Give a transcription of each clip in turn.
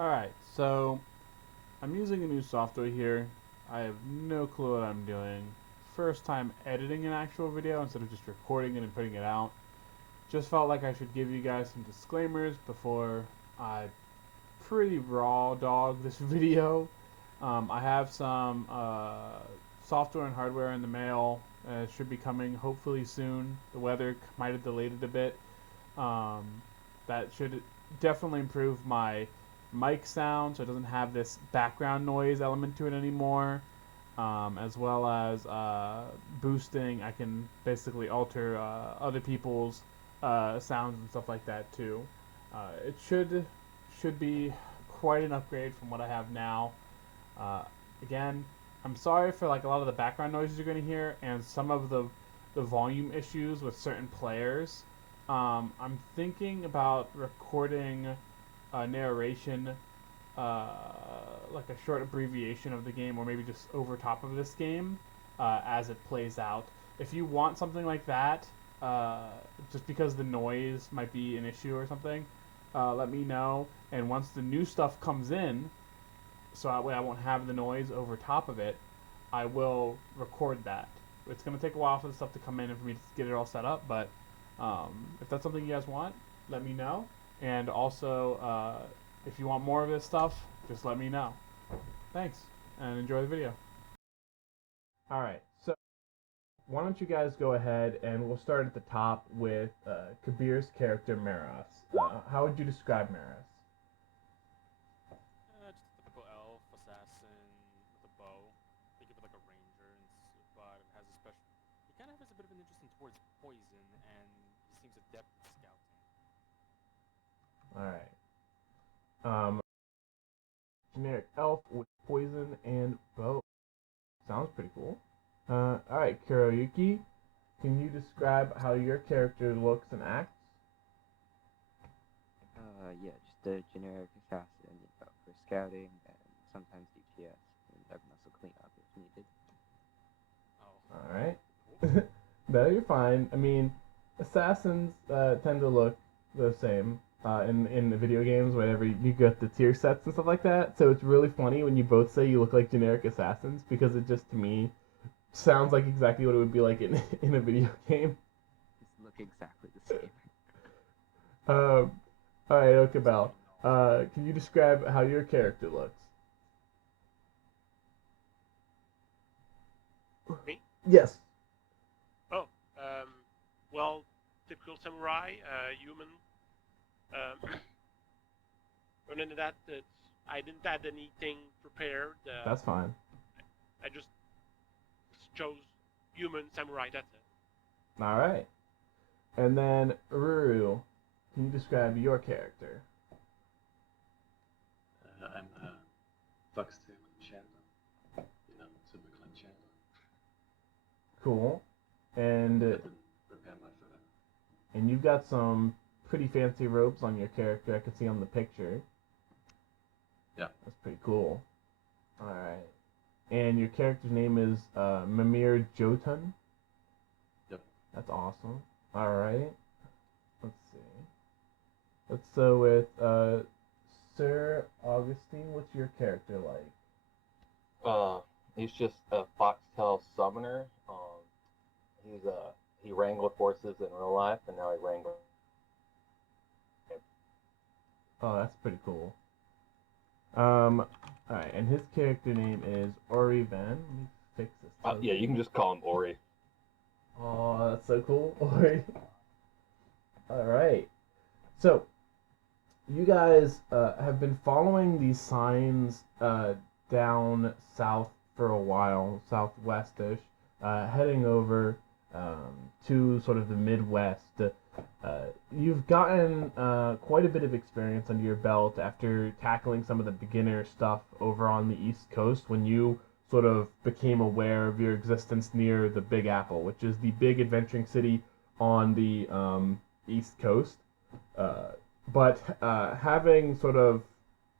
Alright, so I'm using a new software here. I have no clue what I'm doing. First time editing an actual video instead of just recording it and putting it out. Just felt like I should give you guys some disclaimers before I pretty raw dog this video. I have some software and hardware in the mail. It should be coming hopefully soon. The weather might have delayed it a bit. Um, that should definitely improve my mic sound so it doesn't have this background noise element to it anymore. As well as boosting, I can basically alter other people's sounds and stuff like that too. It should be quite an upgrade from what I have now. Uh, Again, I'm sorry for like a lot of the background noises you're gonna hear and some of the volume issues with certain players. I'm thinking about recording a narration, uh, like a short abbreviation of the game, or maybe just over top of this game as it plays out. If you want something like that, uh, just because the noise might be an issue or something, let me know. And once the new stuff comes in, so that way I won't have the noise over top of it, I will record that. It's going to take a while for the stuff to come in and for me to get it all set up, but if that's something you guys want, let me know. And also, if you want more of this stuff, just let me know. Thanks, and enjoy the video. All right, so why don't you guys go ahead and we'll start at the top with Kabir's character Maros. How would you describe Maros? Just a typical elf assassin with a bow. Think of it like a ranger, but it has a special. He kind of has a bit of an interest in towards poison, and he seems adept at scouting. All right. Generic elf with poison and bow. Sounds pretty cool. All right, Kuroyuki, can you describe how your character looks and acts? Yeah, just a generic assassin, for scouting and sometimes DPS and dark muscle cleanup if needed. Oh, All right. cool. No, you're fine. I mean, assassins tend to look the same in the video games whenever you get the tier sets and stuff like that. So it's really funny when you both say you look like generic assassins because it just to me sounds like exactly what it would be like in in a video game. Just look exactly the same. Um, all right, It's good Okabel. to know. Can you describe how your character looks? Me? Yes. Oh, well, typical samurai, human. Um, other than that, I didn't add anything prepared. That's fine. I just chose human samurai. That's it. All right. And then Ruru, can you describe your character? I'm a foxtail enchanter, typical enchanter. Cool. And I didn't prepare much for that. you've got some pretty fancy robes on your character. I can see on the picture. Yeah. That's pretty cool. All right. And your character's name is Mimir Jotun. Yep. That's awesome. All right. Let's see. Let's go with Sir Augustine. What's your character like? Uh, he's just a foxtail summoner. He wrangled horses in real life, and now he wrangles. Oh, that's pretty cool. All right, and his character name is Ori Van. Let me fix this. Yeah, you can just call him Ori. Oh, that's so cool, Ori. All right. So, you guys have been following these signs down south for a while, southwestish, heading over um, to sort of the Midwest. You've gotten quite a bit of experience under your belt after tackling some of the beginner stuff over on the East Coast when you sort of became aware of your existence near the Big Apple, which is the big adventuring city on the East Coast. Uh, but having sort of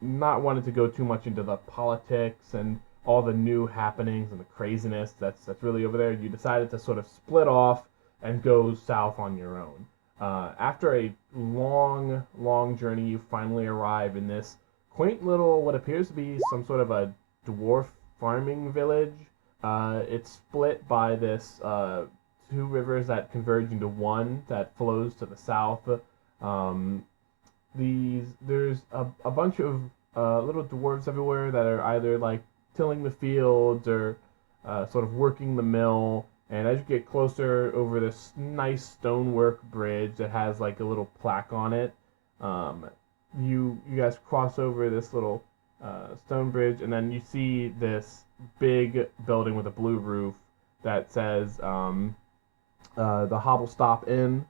not wanted to go too much into the politics and all the new happenings and the craziness that's really over there, you decided to sort of split off and go south on your own. After a long, long journey, you finally arrive in this quaint little, what appears to be some sort of a dwarf farming village. It's split by this two rivers that converge into one that flows to the south. Um, there's a bunch of little dwarves everywhere that are either like tilling the fields or sort of working the mill. And as you get closer over this nice stonework bridge that has like a little plaque on it, um, you guys cross over this little stone bridge, and then you see this big building with a blue roof that says the Hobble Stop Inn,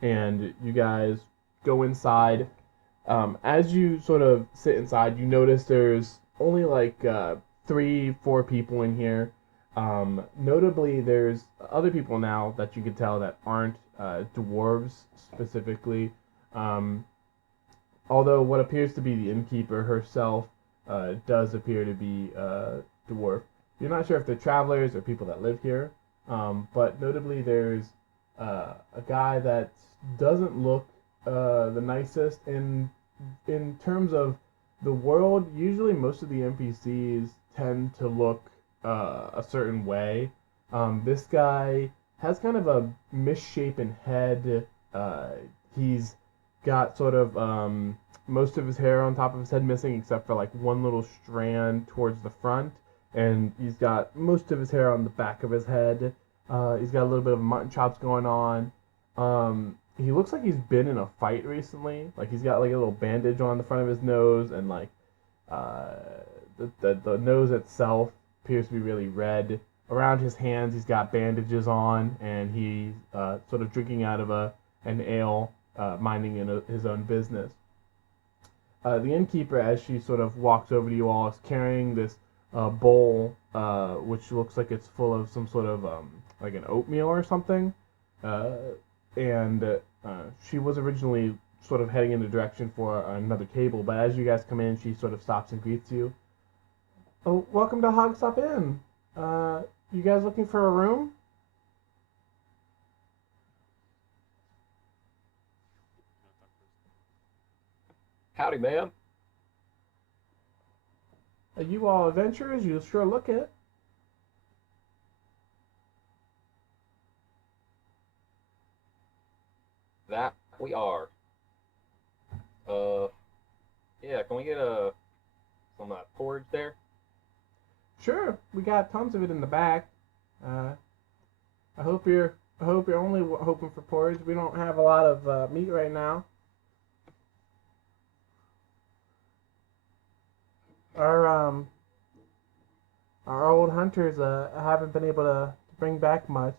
and you guys go inside. As you sort of sit inside, you notice there's only like 3, 4 people in here. Notably, there's other people now that you can tell that aren't dwarves specifically. Um, Although what appears to be the innkeeper herself does appear to be dwarf. You're not sure if they're travelers or people that live here, but notably there's a guy that doesn't look the nicest in terms of the world. Usually, most of the NPCs tend to look a certain way. This guy has kind of a misshapen head. He's got sort of most of his hair on top of his head missing, except for like one little strand towards the front, and he's got most of his hair on the back of his head. He's got a little bit of mutton chops going on. He looks like he's been in a fight recently. Like he's got like a little bandage on the front of his nose, and like uh, the nose itself appears to be really red. Around his hands, he's got bandages on, and he's sort of drinking out of an ale, minding his own business. The innkeeper, as she sort of walks over to you all, is carrying this bowl, which looks like it's full of some sort of like an oatmeal or something. Uh, and she was originally sort of heading in the direction for another table, but as you guys come in, she sort of stops and greets you. Oh, welcome to Hogstop Inn. You guys looking for a room? Howdy, ma'am. Are you all adventurers? You sure look it. That we are. Yeah, can we get some porridge there? Sure, we got tons of it in the back. I hope you're only hoping for porridge. We don't have a lot of meat right now. Our our old hunters haven't been able to bring back much,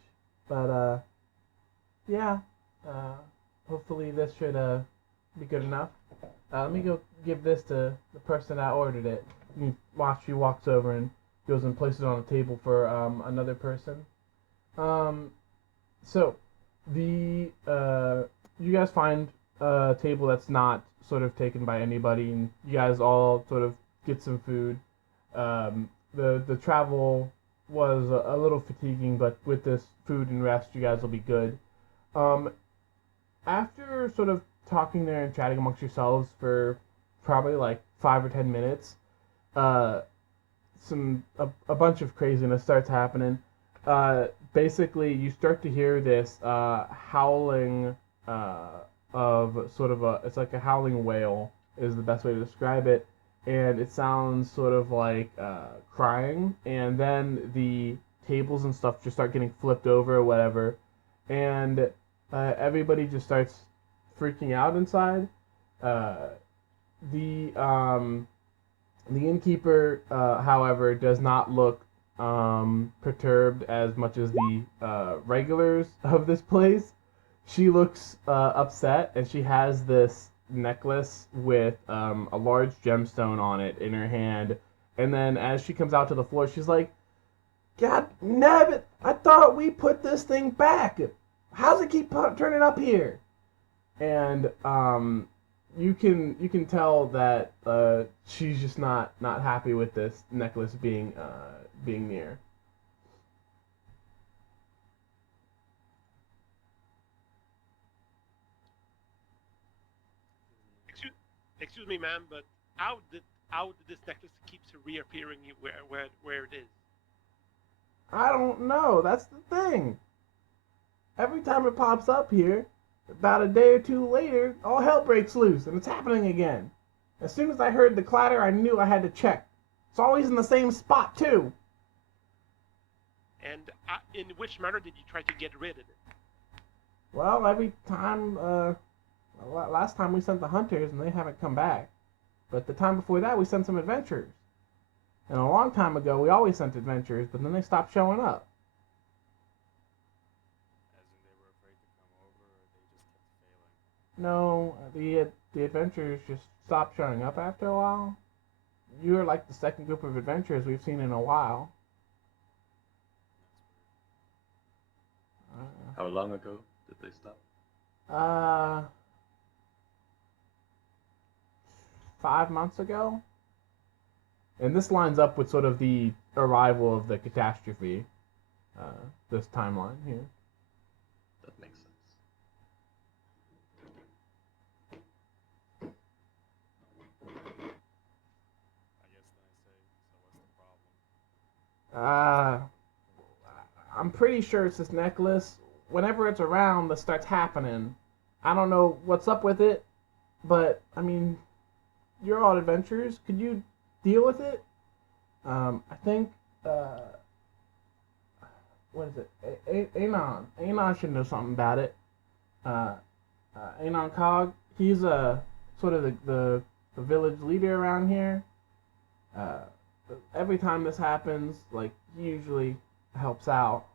but yeah. Uh, Hopefully this should be good enough. Let me go give this to the person that ordered it. You watch. She walks over and goes and places it on a table for another person. So the you guys find a table that's not sort of taken by anybody, and you guys all sort of get some food. The travel was a little fatiguing, but with this food and rest, you guys will be good. Um, After sort of talking there and chatting amongst yourselves for probably like 5 or 10 minutes, uh, a bunch of craziness starts happening. Basically, you start to hear this howling of sort of it's like a howling whale is the best way to describe it, and it sounds sort of like crying, and then the tables and stuff just start getting flipped over or whatever, and everybody just starts freaking out inside. Uh, the the innkeeper, however, does not look perturbed as much as the regulars of this place. She looks upset, and she has this necklace with a large gemstone on it in her hand. And then as she comes out to the floor, she's like, God nabbit, I thought we put this thing back. How's it keep turning up here? And you can tell that she's just not happy with this necklace being near. Excuse me, ma'am, but how did this necklace keeps reappearing where it is? I don't know. That's the thing. Every time it pops up here, about a day or two later, all hell breaks loose, and it's happening again. As soon as I heard the clatter, I knew I had to check. It's always in the same spot, too. And in which manner did you try to get rid of it? Well, every time, last time we sent the hunters, and they haven't come back. But the time before that, we sent some adventurers. And a long time ago, we always sent adventurers, but then they stopped showing up. As in they were afraid to come over, or they just kept failing? No, the adventurers just stopped showing up after a while. You are like the second group of adventurers we've seen in a while. How long ago did they stop? 5 months ago. And this lines up with sort of the arrival of the catastrophe. This timeline here. That makes sense. I guess then I say, so what's the problem? I'm pretty sure it's this necklace. Whenever it's around, this starts happening. I don't know what's up with it, but I mean, you're all adventurers. Could you deal with it? I think, what is it? Anon. Anon should know something about it. Anon Cog, he's sort of the village leader around here. Every time this happens, like, he usually helps out.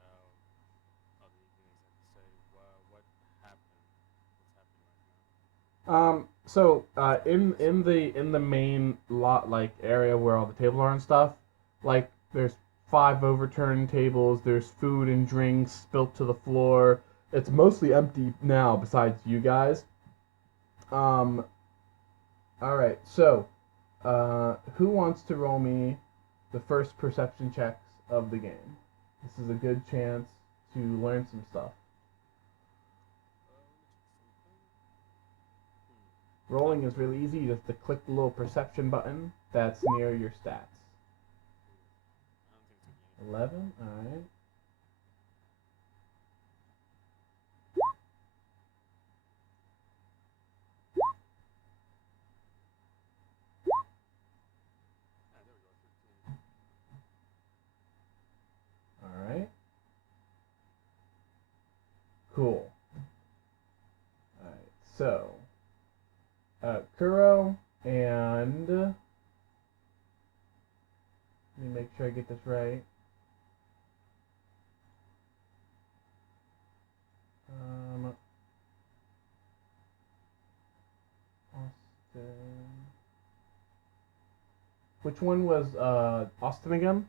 Alright. Other evenings have to say, what happened? What's happening right now? So in the main lot like area where all the tables are and stuff, like there's 5 overturned tables, there's food and drinks spilt to the floor. It's mostly empty now besides you guys. Alright, so who wants to roll me the first perception checks of the game? This is a good chance to learn some stuff. Rolling is really easy. You just have to click the little perception button that's near your stats. I don't think it's gonna be anything. 11? Alright. Ah, there we go, 15. Alright. Cool. Alright, so Kuro and let me make sure I get this right. Austin. Which one was Austin again?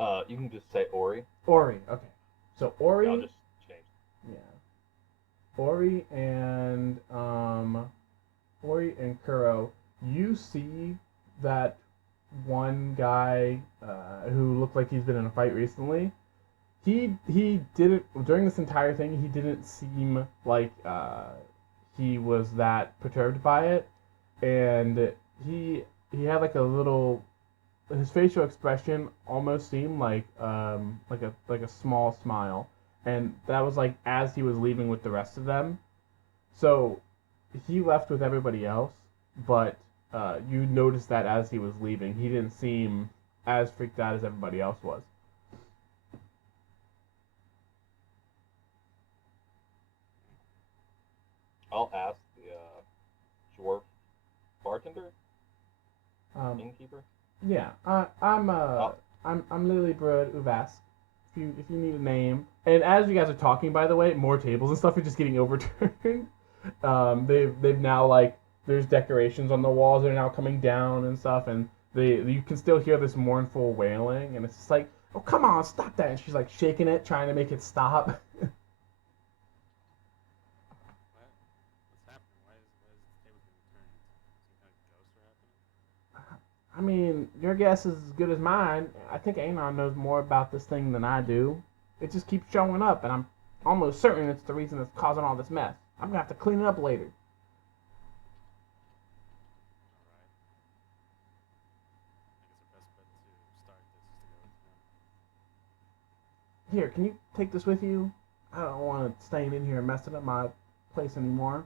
You can just say Ori. Ori. Okay. So Ori. I'll just change. Yeah. Ori and Kuro, you see that one guy who looked like he's been in a fight recently. He didn't during this entire thing. He didn't seem like he was that perturbed by it, and he had like a little. His facial expression almost seemed like a small smile, and that was like as he was leaving with the rest of them. So he left with everybody else, but you noticed that as he was leaving, he didn't seem as freaked out as everybody else was. I'll ask the dwarf bartender, innkeeper. Yeah, I'm Lilybrood Uvask. If you need a name, and as you guys are talking, by the way, more tables and stuff are just getting overturned. They've now like there's decorations on the walls that are now coming down and stuff, and you can still hear this mournful wailing, and it's just like, oh come on, stop that! And she's like shaking it, trying to make it stop. What? What's happening? Why is the table being turned? Some kind of ghosts are happening? I mean, your guess is as good as mine. I think Anon knows more about this thing than I do. It just keeps showing up, and I'm almost certain it's the reason that's causing all this mess. I'm gonna have to clean it up later. Alright. I guess our best bet to start this is to go to them. Here, can you take this with you? I don't want it staying in here and messing up my place anymore.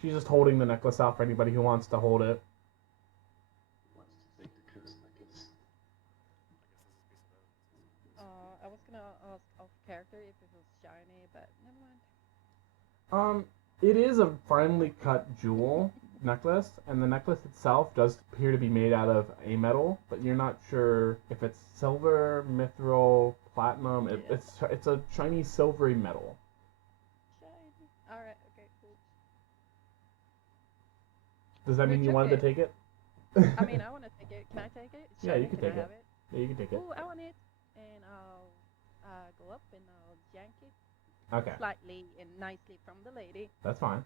She's just holding the necklace out for anybody who wants to hold it. Wants to take the cursed necklace. I guess this is a piece of evidence. I was gonna ask off character if it was shiny, but never mind. It is a finely cut jewel necklace, and the necklace itself does appear to be made out of a metal, but you're not sure if it's silver, mithril, platinum. Yeah. It's a shiny silvery metal. Shiny. Alright, okay, cool. Does that mean Which, you wanted to okay. take it? I mean, I wanna take it. Can I take it? It's Yeah, you shiny, can I take it. have it? Yeah, you can take it. Ooh, I want it. And I'll go up and I'll yank it Okay, slightly and nicely from the lady that's fine.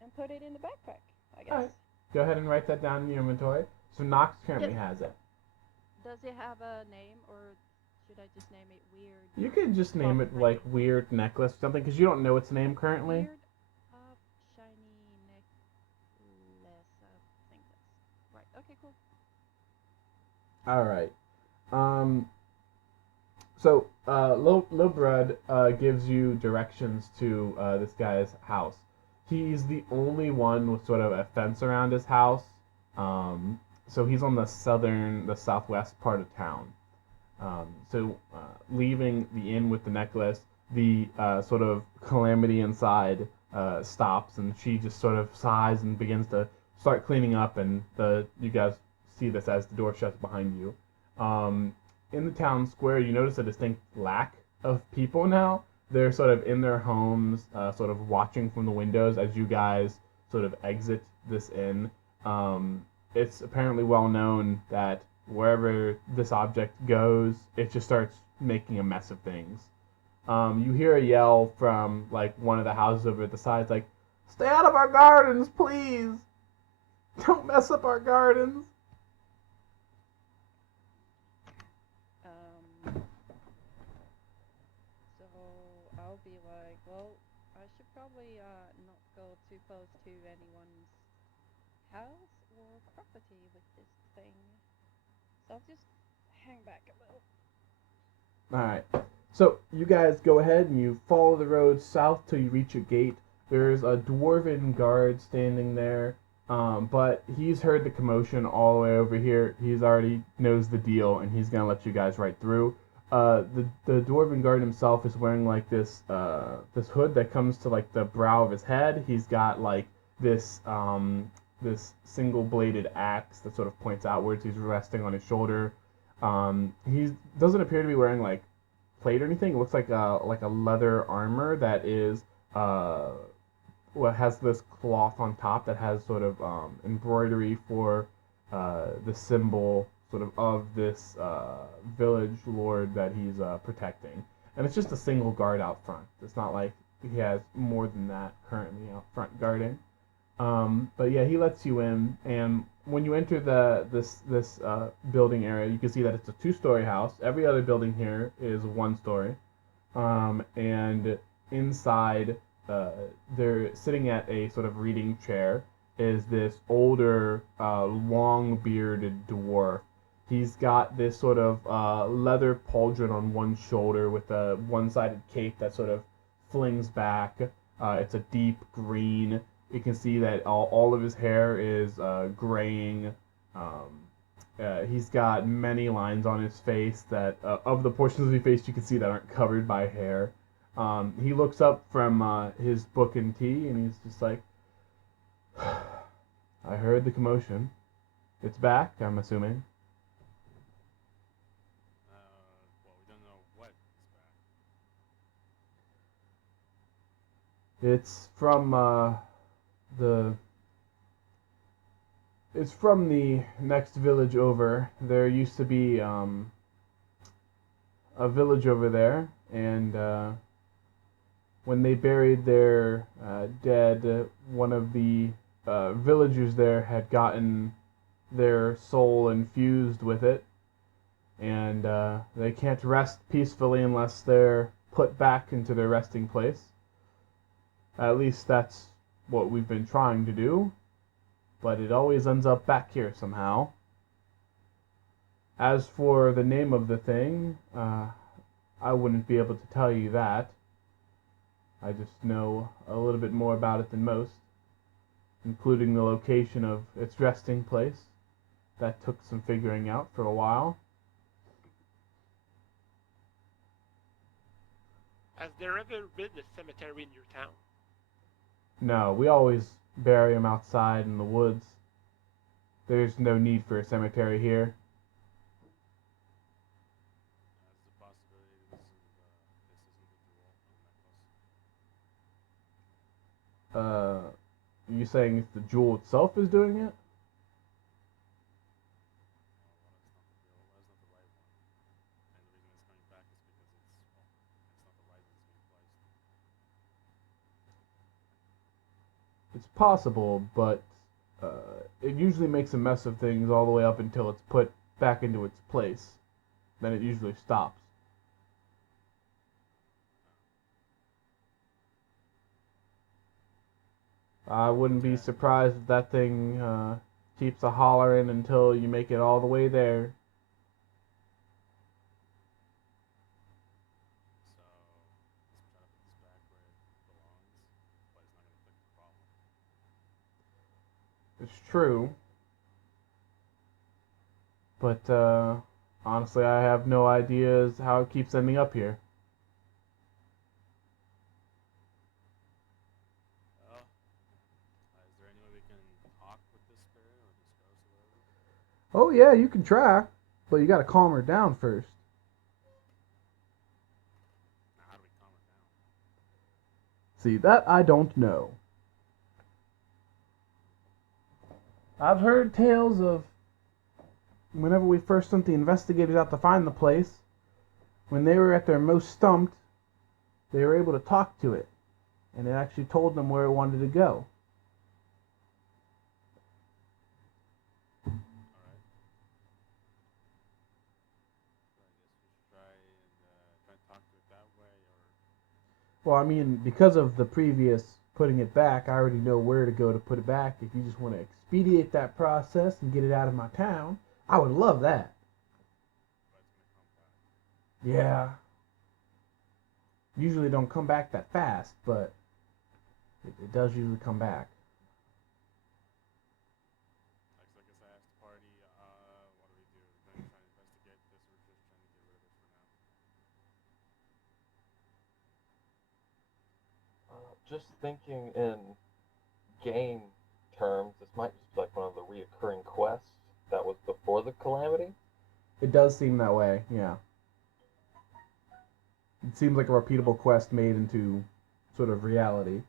and put it in the backpack, I guess. Alright. Go ahead and write that down in your inventory. So Nox currently Yep. has it. Does it have a name or should I just name it weird? You could just name it like weird necklace or something, because you don't know its name currently. Weird shiny necklace. I think that's right. Okay, cool. All right. So Lobrud gives you directions to this guy's house. He's the only one with sort of a fence around his house. So he's on the southwest part of town. Leaving the inn with the necklace, the sort of calamity inside stops, and she just sort of sighs and begins to start cleaning up. And you guys see this as the door shuts behind you. In the town square, you notice a distinct lack of people now. They're sort of in their homes, sort of watching from the windows as you guys sort of exit this inn. It's apparently well known that wherever this object goes, it just starts making a mess of things. You hear a yell from like one of the houses over at the side, like, "Stay out of our gardens, please! Don't mess up our gardens!" So I'll be like, well, I should probably not go too close to anyone's house or property with this thing. So I'll just hang back a little. Alright. So you guys go ahead and you follow the road south till you reach a gate. There's a dwarven guard standing there, but he's heard the commotion all the way over here. He's already knows the deal, and he's gonna let you guys right through. The dwarven guard himself is wearing like this hood that comes to like the brow of his head. He's got like this single bladed axe that sort of points outwards. He's resting on his shoulder. He doesn't appear to be wearing like plate or anything. It looks like a leather armor that is has this cloth on top that has sort of embroidery for the symbol sort of this village lord that he's protecting. And it's just a single guard out front. It's not like he has more than that currently out front guarding. But yeah, he lets you in, and when you enter this building area, you can see that it's a 2-story house. Every other building here is 1 story, and inside, they're sitting at a sort of reading chair is this older, long bearded dwarf. He's got this sort of leather pauldron on one shoulder with a one-sided cape that sort of flings back. It's a deep green. You can see that all of his hair is graying. He's got many lines on his face that, of the portions of his face you can see that aren't covered by hair. He looks up from his book and tea, and he's just like, "I heard the commotion. It's back, I'm assuming." Well, we don't know what is back. It's from the next village over. There used to be a village over there, and when they buried their dead, one of the villagers there had gotten their soul infused with it, and they can't rest peacefully unless they're put back into their resting place. At least that's what we've been trying to do, but it always ends up back here somehow. As for the name of the thing, I wouldn't be able to tell you that. I just know a little bit more about it than most, including the location of its resting place. That took some figuring out for a while. Has there ever been a cemetery in your town? No, we always bury them outside in the woods. There's no need for a cemetery here. There's a possibility this isn't the jewel on the necklace. You saying it's the jewel itself is doing it? It's possible, but it usually makes a mess of things all the way up until it's put back into its place. Then it usually stops. I wouldn't be surprised if that thing keeps a hollering until you make it all the way there. It's true. But honestly, I have no idea how it keeps ending up here. Well, is there any way we can talk with this spirit or discuss or whatever? Oh yeah, you can try, but you gotta calm her down first. Now, how do we calm her down? See, that I don't know. I've heard tales of whenever we first sent the investigators out to find the place, when they were at their most stumped, they were able to talk to it, and it actually told them where it wanted to go. Alright. So I guess we should try and talk to it that way, or... Well, I mean, because of the previous putting it back, I already know where to go to put it back. If you just want to expedite that process and get it out of my town, I would love that. Yeah. Usually don't come back that fast, but it does usually come back. So I guess I asked the party, what do we do? We're going to try and investigate this, or we're just trying to get rid of it for now? Just thinking in game terms, this might just be like one of the reoccurring quests that was before the calamity. It does seem that way, yeah. It seems like a repeatable quest made into sort of reality.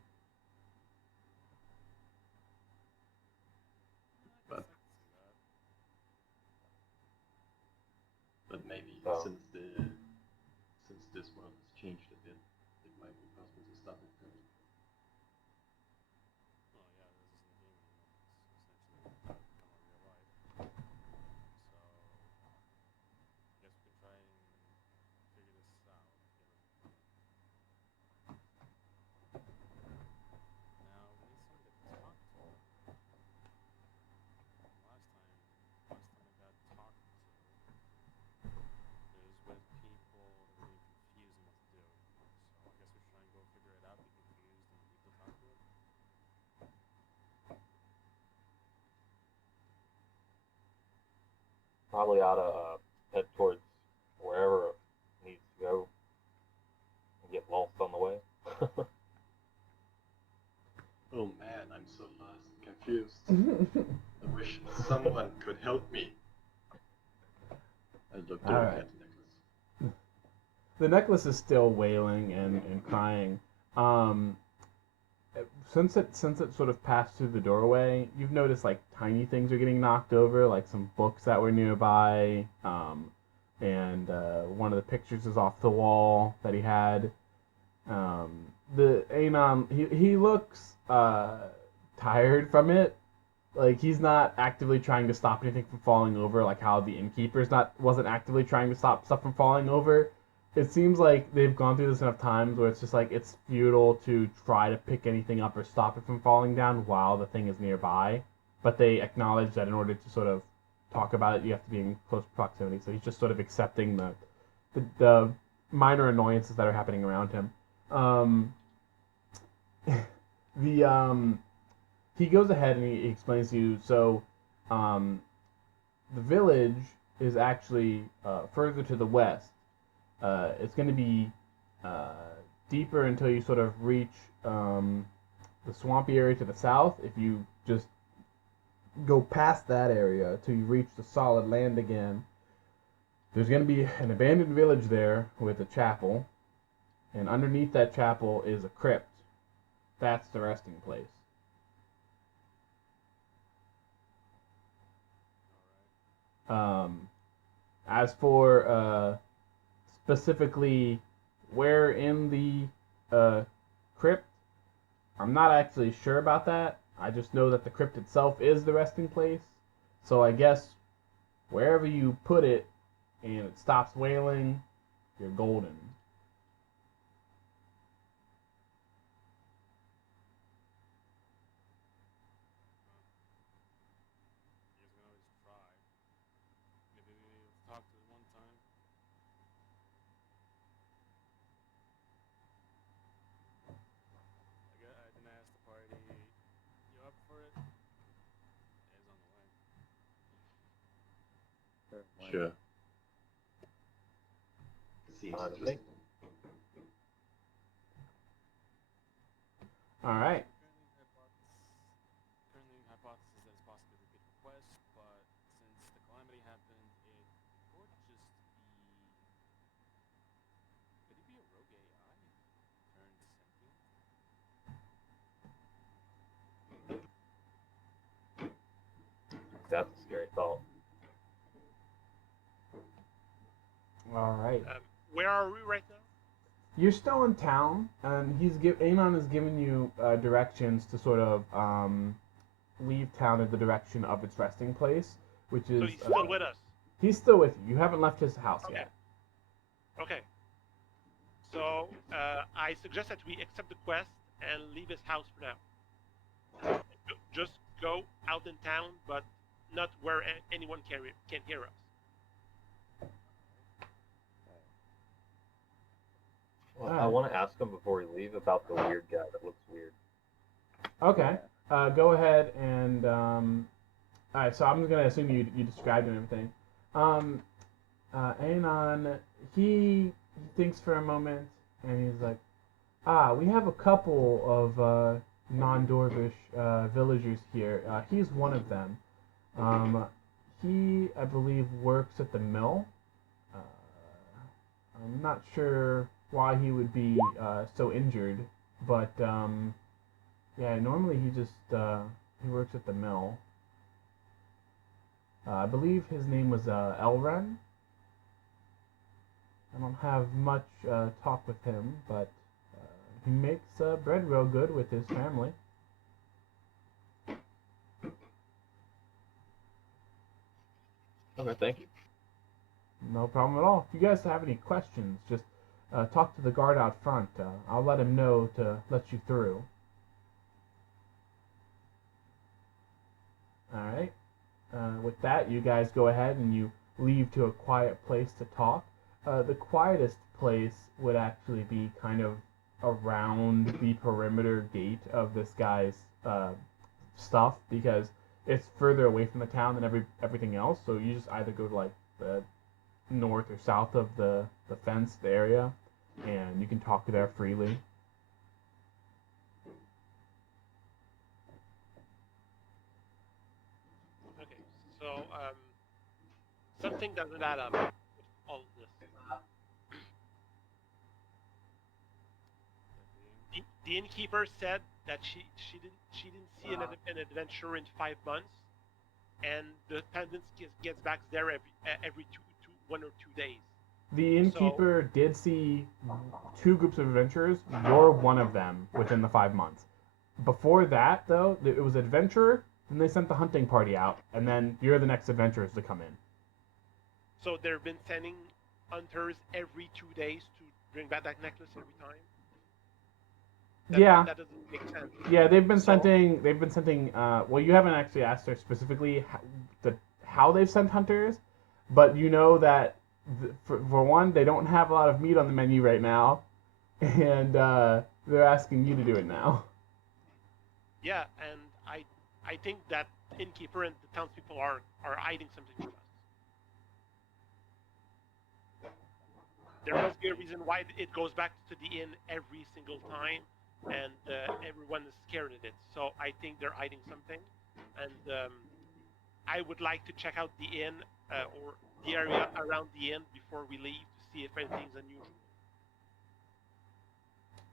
But maybe Oh. since this world has changed a bit, it might be possible to stop it first. Well, yeah, this isn't a game anymore. It's essentially become a real life. So, I guess we could try and figure this out. Now, we need somebody to talk to. Last time I got talked to, it was with people that were being confused on what to do. So, I guess we should try and go figure it out, be confused, and people talk to it. Probably ought to head towards wherever it needs to go and get lost on the way. Oh man, I'm so lost and confused. I wish someone could help me. I looked over Alright. at the necklace. The necklace is still wailing and crying. Since it sort of passed through the doorway, you've noticed like tiny things are getting knocked over, like some books that were nearby, and one of the pictures is off the wall that he had. The Anon, he looks tired from it, Like he's not actively trying to stop anything from falling over, like how the innkeeper's wasn't actively trying to stop stuff from falling over. It seems like they've gone through this enough times where it's just like it's futile to try to pick anything up or stop it from falling down while the thing is nearby. But they acknowledge that in order to sort of talk about it, you have to be in close proximity. So he's just sort of accepting the minor annoyances that are happening around him. He goes ahead and he explains to you. So, the village is actually further to the west. It's going to be deeper until you sort of reach the swampy area to the south. If you just go past that area till you reach the solid land again, there's going to be an abandoned village there with a chapel, and underneath that chapel is a crypt. That's the resting place. As for specifically where in the crypt, I'm not actually sure about that. I just know that the crypt itself is the resting place. So I guess wherever you put it and it stops wailing, you're golden. You guys can always try. Maybe we'll talk to it one time. I didn't ask the party. You up for it? It's on the way. Sure. Seems Honestly. interesting. All right. Currently hypothesis that it's possibly a repeat request, but since the calamity happened, it could just be. Could it be a rogue AI turned sentient? That's a scary thought. All right. Where are we right now? You're still in town, and Anon has given you directions to sort of leave town in the direction of its resting place, which is. So he's still with us. He's still with you. You haven't left his house Okay. yet. Okay. So I suggest that we accept the quest and leave his house for now. Just go out in town, but not where anyone can hear us. Well, Alright. I want to ask him before we leave about the weird guy that looks weird. Okay. Go ahead and. All right. So I'm gonna assume you described and everything. Anon, he thinks for a moment, and he's like, we have a couple of non-Dorvish villagers here. He's one of them. He, I believe, works at the mill. I'm not sure why he would be so injured, but yeah, normally he just he works at the mill. I believe his name was Elren. I don't have much talk with him, but he makes bread real good with his family. Okay, thank you. No problem at all. If you guys have any questions, just talk to the guard out front. I'll let him know to let you through. Alright. With that, you guys go ahead and you leave to a quiet place to talk. The quietest place would actually be kind of around the perimeter gate of this guy's stuff, because it's further away from the town than everything else. So you just either go to like the north or south of the fenced area, and you can talk there freely. Okay. So something doesn't add up with all of this. The innkeeper said that she didn't see an adventurer in 5 months, and the pendant gets back there every 1 or 2 days. The innkeeper did see 2 groups of adventurers. You're one of them within the 5 months. Before that, though, it was adventurer and they sent the hunting party out, and then you're the next adventurers to come in. So they've been sending hunters every 2 days to bring back that necklace every time. Yeah. That doesn't make sense. Yeah, they've been So- sending. They've been sending. Well, you haven't actually asked her specifically how they've sent hunters, but you know that for one, they don't have a lot of meat on the menu right now, and they're asking you to do it now. Yeah, and I think that the innkeeper and the townspeople are hiding something from us. There must be a reason why it goes back to the inn every single time, and everyone is scared of it. So I think they're hiding something, and I would like to check out the inn or the area around the inn before we leave to see if anything's unusual.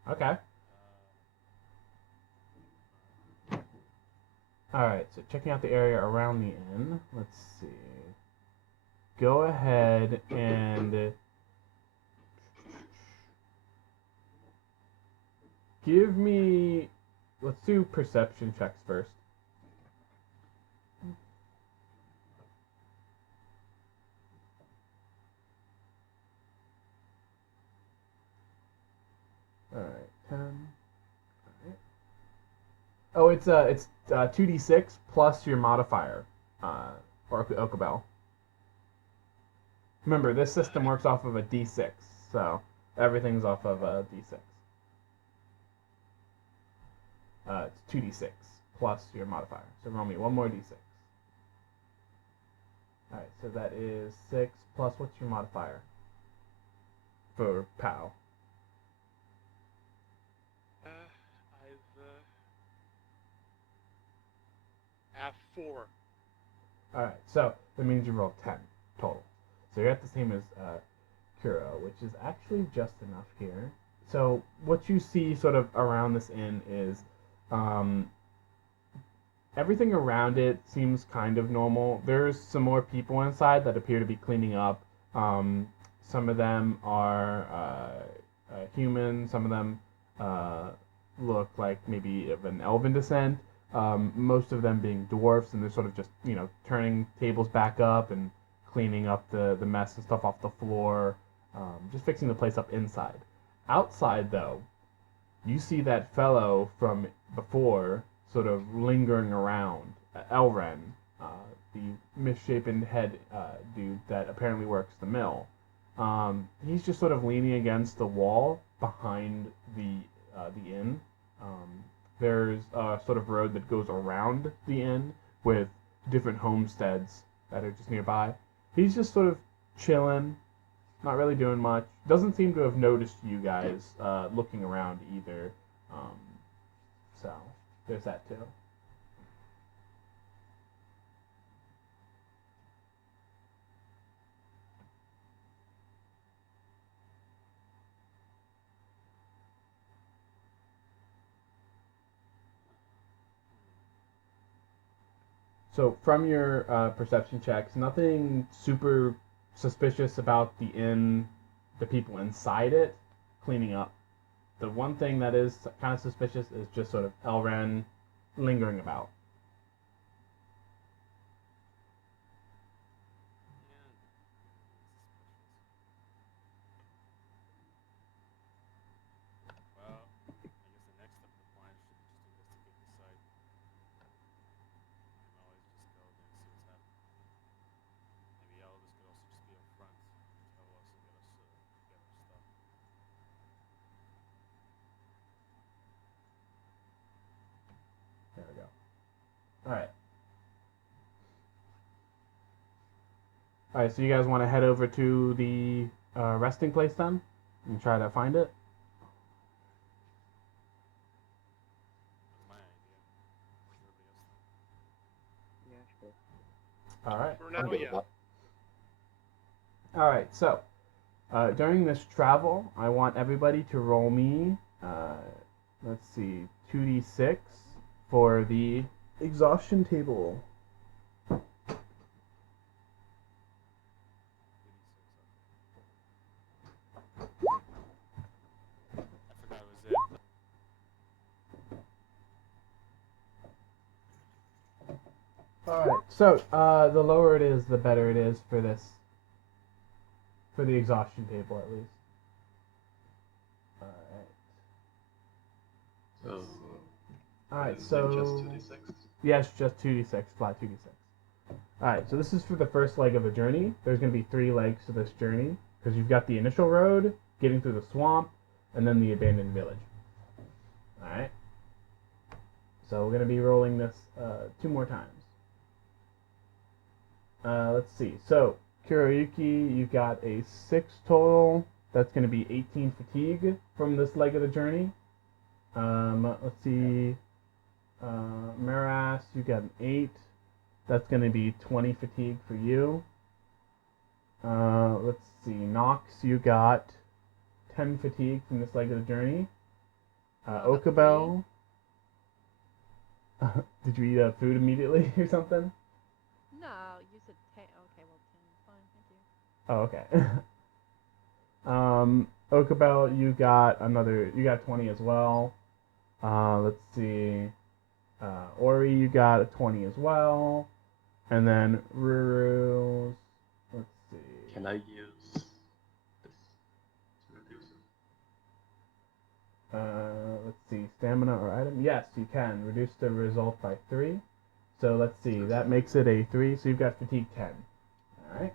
Okay. All right. So checking out the area around the inn. Let's see. Go ahead and give me. Let's do perception checks first. All right, 10. All right. Oh, it's 2d6 plus your modifier, or Okabel. Remember, this system works off of a d6, so everything's off of a d6. It's 2d6 plus your modifier. So roll me one more d6. All right, so that is 6 plus what's your modifier for POW? I have 4. All right, so that means you roll 10 total. So you're at the same as Kuro, which is actually just enough here. So what you see sort of around this inn is everything around it seems kind of normal. There's some more people inside that appear to be cleaning up. Some of them are human. Some of them look like maybe of an elven descent. Most of them being dwarfs, and they're sort of just, turning tables back up and cleaning up the mess and stuff off the floor, just fixing the place up inside. Outside, though, you see that fellow from before sort of lingering around, Elren, the misshapen head dude that apparently works the mill. He's just sort of leaning against the wall behind the inn. There's a sort of road that goes around the inn with different homesteads that are just nearby. He's just sort of chilling, not really doing much. Doesn't seem to have noticed you guys looking around either. So there's that too. So from your perception checks, nothing super suspicious about the inn, the people inside it cleaning up. The one thing that is kind of suspicious is just sort of Elren lingering about. Well, I guess the next step of the plan should be just to investigate the site. We can always just go there and see what's happening. Maybe Aldous could also just be up front and tell us and get us get our stuff. There we go. All right. All right, so you guys want to head over to the resting place then and try to find it? That's my idea. What does everybody else think? Yeah, sure. All right. For I'm now, good with yeah. that. All right, so during this travel, I want everybody to roll me, let's see, 2d6 for the exhaustion table. 86, okay. I forgot it was it. So, the lower it is, the better it is for this. For the exhaustion table, at least. Alright. So, Alright, is it so... just 2d6? Yes, just 2d6, flat 2d6. Alright, so this is for the first leg of the journey. There's going to be 3 legs to this journey, because you've got the initial road, getting through the swamp, and then the abandoned village. Alright. So we're going to be rolling this 2 more times. Let's see. So, Kuroyuki, you got a 6 total. That's going to be 18 fatigue from this leg of the journey. Let's see. Maras, you got an 8. That's going to be 20 fatigue for you. Let's see. Nox, you got 10 fatigue from this leg of the journey. Okabel. Did you eat food immediately or something? No, you said 10. Okay, well, 10 is fine, thank you. Oh, okay. Okabel, you got 20 as well. Let's see. Ori, you got a 20 as well. And then Ruru's, let's see. Can I use this to reduce it? Let's see, stamina or item? Yes, you can. Reduce the result by 3. So let's see, that makes it a 3, so you've got fatigue 10. Alright.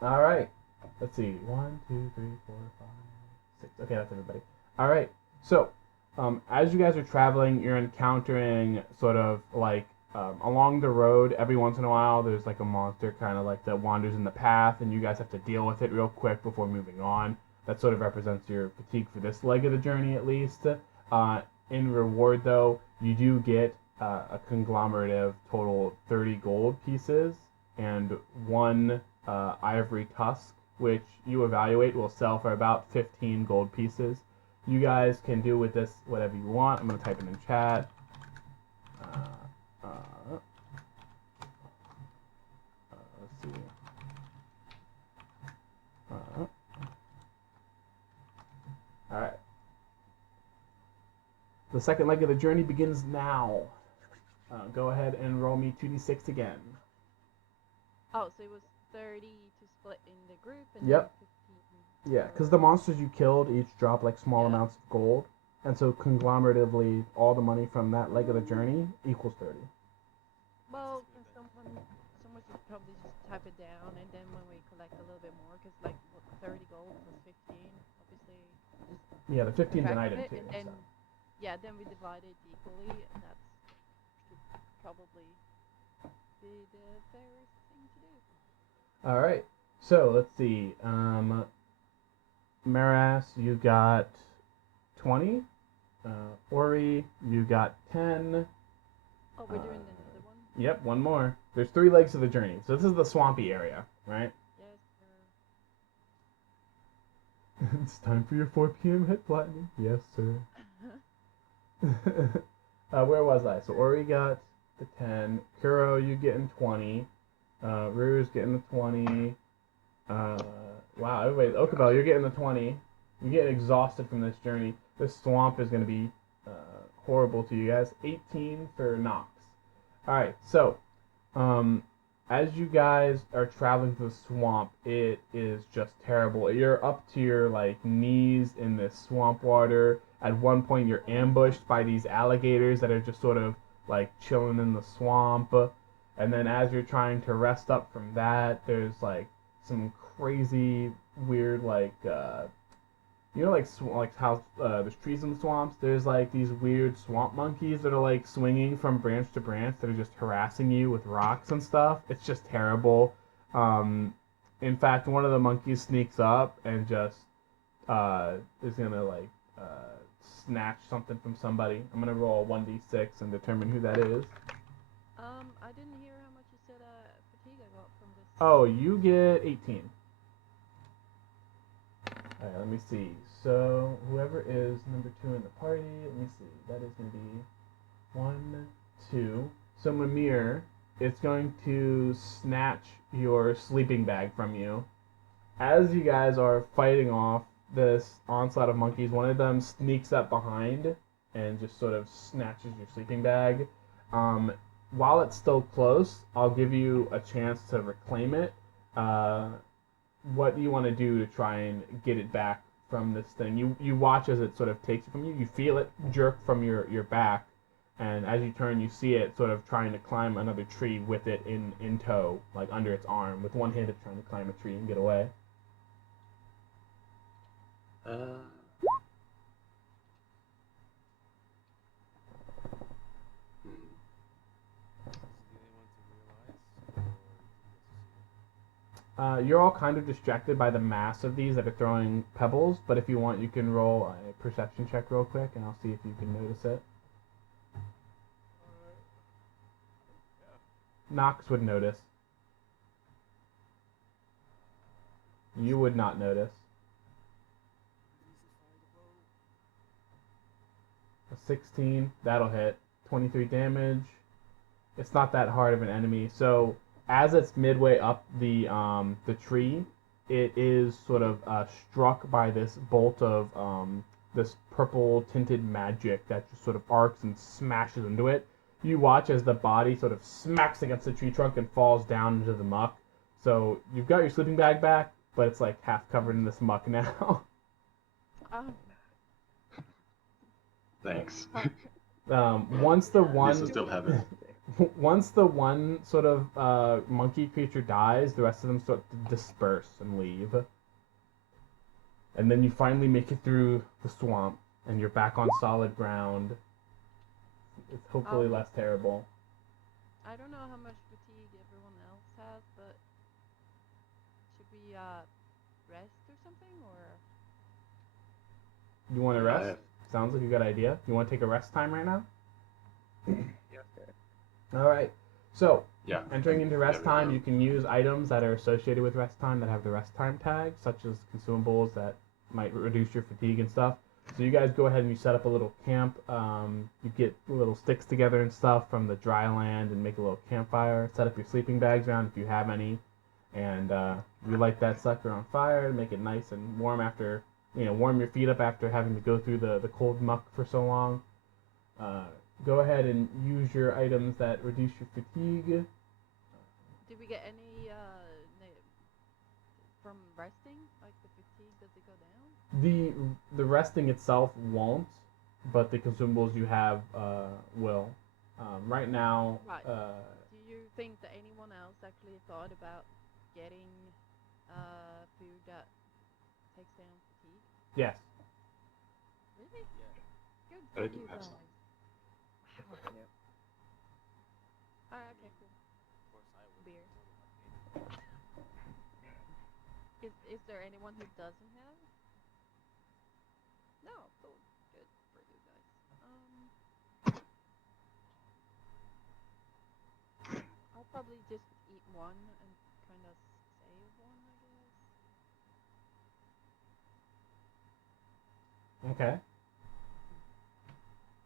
Alright. Let's see, 1, 2, 3, 4, 5, 6. Okay, that's everybody. Alright, so, as you guys are traveling, you're encountering sort of like, along the road, every once in a while, there's like a monster kind of like that wanders in the path, and you guys have to deal with it real quick before moving on. That sort of represents your fatigue for this leg of the journey, at least. In reward, though, you do get a conglomerative total 30 gold pieces and 1 ivory tusk, which you evaluate will sell for about 15 gold pieces. You guys can do with this whatever you want. I'm going to type it in chat. Let's see. Alright. The second leg of the journey begins now. Go ahead and roll me 2d6 again. Oh, so it was 30 to split in the group and Yep. then 15. Yeah, because the monsters you killed each drop like small Yeah. amounts of gold, and so conglomeratively, all the money from that leg of the journey equals 30. Well, can someone should probably just type it down, and then when we collect a little bit more, because like what, 30 gold plus 15, obviously. Yeah, the 15 is an subtract item it, too. and then So. yeah, then we divide it equally, and that's should probably be the fairest thing to do. All right. So let's see. Maras, you got 20. Ori, you got 10. Oh, we're doing another one. Yep, one more. There's 3 legs of the journey. So this is the swampy area, right? Yes, It's time for your 4 p.m. hit platinum. Yes, sir. Where was I? So Ori got the 10. Kuro, you getting 20. Ruru's getting the 20. Wow, everybody. Okabel, you're getting the 20. You're getting exhausted from this journey. This swamp is going to be horrible to you guys. 18 for Nox. Alright, so, as you guys are traveling through the swamp, it is just terrible. You're up to your, like, knees in this swamp water. At one point, you're ambushed by these alligators that are just sort of, like, chilling in the swamp. And then as you're trying to rest up from that, there's, like, some crazy, weird, like, you know, like how there's trees in the swamps. There's like these weird swamp monkeys that are like swinging from branch to branch that are just harassing you with rocks and stuff. It's just terrible. In fact, one of the monkeys sneaks up and just is gonna like snatch something from somebody. I'm gonna roll a 1d6 and determine who that is. I didn't hear how much you said fatigue I got from this. Oh, you get 18. Alright, let me see. So, whoever is number 2 in the party, let me see. That is going to be 1, 2. So, Mimir, it's going to snatch your sleeping bag from you. As you guys are fighting off this onslaught of monkeys, one of them sneaks up behind and just sort of snatches your sleeping bag. while it's still close, I'll give you a chance to reclaim it. What do you want to do to try and get it back from this thing? You watch as it sort of takes it from you. You feel it jerk from your back, and as you turn, you see it sort of trying to climb another tree with it in tow, like under its arm. With one hand, it's trying to climb a tree and get away. Hmm. Is the only one to realize, or do you get to see it? You're all kind of distracted by the mass of these that are throwing pebbles, but if you want, you can roll a perception check real quick, and I'll see if you can notice it. Nox would notice. You would not notice. A 16, that'll hit. 23 damage. It's not that hard of an enemy. So as it's midway up the tree, it is sort of struck by this bolt of this purple tinted magic that just sort of arcs and smashes into it. You watch as the body sort of smacks against the tree trunk and falls down into the muck. So you've got your sleeping bag back, but it's like half covered in this muck now. Thanks. Once the This one will still happen. once the one sort of monkey creature dies, the rest of them start to disperse and leave. And then you finally make it through the swamp, and you're back on solid ground. It's hopefully less terrible. I don't know how much fatigue everyone else has, but should we rest or something, or? You want to rest? have- Sounds like a good idea. You want to take a rest time right now? Yeah. All right. So Yeah. entering into rest There we time, go. you can use items that are associated with rest time that have the rest time tag, such as consumables that might reduce your fatigue and stuff. So you guys go ahead and you set up a little camp. You get little sticks together and stuff from the dry land and make a little campfire. Set up your sleeping bags around if you have any, and you light that sucker on fire to make it nice and warm after, warm your feet up after having to go through the cold muck for so long. Go ahead and use your items that reduce your fatigue. Did we get any from resting? Like the fatigue, does it go down? The resting itself won't, but the consumables you have will. Right now, Right. Do you think that anyone else actually thought about getting food that takes down fatigue? yes. Really? Yeah. Good I for do you have guys. some. Yep. Alright, okay, cool. Of course I would. Beer. More than happy. Is there anyone who doesn't have? No, cool. Good for you guys. I'll probably just eat one and kind of save one, I guess. Okay.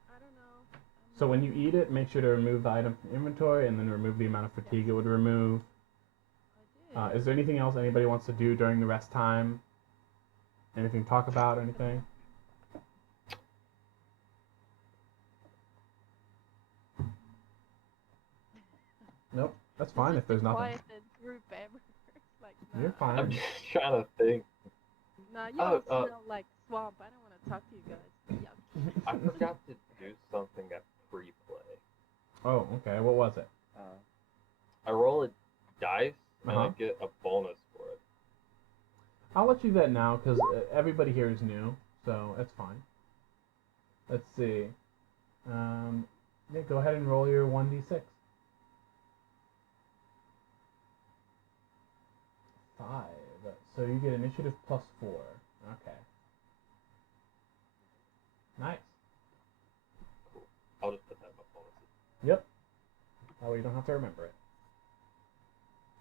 I don't know. So when you eat it, make sure to remove the item from inventory and then remove the amount of fatigue it would remove. I did. Is there anything else anybody wants to do during the rest time? Anything to talk about or anything? Nope. That's fine if there's nothing. Quietest group ever. Like, You're nah. I'm fine. just trying to think. Nah, you Oh, all smell like swamp. I don't want to talk to you guys. Yuck. I forgot to do something at pre-play. Oh, okay. What was it? I roll a dice and I Uh-huh. get a bonus for it. I'll let you do that now because everybody here is new, so that's fine. Let's see. Yeah, go ahead and roll your 1d6. 5. So you get initiative plus 4. Okay. Nice. Cool. I'll just put that in my bonuses. Yep. That way you don't have to remember it.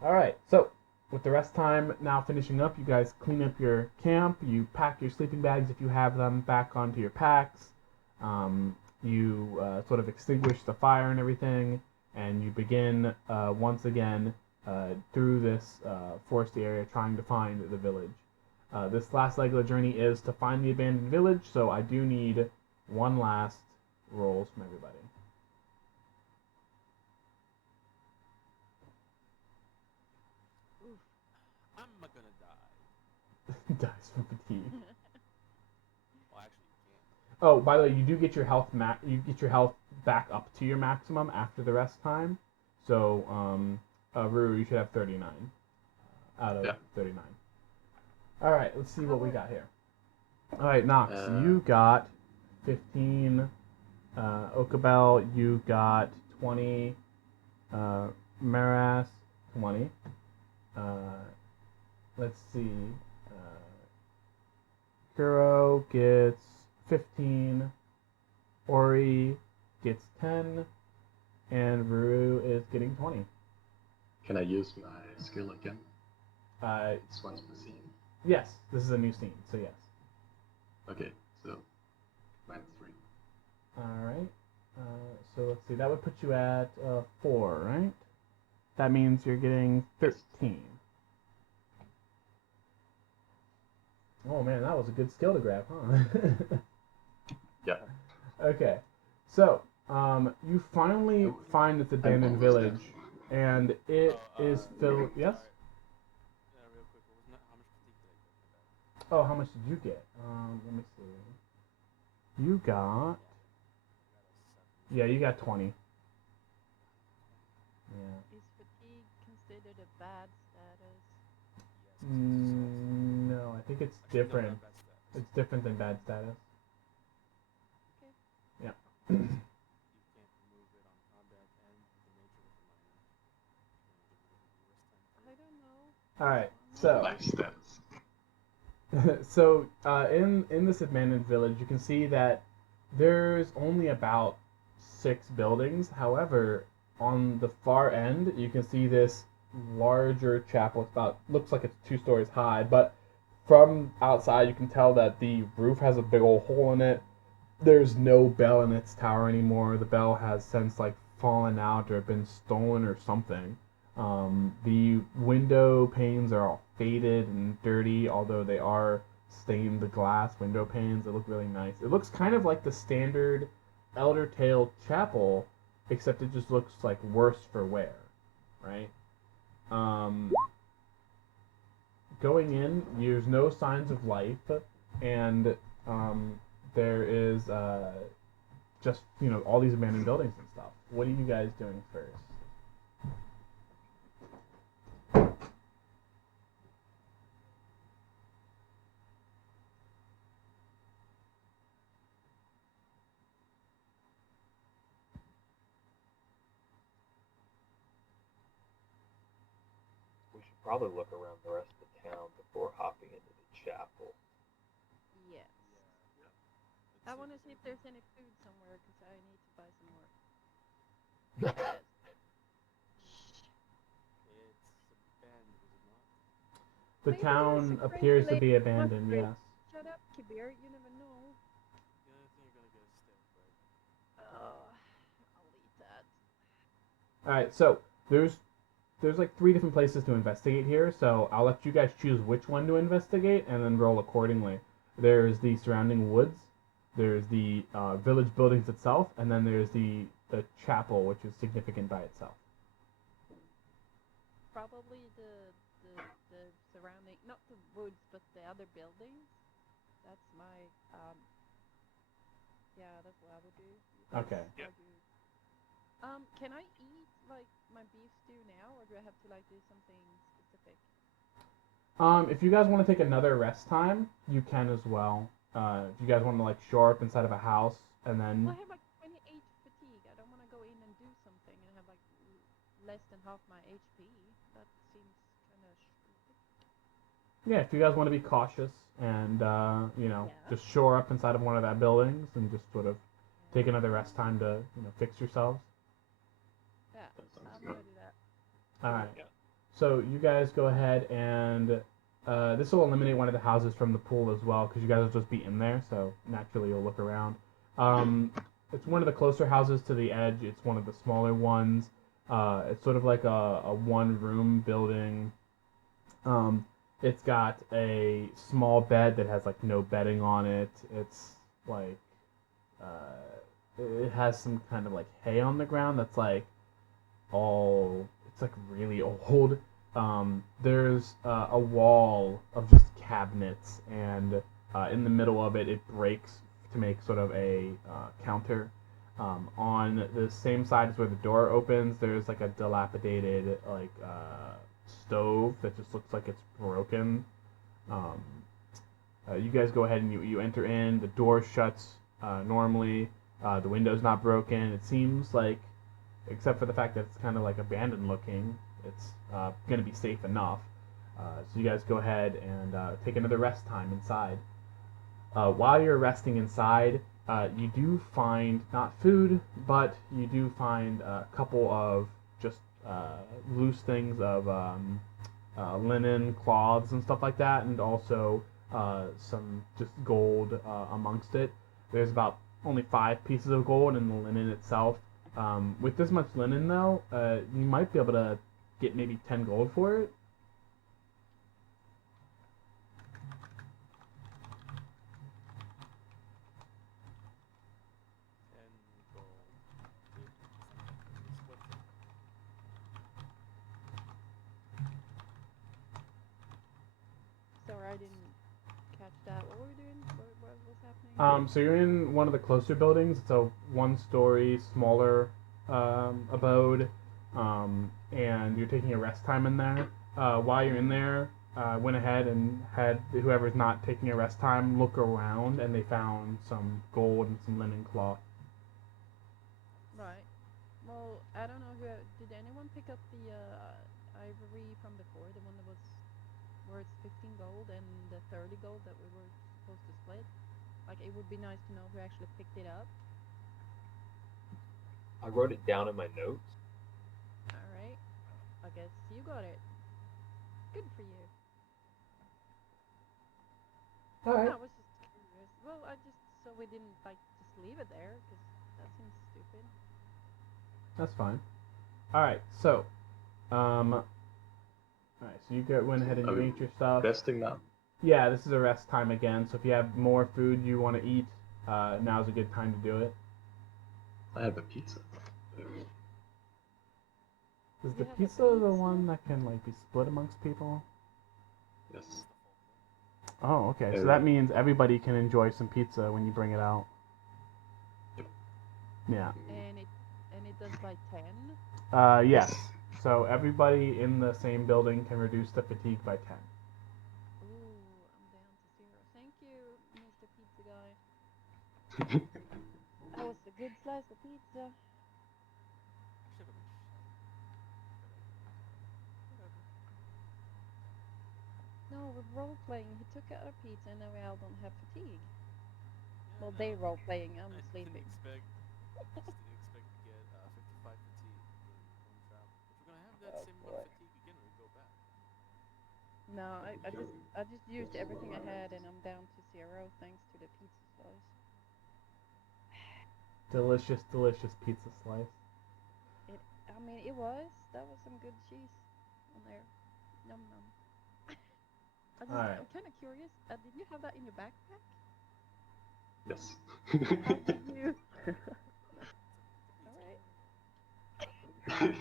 Alright, so with the rest time now finishing up, you guys clean up your camp, you pack your sleeping bags if you have them back onto your packs, you sort of extinguish the fire and everything, and you begin once again through this foresty area trying to find the village. This last leg of the journey is to find the abandoned village, so I do need one last rolls from everybody. Dies from fatigue. Well, actually, you can't. Oh, by the way, you do get your health you get your health back up to your maximum after the rest time. So, Ruru, you should have 39 out of Yeah. 39. All right, let's see what we got here. All right, Nox, you got 15. Okabel, you got 20. Maras, 20. Let's see. Kuro gets 15. Ori gets 10. And Ruru is getting 20. Can I use my skill again? Uh, This one's per scene. yes, this is a new scene, so yes. Okay, so -3. Alright. So let's see, that would put you at 4, right? That means you're getting 13. Oh man, that was a good skill to grab, huh? Yeah. Okay, so you finally find this abandoned almost village, and it is filled. Yes. Yeah, real quick. What was that? How much fatigue did I get? Oh, how much did you get? Let me see. You got. Yeah, you got 20. Yeah. Is fatigue considered a bad status? No, I think it's different. It's different than bad status. Okay. Yeah. You can't remove it on combat and the nature of the minor. I don't know. All right. So. Life stats. So in this abandoned village, you can see that there's only about 6 buildings. However, on the far end, you can see this larger chapel. It's looks like it's 2 stories high, but from outside you can tell that the roof has a big old hole in it. There's no bell in its tower anymore. The bell has since fallen out or been stolen or something. The window panes are all faded and dirty, although they are stained glass window panes. They look really nice. It looks kind of like the standard Elder Tale chapel, except it just looks worse for wear, right? Going in, there's no signs of life, and there is just all these abandoned buildings and stuff. What are you guys doing first? We should probably look around the rest of the town before hopping into the chapel. Yes. Yeah. I want to see if there's any food somewhere because I need to buy some more. It's abandoned, is it not? The Maybe town there's a appears to great be lake abandoned, monster. yes. Shut up, Kibir. You never know. The only thing you're gonna get is stick, right? I'll eat that. Alright, so there's 3 different places to investigate here, so I'll let you guys choose which one to investigate and then roll accordingly. There's the surrounding woods, there's the village buildings itself, and then there's the chapel, which is significant by itself. Probably the surrounding, not the woods, but the other buildings. That's my yeah, that's what I would do. Okay. Yeah. Can I eat my beef stew now, or do I have to do something specific? If you guys want to take another rest time, you can as well. If you guys want to shore up inside of a house and then Well, I have 28 fatigue. I don't want to go in and do something and have less than half my HP. That seems kind of stupid. yeah, if you guys want to be cautious and just shore up inside of one of that buildings and just sort of take another rest time to fix yourselves. Yeah, That sounds I'm good. gonna do that. All right. Yeah. So you guys go ahead and this will eliminate one of the houses from the pool as well because you guys will just be in there. So naturally you'll look around. It's one of the closer houses to the edge. It's one of the smaller ones. It's sort of like a 1-room building. It's got a small bed that has no bedding on it. It's it has some kind of hay on the ground that's it's really old. There's a wall of just cabinets, and in the middle of it, it breaks to make sort of a counter. On the same side as where the door opens, there's like a dilapidated stove that just looks like it's broken. You guys go ahead and you enter in. The door shuts normally. The window's not broken. It seems like, except for the fact that it's kind of like abandoned looking, it's going to be safe enough. So you guys go ahead and take another rest time inside. While you're resting inside, you do find not food, but you do find a couple of just loose things of linen, cloths, and stuff like that, and also some just gold amongst it. There's about only 5 pieces of gold in the linen itself. With this much linen, though, you might be able to get maybe 10 gold for it. Sorry, I didn't catch that. What were we doing? What was happening? So you're in one of the closer buildings. It's a 1-story, smaller abode, and you're taking a rest time in there. While you're in there, went ahead and had whoever's not taking a rest time look around, and they found some gold and some linen cloth. Right. Well, I don't know did anyone pick up the ivory from before, the one that was worth 15 gold and the 30 gold that we were supposed to split? Like, it would be nice to know who actually picked it up. I wrote it down in my notes. Alright. I guess you got it. Good for you. Alright. I was just curious. Well, so we didn't, just leave it there, because that seems stupid. That's fine. Alright, so, alright, so you went ahead and Are you we ate your stuff. Resting now. Yeah, this is a rest time again, so if you have more food you want to eat, now's a good time to do it. I have a pizza. Is You the have a pizza the pizza? one that can, like, be split amongst people? Yes. Oh, okay, so that means everybody can enjoy some pizza when you bring it out. Yep. Yeah. And it does by 10? Yes. So everybody in the same building can reduce the fatigue by 10. Ooh, I'm down to 0. Thank you, Mr. Pizza Guy. That was a good slice of pizza. No, with role playing, he took out a pizza and now we all don't have fatigue. Well, they role playing, I'm sleeping. Just didn't expect to get 55 fatigue when travel. If we're gonna have that same amount of fatigue again when we go back. No, I just used everything I had and I'm down to 0 thanks to the pizza slice. Delicious, delicious pizza slice. It was. That was some good cheese on there. Yum yum. Alright. I'm kind of curious. Did you have that in your backpack? Yes. How did you? Alright.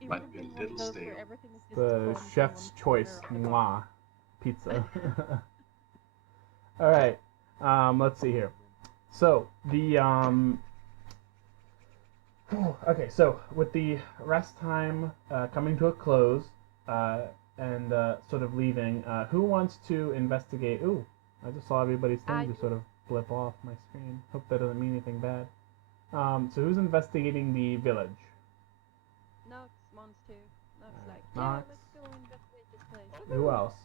It Might would have be a been one little of those stale. where everything is just The clumped in chef's one choice, corner of the moi, box. pizza. Alright, let's see here. So, okay, so with the rest time coming to a close, and sort of leaving, who wants to investigate? Ooh, I just saw everybody's thing just sort of blip off my screen. Hope that doesn't mean anything bad. So who's investigating the village? Nox wants to. Nox like, Nox. yeah, let's go investigate this place. Who else?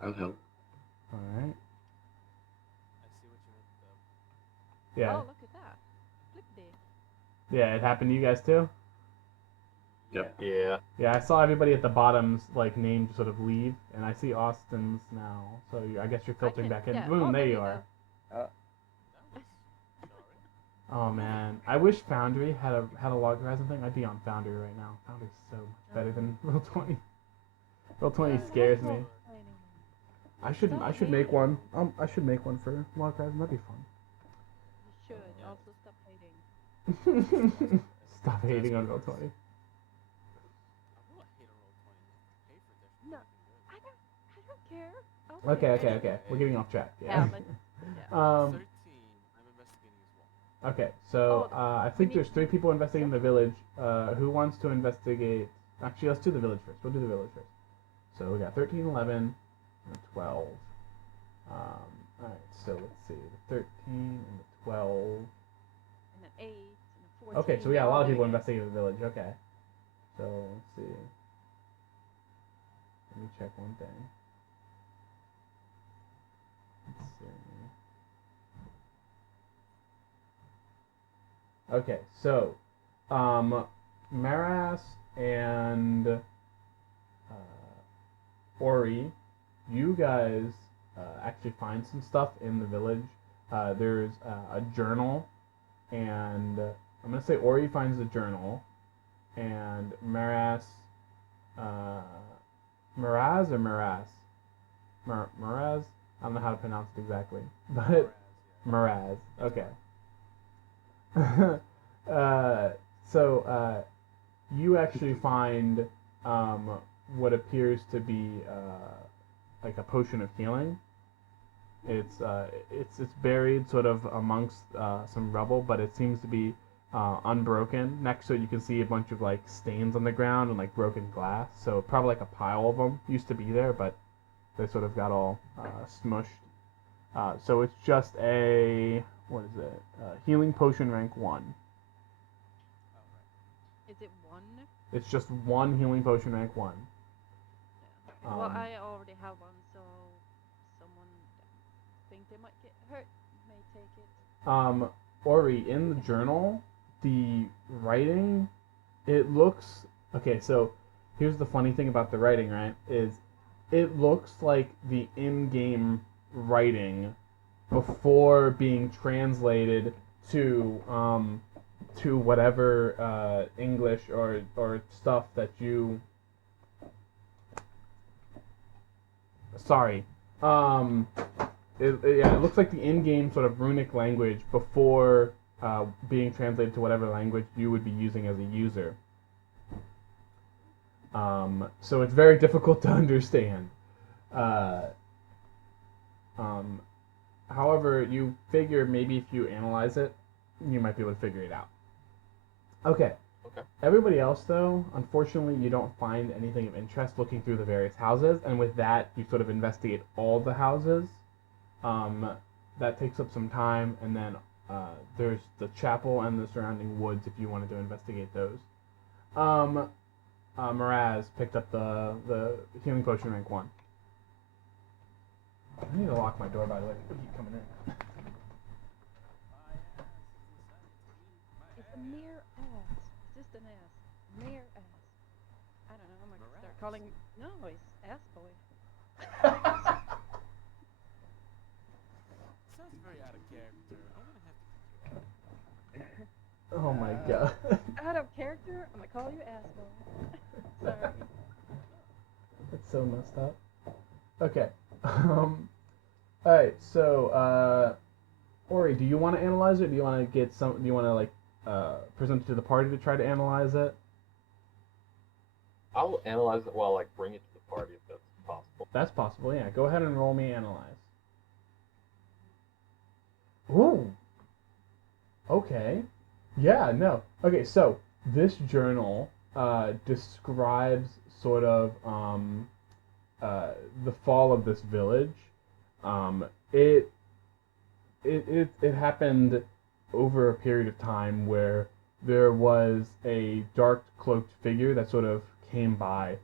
I'll help. Alright. I see what you meant though. Yeah. Oh, look at that. Flippity. Yeah, it happened to you guys too? Yep. Yeah. Yeah, I saw everybody at the bottom's name sort of leave, and I see Austin's now. So I guess you're filtering back in. Yeah. Boom, Oh, there you go. are. That was jarring. Oh man, I wish Foundry had a log horizon thing. I'd be on Foundry right now. Foundry's so much better than Roll20. Roll20 scares me. I should make one. I should make one for log horizon. That'd be fun. You should. Also stop hating. Stop hating on Roll20. I will hate on Roll20. Pay for this. No, Good. I don't don't care. I'll Okay, play. okay, okay. We're getting off track. Yeah. Yeah, yeah. 13. I'm investigating as well. Okay, so Oh, I we think need there's to 3 do people investigating the second. village. Who wants to investigate? Actually, let's do the village first. We'll do the village first. So we got 13, 11, and 12. Alright, so let's see. The 13 and the 12. And an 8 and a 14. Okay, so we they're got a all lot of people doing it. investigating the village. Okay. So let's see. Let me check one thing. Let's see. Okay, so Maras and Ori, you guys actually find some stuff in the village. There's a journal, and I'm gonna say Ori finds the journal, and Maras, Maraz or Maras, Maraz. I don't know how to pronounce it exactly, but Whereas, yeah. Maraz. Okay. So you actually find what appears to be like a potion of healing. It's buried sort of amongst some rubble, but it seems to be unbroken. Next to it, you can see a bunch of like stains on the ground and like broken glass. So probably like a pile of them used to be there, but they sort of got all smushed. So it's just a what is it? Healing potion rank 1. Is it 1? It's just 1 healing potion rank 1. Yeah. Well, I already have one, so someone that think they might get hurt may take it. Ori, in the journal, the writing, it looks okay. So here's the funny thing about the writing, right? Is it looks like the in-game writing before being translated to whatever English or stuff that you. Sorry. Yeah, it looks like the in-game sort of runic language before being translated to whatever language you would be using as a user. So it's very difficult to understand. However, you figure maybe if you analyze it, you might be able to figure it out. Okay. Okay. Everybody else, though, unfortunately, you don't find anything of interest looking through the various houses, and with that, you sort of investigate all the houses. That takes up some time, and then there's the chapel and the surrounding woods if you wanted to investigate those. Miraz picked up the healing potion rank 1. I need to lock my door, by the way. People keep coming in. It's a mere ass. It's just an ass. Mere ass. I don't know. I'm gonna start calling. No, it's ass boy. Sounds very out of character. I'm gonna have to kick you out. Oh my god. Out of character, I'm gonna call you ass boy. Sorry. That's so messed up. Okay. Alright, so Ori, do you want to analyze it? Do you want to get some? Do you want to like present it to the party to try to analyze it? I'll analyze it while I bring it to the party if that's possible. That's possible. Yeah. Go ahead and roll me analyze. Ooh. Okay. Yeah. No. Okay. So this journal describes sort of the fall of this village. It happened over a period of time where there was a dark cloaked figure that sort of came by.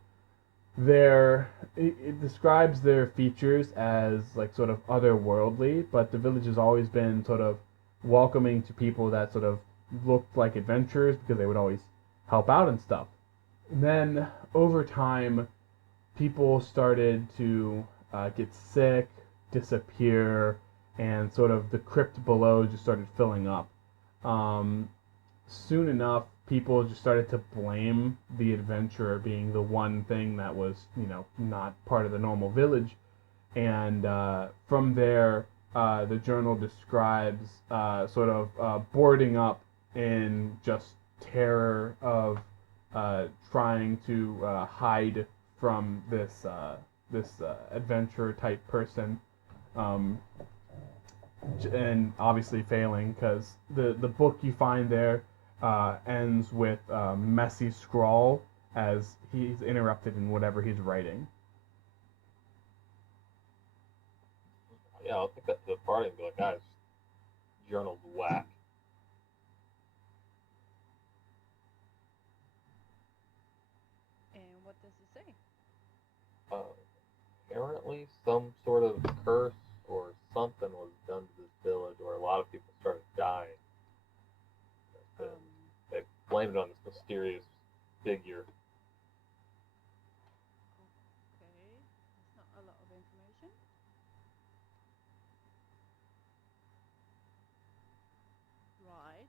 It describes their features as like sort of otherworldly, but the village has always been sort of welcoming to people that sort of looked like adventurers because they would always help out and stuff. And then over time, people started to get sick, disappear, and sort of the crypt below just started filling up. Soon enough, people just started to blame the adventurer being the one thing that was, not part of the normal village. And from there, the journal describes sort of boarding up in just terror of trying to hide from this adventurer type person, and obviously failing because the book you find there ends with messy scrawl as he's interrupted in whatever he's writing. Yeah, I'll take that to the party and be like, guys, journal's whack. And what does it say? Apparently some sort of curse or something was done to this village, or a lot of people started dying. They blamed it on this mysterious figure. Okay, that's not a lot of information. Right.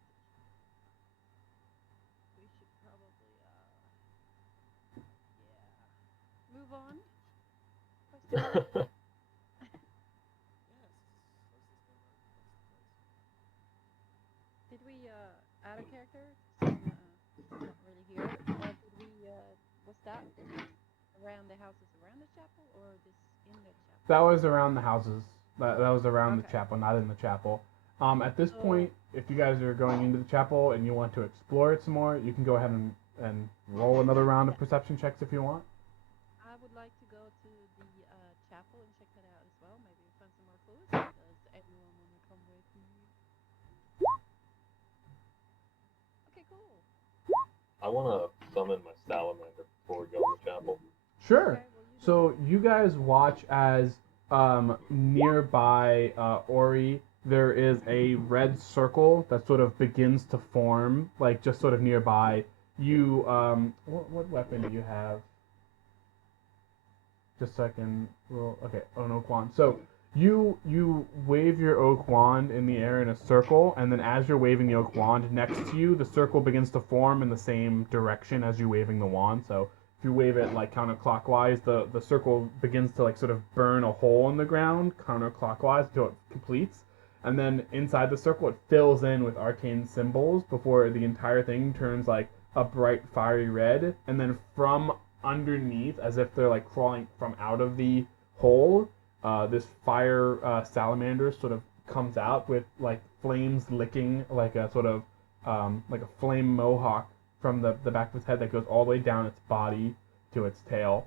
We should probably, yeah, move on. Question mark? Yes. Did we add a character? Not really here. Did we? Was that around the houses around the chapel, or just in the chapel? That was around the houses. That was around the Okay. chapel, not in the chapel. At this So- point, if you guys are going into the chapel and you want to explore it some more, you can go ahead and roll another round of perception checks if you want. I would like to go to the chapel and check that out as well. Maybe find some more clues. Does anyone want to come with me? Okay, cool. I want to summon my salamander before we go in the chapel. Sure. Okay, well, you do So you guys watch as nearby Ori, there is a red circle that sort of begins to form, like just sort of nearby. You what weapon do you have? Just so I can roll. Okay, an oak wand. So you wave your oak wand in the air in a circle, and then as you're waving the oak wand, next to you, the circle begins to form in the same direction as you waving the wand. So if you wave it like counterclockwise, the circle begins to like sort of burn a hole in the ground counterclockwise until it completes. And then inside the circle, it fills in with arcane symbols before the entire thing turns like a bright fiery red. And then from underneath, as if they're like crawling from out of the hole, this fire salamander sort of comes out with like flames licking like a sort of like a flame mohawk from the back of its head that goes all the way down its body to its tail.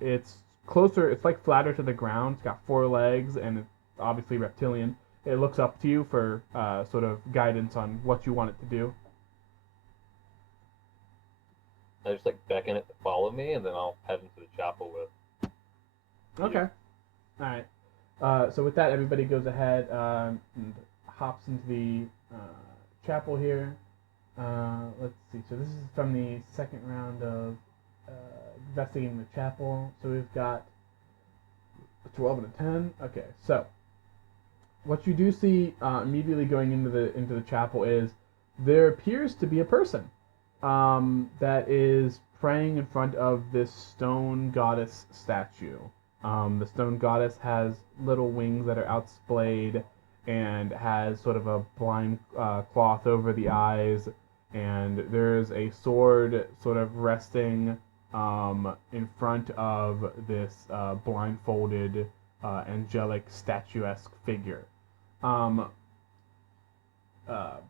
It's closer, it's like flatter to the ground. It's got 4 legs and it's obviously reptilian. It looks up to you for sort of guidance on what you want it to do. I just like beckon it to follow me, and then I'll head into the chapel with. Okay. All right. So with that, everybody goes ahead and hops into the chapel here. Let's see. So this is from the second round of investigating the chapel. So we've got a 12 and a 10. Okay. So what you do see immediately going into the chapel is there appears to be a person that is praying in front of this stone goddess statue. The stone goddess has little wings that are outsplayed and has sort of a blind cloth over the eyes, and there's a sword sort of resting in front of this blindfolded angelic statuesque figure.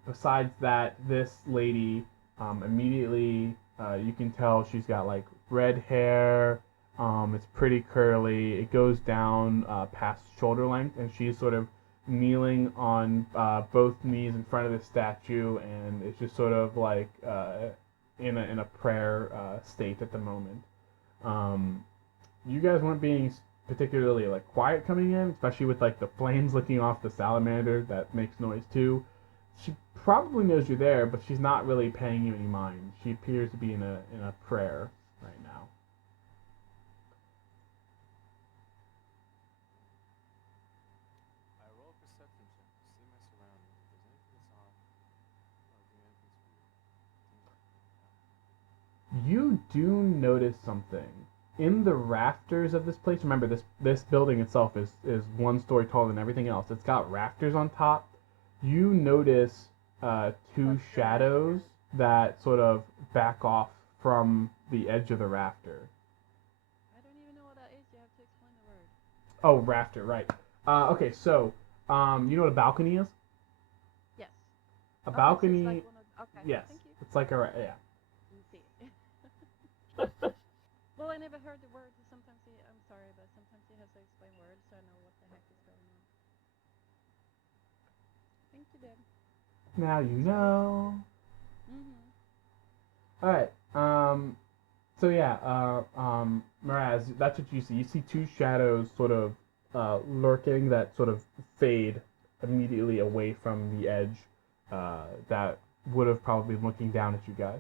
Besides that, this lady immediately you can tell she's got like red hair. It's pretty curly. It goes down past shoulder length, and she's sort of kneeling on both knees in front of the statue, and it's just sort of like in a prayer state at the moment. You guys weren't being particularly like quiet coming in, especially with like the flames licking off the salamander that makes noise too. She probably knows you're there, but she's not really paying you any mind. She appears to be in a prayer right now. I roll a perception check to see my surroundings. If there's anything that's off, or doing anything weird. Things like that. You do notice something in the rafters of this place. Remember, this building itself is 1 story taller than everything else. It's got rafters on top. You notice 2 shadows that sort of back off from the edge of the rafter. I don't even know what that is to explain the word. Oh, rafter, right. Okay, so, you know what a balcony is? Yes. A Oh, this is balcony, like one of. Okay. yes. Thank you. It's like a, yeah. Easy. Well, I never heard the word. Sometimes I'm sorry, but sometimes he has to explain words so I know what the heck is going on. Thank you, Deb. Now you know. Mm-hmm. Alright, so yeah, Miraz, that's what you see. You see two shadows sort of lurking that sort of fade immediately away from the edge that would have probably been looking down at you guys. I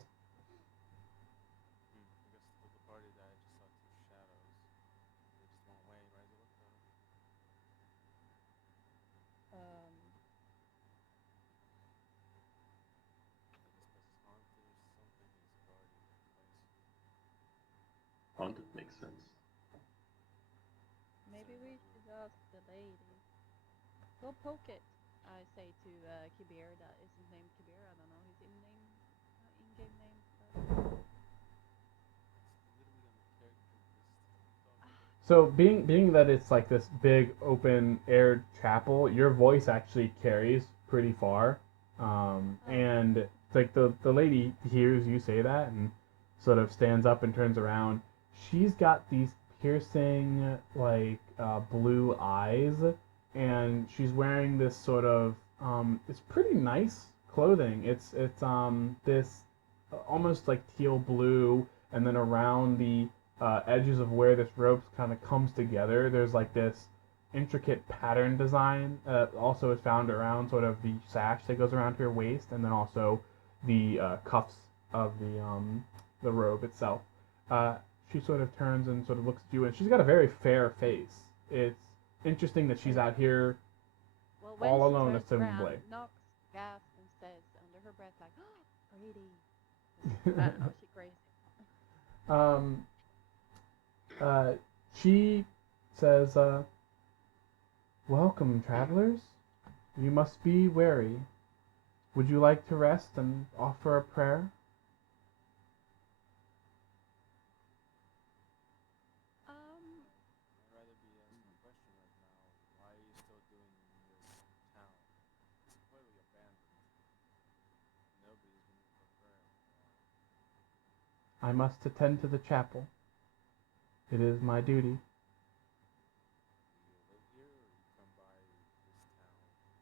guess to the party that I just saw two shadows. They just went away, right? What the? Maybe this place is haunted or something is guarding the place. Haunted makes sense. Maybe we should ask the lady. Go poke it, I say to Kibir. That is his name, Kibir. I don't know his in-game name. But... It's literally on the character list. So being that it's like this big open air chapel, your voice actually carries pretty far, and it's like the lady hears you say that and sort of stands up and turns around. She's got these piercing like blue eyes, and she's wearing this sort of it's pretty nice clothing. It's this almost like teal blue, and then around the edges of where this rope kind of comes together, there's like this intricate pattern design. Also is found around sort of the sash that goes around her waist, and then also the cuffs of the robe itself. She sort of turns and sort of looks at you, and she's got a very fair face. It's interesting that she's out here Well, all alone, turns around, assumably. knocks, gasps, and says under her breath, like, "Oh, pretty." I don't know, she's crazy. She says, "Welcome, travelers. You must be wary. Would you like to rest and offer a prayer?" I'd rather be asking a question right now. Why are you still doing this town? It's completely abandoned. Nobody's been here for a very long while. "I must attend to the chapel. It is my duty." Do you live here or you come by this town very softly?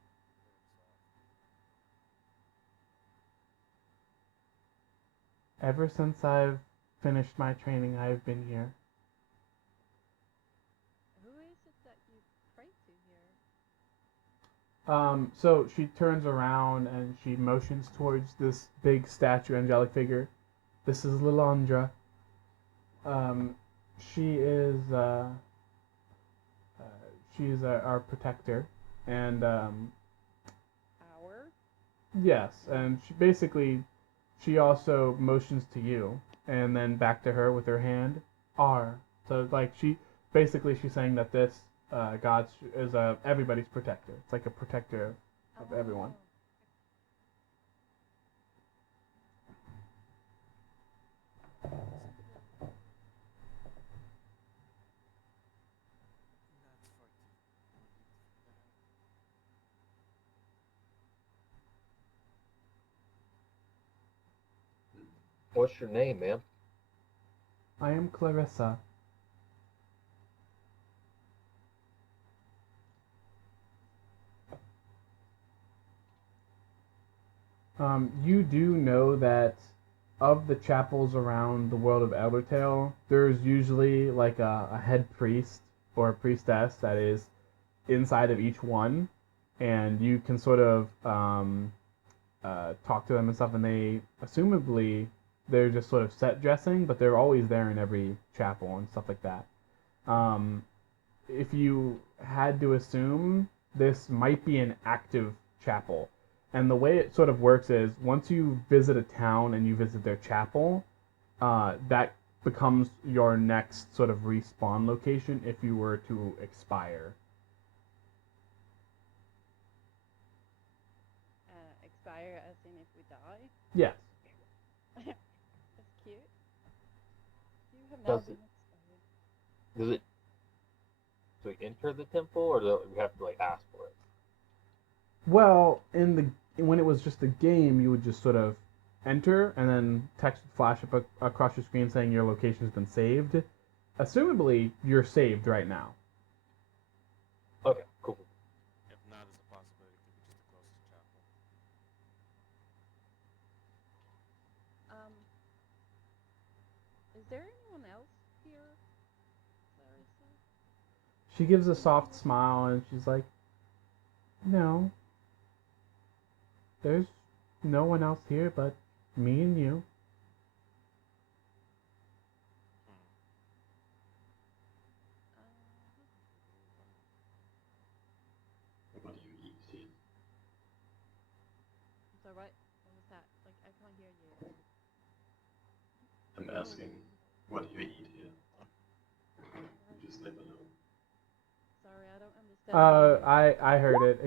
Ever since I've finished my training, I've been here. Who is it that you pray to here? So she turns around and she motions towards this big statue angelic figure. "This is Lilandra. She is she's our protector, and Our? yes, and she also motions to you, and then back to her with her hand, "R." So like she's saying that this God is everybody's protector. It's like a protector of everyone. That's far too more deep to figure that out. What's your name, ma'am? "I am Clarissa." You do know that of the chapels around the world of Eldertale, there's usually like a head priest or a priestess that is inside of each one, and you can sort of talk to them and stuff, and they're just sort of set dressing, but they're always there in every chapel and stuff like that. If you had to assume, this might be an active chapel. And the way it sort of works is once you visit a town and you visit their chapel, that becomes your next sort of respawn location if you were to expire. Expire as in if we die? Yes. That's cute. You have now Does been it- expired. Does it enter the temple, or do we have to like ask for it? Well, when it was just a game, you would just sort of enter, and then text would flash up across your screen saying your location's been saved. Assumably, you're saved right now. Okay, cool. If not, there's a possibility it could be just the closest chapel. Is there anyone else here, Clarissa? She gives a soft smile, and she's like, "No, there's no one else here but me and you." What do you eat here? So what was that? Like I can't hear you. I'm asking, what do you eat here? You just live alone. Sorry, I don't understand. I heard it.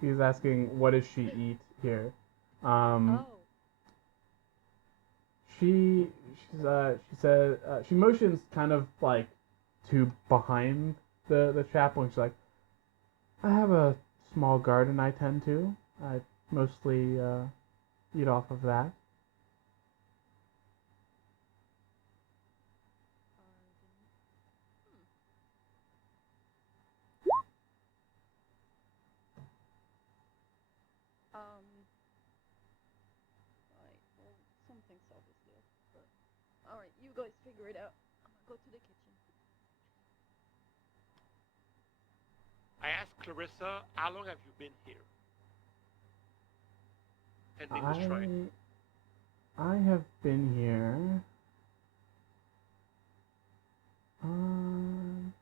He's asking what does she eat here. Oh. She said she motions kind of like to behind the chapel, and she's like, I have a small garden I tend to. I mostly eat off of that. Right. Well, something's obviously up, but all right, you guys figure it out. I'm gonna go to the kitchen. I asked Clarissa, how long have you been here? Tending the shrine. I have been here. Um,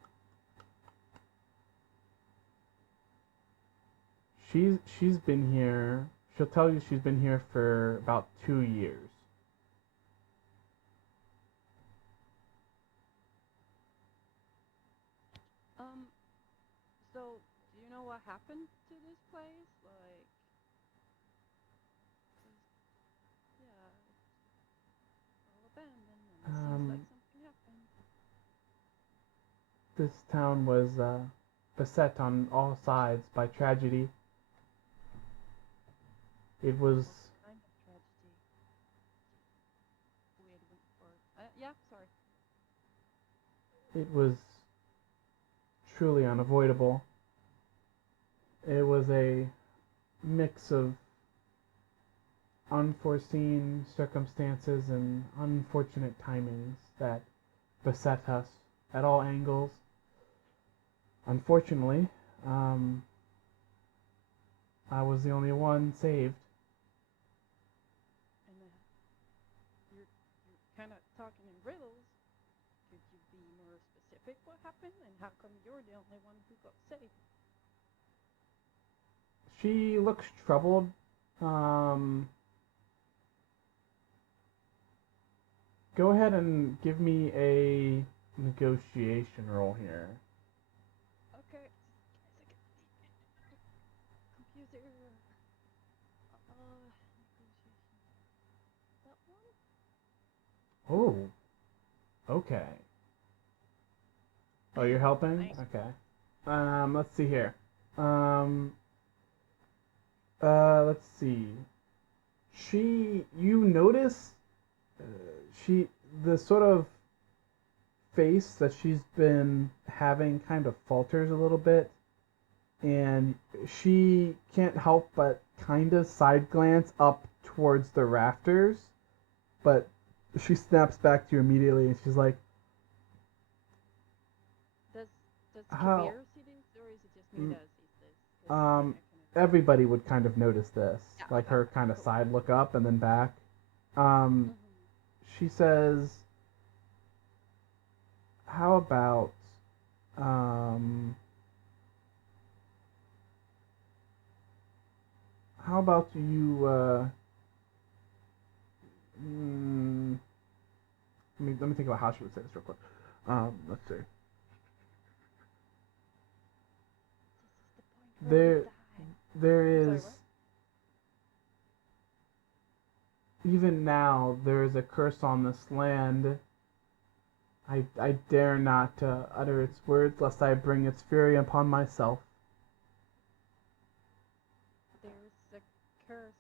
she's been here. She'll tell you she's been here for about 2 years. So do you know what happened to this place? Like, yeah, it's all abandoned, and it seems like something happened. This town was beset on all sides by tragedy. It was Kind of tragedy. Weird word. Yeah, sorry. it was truly unavoidable. It was a mix of unforeseen circumstances and unfortunate timings that beset us at all angles. Unfortunately, I was the only one saved. And you're kind of talking in riddles. Could you be more specific what happened, and how come you're the only one who got saved? She looks troubled. Go ahead and give me a negotiation roll here. Okay. Computer. Negotiation. That one? Oh, okay. Oh, you're helping? Nice. Okay. Let's see here. Let's see. You notice, the sort of face that she's been having kind of falters a little bit, and she can't help but kind of side glance up towards the rafters, but she snaps back to you immediately, and she's like, Does How- Kabir see this, or is it just me that sees this? 'Cause, Um, like, I kinda- everybody would kind of notice this, Yeah, like okay, her kind of cool. side look up and then back. Mhm. She says, "How about um, how about you let me think about how she would say this real quick. Let's see. This is the point where we die. There Sorry, is what? even now there is a curse on this land. I dare not utter its words, lest I bring its fury upon myself. There's a curse.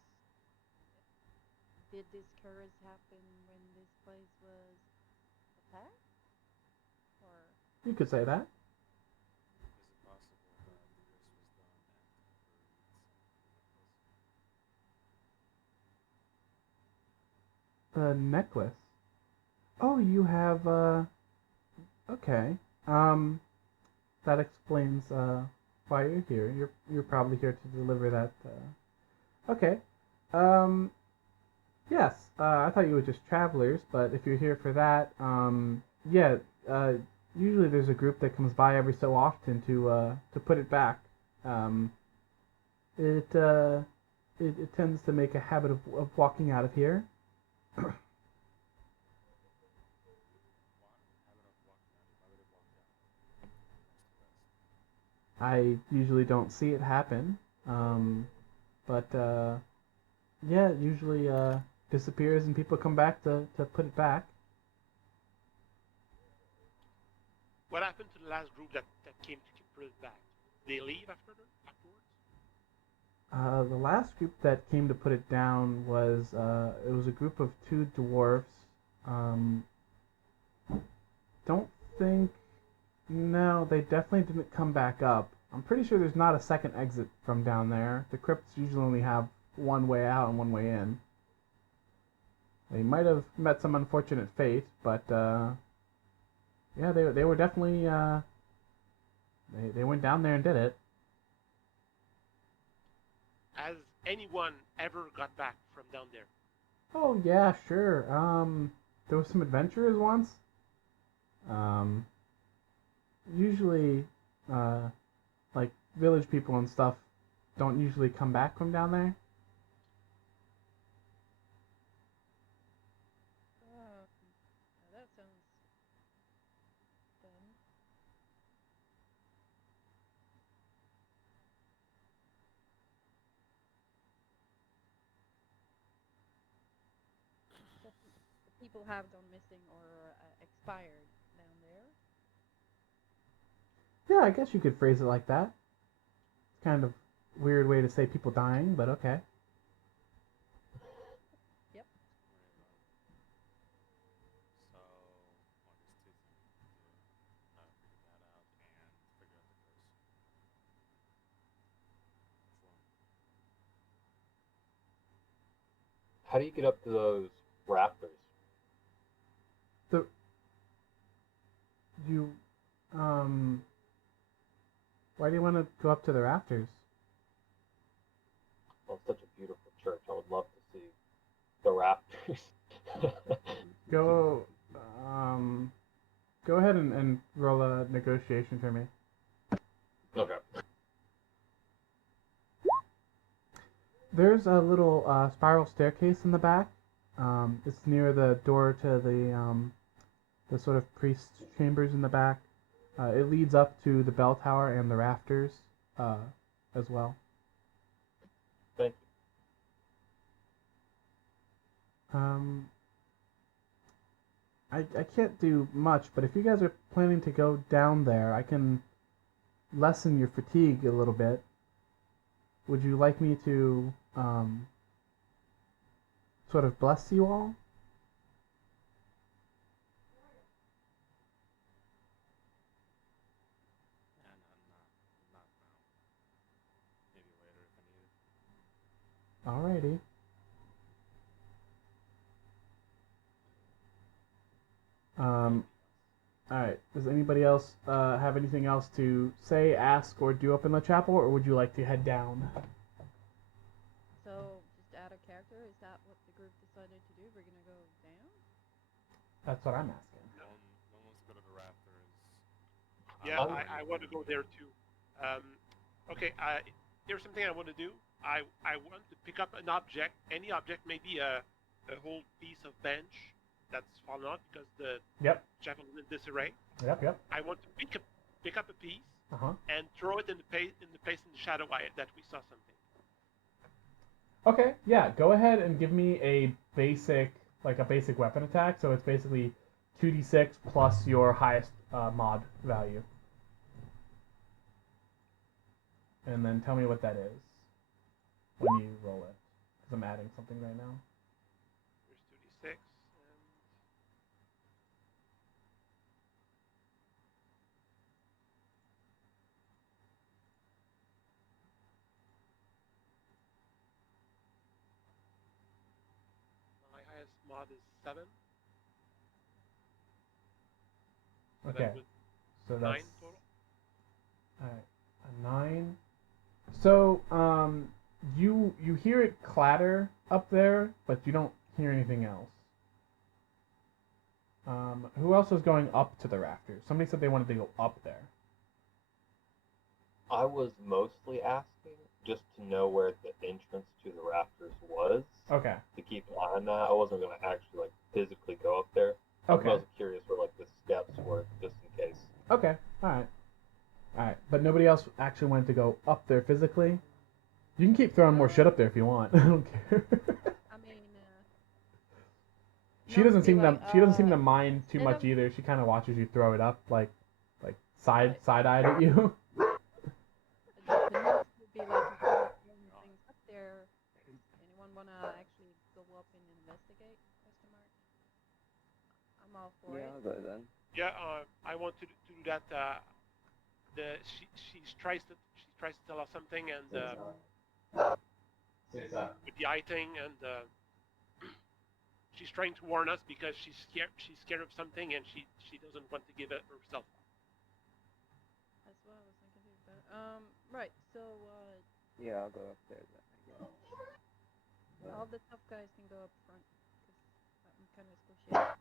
Did this curse happen when this place was attacked? Or You could say that. Is it possible that the curse was done The necklace. Oh, you have okay. That explains why you're here. You're probably here to deliver that. Okay. Um, yes. I thought you were just travelers, but if you're here for that, yeah. Usually there's a group that comes by every so often to put it back. Um, it tends to make a habit of walking out of here. I usually don't see it happen. But yeah, it usually disappears and people come back to put it back. What happened to the last group that came to put it back? They leave afterwards? The last group that came to put it down was it was a group of two dwarfs. Um, don't think. No, they definitely didn't come back up. I'm pretty sure there's not a second exit from down there. The crypts usually only have one way out and one way in. They might have met some unfortunate fate, but yeah, they were definitely they went down there and did it. Has anyone ever got back from down there? Oh yeah, sure. There was some adventurers once. Um, Usually, like village people and stuff don't usually come back from down there. that sounds fun. So people have gone missing or expired down there. Yeah, I guess you could phrase it like that. It's kind of weird way to say people dying, but okay. Yep. So, well, there's two things we can do. Figure that out and figure out the curse. Which one? How do you get up to those rafters? The you why do you want to go up to the rafters? Well, it's such a beautiful church. I would love to see the rafters. Go go ahead and roll a negotiation for me. Okay. There's a little spiral staircase in the back. It's near the door to the sort of priest's chambers in the back. It leads up to the bell tower and the rafters as well. Thank you. I can't do much, but if you guys are planning to go down there, I can lessen your fatigue a little bit. Would you like me to sort of bless you all? Not now. Maybe later if I need it. Alrighty. Alright. Does anybody else have anything else to say, ask, or do up in the chapel, or would you like to head down? So, just out of character, is that what the group decided to do? We're gonna go down? That's what I'm asking. No one wants to go to the rafters. Yeah, Um, I want to go there too. Okay, here's something I want to do. I want to pick up an object, any object, maybe a whole piece of bench that's fallen off because the Yep. chapel is in disarray. Yep. I want to pick up a piece Uh-huh. and throw it in the place in the shadow that we saw something. Okay, yeah, go ahead and give me a basic weapon attack. So it's basically 2d6 plus your highest mod value. And then tell me what that is when you roll it. Because I'm adding something right now. Here's 2d6 and my highest mod is 7. So Okay. that would So 9 that's total. alright. A 9. So you hear it clatter up there, but you don't hear anything else. Who else was going up to the rafters? Somebody said they wanted to go up there. I was mostly asking just to know where the entrance to the rafters was. Okay. To keep an eye on that. I wasn't gonna actually like physically go up there. I was Okay. mostly curious where like the steps were, just in case. Okay. Alright. Alright. But nobody else actually wanted to go up there physically? You can keep throwing more shit up there if you want. I don't care. I mean, She doesn't seem to mind too instead much of- either. She kind of watches you throw it up, like side Right. side-eyed at you. the next would be like instead of throwing things up there. Anyone wanna actually go up and investigate? Question mark. I'm all for Yeah, it. I'll go then. Yeah, I want to do that. She tries to tell us something, and with the eye thing, and she's trying to warn us because she's scared of something, and she doesn't want to give it herself. That's what I was thinking too. But right. So Yeah, I'll go up there then, I guess. all the tough guys can go up front because I'm kind of squishy.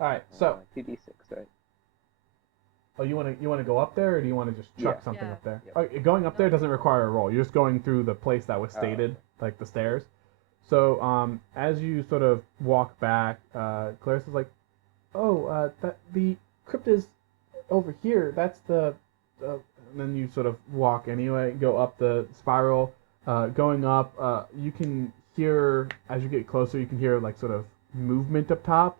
All right. So, 2d6, right? oh, you want to go up there, or do you want to just chuck Yeah. something Yeah. up there? Yep. Okay, going up there No. doesn't require a roll. You're just going through the place that was Oh, stated, okay. like the stairs. So, as you sort of walk back, Clarissa's like, "Oh, that the crypt is over here. That's the." And then you sort of walk anyway, go up the spiral. Going up, you can hear as you get closer. You can hear like sort of movement up top,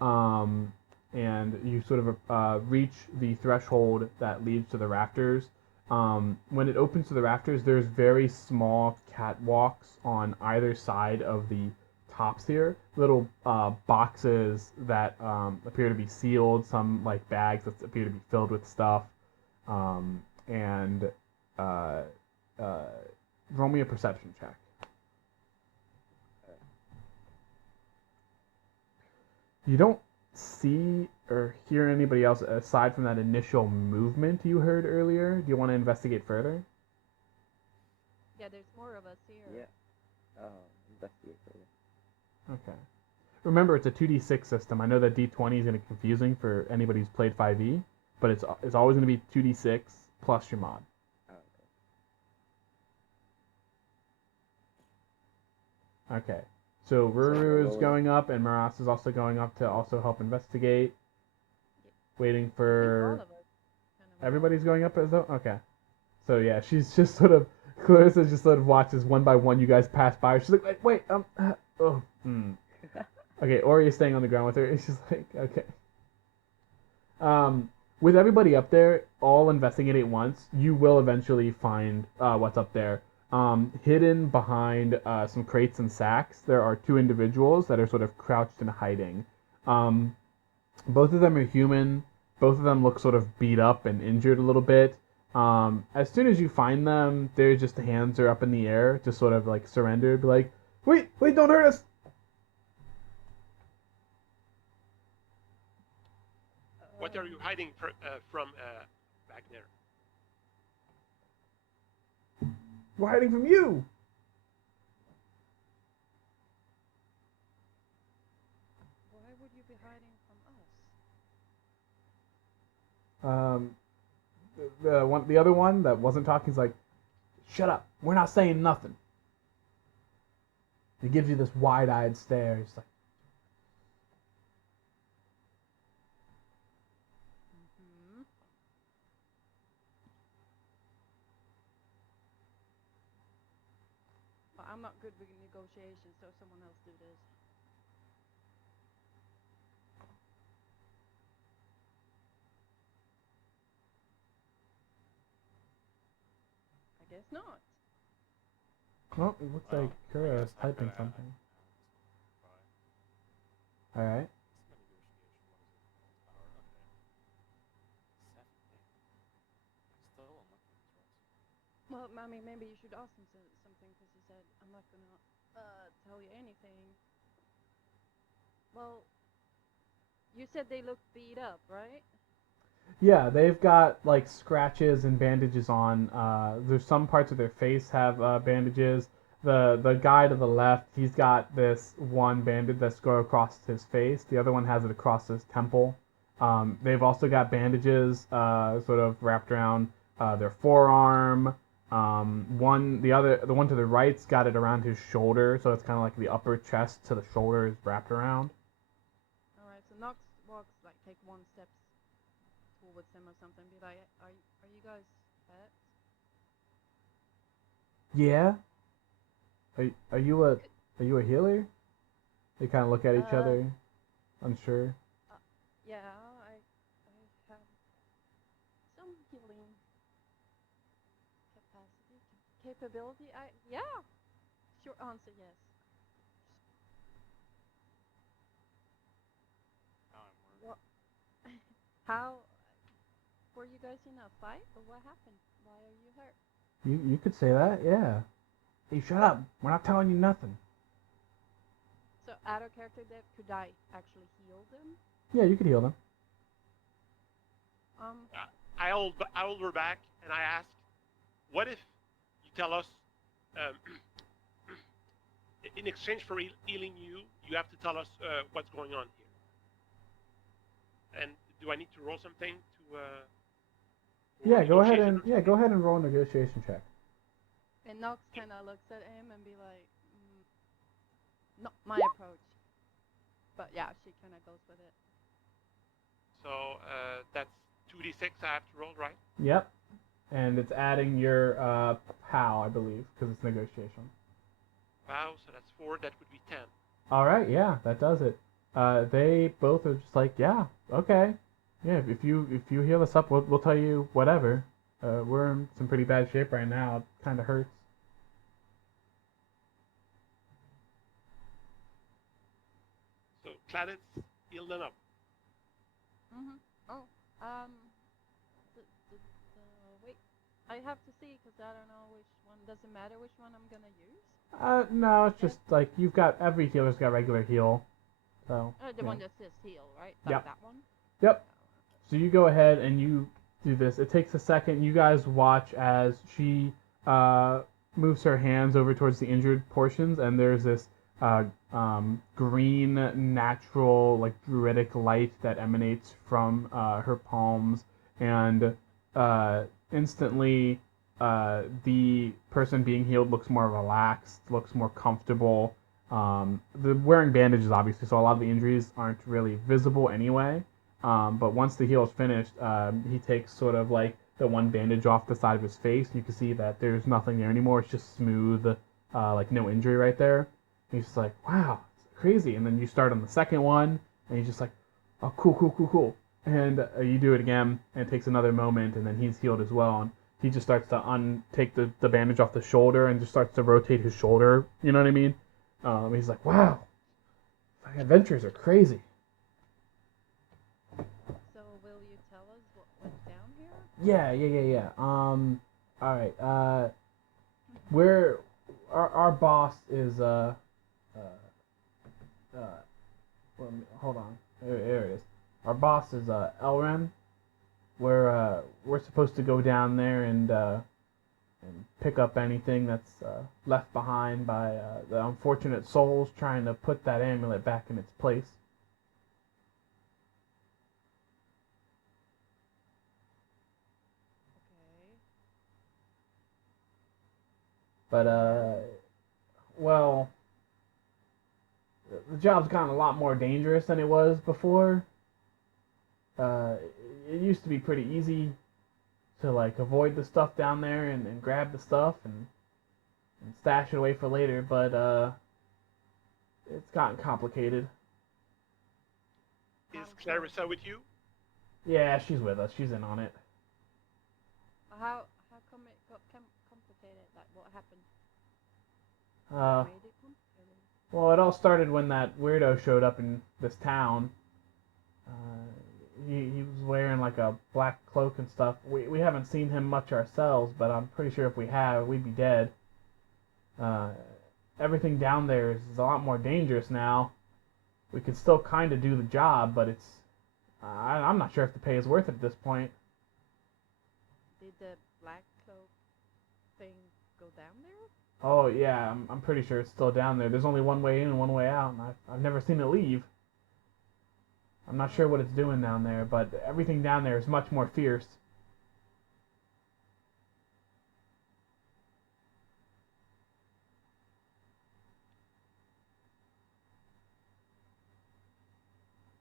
and you sort of reach the threshold that leads to the rafters. When it opens to the rafters, there's very small catwalks on either side of the tops here. Little boxes that appear to be sealed, some like bags that appear to be filled with stuff. And roll me a perception check. You don't see or hear anybody else aside from that initial movement you heard earlier. Do you want to investigate further? Yeah, there's more of us here. Yeah. Investigate further. Okay. Remember, it's a 2d6 system. I know that d20 is going to be confusing for anybody who's played 5e, but it's always going to be 2d6 plus your mod. Oh, okay. Okay. So we're Ruru is rolling. going up, and Maras is also going up to also help investigate. Waiting I think all for of us kind of everybody's going up as though. Okay. So yeah, she's just sort of Clarissa just sort of watches one by one you guys pass by. She's like, wait, oh, Okay, Ori is staying on the ground with her. It's just like, okay. With everybody up there, all investigating at once, you will eventually find what's up there. Hidden behind some crates and sacks, there are two individuals that are sort of crouched and hiding. Both of them are human. Both of them look sort of beat up and injured a little bit. As soon as you find them, their just hands are up in the air, just sort of like surrendered, like, wait, don't hurt us. What are you hiding from back there? We're hiding from you. Why would you be hiding from us? The other one that wasn't talking is like, shut up, we're not saying nothing. He gives you this wide-eyed stare. He's like, Mm-hmm. Well, I'm not good with negotiations, so someone else do this. guess not. Oh, it looks Well, like I Kura is guess I typing could something. Bye. Alright. It's a negotiation. What is it? Power. Okay. 7. Still unlucky these rolls. Well, Mommy, maybe you should ask him something because he said, I'm not gonna tell you anything. Well, you said they looked beat up, right? Yeah, they've got like scratches and bandages on. There's some parts of their face have bandages. The guy to the left, he's got this one bandage that's go across his face. The other one has it across his temple. They've also got bandages sort of wrapped around their forearm. The one to the right's got it around his shoulder, so it's kind of like the upper chest to the shoulder is wrapped around. Alright, so Nox walks, like, take one step towards him or something, be like, are you guys pets? Yeah. Are you a healer? They kind of look at each other, unsure. Yeah, I have some healing capability. Yeah. Short answer, yes. Now I'm worried. What? How? Were you guys in a fight, or what happened? Why are you hurt? You could say that, yeah. Hey, shut up. We're not telling you nothing. So, out of character depth, could I actually heal them? Yeah, you could heal them. I hold her back and I ask, what if you tell us, in exchange for healing you, you have to tell us what's going on here? And do I need to roll something to? Yeah, go ahead and roll a negotiation check. And Nox kind of looks at him and be like, not my approach. But yeah, she kind of goes with it. So that's 2d6 I have to roll, right? Yep. And it's adding your POW, I believe, because it's negotiation. Wow, so that's 4. That would be 10. All right, yeah, that does it. They both are just like, yeah, okay, yeah. If you heal us up, we'll tell you whatever. We're in some pretty bad shape right now. It kind of hurts. So Claditz, heal them up. Oh, wait. I have to see because I don't know which one. Doesn't matter which one I'm gonna use. No, it's just like you've got every healer's got regular heal, so. The yeah. one that says heal, right? Yep. That one. Yep. So you go ahead and you do this. It takes a second. You guys watch as she moves her hands over towards the injured portions, and there's this green, natural, like druidic light that emanates from her palms, and instantly the person being healed looks more relaxed, looks more comfortable. The wearing bandages, obviously, so a lot of the injuries aren't really visible anyway. But once the heal is finished, he takes sort of like the one bandage off the side of his face. You can see that there's nothing there anymore. It's just smooth, like no injury right there. And he's just like, wow, it's crazy. And then you start on the second one, and he's just like, oh, cool. And you do it again, and it takes another moment, and then he's healed as well. And he just starts to take the bandage off the shoulder and just starts to rotate his shoulder. You know what I mean? He's like, wow, adventures are crazy. So will you tell us what went down here? Yeah. All right. We're our boss is well, hold on. There it is. Our boss is Elren. We're supposed to go down there and pick up anything that's left behind by the unfortunate souls trying to put that amulet back in its place. Okay. But well, the job's gotten a lot more dangerous than it was before. It used to be pretty easy to like avoid the stuff down there and grab the stuff and stash it away for later, but it's gotten complicated. Is Clarissa with you? Yeah, she's with us. She's in on it. How come it got complicated? What happened? Uh, Made it complicated. well, it all started when that weirdo showed up in this town. He was wearing like a black cloak and stuff. We haven't seen him much ourselves, but I'm pretty sure if we have, we'd be dead. Uh, Everything down there is a lot more dangerous now. We can still kind of do the job, but I'm not sure if the pay is worth it at this point. Did the black cloak thing go down there? Oh yeah, I'm pretty sure it's still down there. There's only one way in and one way out, and I've never seen it leave. I'm not sure what it's doing down there, but everything down there is much more fierce.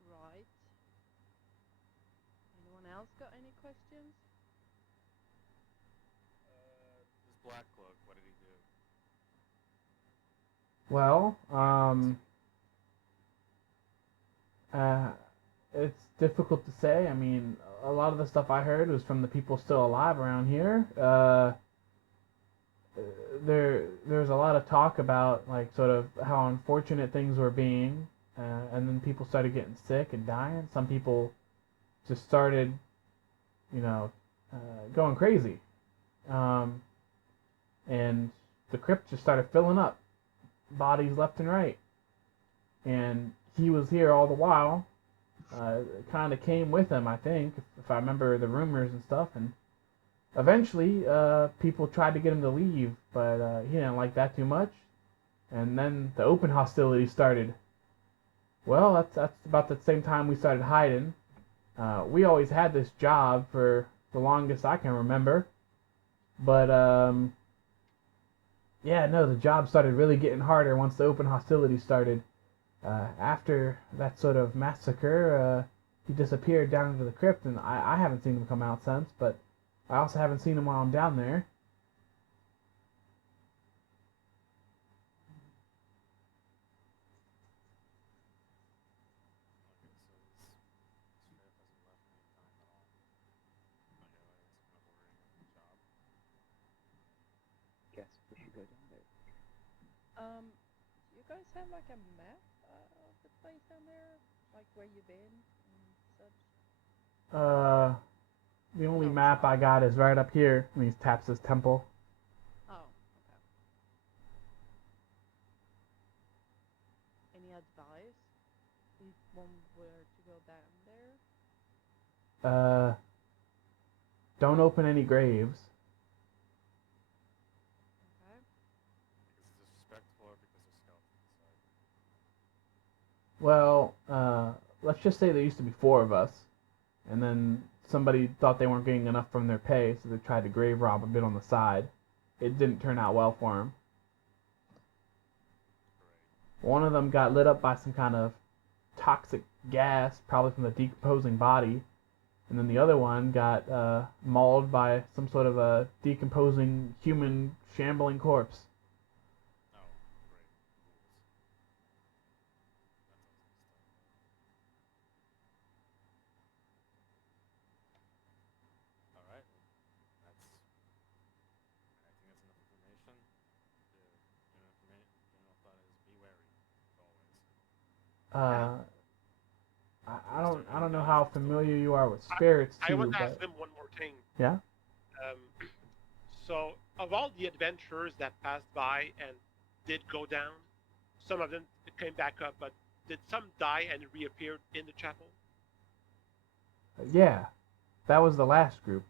Right. Anyone else got any questions? This Black Cloak, what did he do? Well, it's difficult to say. I mean, a lot of the stuff I heard was from the people still alive around here. There's a lot of talk about like sort of how unfortunate things were being, and then people started getting sick and dying. Some people just started, you know, going crazy, and the crypt just started filling up, bodies left and right, and he was here all the while. Kind of came with him, I think, if I remember the rumors and stuff, and eventually, people tried to get him to leave, but he didn't like that too much. And then the open hostility started. Well, that's about the same time we started hiding. We always had this job for the longest I can remember, but yeah, no, the job started really getting harder once the open hostility started. After that sort of massacre, he disappeared down into the crypt, and I haven't seen him come out since, but I also haven't seen him while I'm down there. Okay, so this sheriff hasn't left any time at all. Okay, well, that's kind of worrying about the job. Guess we should go down there. Do you guys have like a map of the place down there? Like where you've been and such? The only No, map I got is right up here, and he taps his temple. Oh, okay. Any advice? If one were to go down there? Don't open any graves. Okay. Because it's disrespectful or because there's skeletons inside. Well, let's just say there used to be 4 of us, and then somebody thought they weren't getting enough from their pay, so they tried to grave rob a bit on the side. It didn't turn out well for him. Great. One of them got lit up by some kind of toxic gas, probably from the decomposing body, and then the other one got mauled by some sort of a decomposing human shambling corpse. Oh, great. Rules. That sounds like stuff. Alright, well, I think that's enough information. General thought is be wary, as always. I don't know how familiar you are with spirits I too, want to but ask them one more thing. yeah. So, of all the adventurers that passed by and did go down, some of them came back up, but did some die and reappeared in the chapel? Yeah, that was the last group.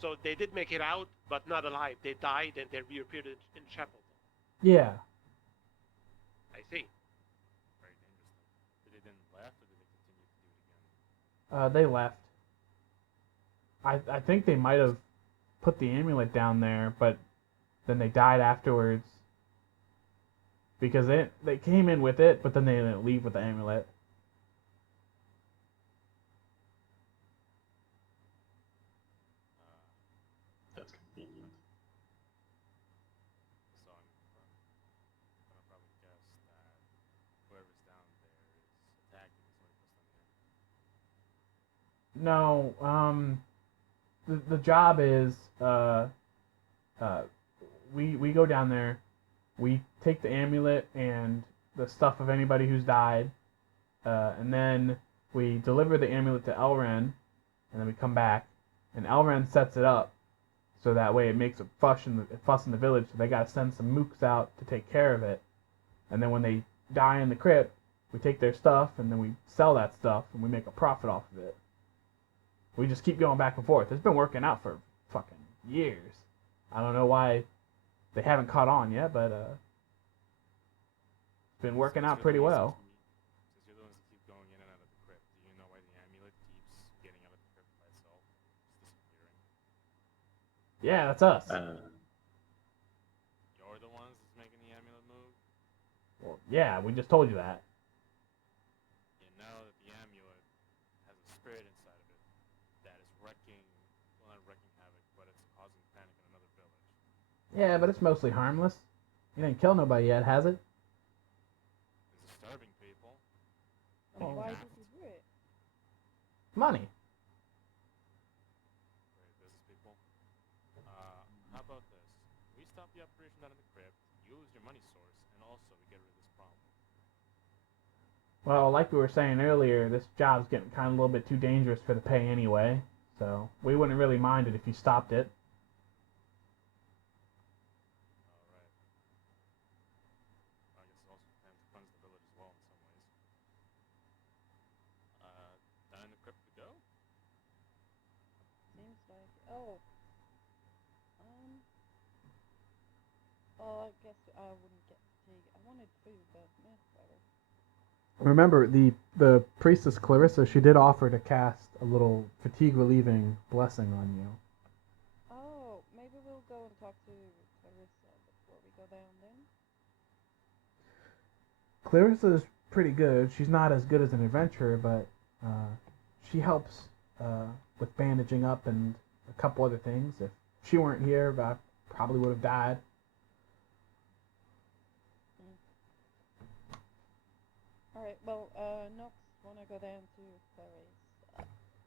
So they did make it out, but not alive. They died and they reappeared in chapel. Yeah. I see. Very dangerous. Did they then left or did they continue to do it again? They left. I think they might have put the amulet down there, but then they died afterwards. Because they came in with it, but then they didn't leave with the amulet. That's convenient. So I'm gonna probably guess that whoever's down there is attacking somebody plus them here. No, the job is we go down there, we take the amulet and the stuff of anybody who's died, and then we deliver the amulet to Elren, and then we come back, and Elren sets it up so that way it makes a fuss in the village. So they gotta send some mooks out to take care of it, and then when they die in the crypt, we take their stuff and then we sell that stuff and we make a profit off of it. We just keep going back and forth. It's been working out for fucking years. I don't know why they haven't caught on yet, but it's been working out pretty well. Since you're the ones that keep going in and out of the crypt, do you know why the amulet keeps getting out of the crypt by itself? It's disappearing. Yeah, that's us. You're the ones that's making the amulet move? Well, yeah, we just told you that. You know that the amulet has a spirit inside of it that is wrecking, well, not wrecking havoc, but it's causing panic in another village. Yeah, but it's mostly harmless. It ain't killed nobody yet, has it? It's disturbing people. And Oh. why did you do it? Money. Great business people. How about this? We stop the operation down in the crypt, use your money source, and also we get rid of this problem. Well, like we were saying earlier, this job's getting kind of a little bit too dangerous for the pay anyway, so we wouldn't really mind it if you stopped it. Alright. I guess it also funds the village as well in some ways. Down in the crypt we go? Seems like. Oh. Oh, I guess I wouldn't get fatigue. I wanted food, but whatever. Remember, the priestess Clarissa, she did offer to cast a little fatigue relieving blessing on you. Oh, maybe we'll go and talk to Clarissa before we go down then. Clarissa's pretty good. She's not as good as an adventurer, but she helps with bandaging up and a couple other things. If she weren't here, I probably would have died. Alright, well, Nox wanna go down to Clarice.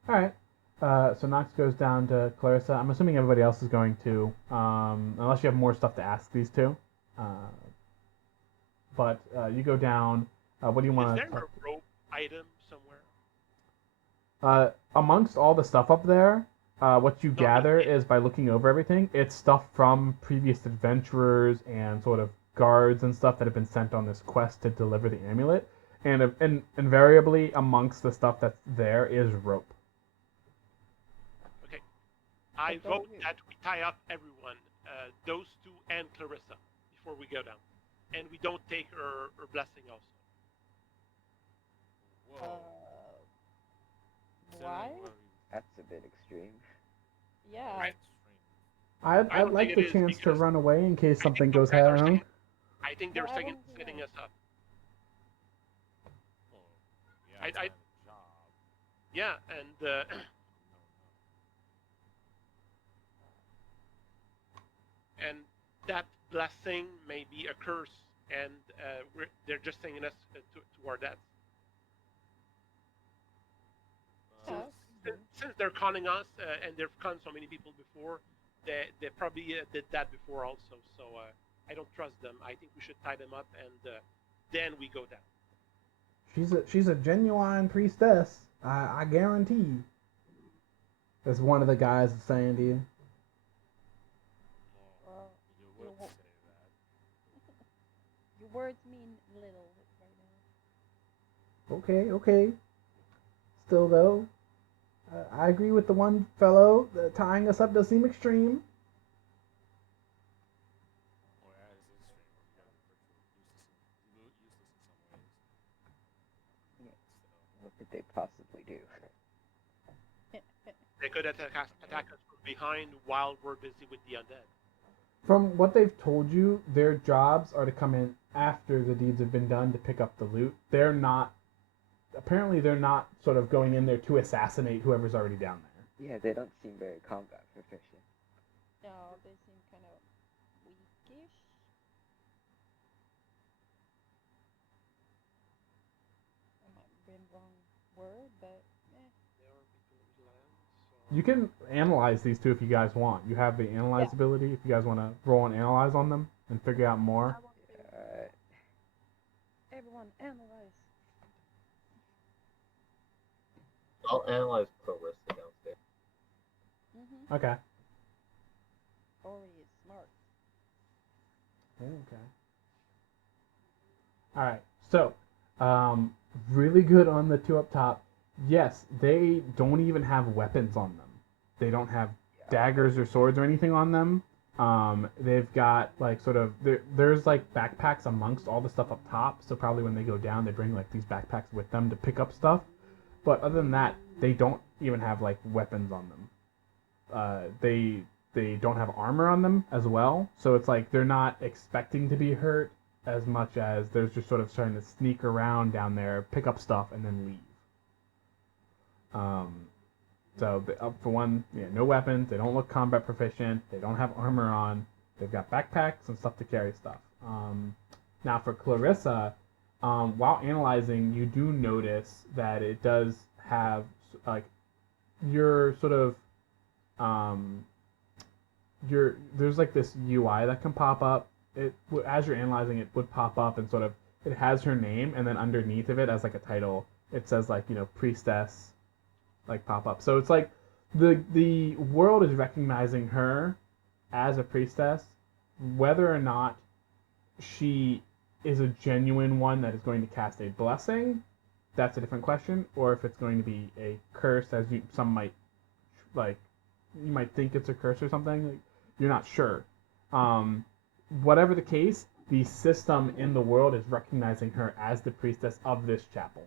Alright. So Nox goes down to Clarissa. I'm assuming everybody else is going to, unless you have more stuff to ask these two. But you go down. What do you want Is to... there a rope item somewhere? Amongst all the stuff up there, what you gather is by looking over everything, it's stuff from previous adventurers and sort of guards and stuff that have been sent on this quest to deliver the amulet. And invariably, amongst the stuff that's there is rope. Okay. I But vote don't that we tie up everyone, those two and Clarissa, before we go down. And we don't take her blessing also. Whoa. Why? That's a bit extreme. Yeah. Right. I'd I don't like think the it is chance to because run away in case I think something those goes guys are wrong. saying- I think they're But I setting won't do setting that. us up. Oh, yeah, it's I- not a job. Yeah, and No. and that blessing may be a curse, and they're just sending us to our deaths. Yeah. Since they're conning us, and they've conned so many people before, they probably did that before also. So I don't trust them. I think we should tie them up, and then we go down. She's a genuine priestess. I guarantee. As one of the guys is saying to you. Well, You you would won't- say that. your words mean little right now. Okay. Still though, I agree with the one fellow. Tying us up does seem extreme. Or as extreme, you gotta be virtually useless in some ways. Yeah. So, What could they possibly do? They could attack us from behind while we're busy with the undead. From what they've told you, their jobs are to come in after the deeds have been done to pick up the loot. Apparently they're not sort of going in there to assassinate whoever's already down there. Yeah, they don't seem very combat proficient. No, they seem kind of weakish. That might have been wrong word, but They are between lands, so You can analyze these two if you guys want. You have the analyze ability if you guys want to roll and analyze on them and figure out more. I want to. Alright. Everyone, analyze. I'll analyze Clarissa downstairs. Mm-hmm. Okay. Ori is smart. Okay. All right. So, really good on the two up top. Yes, they don't even have weapons on them. They don't have daggers or swords or anything on them. They've got like sort of there's like backpacks amongst all the stuff up top. So probably when they go down, they bring like these backpacks with them to pick up stuff. But other than that, they don't even have like weapons on them. They don't have armor on them as well. So it's like they're not expecting to be hurt as much as they're just sort of starting to sneak around down there, pick up stuff, and then leave. So for one, no weapons. They don't look combat proficient. They don't have armor on. They've got backpacks and stuff to carry stuff. Now for Clarissa, while analyzing, you do notice that it does have like your sort of there's like this UI that can pop up. As you're analyzing, it would pop up and sort of it has her name, and then underneath of it as like a title, it says like priestess, like pop up. So it's like the world is recognizing her as a priestess, whether or not she is a genuine one that is going to cast a blessing. That's a different question, or if it's going to be a curse, as some might like. You might think it's a curse or something. Like, you're not sure. Whatever the case, the system in the world is recognizing her as the priestess of this chapel.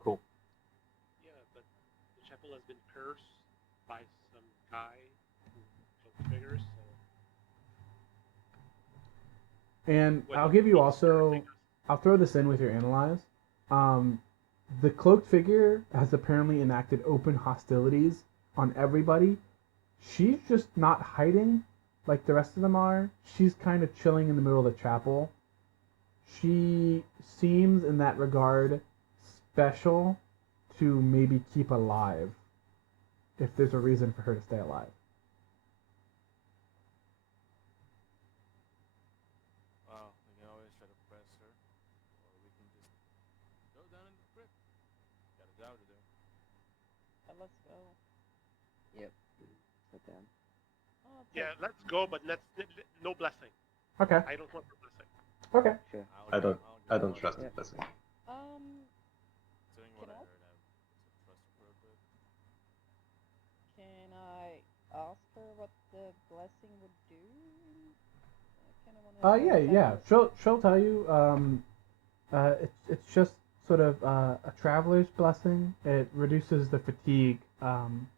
Cool. Yeah, but the chapel has been cursed by some guy who killed figures. So And what I'll give you makes also, figures? I'll throw this in with your analyze. The cloaked figure has apparently enacted open hostilities on everybody. She's just not hiding like the rest of them are. She's kind of chilling in the middle of the chapel. She seems, in that regard, special to maybe keep alive, if there's a reason for her to stay alive. Well, we can always try to press her, or we can just go down in the crypt. Got a job to do. Let's go. Yep. Sit down. Oh, Yeah, let's go, but no blessing. Okay. I don't want the blessing. Okay. Sure. I don't trust the Yeah. blessing. Considering what Can I I- heard, I would trust her for a bit. Can I ask her what the blessing would do? I kind of want to. Yeah. She'll tell you. It's just sort of a traveler's blessing. It reduces the fatigue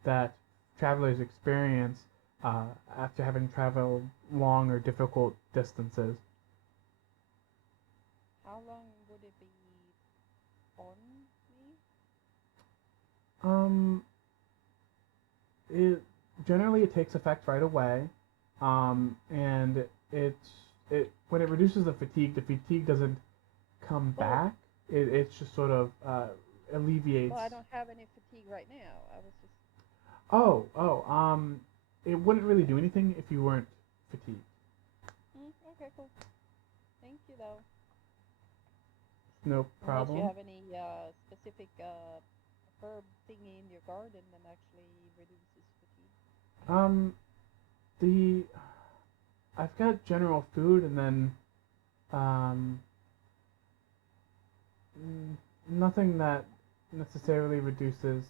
that travelers experience after having traveled long or difficult distances. How long would it be on me? It generally it takes effect right away, and it when it reduces the fatigue doesn't come back. It's just sort of alleviates. Well, I don't have any fatigue right now. I was just. It wouldn't really do anything if you weren't fatigued. Okay, cool. Thank you, though. No problem. Unless you have any specific herb thingy in your garden that actually reduces fatigue. I've got general food and then nothing that necessarily reduces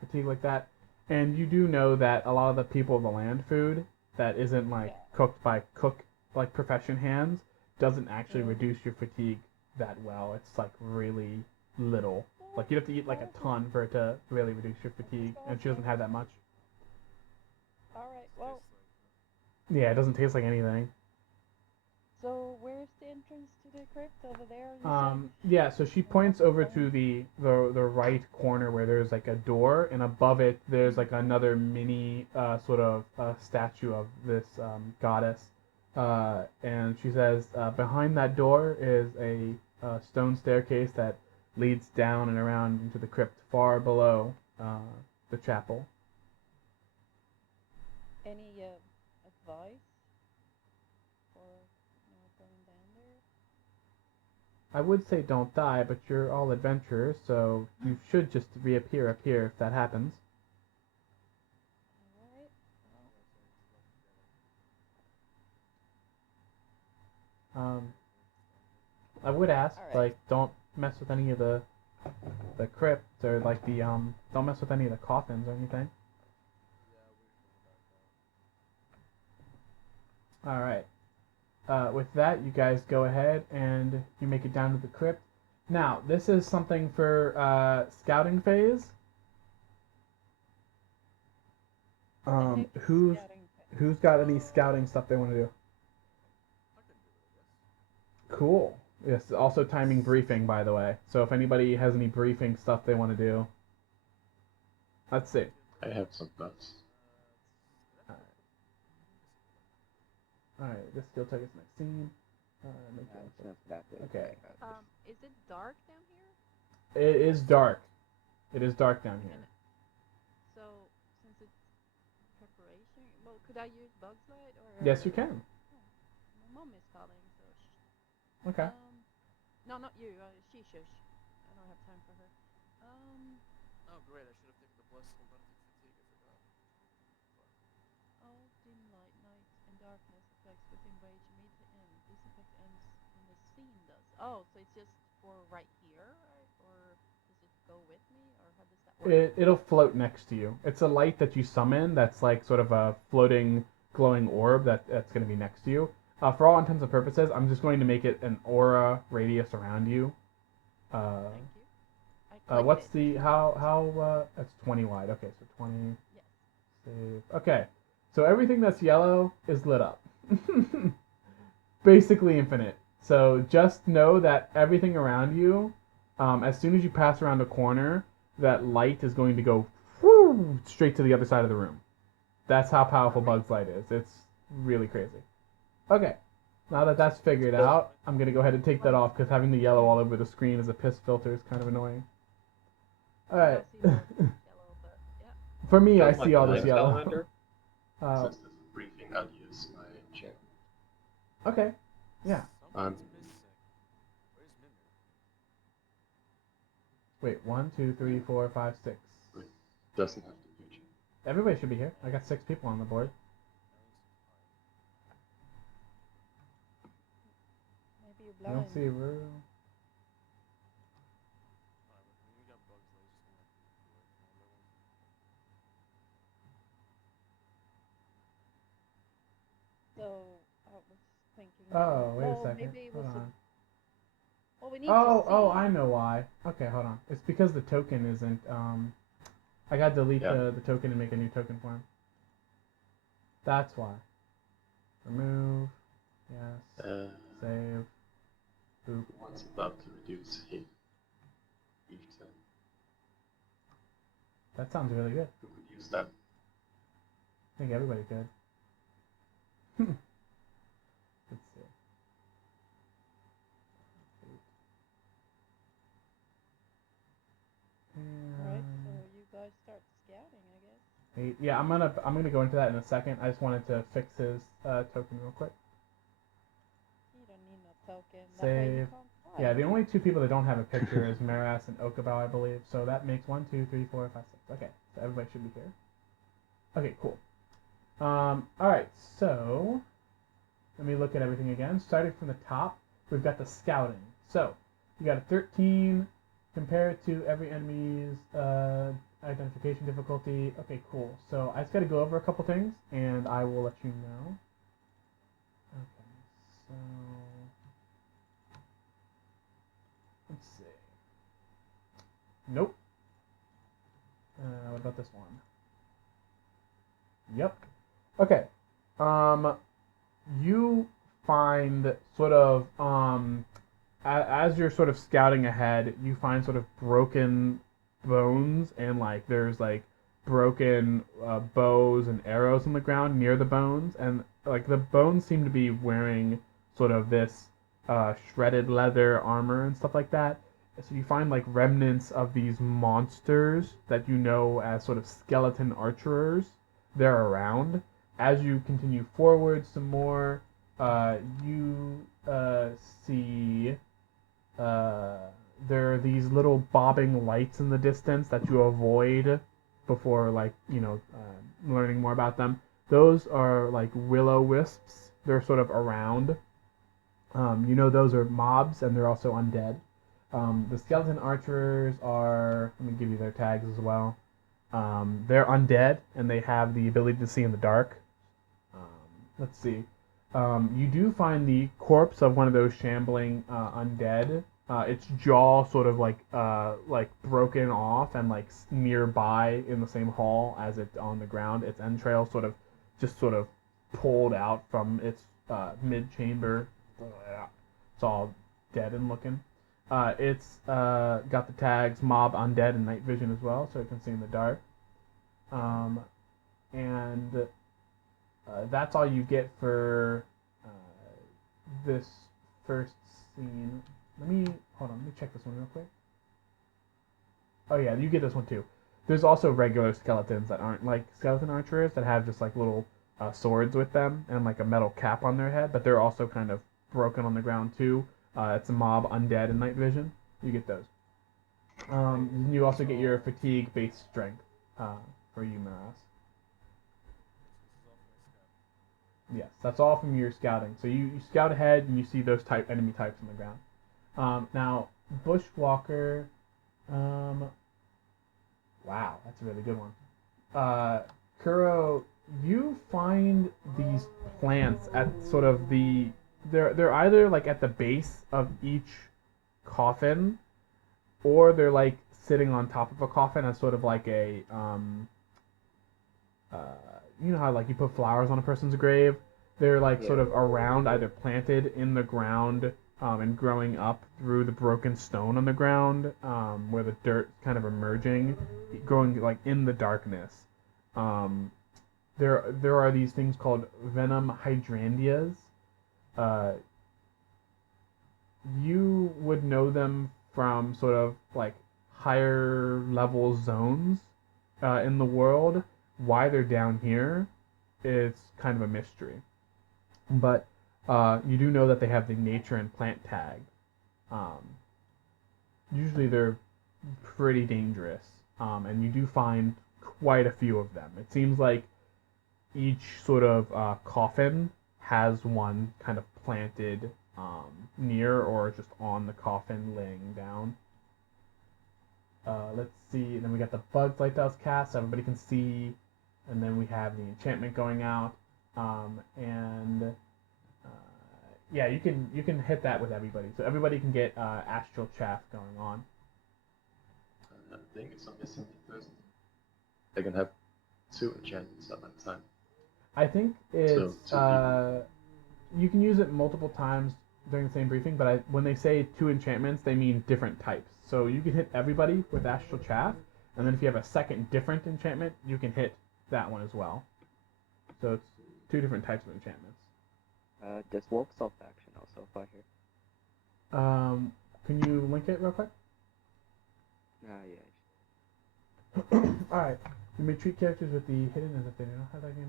fatigue like that. And you do know that a lot of the people of the land food that isn't like cooked by profession hands doesn't actually reduce your fatigue that well. It's like really little. Like you'd have to eat like a ton for it to really reduce your fatigue, and she doesn't have that much. Alright, well, Yeah, it doesn't taste like anything. so where's the entrance to the crypt? Over there, you said? Yeah, so she points over to the right corner where there's like a door, and above it there's like another mini sort of statue of this goddess, and she says, behind that door is a stone staircase that leads down and around into the crypt far below the chapel. Any advice for going down there? I would say don't die, but you're all adventurers, so you should just reappear up here if that happens. Alright. Well, I would ask, Alright. like, don't mess with any of the crypts or like the don't mess with any of the coffins or anything. All right. With that, you guys go ahead and you make it down to the crypt. Now, this is something for scouting phase. I hate Who's scouting things. who's got any scouting stuff they want to do? Cool. Yes, also timing briefing, by the way. So if anybody has any briefing stuff they want to do, let's see. I have some nuts. All right, this skill target's next scene. Make No, that- it's not that big. Okay. Is it dark down here? It is dark. It is dark down here. So, since it's preparation, well, could I use Bug's Light or? Yes, you can. My mom is calling, so. Okay. No, not you. She shush. I don't have time for her. Oh, great. I should have taken the blessing of Benedict fatigue. I forgot. All dim light, night, and darkness effects within range immediately end. This effect ends when the scene does. Oh, so it's just for right here, right? Or does it go with me, or how does that work? It'll float next to you. It's a light that you summon that's like sort of a floating, glowing orb that's going to be next to you. For all intents and purposes, I'm just going to make it an aura radius around you. Thank you. What's the how that's 20 wide. Okay, so 20. Yes. Save. Okay, so everything that's yellow is lit up. Basically infinite. So just know that everything around you, as soon as you pass around a corner, that light is going to go whoo, straight to the other side of the room. That's how powerful Bug's Light is. It's really crazy. Okay, now that that's figured out, I'm going to go ahead and take that off because having the yellow all over the screen as a piss filter is kind of annoying. Alright. I see more yellow, but yeah. For me, I Sounds see all like this a yellow. calendar. Uh, Since there's a briefing, I'll use my chair. okay, yeah. Someone's missing. Where's Mimir? Wait, 1, 2, 3, 4, 5, 6. Doesn't have to be a chair. Everybody should be here. I got 6 people on the board. Maybe you're I blind. don't see a room. Alright, when we got bugs, they just gonna have to do it. So I was thinking. Oh, wait a well, second. Maybe it Hold was on. well, we need Oh, to see. oh, I know why. Okay, hold on. It's because the token isn't, I gotta delete Yeah. the token and make a new token for him. That's why. Remove. Yes. Save. Boop. One's about to reduce hit each turn. That sounds really good. Who could use that? I think everybody could. Let's see. Alright, so And you guys start scouting, I guess. 8. Yeah, I'm gonna go into that in a second. I just wanted to fix his token real quick. You don't need no token. That way you Save. can't fly. Yeah, the only 2 people that don't have a picture is Maras and Okabao, I believe. So that makes 1, 2, 3, 4, 5, 6. Okay, so everybody should be here. Okay, cool. Alright, so let me look at everything again. Starting from the top, we've got the scouting. So you got a 13 compared to every enemy's identification difficulty. Okay, cool. So I just got to go over a couple things, and I will let you know. Okay, so let's see. Nope. What about this one? Yep. Okay. You find sort of as you're sort of scouting ahead, you find sort of broken bones and there's broken bows and arrows on the ground near the bones, and like the bones seem to be wearing sort of this shredded leather armor and stuff like that. So you find like remnants of these monsters that you know as sort of skeleton archers. They're around. As you continue forward some more, you see there are these little bobbing lights in the distance that you avoid before, like, learning more about them. Those are like willow wisps. They're sort of around. Those are mobs, and they're also undead. The skeleton archers are. Let me give you their tags as well. They're undead, and they have the ability to see in the dark. Let's see. You do find the corpse of one of those shambling undead. Its jaw sort of like broken off and like nearby in the same hall as it's on the ground. Its entrails sort of pulled out from its mid chamber. It's all dead and looking. It's got the tags mob, undead, and night vision as well, so it can see in the dark. And that's all you get for this first scene. Let me check this one real quick. Oh yeah, you get this one too. There's also regular skeletons that aren't like skeleton archers that have just like little swords with them and like a metal cap on their head, but they're also kind of broken on the ground too. It's a mob, undead, and night vision. You get those. You also get your fatigue based strength for you, Miraz. Yes, that's all from your scouting. So you scout ahead and you see those enemy types on the ground. Now, Bushwalker. Wow, that's a really good one. Kuro, you find these plants at sort of they're either like at the base of each coffin, or they're like sitting on top of a coffin as sort of like a you know how like you put flowers on a person's grave? They're like sort of around, either planted in the ground and growing up through the broken stone on the ground, where the dirt kind of emerging, growing like in the darkness. There are these things called venom hydrangeas. You would know them from sort of like higher level zones in the world. Why they're down here is kind of a mystery. But you do know that they have the nature and plant tag. Usually they're pretty dangerous, and you do find quite a few of them. It seems like each sort of coffin has one kind of planted near or just on the coffin laying down. Let's see, and then we got the Bugs Lighthouse cast, so everybody can see, and then we have the enchantment going out, yeah, you can hit that with everybody, so everybody can get astral chaff going on. I think it's only 70%. They can have 2 enchantments at a time. I think it's you can use it multiple times during the same briefing, but when they say 2 enchantments, they mean different types. So you can hit everybody with astral chaff, and then if you have a second different enchantment, you can hit that one as well. So it's 2 different types of enchantments. Does Wolf Self Action also apply here? Can you link it real quick? Yeah. Alright. You may treat characters with the hidden as if they don't have that game.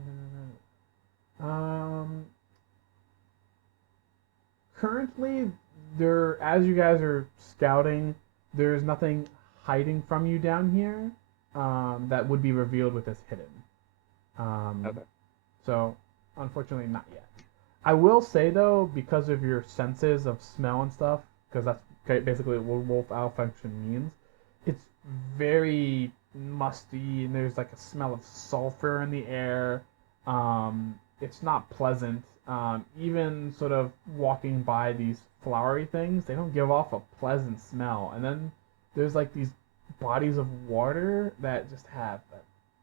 Currently, as you guys are scouting, there's nothing hiding from you down here that would be revealed with this hidden. Okay. So, unfortunately, not yet. I will say, though, because of your senses of smell and stuff, because that's basically what wolf owl function means, it's very musty, and there's like a smell of sulfur in the air. It's not pleasant. Even sort of walking by these flowery things, they don't give off a pleasant smell. And then there's like these bodies of water that just have an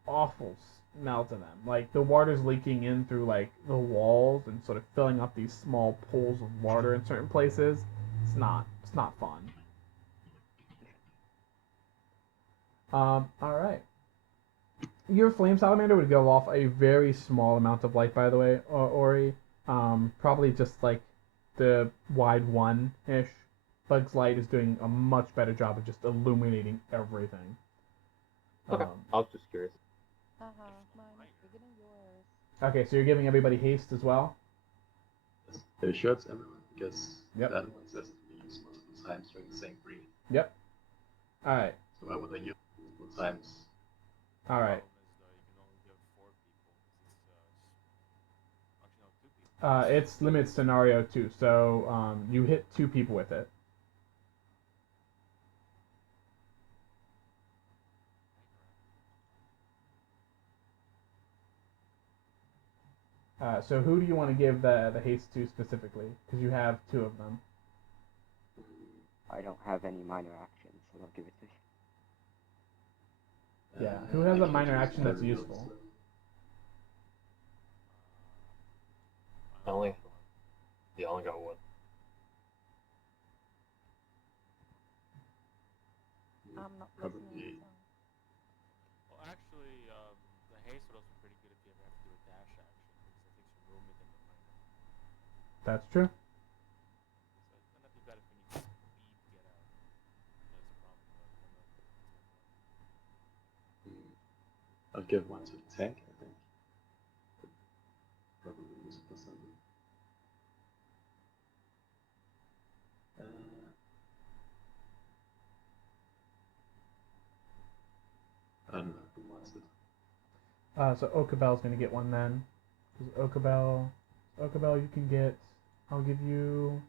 awful smell to them. Like the water's leaking in through like the walls and sort of filling up these small pools of water in certain places. It's not fun. All right. Your flame salamander would go off a very small amount of light, by the way, Ori. Probably just like the wide one ish. Bug's light is doing a much better job of just illuminating everything. Okay. I was just curious. Haha, mine is bigger than yours. Okay, so you're giving everybody haste as well? Yes. Are you sure it's everyone? Because Yep. that one says to be used multiple times during the same breed. Yep. Alright, So why would I use multiple times? alright. Problem is, though, you can only give 4 people. 'Cause it's, actually, no, 2 people. It's limited scenario too, so you hit 2 people with it. So who do you want to give the haste to specifically? Because you have 2 of them. I don't have any minor actions, so I'll give it to you. Yeah, who has I a can't minor use action that's every useful? else, I only got one. I'm not Probably. listening. So. Well, actually, the haste would also be pretty good if you ever have to do a dash action, because that takes your movement and the minor. That's true. So it might not be bad if we need speed to get out. That's a problem, but I don't know. I'll give one to the tank, I think. Probably use it for something. I don't know who wants it. So Okabel's gonna get one then. Okabel, you can get. I'll give you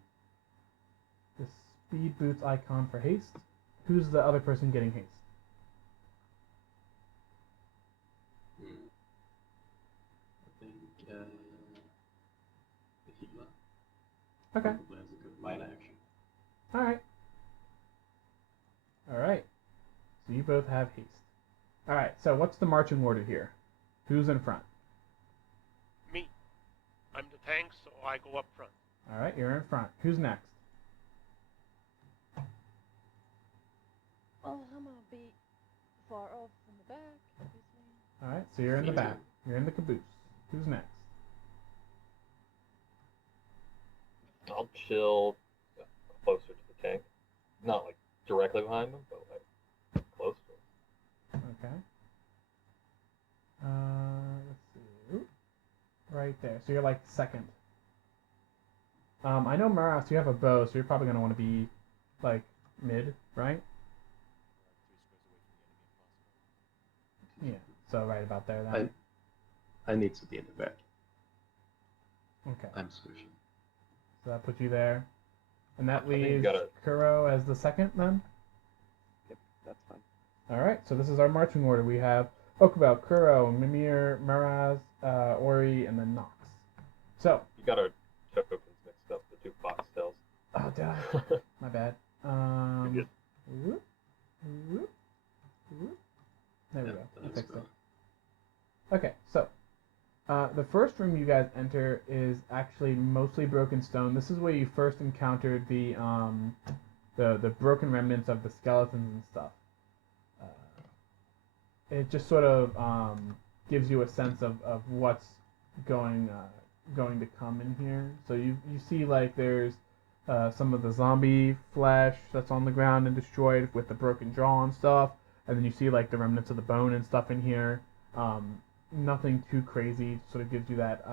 the speed boots icon for haste. Who's the other person getting haste? I think the healer Okay. probably has a good minor action. All right. All right. So you both have haste. All right. So what's the marching order here? Who's in front? Me. I'm the tank, so I go up front. All right, you're in front. Who's next? Well, I'm gonna be far off from the back, obviously. All right, so you're in the Me too. back. You're in the caboose. Who's next? I'll chill closer to the tank. Not like directly behind them, but like close to them. Okay. Let's see. Oop. Right there. So you're like second. I know Maras, you have a bow, so you're probably gonna want to be like mid, right? Like 3 squares away from the enemy if possible. Yeah. So right about there then. I need to be in the back. Okay. I'm switching. So that puts you there. And that I think you leaves gotta- Kuro as the second then? Yep, that's fine. Alright, so this is our marching order. We have Okabel, Kuro, Mimir, Maraz, Ori, and then Nox. So, You got our tokens mixed up, the 2 foxtails. oh, did I? My bad. You're good. Whoop, whoop, whoop. There we Yeah, go. I let's fixed go. it. Okay, so the first room you guys enter is actually mostly broken stone. This is where you first encountered the broken remnants of the skeletons and stuff. It just sort of gives you a sense of what's going to come in here. So you see like there's some of the zombie flesh that's on the ground and destroyed with the broken jaw and stuff, and then you see like the remnants of the bone and stuff in here. Nothing too crazy, sort of gives you that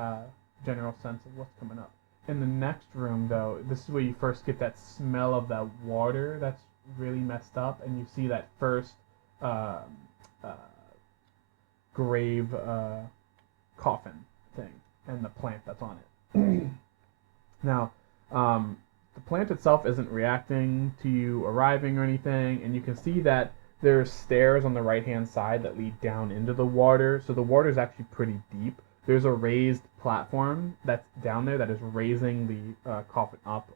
general sense of what's coming up. In the next room, though, this is where you first get that smell of that water that's really messed up, and you see that first grave coffin thing and the plant that's on it. Now, the plant itself isn't reacting to you arriving or anything, and you can see that there's stairs on the right-hand side that lead down into the water, so the water is actually pretty deep. There's a raised platform that's down there that is raising the coffin up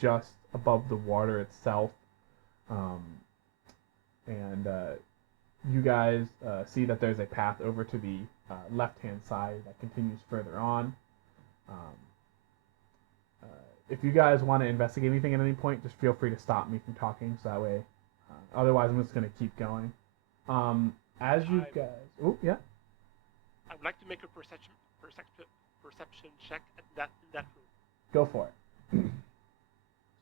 just above the water itself. And you guys see that there's a path over to the left-hand side that continues further on. If you guys want to investigate anything at any point, just feel free to stop me from talking, so that way. Otherwise, I'm just going to keep going. as you I- guys, oh yeah, I would like to make a perception check at in that room. go for it.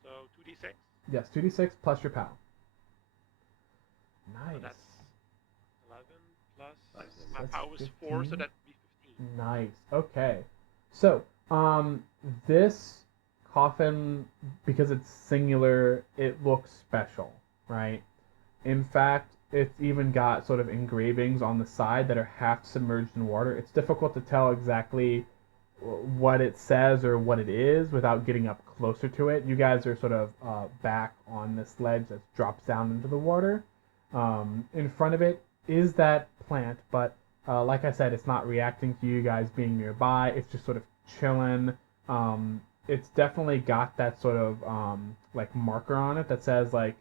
So 2d6. Yes, 2d6 plus your POW. So Nice. that's 11 plus Nice. my That's power was 4, so 15. that'd be 15. Nice. Okay. So, this coffin, because it's singular, it looks special, right? In fact, it's even got sort of engravings on the side that are half submerged in water. It's difficult to tell exactly what it says or what it is without getting up closer to it. You guys are sort of back on this ledge that drops down into the water. In front of it is that plant, but like I said, it's not reacting to you guys being nearby. It's just sort of chilling. It's definitely got that sort of like marker on it that says like,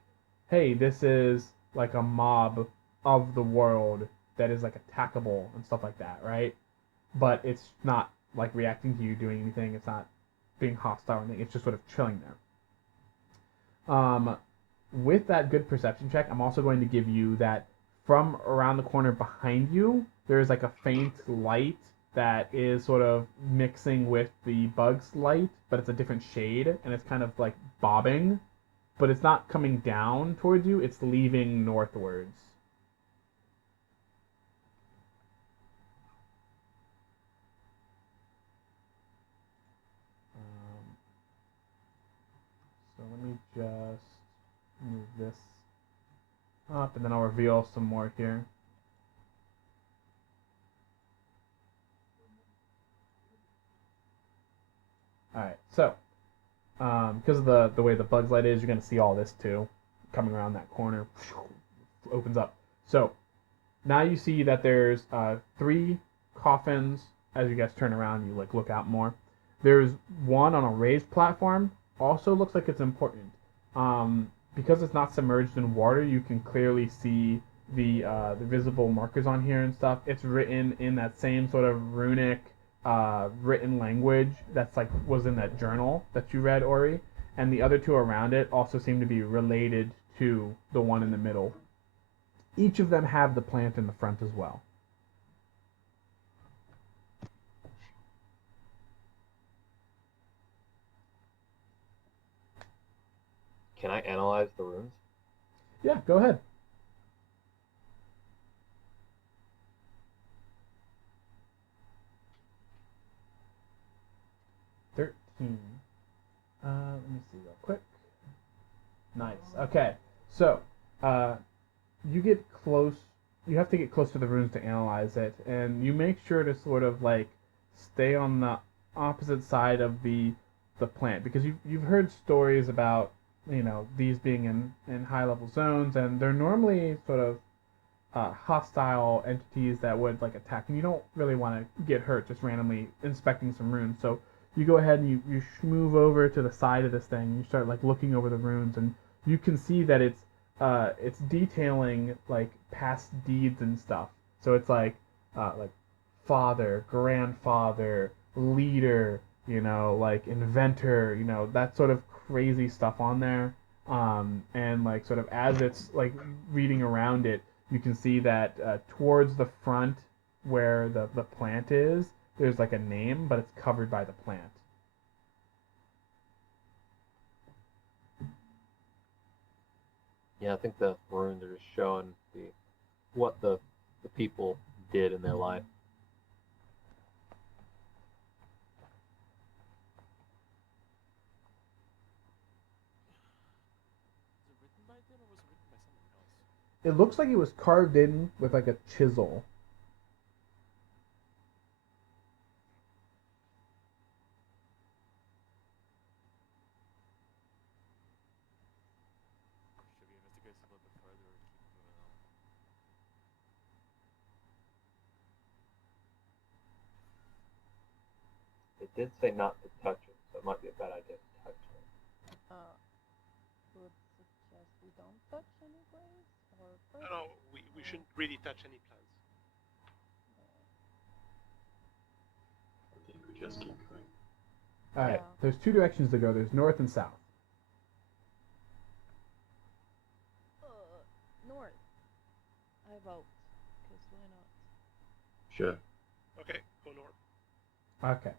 hey, this is like a mob of the world that is like attackable and stuff like that, right? But it's not like reacting to you doing anything. It's not being hostile or anything. It's just sort of chilling there. With that good perception check, I'm also going to give you that from around the corner behind you, there's like a faint light that is sort of mixing with the bug's light, but it's a different shade and it's kind of like bobbing, but it's not coming down towards you, it's leaving northwards. So let me just move this up and then I'll reveal some more here. Alright, so because of the way the bug's light is, you're going to see all this too. Coming around that corner, opens up. So now you see that there's 3 coffins. As you guys turn around, you like look out more. There's one on a raised platform. Also looks like it's important. Because it's not submerged in water, you can clearly see the visible markers on here and stuff. It's written in that same sort of runic written language that's like was in that journal that you read, Ori, and the other 2 around it also seem to be related to the one in the middle. Each of them have the plant in the front as well. Can I analyze the runes? Yeah, go ahead. Let me see real quick. Nice. Okay. So, you get close. You have to get close to the runes to analyze it, and you make sure to sort of like stay on the opposite side of the plant because you've heard stories about these being in high level zones, and they're normally sort of hostile entities that would like attack, and you don't really want to get hurt just randomly inspecting some runes. So you go ahead and you move over to the side of this thing. And you start like looking over the runes, and you can see that it's detailing like past deeds and stuff. So it's like father, grandfather, leader, like inventor, that sort of crazy stuff on there. And like sort of as it's like reading around it, you can see that towards the front where the plant is, there's like a name, but it's covered by the plant. Yeah, I think the runes are just showing what the people did in their life. Was it written by them or was it written by someone else? It looks like it was carved in with like a chisel. Should we investigate this a little bit further or keep moving on? It did say not to touch it, so it might be a bad idea to touch it. Would suggest we don't touch anyways, or first? No, we shouldn't really touch any plants. I think we just keep going. All right. Yeah. There's 2 directions to go. There's north and south. North. I vote, Sure. Okay, go north. Okay.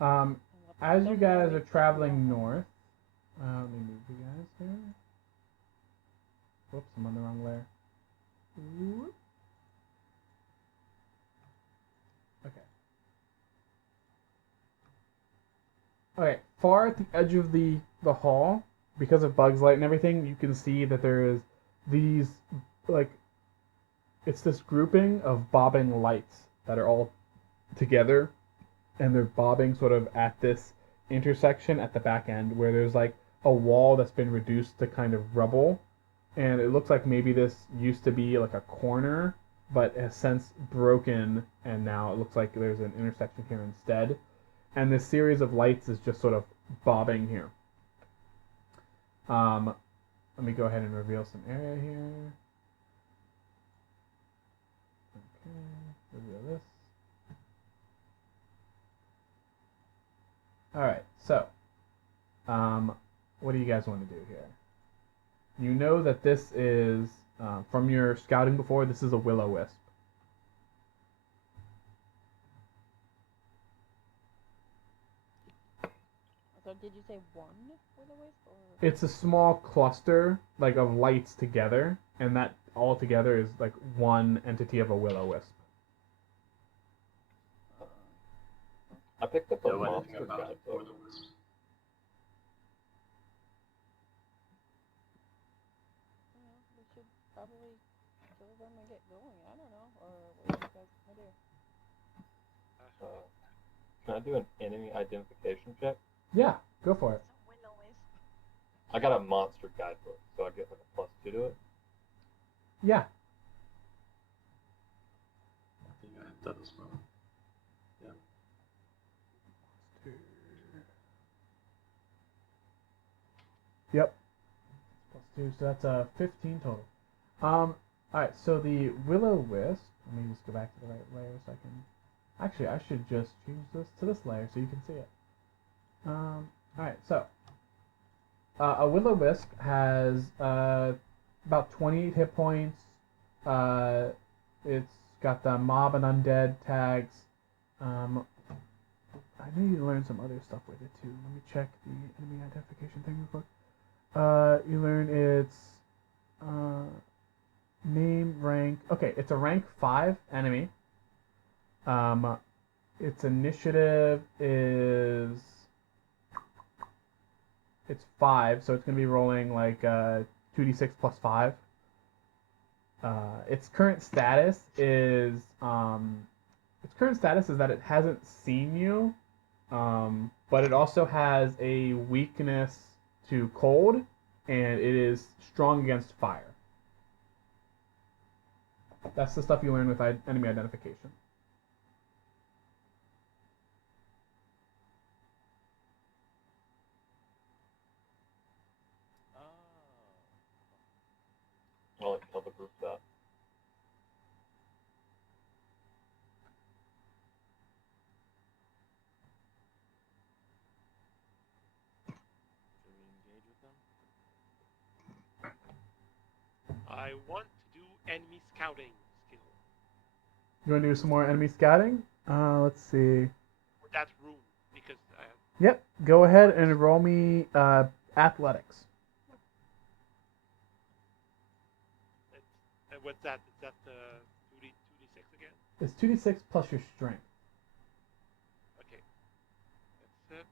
And what As the you guys more are traveling north, let me move you guys here. Whoops, I'm on the wrong layer. Whoop. Okay. Okay, far at the edge of the hall, because of Bug's Light and everything, you can see that there is these, like, it's this grouping of bobbing lights that are all together, and they're bobbing sort of at this intersection at the back end where there's like a wall that's been reduced to kind of rubble, and it looks like maybe this used to be like a corner but has since broken, and now it looks like there's an intersection here instead, and this series of lights is just sort of bobbing here. Let me go ahead and reveal some area here. Okay, reveal this. Alright, so, what do you guys want to do here? You know that this is, from your scouting before, this is a will-o-wisp. So did you say one will-o-wisp or? It's a small cluster, like, of lights together, and that all together is, like, one entity of a will-o-wisp. I picked up You a know anything monster about guidebook. will-o-wisps? We should probably kill them and get going. I don't know. Or what do you guys want to do? Can I do an enemy identification check? Yeah, go for it. I got a monster guidebook, so I get like a +2 to it. Yeah. I think I have that as well. Yep. +2, so that's 15 total. Alright, so the will-o-wisp, let me just go back to the right layer so I can... Actually, I should just change this to this layer so you can see it. Alright, so... a will-o-wisp has about 28 hit points. It's got the mob and undead tags. I need to learn some other stuff with it too. Let me check the enemy identification thing real quick. You learn its name, rank. Okay, it's a rank 5 enemy. Its initiative is... It's 5, so it's going to be rolling like 2d6 plus 5. Its current status is that it hasn't seen you, but it also has a weakness to cold, and it is strong against fire. That's the stuff you learn with enemy identification. I'll like tell the group that. Should we engage with them? I want to do enemy scouting skill You want to do some more enemy scouting? Let's see. for that room because Yep, go ahead and roll me athletics. what's that? Is that 2d6 again? It's 2d6 plus your strength. Okay, that's it.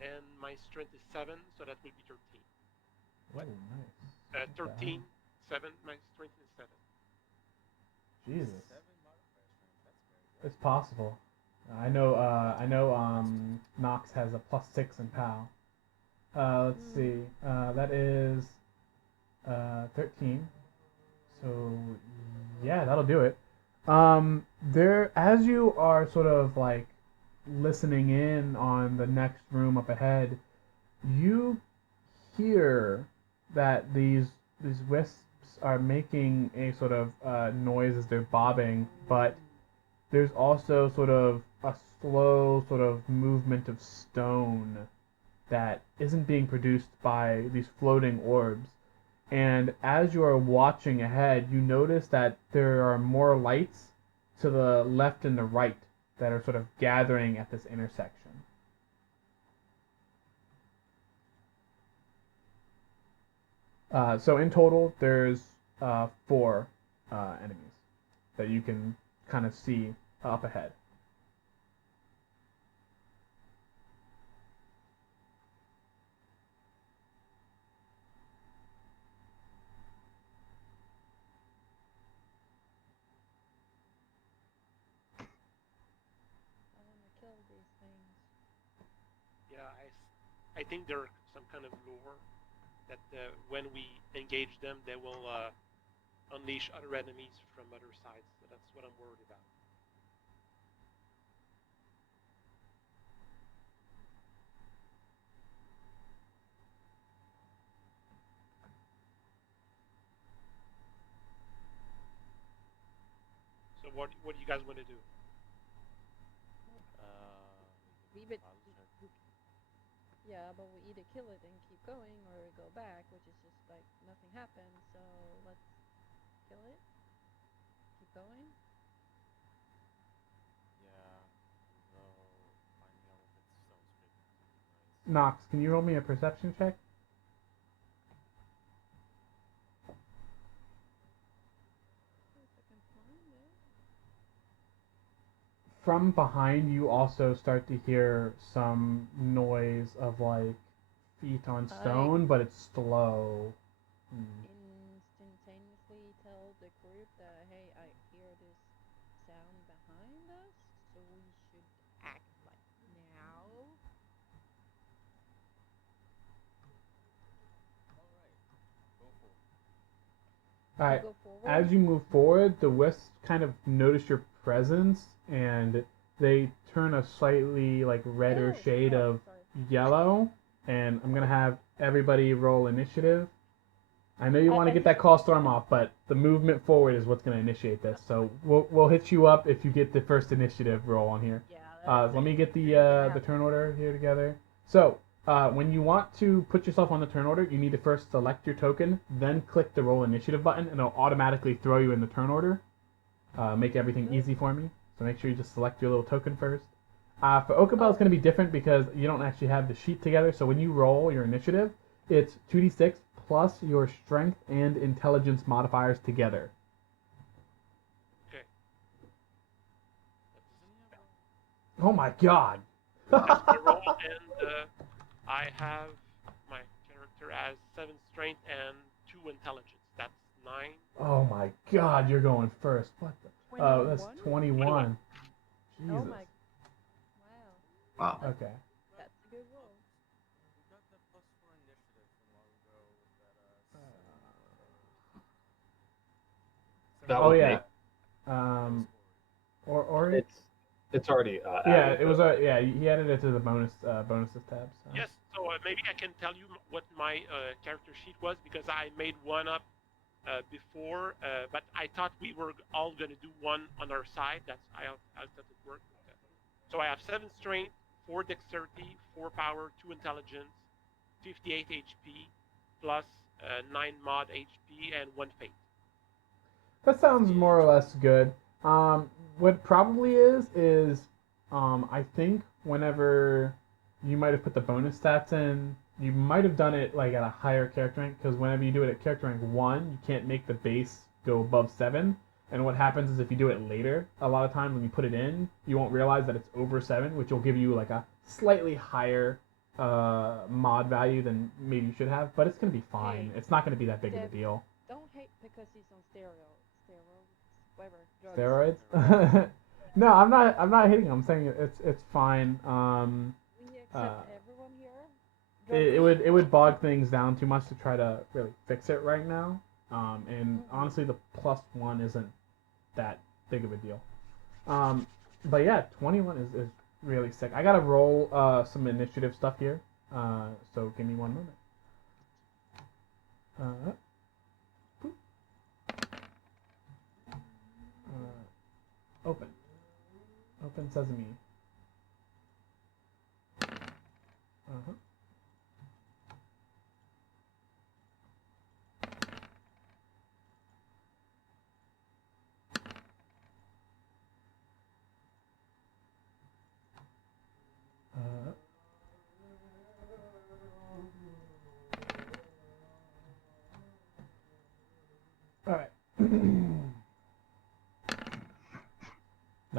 And my strength is 7, so that will be 13. What? Nice. 13, 7. My strength is 7. Jesus, 7 modifier strength. That's very good. it's possible. I know. Nox has a +6 in POW. Let's see. That is 13. So yeah, that'll do it. There, as you are sort of like listening in on the next room up ahead, you hear that these wisps are making a sort of noise as they're bobbing, but there's also sort of a slow sort of movement of stone that isn't being produced by these floating orbs. And as you are watching ahead, you notice that there are more lights to the left and the right that are sort of gathering at this intersection. So in total, there's 4 enemies that you can kind of see up ahead. I want to kill these things. Yeah, I think there are some kind of lure that when we engage them, they will unleash other enemies from other sides. So that's what I'm worried about. So what do you guys want to do? Leave it. I'll check. Yeah, but we either kill it and keep going, or we go back, which is just like nothing happened. So let's kill it. Keep going. Yeah, though finding out if it's stone scraping would be nice. Nox, can you roll me a perception check? If I can find it. From behind, you also start to hear some noise of like feet on stone, but it's slow. Instantaneously tell the group that, hey, I hear this sound behind us, so we should act like now. Go for it. All right. Go forward. As you move forward, the wisps kind of notice your presence, and they turn a slightly like redder Oh, shade sorry, of sorry. yellow. And I'm gonna have everybody roll initiative. I know you want to I get that call storm off, but the movement forward is what's gonna initiate this. So we'll hit you up if you get the first initiative roll on here. Yeah. Let me get the turn order here together. So when you want to put yourself on the turn order, you need to first select your token, then click the roll initiative button, and it'll automatically throw you in the turn order. Make everything easy for me. So make sure you just select your little token first. For Okabel, it's going to be different because you don't actually have the sheet together. So when you roll your initiative, it's 2d6 plus your strength and intelligence modifiers together. Okay. But doesn't he have a... Oh my god! I roll and I have my character as 7 strength and 2 intelligence. That's 9. Oh my god, you're going first. What the? Oh, that's 21. Jesus. Oh my. Wow. Wow. Okay. That's a good roll. We got that +4 initiative from long ago with that That Oh was yeah. me. Ori. It's already Yeah, added it was to- yeah. He added it to the bonuses tab. So. Yes, so maybe I can tell you what my character sheet was because I made one up before, but I thought we were all going to do one on our side. That's how I thought it worked. So I have 7 strength, 4 dexterity, 4 power, 2 intelligence, 58 HP, plus 9 mod HP, and 1 fate. That sounds more or less good. What probably is I think whenever you might have put the bonus stats in, you might have done it like at a higher character rank, because whenever you do it at character rank 1, you can't make the base go above 7. And what happens is if you do it later, a lot of times when you put it in, you won't realize that it's over 7, which will give you like a slightly higher mod value than maybe you should have, but it's going to be fine. Hey, It's not going to be that big of a Deb, deal. Don't hate because he's on whatever. Drugs. Steroids? No, I'm not. I'm not hating. I'm saying it's fine. We accept everyone here. It would bog things down too much to try to really fix it right now. And honestly, the +1 isn't that big of a deal. But yeah, 21 is really sick. I gotta roll some initiative stuff here. So give me 1 moment. Open. Open sesame. Uh-huh.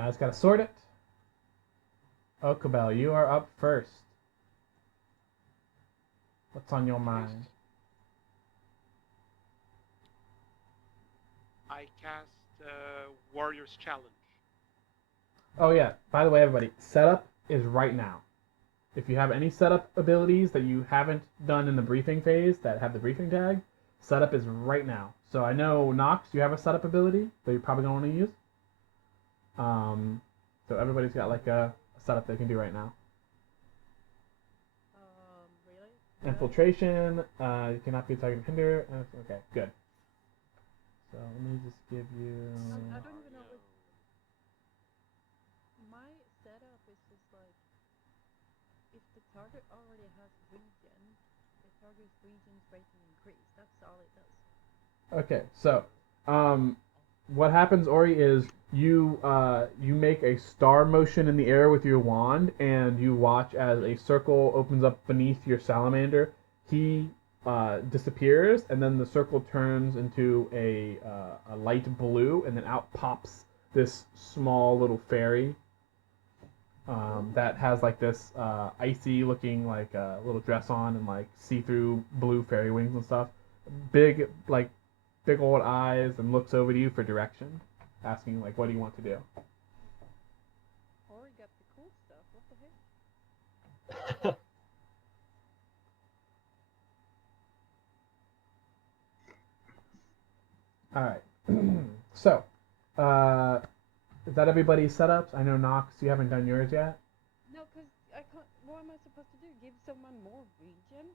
I just gotta sort it. Okabel, you are up first. What's on your mind? I cast Warrior's Challenge. Oh yeah, by the way, everybody, setup is right now. If you have any setup abilities that you haven't done in the briefing phase that have the briefing tag, setup is right now. So I know, Nox, you have a setup ability that you're probably going to want to use. So everybody's got like a setup they can do right now. Really? Infiltration, you cannot be targeted hinder. Okay, good. So let me just give you... I don't even know what... My setup is just like... If the target already has regen, the target's regen's rating increase. That's all it does. Okay, so what happens, Ori, is you make a star motion in the air with your wand, and you watch as a circle opens up beneath your salamander. He disappears, and then the circle turns into a light blue, and then out pops this small little fairy that has like this icy looking like little dress on and like see-through blue fairy wings and stuff. Big old eyes, and looks over to you for direction, asking like, what do you want to do? Ori got the cool stuff. What the heck? All right. So, is that everybody's setups? I know, Nox, you haven't done yours yet. No, because I can't... What am I supposed to do? Give someone more regen?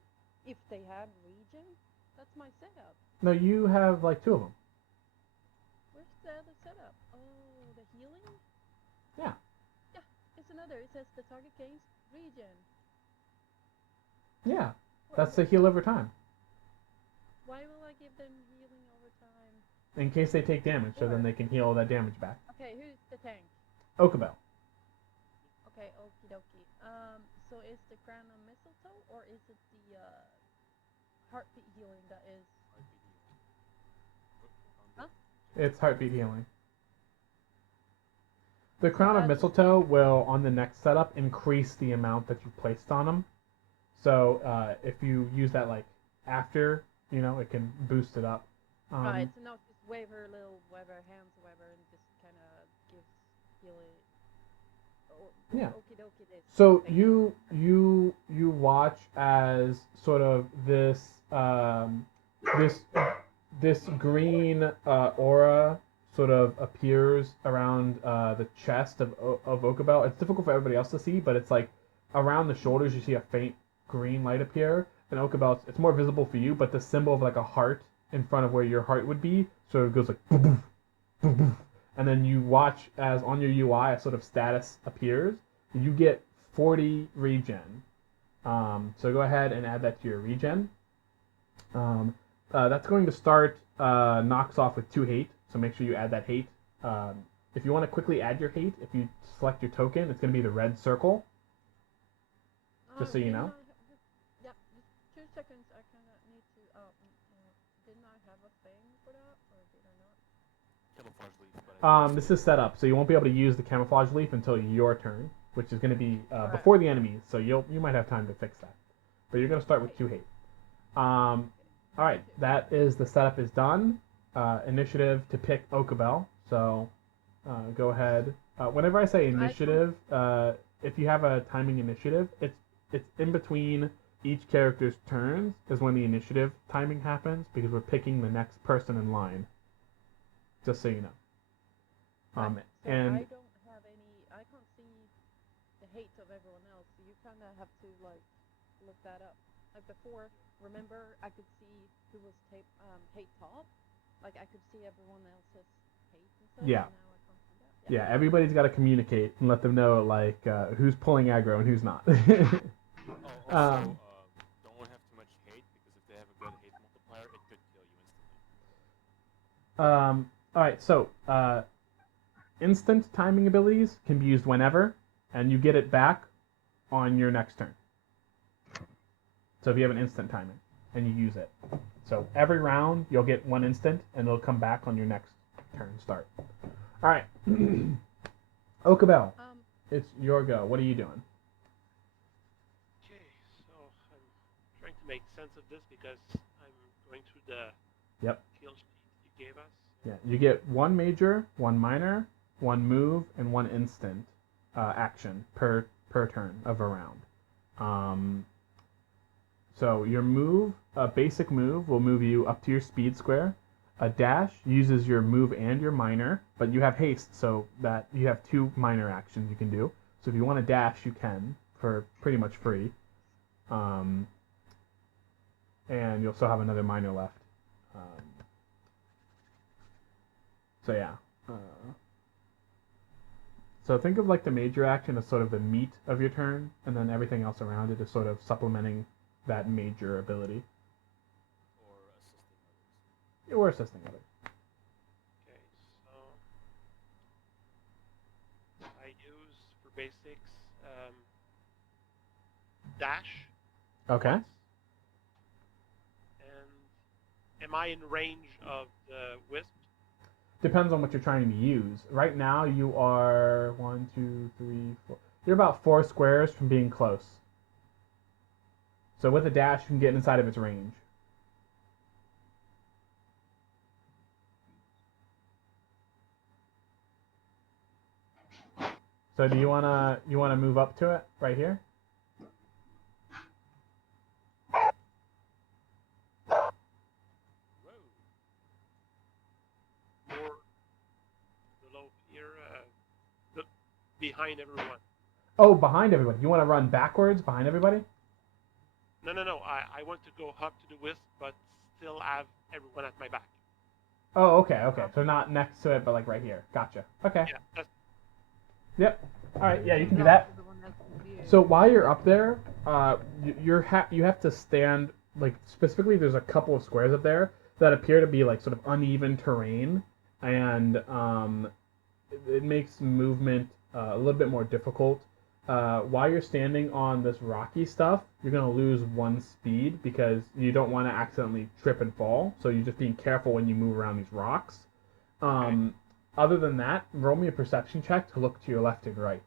If they have regen? That's my setup. No, you have like 2 of them. Where's the other setup? Oh, the healing? Yeah. Yeah, it's another. It says the target gains regen. Yeah, that's the heal over time. Why will I give them healing over time? In case they take damage, so then they can heal that damage back. Okay, who's the tank? Okabel. Okay, okie dokie. So is the crown of mistletoe, or is it the heartbeat healing that is? Huh? It's heartbeat healing. The crown of mistletoe will, on the next setup, increase the amount that you placed on them. So if you use that like after, it can boost it up. Right, so now just wave her little hands or whatever, and just kind of gives healing. Yeah. Okie dokie this. So you watch as sort of this this green aura sort of appears around the chest of Okabel. It's difficult for everybody else to see, but it's like around the shoulders you see a faint green light appear. And Okabel, it's more visible for you, but the symbol of like a heart in front of where your heart would be sort of goes like boom, boom, boom, boom. And then you watch as on your UI a sort of status appears. You get 40 regen. So go ahead and add that to your regen. That's going to start Nox off with 2 hate, so make sure you add that hate. If you want to quickly add your hate, if you select your token, it's going to be the red circle. Just so you know. Yeah, just 2 seconds. I kind of need to. Didn't I have a thing for that, or did I not? Camouflage leaf. This is set up, so you won't be able to use the camouflage leaf until your turn, which is going to be before the enemies. So you might have time to fix that. But you're going to start with 2 hate. All right, that is the setup is done. Initiative to pick Okabel. So go ahead. Whenever I say initiative, if you have a timing initiative, it's in between each character's turns is when the initiative timing happens, because we're picking the next person in line. Just so you know. So and I don't have any. I can't see the hate of everyone else. So you kind of have to like look that up. Like before, remember I could see who was hate top. Like I could see everyone else's hate and stuff. Yeah. And now I can't see that. Yeah, everybody's got to communicate and let them know like who's pulling aggro and who's not. Also, don't have too much hate, because if they have a good hate multiplier, it could kill you instantly. All right, so instant timing abilities can be used whenever, and you get it back on your next turn. So if you have an instant timing and you use it, so every round you'll get 1 instant, and it'll come back on your next turn start. All right. Okabel, Um, it's your go. What are you doing? Okay, so I'm trying to make sense of this because I'm going through the Yep. kill sheet you gave us. Yeah, you get one major, one minor, one move, and one instant action per turn of a round. Um, so your move, a basic move, will move you up to your speed square. A dash uses your move and your minor, but you have haste, so that you have two minor actions you can do. So if you want to dash, you can for pretty much free. Um, and you'll still have another minor left. So yeah. So think of like the major action as sort of the meat of your turn, and then everything else around it is sort of supplementing that major ability Or assisting others. or assisting others. Okay, so I use for basics dash Okay. once. And am I in range of the wisp? Depends on what you're trying to use. Right now, you are 1, 2, 3, 4. You're about 4 squares from being close. So with a dash, you can get inside of its range. So do you wanna move up to it right here? Whoa! More below here, the, behind everyone. Oh, behind everybody. You want to run backwards behind everybody? No. I want to go up to the wisp, but still have everyone at my back. Oh, okay. So not next to it, but like right here. Gotcha. Okay. Yeah, that's Yep. All right. Yeah, you can do Not that. the one that's confused. So while you're up there, you have to stand like specifically. There's a couple of squares up there that appear to be like sort of uneven terrain, and it makes movement a little bit more difficult. While you're standing on this rocky stuff, you're gonna lose one speed because you don't want to accidentally trip and fall. So you're just being careful when you move around these rocks. Um, Other than that, roll me a perception check to look to your left and right.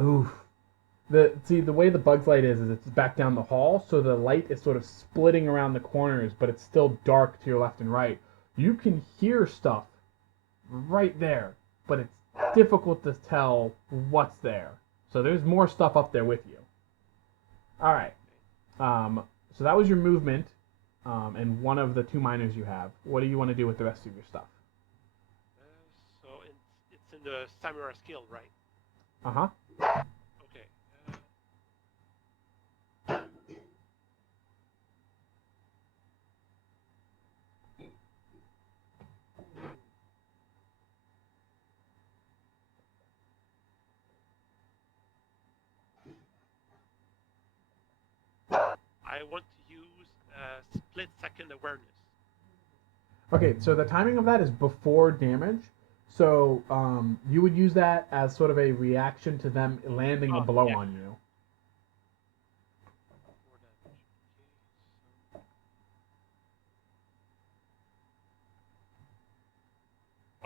Oof. The way the bug's light is it's back down the hall, so the light is sort of splitting around the corners, but it's still dark to your left and right. You can hear stuff right there, but it's difficult to tell what's there. So there's more stuff up there with you. All right. So that was your movement, and one of the two minors you have. What do you want to do with the rest of your stuff? so it's in the samurai skill, right? Uh huh. Okay. I want to use split second awareness. Okay, so the timing of that is before damage. So you would use that as sort of a reaction to them landing a blow yeah. on you. More damage.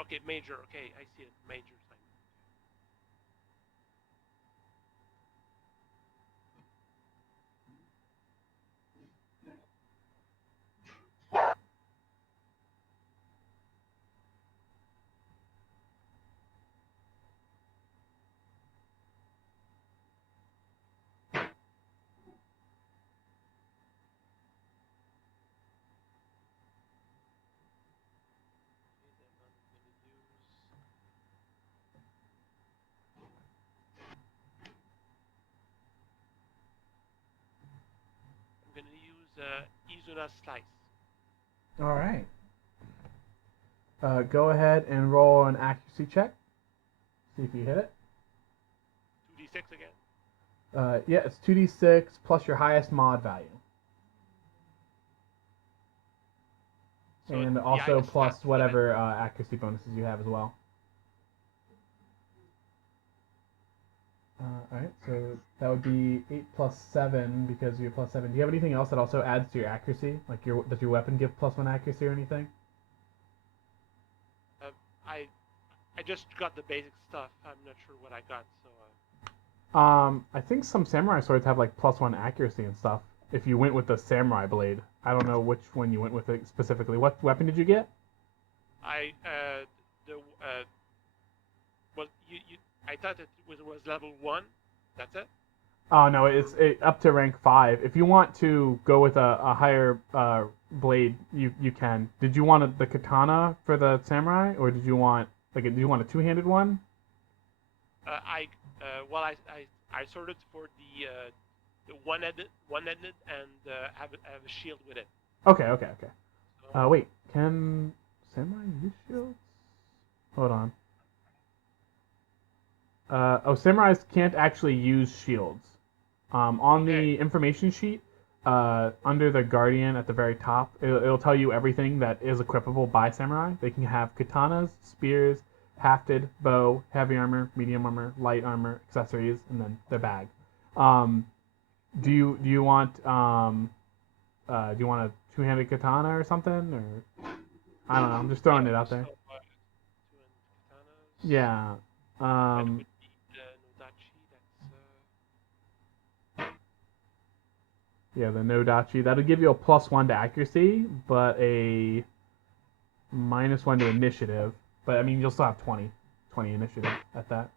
Okay, major. Okay, I see it. Major time. I'm gonna use Izuna slice. All right. Go ahead and roll an accuracy check. See if you hit it. 2d6 again. Yeah, it's 2d6 plus your highest mod value. So And the also highest plus stat, whatever accuracy bonuses you have as well. Alright, so that would be 8 plus 7 because you're plus 7. Do you have anything else that also adds to your accuracy? Like does your weapon give plus 1 accuracy or anything? I just got the basic stuff. I'm not sure what I got. So I think some samurai swords have like +1 accuracy and stuff. If you went with the samurai blade, I don't know which one you went with it specifically. What weapon did you get? I well you I thought it was level 1. That's it. Oh no, it's up to rank 5. If you want to go with a higher blade, you can. Did you want the katana for the samurai, or did you want do you want a two-handed one? Well I sorted for the one-handed and have a shield with it. Okay. So, Wait, can samurai use shields? Hold on. Samurais can't actually use shields. On the information sheet, under the Guardian at the very top, it'll tell you everything that is equipable by samurai. They can have katanas, spears, hafted, bow, heavy armor, medium armor, light armor, accessories, and then their bag. Do you want a two-handed katana or something, or I don't know. I'm just throwing it out there. So, two-handed katanas. Yeah. That would be the Nodachi. That's Yeah, the Nodachi. That'll give you a +1 to accuracy, but a -1 to initiative. But I mean, you'll still have 20 initiative at that.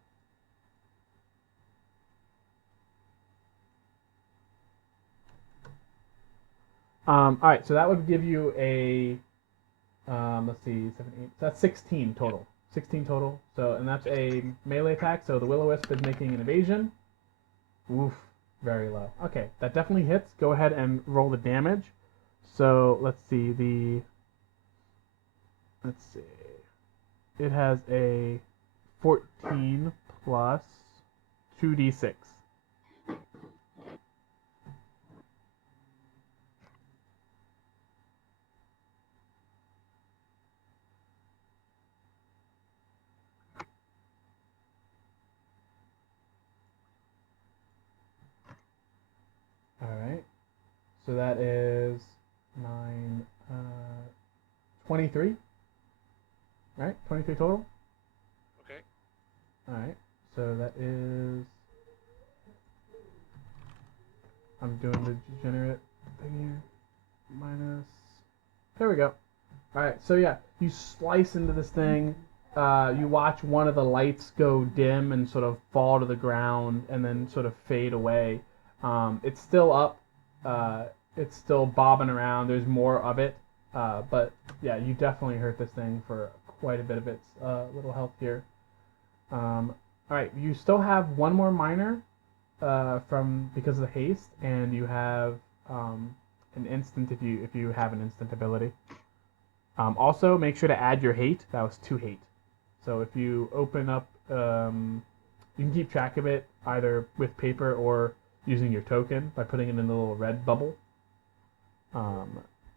All right, so that would give you a let's see, 7, 8. So that's 16 total. 16 total. So and that's a melee attack. So the Will-O-Wisp is making an evasion. Oof, very low. Okay, that definitely hits. Go ahead and roll the damage. So let's see It has a 14 plus 2d6. All right. So that is 9, 23. Right? 23 total? okay. Alright. So that is. I'm doing the degenerate thing here. Minus. There we go. Alright, so yeah, you slice into this thing. You watch one of the lights go dim and sort of fall to the ground and then sort of fade away. It's still up. It's still bobbing around. There's more of it. But yeah, you definitely hurt this thing for quite a bit of its little health here. All right, you still have one more minor from because of the haste, and you have an instant if you have an instant ability. Also, make sure to add your hate. That was 2 hate. So if you open up, you can keep track of it either with paper or using your token by putting it in a little red bubble.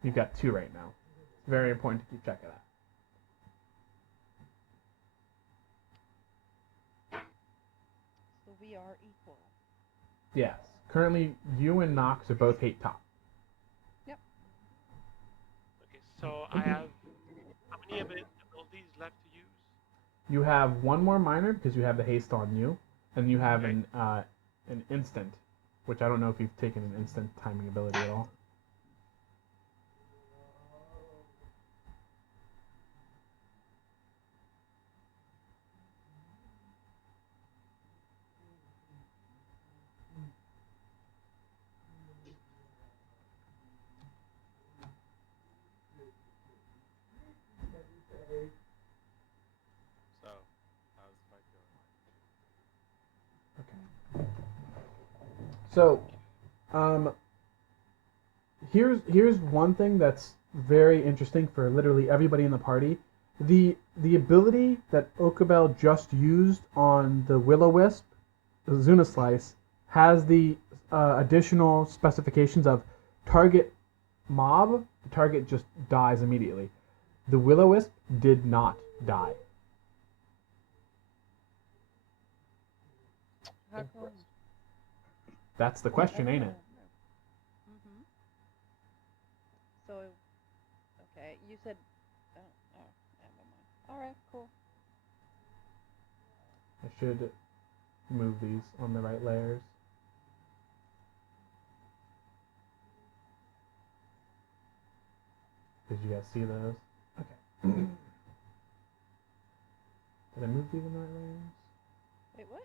You've got 2 right now. It's very important to keep track of that. So we are equal. Yes. Currently, you and Nox are both hate top. Yep. Okay, so I have how many abilities left to use? You have one more minor because you have the haste on you, and you have Okay. An instant, which I don't know if you've taken an instant timing ability at all. So, how's the fight going? Okay. So, here's one thing that's very interesting for literally everybody in the party. The ability that Okabel just used on the Will-O-Wisp, the Zuna Slice, has the additional specifications of target mob, the target just dies immediately. The Will-O-Wisp did not die. How come? That's the question, ain't it? Mhm. So, okay, you said. Oh, never mind. All right, cool. should move these on the right layers. Did you guys see those? Okay. Did I move these in the right layers? Wait, what?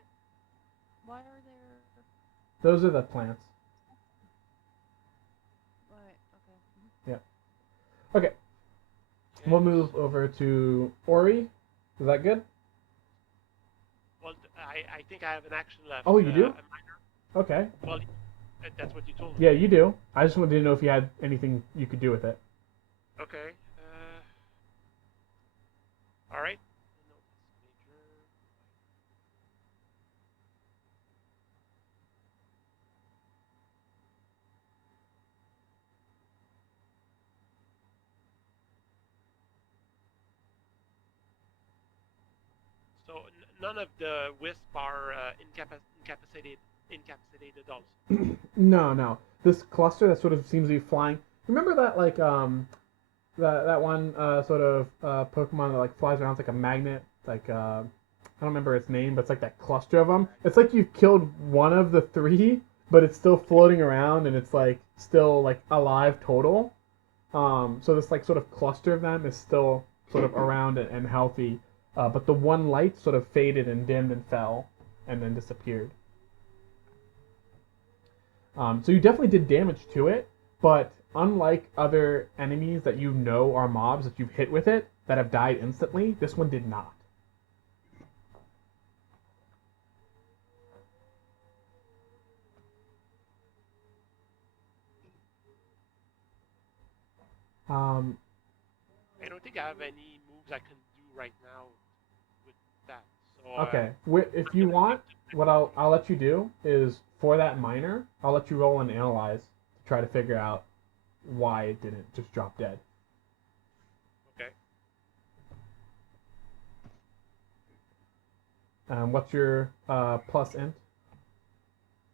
Why are there? Those are the plants. Right. Okay. Mhm. Okay. We'll move over to Ori. Is that good? Well, I think I have an action left. Oh, you do? A minor. Okay. Well, that's what you told me. Yeah, you do. I just wanted to know if you had anything you could do with it. Okay. All right. So none of the wisp are incapacitated also. No. This cluster that sort of seems to be flying. Remember that like that one sort of Pokemon that like flies around it's like a magnet, like I don't remember its name, but it's like that cluster of them. It's like you've killed one of the three, but it's still floating around and it's like still like alive total. So this like sort of cluster of them is still sort of around and healthy, but the one light sort of faded and dimmed and fell, and then disappeared. So you definitely did damage to it, but unlike other enemies that you know are mobs that you've hit with it that have died instantly, this one did not. I don't think I have any moves I can do right now with that. So Okay, if you want, what I'll let you do is for that miner, I'll let you roll and analyze to try to figure out why it didn't just drop dead. Okay. What's your plus int?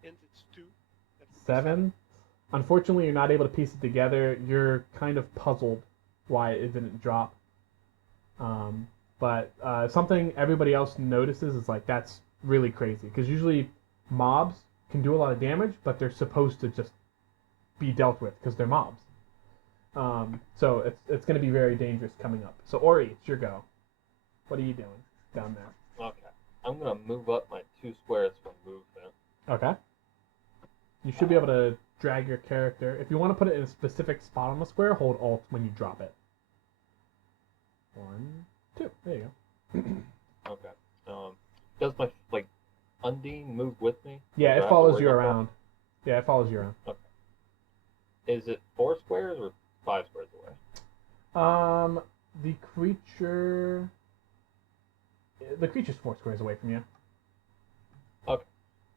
Int it's 2. That's 7. Unfortunately, you're not able to piece it together. You're kind of puzzled why it didn't drop. But something everybody else notices is like that's really crazy because usually mobs can do a lot of damage, but they're supposed to just be dealt with because they're mobs. So it's going to be very dangerous coming up. So Ori, it's your go. What are you doing down there? Okay. I'm gonna move up my 2 squares from movement. Okay. You should be able to drag your character. If you want to put it in a specific spot on the square, hold Alt when you drop it. 1, 2. There you go. Okay. Does my Undine move with me? Yeah, Do I it have to follows worry you about that? around. Yeah, it follows you around. Is it 4 squares or 5 squares away? The creature. The creature's 4 squares away from you.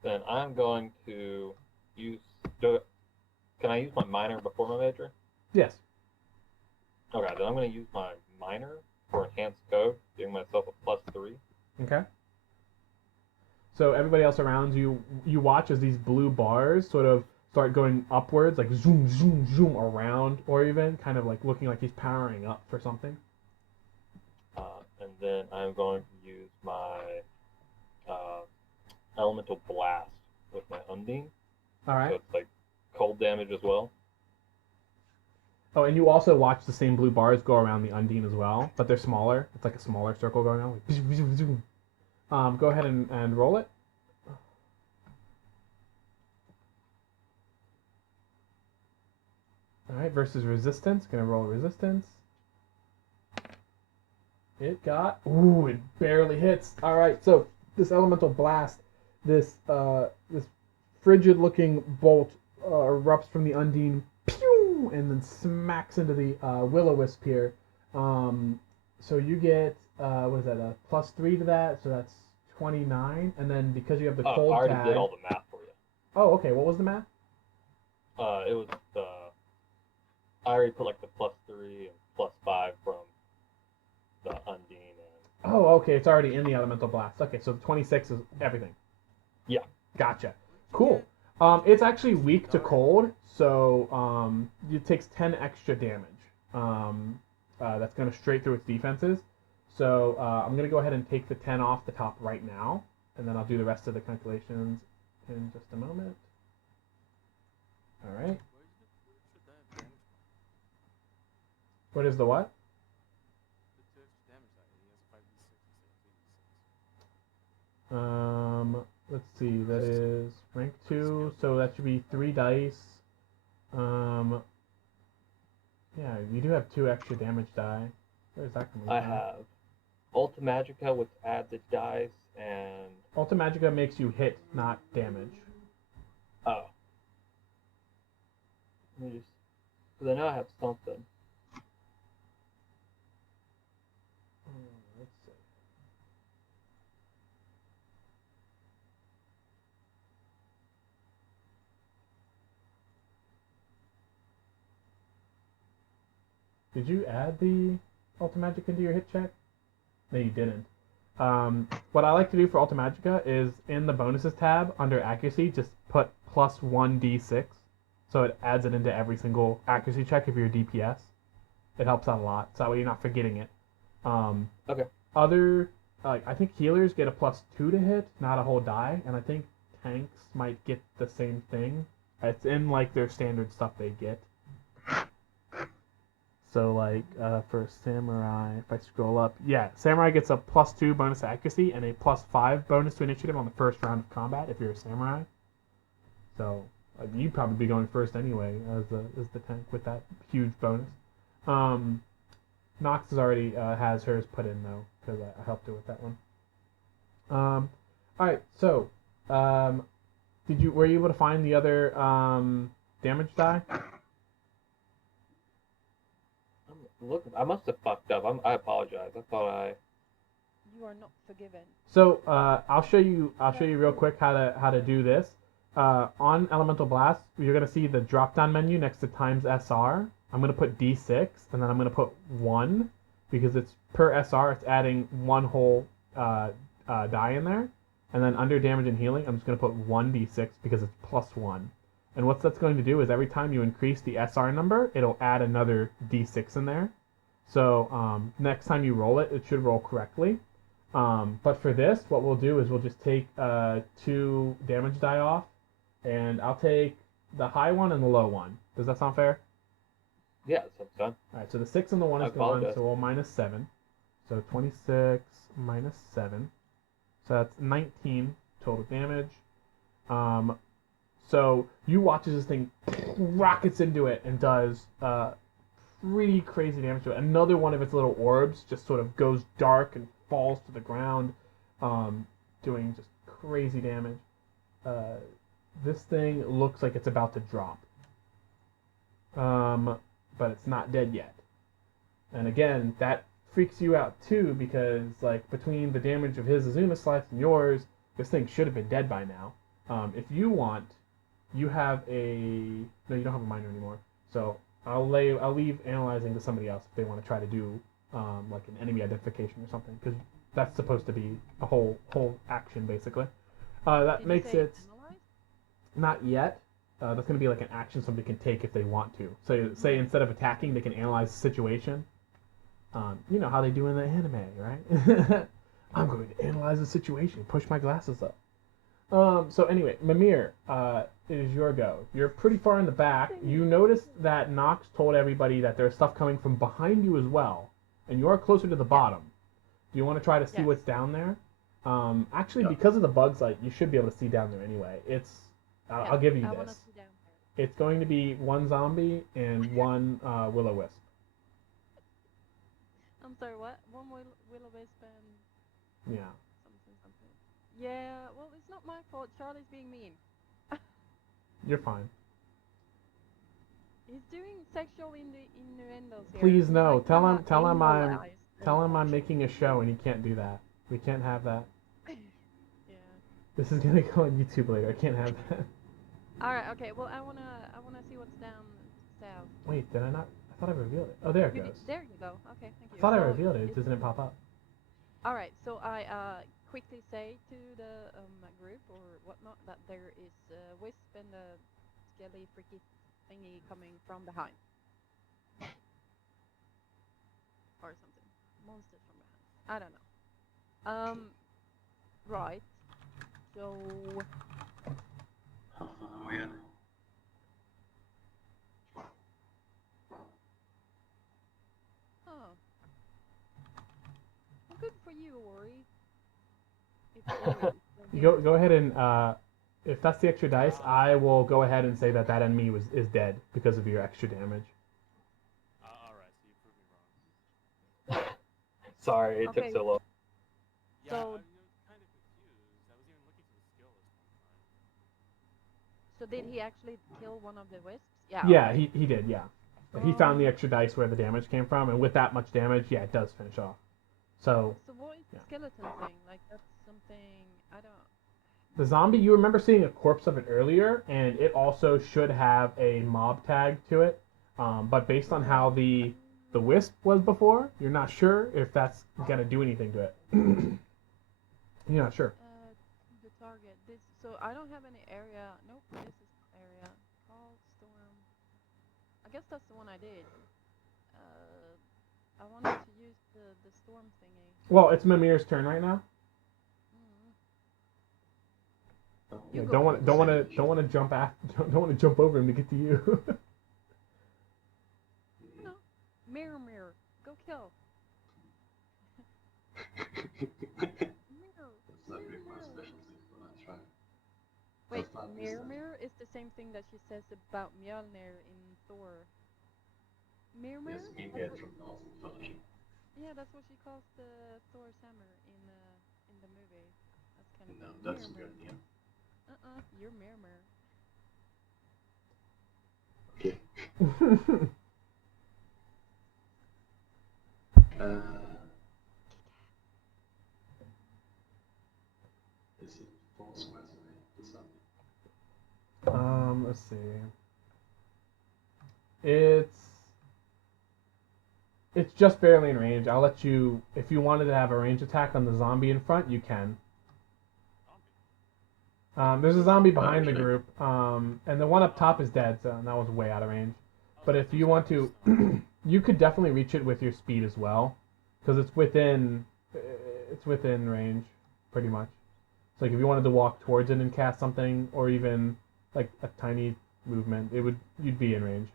Then I'm going to use. Can I use my minor before my major? Yes. Okay, then I'm going to use my minor for enhanced code, giving myself a +3. Okay. So everybody else around you, you watch as these blue bars sort of start going upwards, like zoom, zoom, zoom around, or even kind of like looking like he's powering up for something. And then I'm going to use my elemental blast with my Undine. All right. So it's like cold damage as well. Oh, and you also watch the same blue bars go around the Undine as well, but they're smaller. It's like a smaller circle going on. Like, go ahead and roll it. All right, versus resistance. Gonna roll resistance. It got. Ooh, it barely hits. All right, so this elemental blast, this frigid-looking bolt erupts from the Undine, pew, and then smacks into the Will-O-Wisp here. So you get what is that? A +3 to that, so that's 29. And then because you have the cold I already tag. did all the math for you. Oh, okay. What was the math? It was I already put like the +3 and +5 from the Undine and. Oh, okay. It's already in the elemental blast. Okay, so 26 is everything. Yeah. Gotcha. Cool. It's actually weak to cold, so it takes 10 extra damage. That's going to straight through its defenses. So I'm going to go ahead and take the 10 off the top right now. and then I'll do the rest of the calculations in just a moment. All right. Where should that damage come? What is the what? The 2 extra damage die. He has a 5d6 instead of 2d6. Let's see. That is rank 2, so that should be 3 dice. Yeah, you do have 2 extra damage die. Where's that coming I from? have Ultimagica, which adds its dice, and Ultimagica makes you hit, not damage. oh, let me just because I know I have something. Let's see. Did you add the Ultimagica into your hit check? No, you didn't. What I like to do for Ultimagica is in the bonuses tab under accuracy, just put plus 1d6. So it adds it into every single accuracy check if you're a DPS. It helps out a lot. So that way you're not forgetting it. Okay. Other, I think healers get a plus 2 to hit, not a whole die. And I think tanks might get the same thing. It's in like their standard stuff they get. So like for Samurai, if I scroll up, yeah, Samurai gets a plus 2 bonus to accuracy and a plus 5 bonus to initiative on the first round of combat if you're a Samurai. So you'd probably be going first anyway as the tank with that huge bonus. Nox has already has hers put in though because I helped her with that one. All right, so were you able to find the other damage die? Look, I must have fucked up. I apologize. I thought I. You are not forgiven. So I'll show you real quick how to do this. On Elemental Blast, you're gonna see the drop down menu next to times SR. I'm gonna put D6 and then I'm gonna put 1 because it's per SR. It's adding 1 whole die in there, and then under damage and healing, I'm just gonna put 1d6 because it's plus 1. And what that's going to do is every time you increase the SR number, it'll add another d6 in there. So next time you roll it, it should roll correctly. But for this, what we'll do is we'll just take 2 damage die off, and I'll take the high one and the low one. Does that sound fair? Yeah, that's done. All right, so the 6 and the 1 I is gone, apologize. so we'll minus 7. So 26 minus 7. So that's 19 total damage. So you watch as this thing rockets into it and does pretty crazy damage to it. Another one of its little orbs just sort of goes dark and falls to the ground, doing just crazy damage. This thing looks like it's about to drop. But it's not dead yet. And again, that freaks you out too because like between the damage of his Azuma slice and yours, this thing should have been dead by now. If you want, you have no, you don't have a miner anymore. So I'll leave analyzing to somebody else if they want to try to do like an enemy identification or something because that's supposed to be a whole action basically. That Did makes you say it analyze? not yet. That's going to be like an action somebody can take if they want to. So say instead of attacking, they can analyze the situation. You know how they do in the anime, right? I'm going to analyze the situation. Push my glasses up. So anyway, Mimir, it is your go. You're pretty far in the back. You notice that Nox told everybody that there's stuff coming from behind you as well, and you're closer to the bottom. Do you want to try to see Yes. what's down there? Actually, Yeah. because of the bug sight, you should be able to see down there anyway. I'll give you I want to this. see down there. It's going to be 1 zombie and 1 will-o-wisp. I'm sorry, what? One will-o-wisp and Yeah. something. Yeah, well, it's not my fault. Charlie's being mean. You're fine. He's doing sexual innuendos here. Please no. Like, Tell not him I'm analyze tell and him I'm watch. making a show and he can't do that. We can't have that. Yeah. This is gonna go on YouTube later. I can't have that. All right. Okay. Well, I wanna see what's down south. Wait, did I not? I thought I revealed it. Oh, there it You goes. did- there you go. Okay. Thank I you. thought I So revealed it. Doesn't it pop up? All right. So I quickly say to the group or whatnot that there is a wisp and a skelly freaky thingy coming from behind. Or something. Monsters from behind. I don't know. Right. So, How far away are they? huh. Well, good for you, Ori. If Ori is still Go here. go ahead and if that's the extra dice, I will go ahead and say that enemy is dead because of your extra damage. Alright, so you proved me wrong. Sorry, it Okay. took so long. Yeah, So- I'm kind of confused. I was even looking for the skill list one time. So did he actually kill one of the wisps? Yeah. Yeah, okay. he did. Yeah, he found the extra dice where the damage came from, and with that much damage, yeah, it does finish off. So So what is the Yeah. skeleton thing? Like that's something I don't. the zombie, you remember seeing a corpse of it earlier, and it also should have a mob tag to it. But based on how the wisp was before, you're not sure if that's gonna do anything to it. You're not sure. The target. This. So I don't have any area. Nope. This is area. Called storm. I guess that's the one I did. I wanted to use the storm thingy. Well, it's Mimir's turn right now. Mm. Oh, You Yeah, go don't want first. don't want to jump don't want to jump over him to get to you. No. Mirror, mirror. Go kill. Mirror. That's not really my specialty, but I try. Wait, start this mirror, time. mirror is the same thing that she says about Mjolnir in Thor. Mirror, mirror. Yes, Mimir from Northern Fellowship. Yeah, that's what she calls the Thor's hammer in the movie. That's kind of No, funny. that's Mirror, good, mirror. yeah. You're mirror, mirror. Okay. Is it 4 squares away? The zombie? Let's see. It's just barely in range. I'll let you, if you wanted to have a range attack on the zombie in front, you can. There's a zombie behind the Okay. group, and the one up top is dead, so that was way out of range. But if you want to, you could definitely reach it with your speed as well, because it's within range, pretty much. So like if you wanted to walk towards it and cast something, or even like a tiny movement, you'd be in range.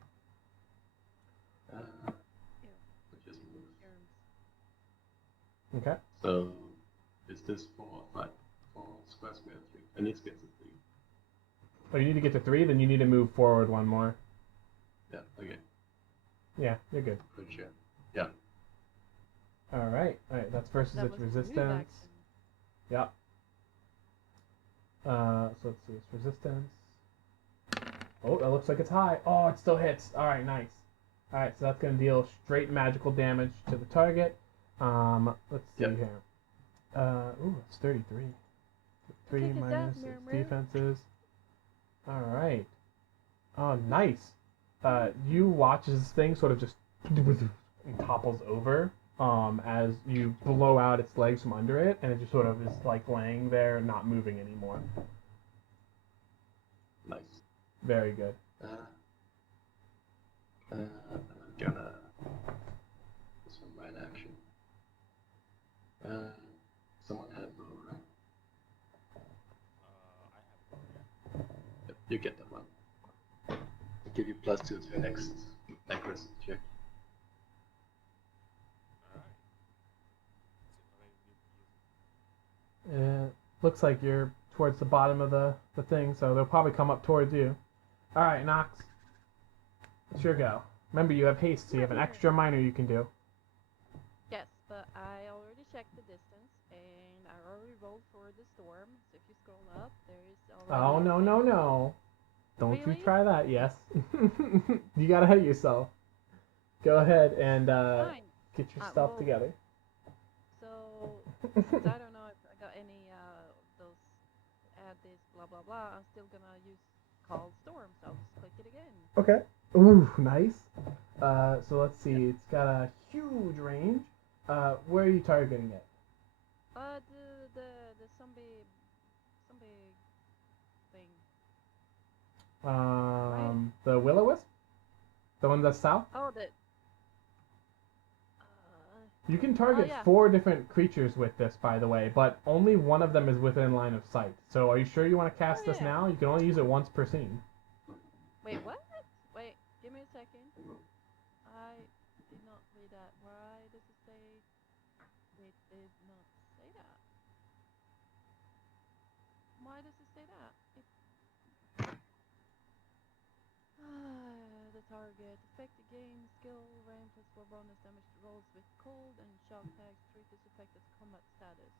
Which is move. Germs. Okay. So, is this 4 squares we have here? I need to get to 3. Oh, you need to get to 3, then you need to move forward one more. Yeah, okay. Yeah, you're good. Pretty sure. Yeah. All right. That's versus That its was a move resistance. action. Yep. So let's see, its resistance. Oh, that looks like it's high. Oh, it still hits. All right, nice. All right, so that's gonna deal straight magical damage to the target. Let's see Yep. here. It's 33. 3 kick his ass, minus mirror, its mirror. defenses. All right. Oh, nice. You watch as this thing sort of just topples over. As you blow out its legs from under it, and it just sort of is like laying there, not moving anymore. Nice. Very good. I'm gonna. This one by an action. Someone had a bow, right? I have Yep, you get that one. I'll give you +2 to your next accuracy check. Looks like you're towards the bottom of the thing, so they'll probably come up towards you. All right, Nox. It's your go. Remember, you have haste, so you have an extra minor you can do. Yes, but I already checked the distance and I already rolled for the storm. So if you scroll up, there is already. Oh, a no, thing. no, no. Don't Really? you try that, yes. You gotta hit yourself. Go ahead and Fine. get your stuff well- together. So since I don't know if I got any those add this blah blah blah, I'm still gonna use called storm. So I'll just click it again. Okay. Ooh, nice. So let's see. It's got a huge range. Where are you targeting it? The zombie thing. The Will-O-Wisp? The one that's south? Oh, the. You can target yeah. 4 different creatures with this, by the way, but only one of them is within line of sight. So are you sure you want to cast this yeah. now? You can only use it once per scene. Wait, what? Wait, give me a second. I did not read that. Why does it say it did not say that? Why does it say that? The target. Effect the game skill range plus 4 bonus damage to rolls with cold and shock tags. Treat this effect as combat status.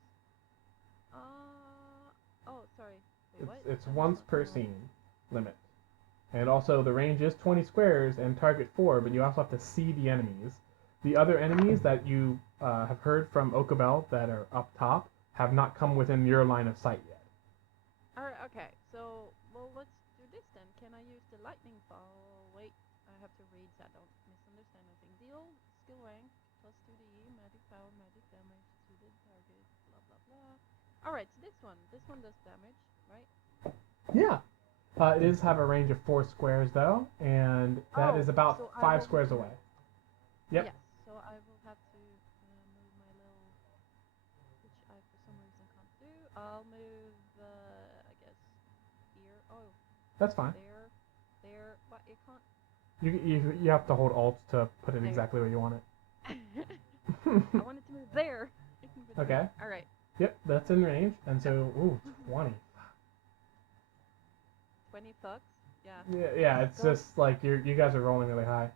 Oh, sorry. Wait, what? It's That's once not per cool. scene limit. And also the range is 20 squares and target 4, but you also have to see the enemies. The other enemies that you have heard from Okabel that are up top have not come within your line of sight yet. Alright, okay. So, well, let's do this then. Can I use the lightning fall? Wait, I have to read so I don't misunderstand anything. Deal skill rank plus 2d, magic power, magic damage to the target, blah blah blah. Alright, so this one does damage, right? Yeah. It does have a range of 4 squares though, and that is about so I 5 will squares have away. Yep. Yes, so I will have to move my little, which I for some reason can't do. I'll move, I guess, here. Oh, That's fine. there. What, you can't? You have to hold Alt to put it There. exactly where you want it. I wanted to move there. Okay. Alright. Yep, that's in range, and so, ooh, 20. 20 fucks? Yeah. Yeah, it's Go. just like you guys are rolling really high.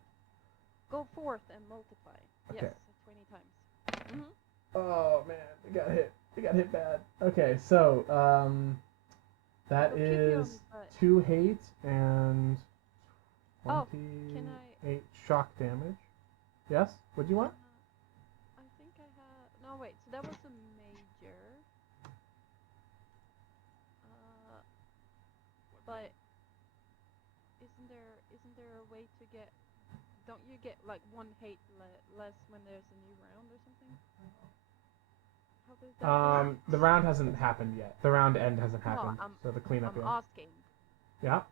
Go forth and multiply. Okay. Yes, so 20 times. Mm-hmm. Oh man, we got hit. We got hit bad. Okay, so that I'll keep you on is the butt. 2 hate and Oh, 28 shock damage. Yes? What do you want? I think I have. No, wait. So that was a major. But isn't there a way to get? Don't you get like 1 hate less when there's a new round or something? How does that work? The round hasn't happened yet. The round end hasn't No, happened. So the cleanup I'm yet. asking. Yeah.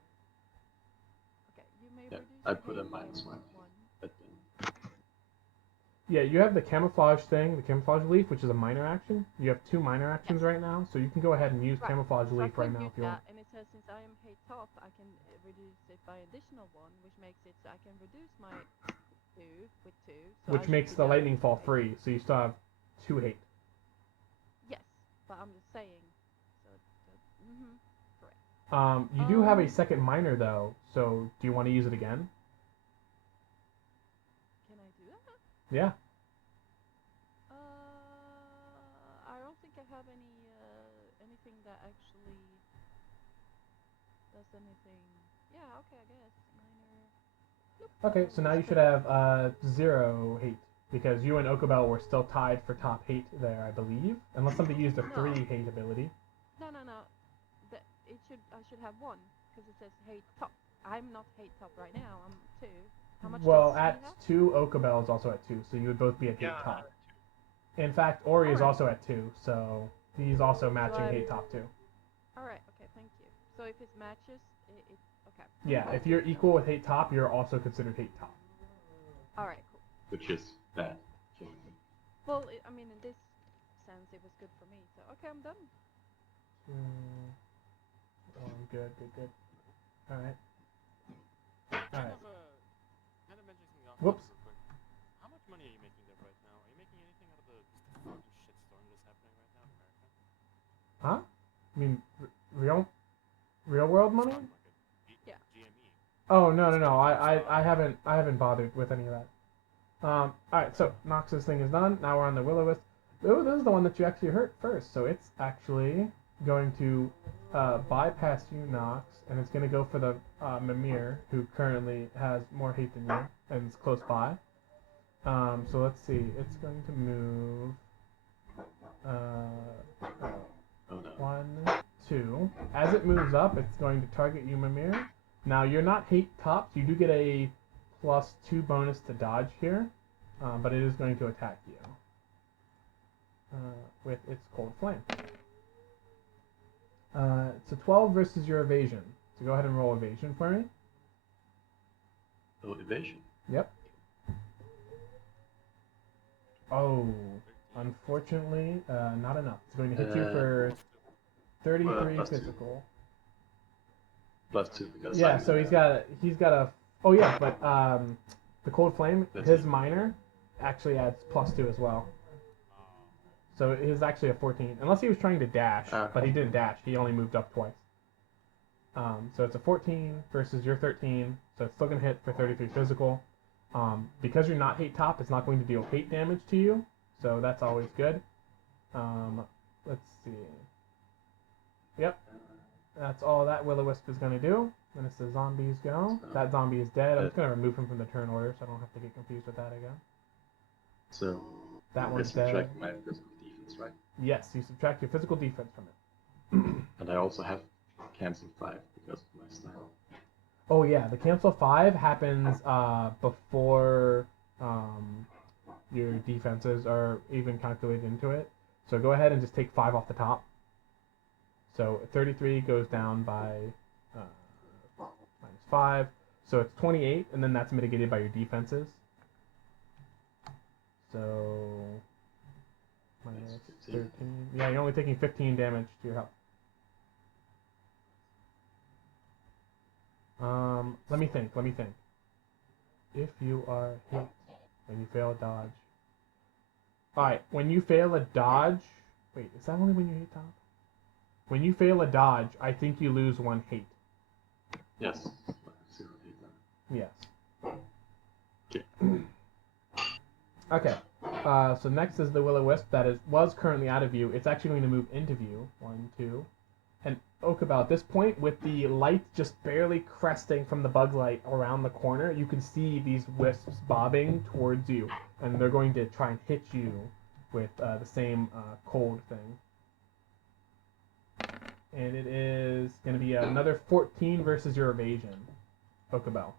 Okay, you may Yeah, reduce I your put a hate by -1 one. at the end. Yeah, you have the camouflage thing, the camouflage leaf, which is a minor action. You have 2 minor actions right now, so you can go ahead and use Right. camouflage So I leaf right could now use if you want. that, and it says since I am hate top, I can reduce it by additional 1, which makes it so I can reduce my 2 with 2. So Which makes the lightning fall free, so you still have 2 hate. Yes, but I'm just saying. So, correct. You do have a second minor though, so do you want to use it again? Can I do that? Yeah. I don't think I have anything that actually does anything. Yeah, okay, I guess minor. Okay, so now you should have 0 hate because you and Okabel were still tied for top hate there, I believe, unless somebody used a 3 hate ability. No. I should have 1 because it says hate top. I'm not hate top right now. I'm 2. How much Well, does he at have? 2, Okabel is also at 2, so you would both be at hate top. In fact, Ori is Alright. also at 2, so he's also matching I'm- hate top 2. Alright, okay, thank you. So if it matches, it okay. Yeah, if you're equal with hate top, you're also considered hate top. Alright, cool. Which is bad, generally. Well, I mean, in this sense, it was good for me. So okay, I'm done. Good. Alright. Kind Alright. of mentioning something off Whoops. topic real quick. How much money are you making there right now? Are you making anything out of the fucking shitstorm that's happening right now in America? Huh? I mean, real world money? Stock market. Yeah. GME. Oh no. I haven't bothered with any of that. Alright, so Nox's thing is done. Now we're on the Will-O-Wisp. Oh, this is the one that you actually hurt first, so it's actually going to bypass you, Nox, and it's going to go for the Mimir, who currently has more hate than you, and is close by. So let's see. It's going to move. Oh no. 1, 2. As it moves up, it's going to target you, Mimir. Now you're not hate topped. You do get a +2 bonus to dodge here, but it is going to attack you with its cold flame. It's a 12 versus your evasion. So go ahead and roll evasion for me. Oh, evasion. Yep. Oh, unfortunately, not enough. It's going to hit you Uh, for Plus 2. 33 plus 2. physical. +2 because Yeah, I'm so he's got a. Oh yeah, but the cold flame, That's his it. minor, actually adds +2 as well. Oh. So it is actually a 14, unless he was trying to dash, Ah, but he didn't dash. He only moved up twice. So it's a 14 versus your 13, so it's still gonna hit for 33 physical. Because you're not hate top, it's not going to deal hate damage to you, so that's always good. Let's see. Yep, that's all that Will-O-Wisp is gonna do. Then it's the zombies go. That zombie is dead. I'm just gonna remove him from the turn order, so I don't have to get confused with that again. So That I one's subtract dead. my physical defense, right? Yes, you subtract your physical defense from it. And I also have cancel 5 because of my style. Oh yeah, the cancel 5 happens before your defenses are even calculated into it. So go ahead and just take 5 off the top. So 33 goes down by -5. So it's 28, and then that's mitigated by your defenses. So minus 13. Yeah, you're only taking 15 damage to your health. Let me think. If you are hit and you fail a dodge. Alright, when you fail a dodge. Wait, is that only when you hate top? When you fail a dodge, I think you lose 1 hate. Yes. 0 hate then. Yes. Okay. Okay. So next is the Will-O-Wisp that was currently out of view. It's actually going to move into view. 1, 2. And Okabel, at this point, with the light just barely cresting from the bug light around the corner, you can see these wisps bobbing towards you, and they're going to try and hit you with the same cold thing. And it is going to be another 14 versus your evasion, Okabel.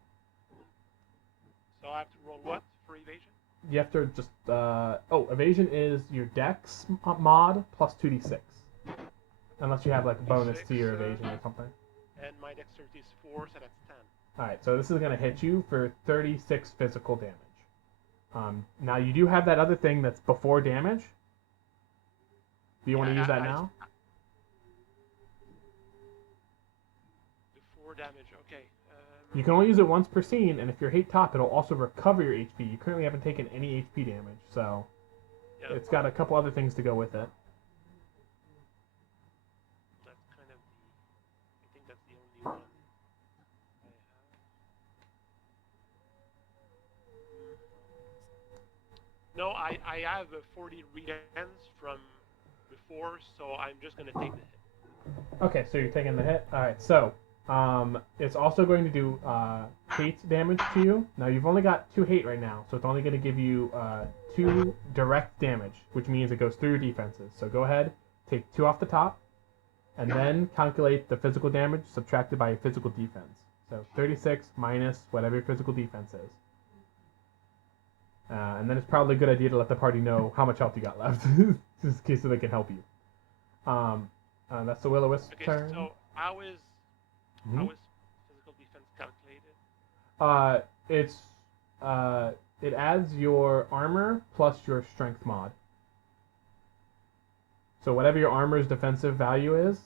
So I have to roll what for evasion? You have to just evasion is your dex mod plus 2d6. Unless you have like a bonus to your evasion or something. And my dexterity is 4, so that's 10. Alright, so this is going to hit you for 36 physical damage. Now you do have that other thing that's before damage. Do you want to use that now? The 4 damage, okay. You can only use it once per scene, and if you're hate top, it'll also recover your HP. You currently haven't taken any HP damage, so Yeah, it's got a couple other things to go with it. that's kind of I think that's the only one I have. No, I have 40 regens from before, so I'm just gonna take the hit. Okay, so you're taking the hit. Alright, so it's also going to do hate damage to you. Now you've only got 2 hate right now, so it's only going to give you 2 direct damage, which means it goes through your defenses. So go ahead, take 2 off the top, and then calculate the physical damage subtracted by your physical defense. So 36 minus whatever your physical defense is. And then it's probably a good idea to let the party know how much health you got left, just in case so they can help you. That's the Will-O-Wisp Okay, turn. so how is physical defense calculated? It adds your armor plus your strength mod. So whatever your armor's defensive value is,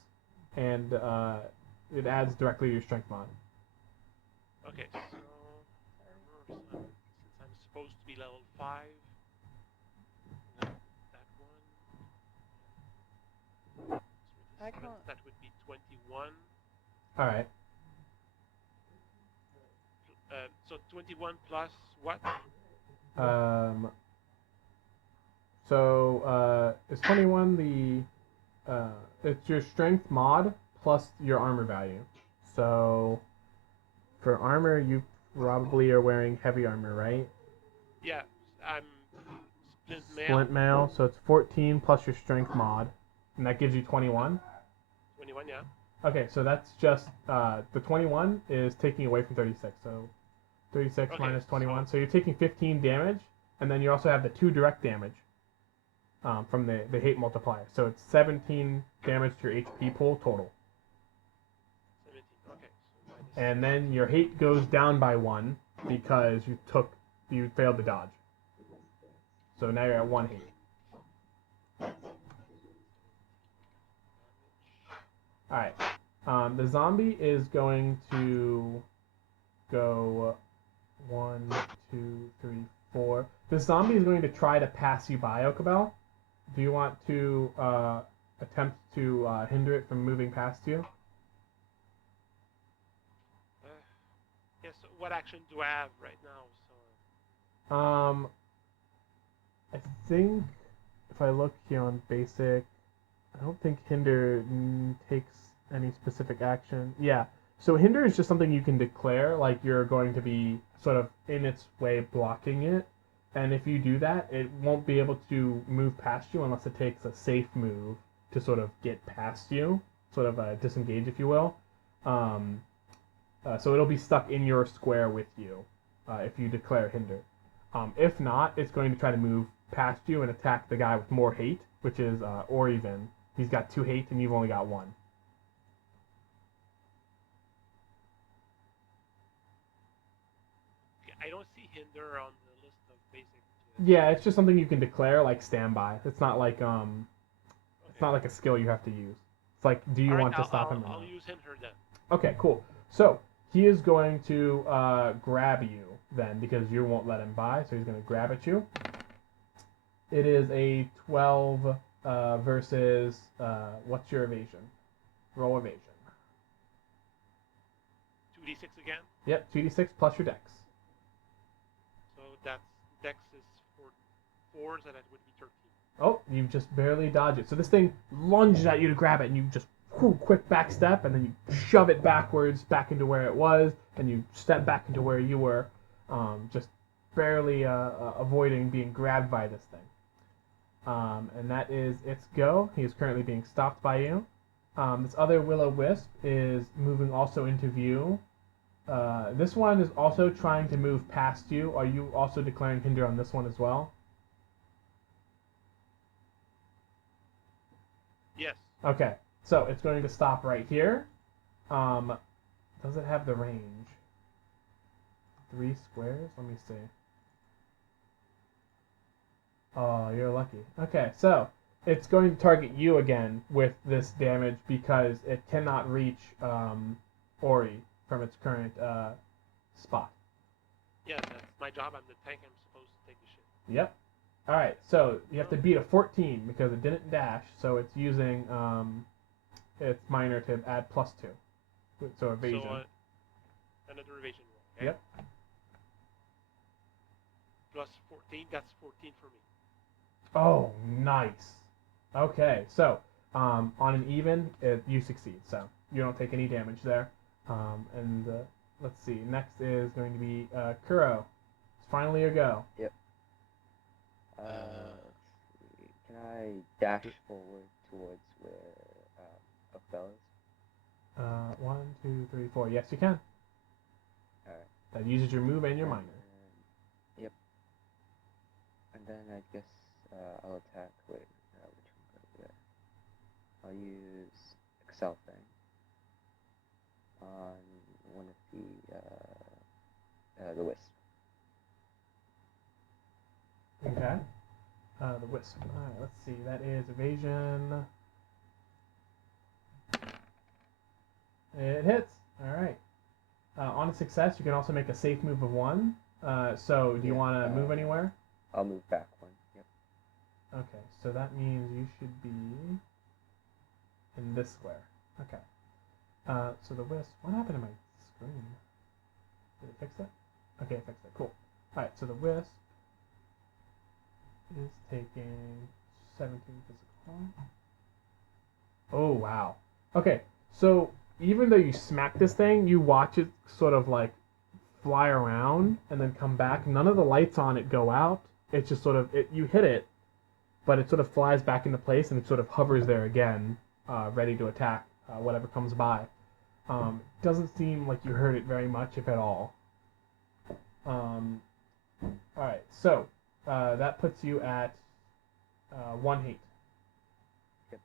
and it adds directly to your strength mod. Okay, so armor, since I'm supposed to be level 5, that one. I can't. That would be 21. All right. So 21 plus what? Is 21 it's your strength mod plus your armor value. So for armor, you probably are wearing heavy armor, right? Yeah, I'm splint mail. Splint mail, so it's 14 plus your strength mod, and that gives you 21. 21, yeah. Okay, so that's just the 21 is taking away from 36, so 36 Okay, minus 21. So you're taking 15 damage, and then you also have the 2 direct damage from the hate multiplier. So it's 17 damage to your HP pool total. 17, okay. So minus And then your hate goes down by 1 because you failed the dodge. So now you're at 1 hate. Alright. The zombie is going to go 1, 2, 3, 4. The zombie is going to try to pass you by, Okabel. Do you want to attempt to hinder it from moving past you? Yes. What action do I have right now? So. I think if I look here on basic, I don't think hinder takes any specific action. Yeah. So hinder is just something you can declare, like you're going to be sort of in its way blocking it. And if you do that, it won't be able to move past you unless it takes a safe move to sort of get past you, sort of disengage, if you will. So it'll be stuck in your square with you if you declare hinder. If not, it's going to try to move past you and attack the guy with more hate, which is Oriven. He's got 2 hate and you've only got 1. Okay, I don't see hinder on the list of basic. Yeah, it's just something you can declare, like standby. It's not like it's not like a skill you have to use. It's like, do you want to stop him? I'll use hinder then. Okay, cool. So he is going to grab you then because you won't let him by. So he's going to grab at you. It is a 12 versus what's your evasion? Roll evasion. 2d6 again. Yep, 2d6 plus your dex. So that's dex is 4, so that would be 13. Oh, you just barely dodge it. So this thing lunges at you to grab it, and you just quick back step, and then you shove it backwards back into where it was, and you step back into where you were, just barely avoiding being grabbed by this thing. And that is its go. He is currently being stopped by you. This other Will-O-Wisp is moving also into view. This one is also trying to move past you. Are you also declaring hinder on this one as well? Yes. Okay, so it's going to stop right here. Does it have the range? 3 squares? Let me see. Oh, you're lucky. Okay, so it's going to target you again with this damage because it cannot reach Ori from its current spot. Yeah, that's my job. I'm the tank. I'm supposed to take the shit. Yep. Alright, so you have to beat a 14 because it didn't dash, so it's using its minor to add +2. So evasion. So another evasion roll. Okay? Yep. Plus 14. That's 14 for me. Oh, nice. Okay, so on an even, you succeed, so you don't take any damage there. And let's see, next is going to be Kuro. It's finally a go. Yep. Let's see. Can I dash forward towards where Okabel is? 1, 2, 3, 4. Yes, you can. Alright. That uses your move and your minor. Yep. And then I guess I'll attack. Wait, which one goes there? I'll use Excel Thing on one of the wisp. Okay. The wisp. Alright, let's see. That is evasion. It hits. Alright. On a success, you can also make a safe move of 1. So, do you want to move anywhere? I'll move back 1. Yep. Okay, so that means you should be in this square. Okay. So the wisp. What happened to my screen? Did it fix it? Okay, it fixed it. Cool. Alright, so the wisp is taking 17 physical. Oh, wow. Okay, so even though you smack this thing, you watch it sort of like fly around and then come back. None of the lights on it go out. It's just sort of, you hit it, but it sort of flies back into place and it sort of hovers there again, ready to attack whatever comes by. Doesn't seem like you hurt it very much, if at all. Alright, so that puts you at 1 hate. Yep.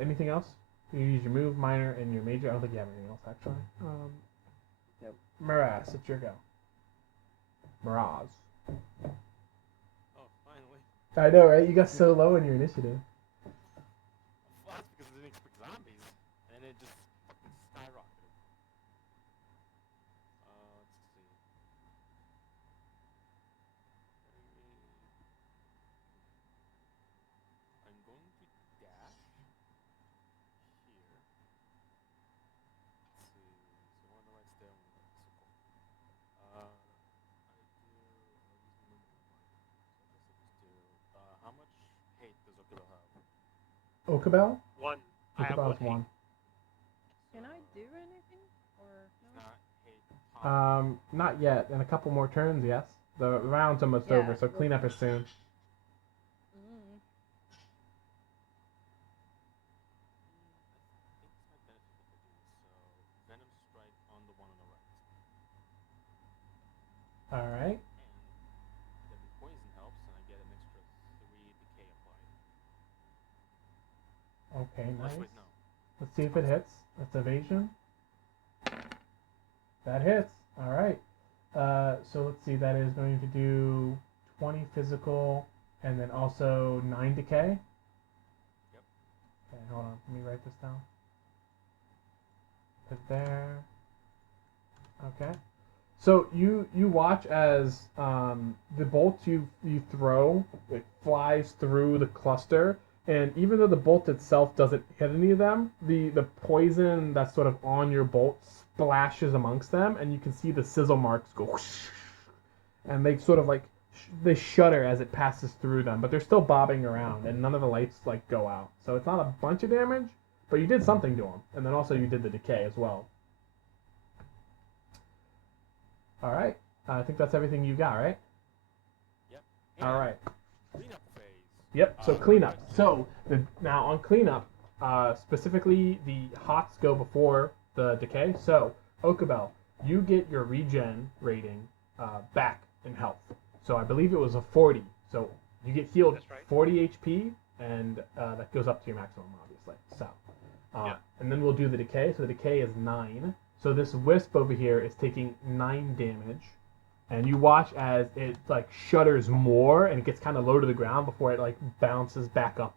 Anything else? You use your move, minor, and your major. I don't think you have anything else, actually. Nope. Miraz, it's your go. Miraz. Oh, finally. I know, right? You got so low in your initiative. Well, that's because I didn't expect zombies, and it just fucking skyrocketed. Let's see. I'm going to dash here. Let's see. So one on the right, stay on the right. So cool. I do. So I guess I just do. How much hate does Okubo have? Okabel? One. I have Okabel's one. one. Can I do anything? Or no? Not hate top. Not yet. In a couple more turns, yes. The round's almost Yeah, over, so well- cleanup is soon. Mm. I think this might benefit if I do this. So Venom Strike on the one on the right. All right. And Deadly Poison helps, and I get an extra 3 decay applied. Okay, nice. Wait, no. Let's see if it hits. That's evasion. That hits. All right. So let's see. That is going to do 20 physical, and then also 9 decay. Yep. Okay, hold on. Let me write this down. Put it there. Okay. So you watch as the bolt you throw, it flies through the cluster, and even though the bolt itself doesn't hit any of them, the poison that's sort of on your bolt splashes amongst them, and you can see the sizzle marks go whoosh, and they sort of like they shudder as it passes through them, but they're still bobbing around, and none of the lights like go out. So it's not a bunch of damage, but you did something to them, and then also you did the decay as well. All right. I think that's everything you got, right? Yep. All right. Cleanup phase. Yep. So Uh, cleanup. right. So now on cleanup, specifically the hots go before the decay. So Okabel, you get your regen rating back in health. So I believe it was a 40. So you get healed That's right. 40 HP, and that goes up to your maximum, obviously. So, Yeah. and then we'll do the decay. So the decay is 9. So this wisp over here is taking 9 damage, and you watch as it like shudders more, and it gets kind of low to the ground before it like bounces back up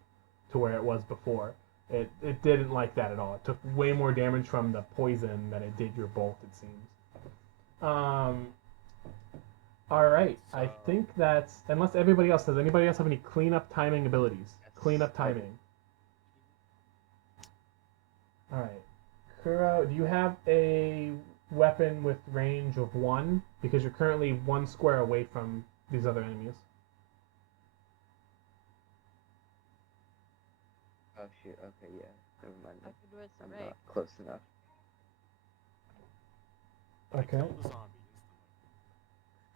to where it was before. It didn't like that at all. It took way more damage from the poison than it did your bolt, it seems. All right. I think that's unless everybody else does. Anybody else have any cleanup timing abilities? Yes, Cleanup I do. timing. All right. Kuro, do you have a weapon with range of 1? Because you're currently 1 square away from these other enemies. Oh shoot, okay, yeah. Never mind I then. could I'm resurrect. not close enough. Okay. Kill the zombie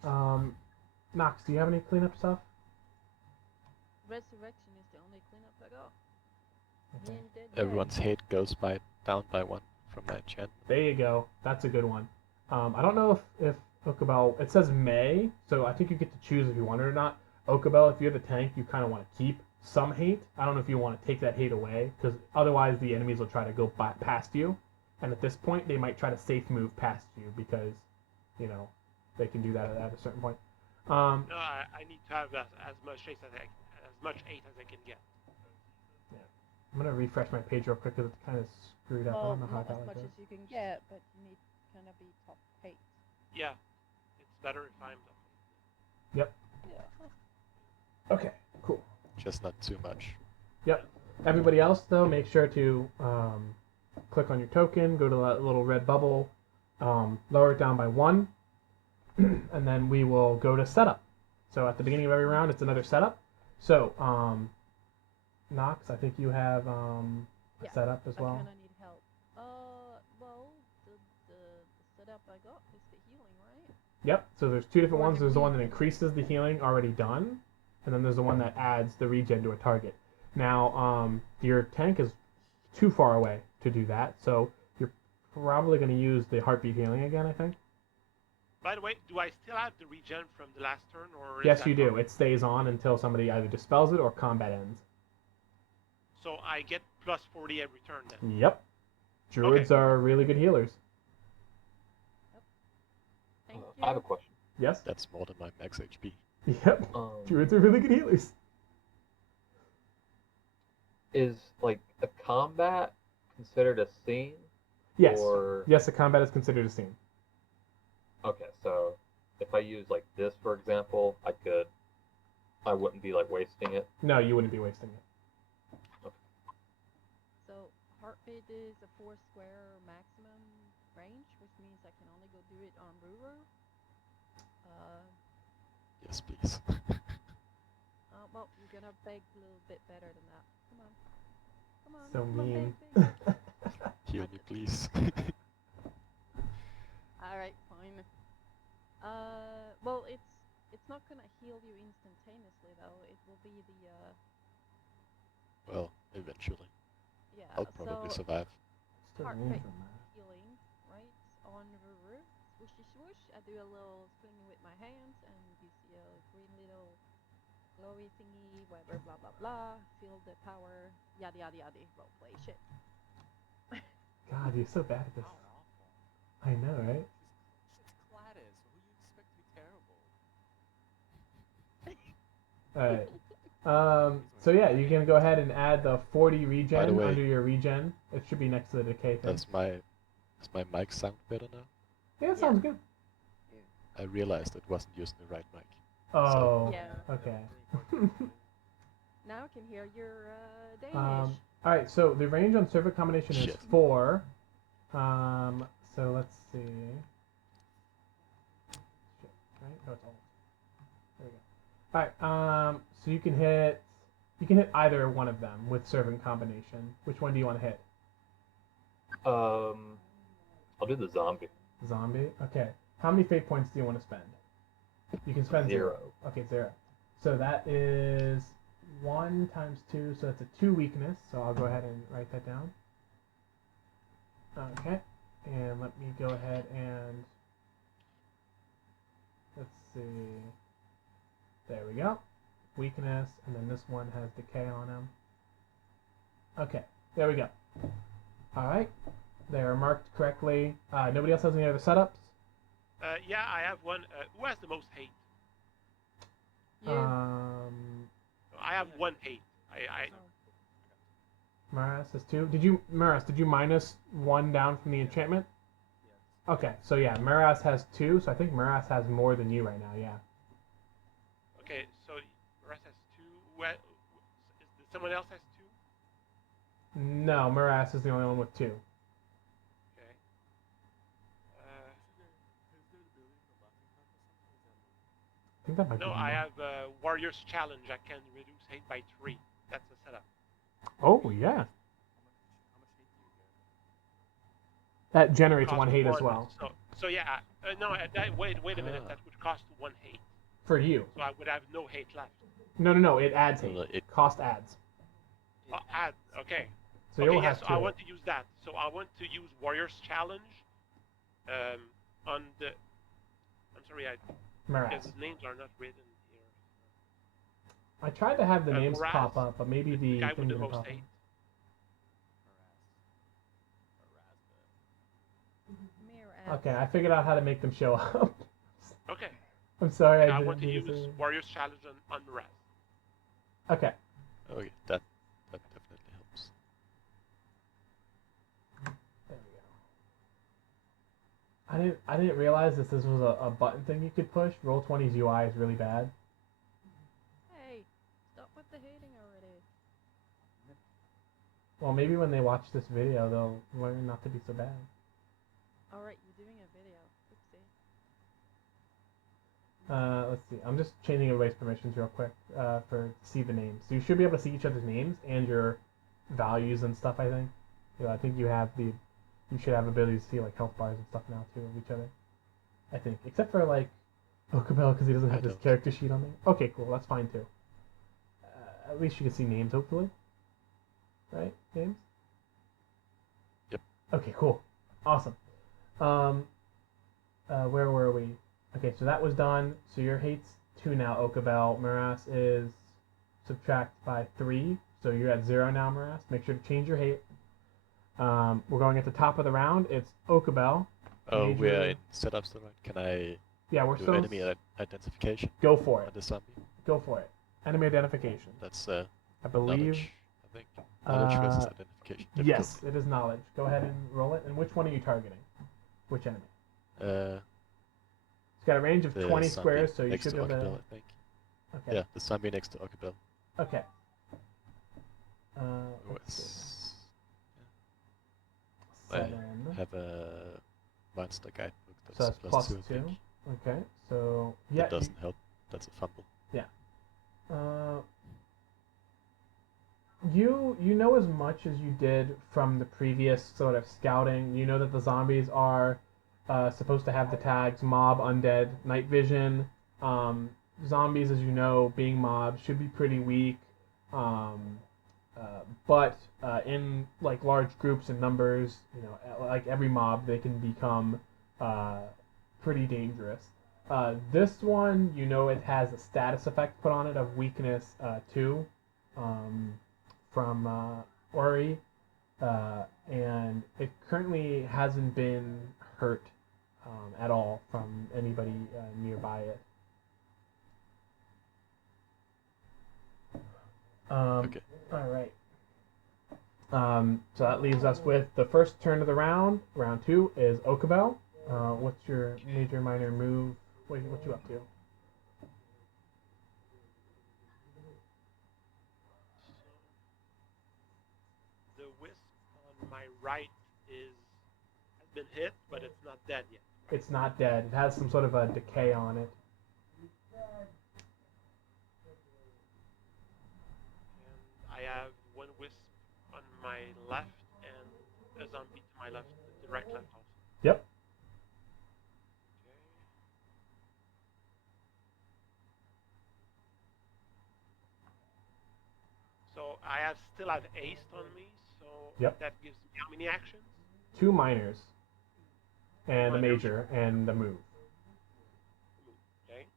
instantly. Nox, do you have any cleanup stuff? Resurrection is the only cleanup I got. Okay. Me and dead Everyone's hate goes down by 1 from my enchantment. There you go. That's a good one. I don't know if Okabel, it says may, so I think you get to choose if you want it or not. Okabel, if you're the tank, you kind of want to keep some hate. I don't know if you want to take that hate away, because otherwise the enemies will try to go past you, and at this point they might try to safe move past you because, you know, they can do that at a certain point. No, I need to have as much hate as I can get. I'm gonna refresh my page real quick because it's kind of screwed up. I Well, don't know how I not got as like much this. as you can get, but you need kind of be top 8. Yeah, it's better if I'm the. Yep. Yeah. Okay. Cool. Just not too much. Yep. Everybody else, though, make sure to click on your token, go to that little red bubble, lower it down by 1, and then we will go to setup. So at the beginning of every round, it's another setup. So, Nox, I think you have a Yeah, setup as I well. kind of need help. Well, the setup I got is the healing, right? Yep. So there's 2 different Or ones. the There's the one that regen. increases the healing already done, and then there's the one that adds the regen to a target. Now, your tank is too far away to do that, so you're probably going to use the heartbeat healing again, I think. By the way, do I still have the regen from the last turn, or? Yes, is that you do. gone? It stays on until somebody either dispels it or combat ends. So I get plus 40 every turn then. Yep. Druids are really good healers. Thank you. I have a question. Yes? That's more than my max HP. Yep. Druids are really good healers. Is like a combat considered a scene? Yes. Or Yes, the combat is considered a scene. okay, so if I use like this, for example, I wouldn't be like wasting it. No, you wouldn't be wasting it. So heartbeat is a 4 square maximum range, which means I can only go do it on Brewer. Yes, please. Well, you're gonna beg a little bit better than that. Come on. Come on. So come on, mean. beg, beg. Heal me, please. Alright, fine. Well, it's not gonna heal you instantaneously though. It will be the Well, eventually. yeah. I'll probably so survive. heart rate healing, right? On the roof, swooshy swoosh. I do a little swing with my hands, and you see a green little glowy thingy, whatever, blah blah blah. Feel the power, yada yada yada. Roleplay shit. God, you're so bad at this. How awful. I know, right? It's Gladys. Who you expect to be terrible? Alright. So yeah, you can go ahead and add the 40 regen way- under your regen. It should be next to the decay thing. Does my mic sound better now? Yeah, that sounds good. I realized it wasn't using the right mic. Oh, Yeah. okay. Now I can hear your Danish. Alright, so the range on server combination is Shit. 4. So let's see. Shit, right? No, it's alt. There we go. Alright, so you can hit either one of them with servant combination. Which one do you want to hit? I'll do the zombie. Zombie? Okay. How many fate points do you want to spend? You can spend 0. Okay, 0. So that is 1 times 2, so that's a 2 weakness. So I'll go ahead and write that down. Okay. And let me go ahead and let's see. There we go. Weakness, and then this one has decay on him. Okay, there we go. Alright. They are marked correctly. Nobody else has any other setups? Yeah, I have one. Who has the most hate? You. I have 1 hate. I Maras has 2. Maras, did you minus 1 down from the enchantment? Yes. Okay, so yeah, Maras has 2, so I think Maras has more than you right now, yeah. Okay, so the rest has 2. Someone else has 2? No, Maras is the only one with 2. Okay. Is there the ability for laughing cup or something? Is that I think that might No, be I more. have Warrior's Challenge. I can reduce hate by 3. That's the setup. Oh, yeah. how much hate do you get? That generates Cost 1 hate as 1. well. So yeah. No, wait a minute. That would cost 1 hate. For you. So I would have no hate left. No, it adds hate. Well, it- Cost adds. Add. Okay. So Okay, you'll yes, have I 2. want to use that. So I want to use Warrior's Challenge. On the. I'm sorry, Maras. because the names are not written here. I tried to have the names Maras, pop up, but maybe the guy thing with the didn't most pop up. hate. Mirror Okay, I figured out how to make them show up. Okay. I'm sorry, I I want to didn't do use this. Warrior's Challenge on Miraz. Okay. Okay, that definitely helps. There we go. I didn't realize this was a button thing you could push. Roll20's UI is really bad. Hey, stop with the hating already. Well, maybe when they watch this video, they'll learn not to be so bad. Alright, you're doing a video. Oopsie. Let's see. I'm just changing everybody's permissions real quick for see the names. So you should be able to see each other's names and your values and stuff. I think. I think you should have ability to see like health bars and stuff now too of each other. I think, except for like Okabel because he doesn't have I his don't. character sheet on there. Okay, cool. That's fine too. At least you can see names, hopefully. Right? Names. Yep. Okay, cool. Awesome. Where were we? Okay, so that was done. So your hate's 2 now, Okabel. Maras is subtract by 3. So you're at 0 now, Maras. Make sure to change your hate. We're going at the top of the round. It's Okabel. Oh, Major- we're in setups, right? Can I Yeah, we're do still. enemy identification Go for on it. the zombie? Go for it. Enemy identification. That's I believe. knowledge, I think. Knowledge versus identification. Yes, it is knowledge. Go ahead and roll it. And which one are you targeting? Which enemy? difficulty. It's got a range of The 20 zombie squares, so you next should to be able to. Ockabill, I think. Okay. Yeah, the zombie next to Ockabill. Okay. Who Let's see. is- Seven. I have a monster guidebook that's So that's plus plus 2, I think. 2. Okay. So yeah. That doesn't help. That's a fumble. You know as much as you did from the previous sort of scouting. You know that the zombies are supposed to have the tags mob, undead, night vision. Zombies, as you know, being mobs, should be pretty weak. But in like large groups and numbers, you know, like every mob, they can become pretty dangerous. This one, you know, it has a status effect put on it of weakness 2 from Ori, and it currently hasn't been hurt at all from anybody nearby it. Okay. All right. So that leaves us with the first turn of the round. Round 2 is Okabel. What's your major minor move? What you up to? The wisp on my right has been hit, but it's not dead yet. It's not dead. It has some sort of a decay on it. And I have one wisp on my left and a zombie to my left, the direct left also. Yep. Okay. So I still have haste on me, so Yep. that gives me how many actions? 2 minors. And a Minors. major and a move. Okay.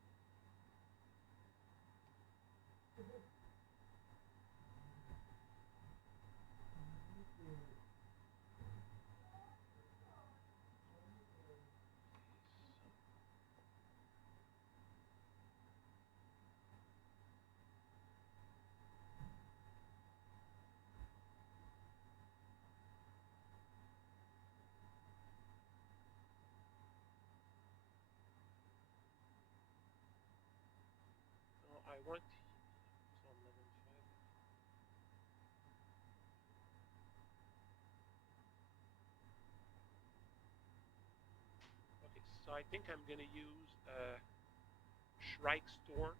So I want to use on level 5. Okay, so I think I'm gonna use Shrike Storm.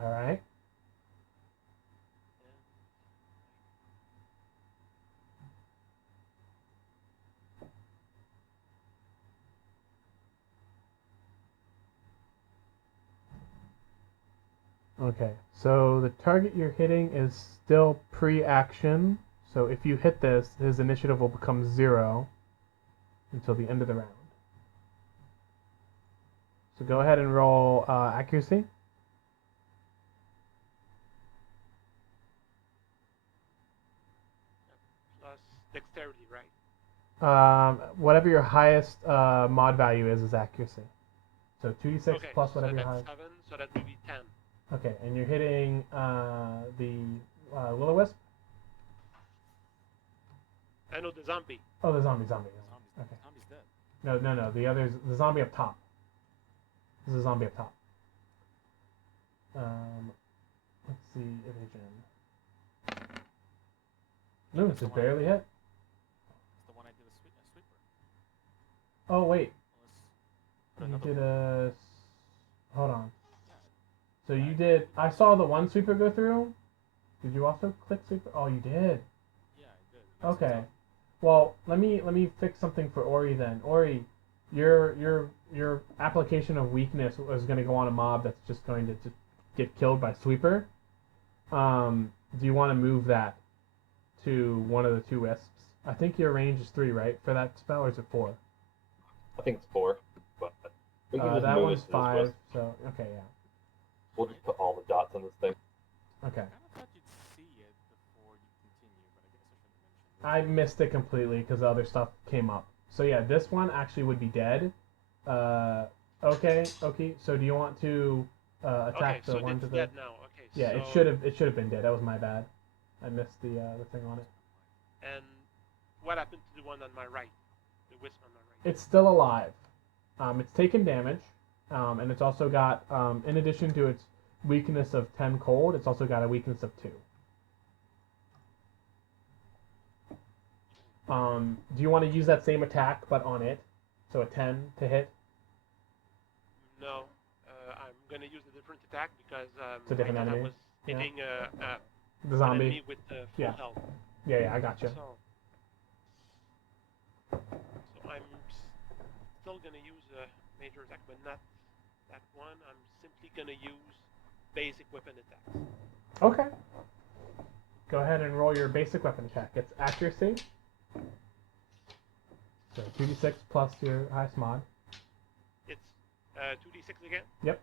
All right. Okay. So the target you're hitting is still pre-action. So if you hit this, his initiative will become 0 until the end of the round. So go ahead and roll accuracy. Plus dexterity, right? Whatever your highest mod value is accuracy. So 2d6 Okay, plus so whatever your that's highest. 7, so that would be 10. Okay, and you're hitting the Will-O-Wisp? I know the zombie. Oh, the zombie. Okay. Zombie's dead. No. The other's the zombie up top. This is a zombie up top. Let's see evasion. No, this is barely hit. It's the one I did a sweeper. Oh wait, Unless you another did one. Hold on. Yeah. So you did. I saw the one sweeper go through. Did you also click sweeper? Oh, you did. Yeah, I did. It makes Okay. sense. Well, let me fix something for Ori then. Ori, your application of weakness is going to go on a mob that's just going to just get killed by sweeper. Do you want to move that to one of the 2 wisps? I think your range is 3, right, for that spell, or is it 4? I think it's 4, but we can just That move one's it to this 5. west. So okay, yeah. We'll just put all the dots on this thing. Okay. I kind of thought you'd see it before you continue, but I guess I shouldn't mention it. I missed it completely because other stuff came up. So yeah, this one actually would be dead. Okay. So do you want to Okay, attack the so one it's to the? dead now. Okay, Yeah, so it should have been dead. That was my bad. I missed the thing on it. And what happened to the one on my right? The wisp on my right. It's still alive. It's taken damage, and it's also got, in addition to its weakness of 10 cold, it's also got a weakness of 2. Do you want to use that same attack, but on it? So a 10 to hit? No, I'm gonna use a different attack because It's a different I thought I enemy? was hitting The an zombie? enemy with full Yeah. health. Yeah, I got you. So I'm still gonna use a major attack, but not that one. I'm simply gonna use basic weapon attacks. Okay. Go ahead and roll your basic weapon attack. It's accuracy. So 2d6 plus your highest mod. It's 2d6 again. Yep.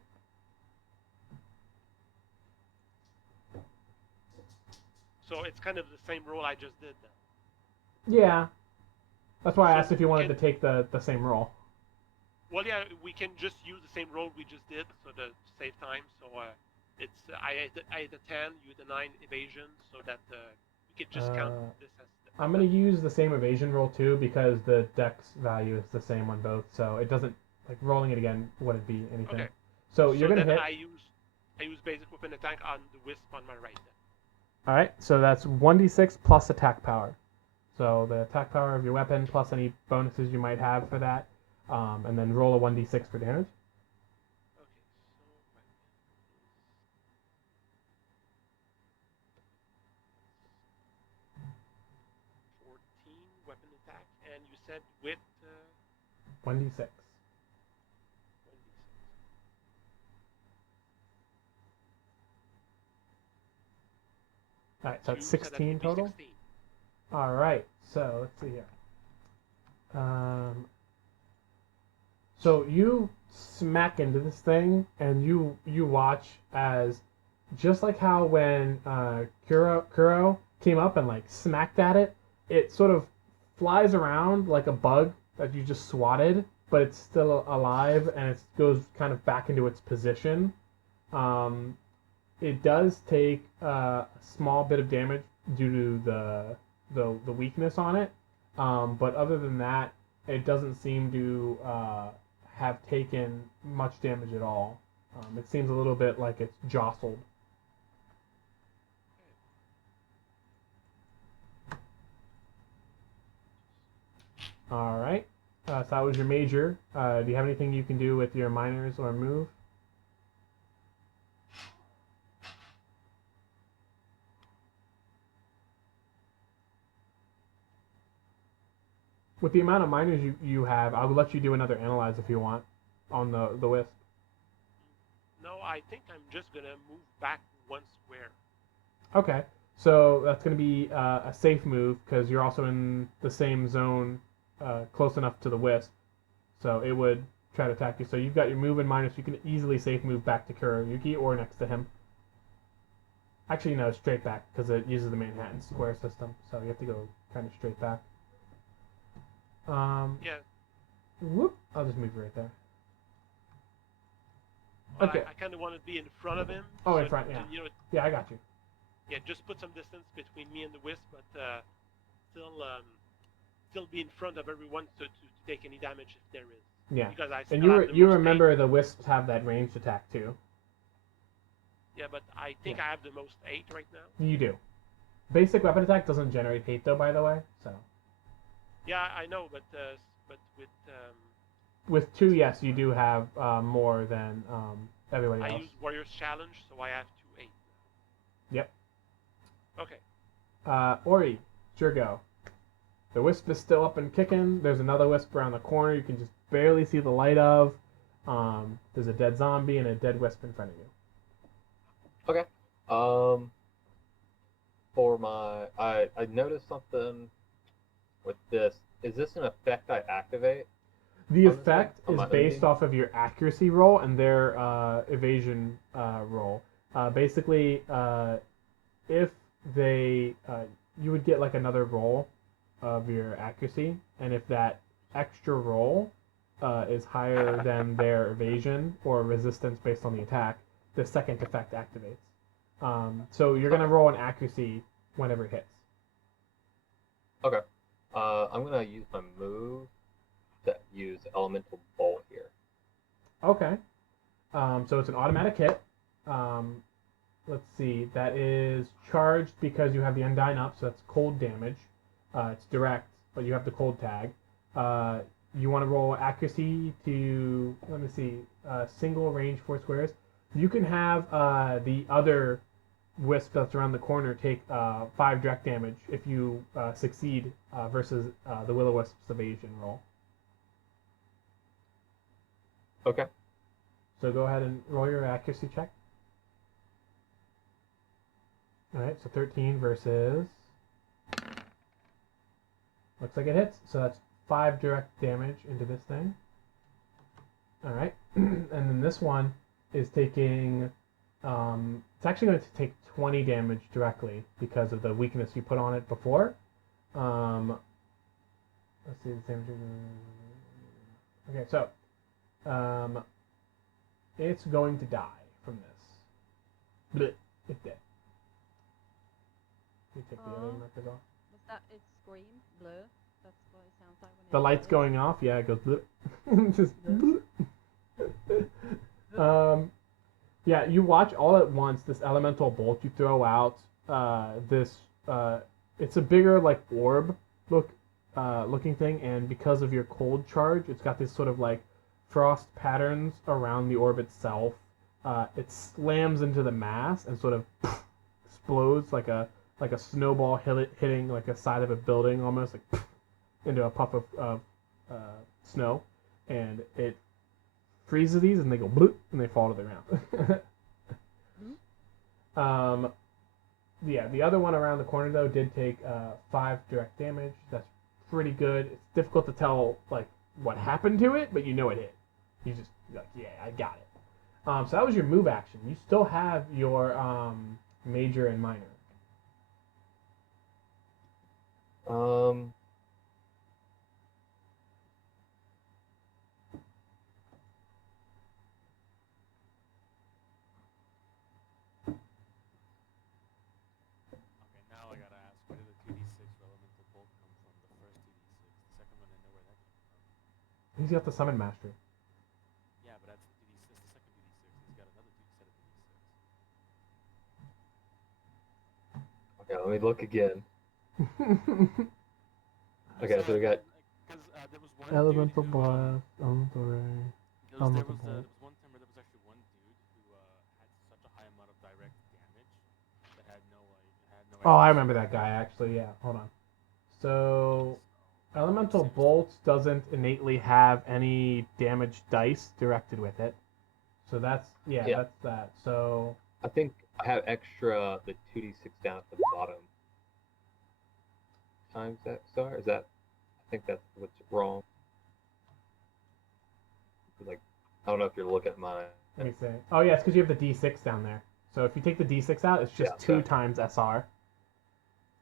So it's kind of the same roll I just did then. Yeah. That's why I So asked if you wanted can- to take the same roll. Well, yeah, we can just use the same roll we just did, so to save time. So it's I hit a 10, you hit a 9 evasion, so that we could just count this as. I'm going to use the same evasion roll too because the dex value is the same on both, so it doesn't, like, rolling it again wouldn't be anything. Okay. So you're going to then hit. I use basic weapon attack on the wisp on my right. Then. Alright, so that's 1d6 plus attack power. So the attack power of your weapon plus any bonuses you might have for that, and then roll a 1d6 for damage. Okay, so 14 weapon attack, and you said with 1d6. 1d6. Alright, so that's You said that 16 would be total? 16. Alright, so let's see here. So you smack into this thing, and you watch as, just like how when Kuro came up and, like, smacked at it, it sort of flies around like a bug that you just swatted, but it's still alive, and it goes kind of back into its position. It does take a small bit of damage due to the weakness on it, but other than that, it doesn't seem to have taken much damage at all. It seems a little bit like it's jostled. All right. So that was your major. Do you have anything you can do with your minors or move? With the amount of minors you have, I'll let you do another analyze if you want on the wisp. No, I think I'm just gonna move back one square. Okay. So that's going to be a safe move because you're also in the same zone close enough to the wisp. So it would try to attack you. So you've got your move in minus. You can easily safe move back to Kuroyuki or next to him. Actually, no, straight back because it uses the Manhattan square system. So you have to go kind of straight back. Yeah. Whoop. I'll just move right there. Well, Okay. I kind of want to be in front of him. Oh, so in front, to, yeah. You know, Yeah, I got you. yeah, just put some distance between me and the wisp, but still be in front of everyone to take any damage if there is. Yeah. Because I And still have the you most remember the wisps have that ranged attack too. 8. Yeah, but I think Yeah. I have the most 8 right now. You do. Basic weapon attack doesn't generate hate though, by the way. So Yeah, I know, but with 2, yes, you do have more than everybody I else. use Warrior's Challenge, so I have 2 8. Yep. Okay. Ori, it's your go. The wisp is still up and kicking. There's another wisp around the corner you can just barely see the light of. There's a dead zombie and a dead wisp in front of you. Okay. For my, I noticed something with this. Is this an effect I activate? The On this effect one? is On my based enemy? off of your accuracy roll and their evasion roll. Basically, if they, you would get like another roll of your accuracy, and if that extra roll is higher than their evasion or resistance based on the attack, the second effect activates. So you're gonna roll an accuracy whenever it hits. Okay. I'm gonna use my move to use Elemental Bolt here. Okay. So it's an automatic hit. Let's see. That is charged because you have the Undyne up, so that's cold damage. It's direct, but you have the cold tag. You want to roll accuracy to, let me see, single range 4 squares. You can have the other wisp that's around the corner take 5 direct damage if you succeed versus the Will-O-Wisp's evasion roll. Okay. So go ahead and roll your accuracy check. Alright, so 13 versus... Looks like it hits. So that's 5 direct damage into this thing. Alright. And then this one is taking... it's actually going to take 20 damage directly because of the weakness you put on it before. Let's see the same. Okay, so... it's going to die from this. Blech, it's dead. Let me take the other markers off. Was that its scream? Blur? That's what it sounds like when The it light's dies. going off. Yeah, it goes. Bleh. Just. Bleh. Yeah, you watch all at once this elemental bolt you throw out. It's a bigger like orb looking thing, and because of your cold charge, it's got this sort of like frost patterns around the orb itself. It slams into the mass and sort of explodes like a snowball hitting like a side of a building, almost like into a puff of snow, and it freezes these and they go bloop and they fall to the ground. Yeah, the other one around the corner though did take 5 direct damage. That's pretty good. It's difficult to tell like what happened to it, but you know it hit. You just like, yeah, I got it. So that was your move action. You still have your major and minor. Okay, now I gotta ask, where did the 2d6 for elemental bolt come from? The first 2d6. The second one, I know where that came from. He's got the summon master. Yeah, but that's the 2d6. That's the second 2d6. He's got another set of 2d6. Okay, let me look again. Okay, so we got Because there was one Elemental dude who, blast, elemental ray. there was one time where there was actually one dude who had such a high amount of direct damage that had no Oh, I remember that guy actually. Yeah, hold on. So, elemental bolt doesn't innately have any damage dice directed with it. So that's that's that. So I think I have extra the 2d6 down at the bottom. Times that star? Is that? I think that's what's wrong. Like, I don't know if you're looking at mine. let me see. Oh yeah, it's because you have the D6 down there. So if you take the D6 out, it's just 2 times SR.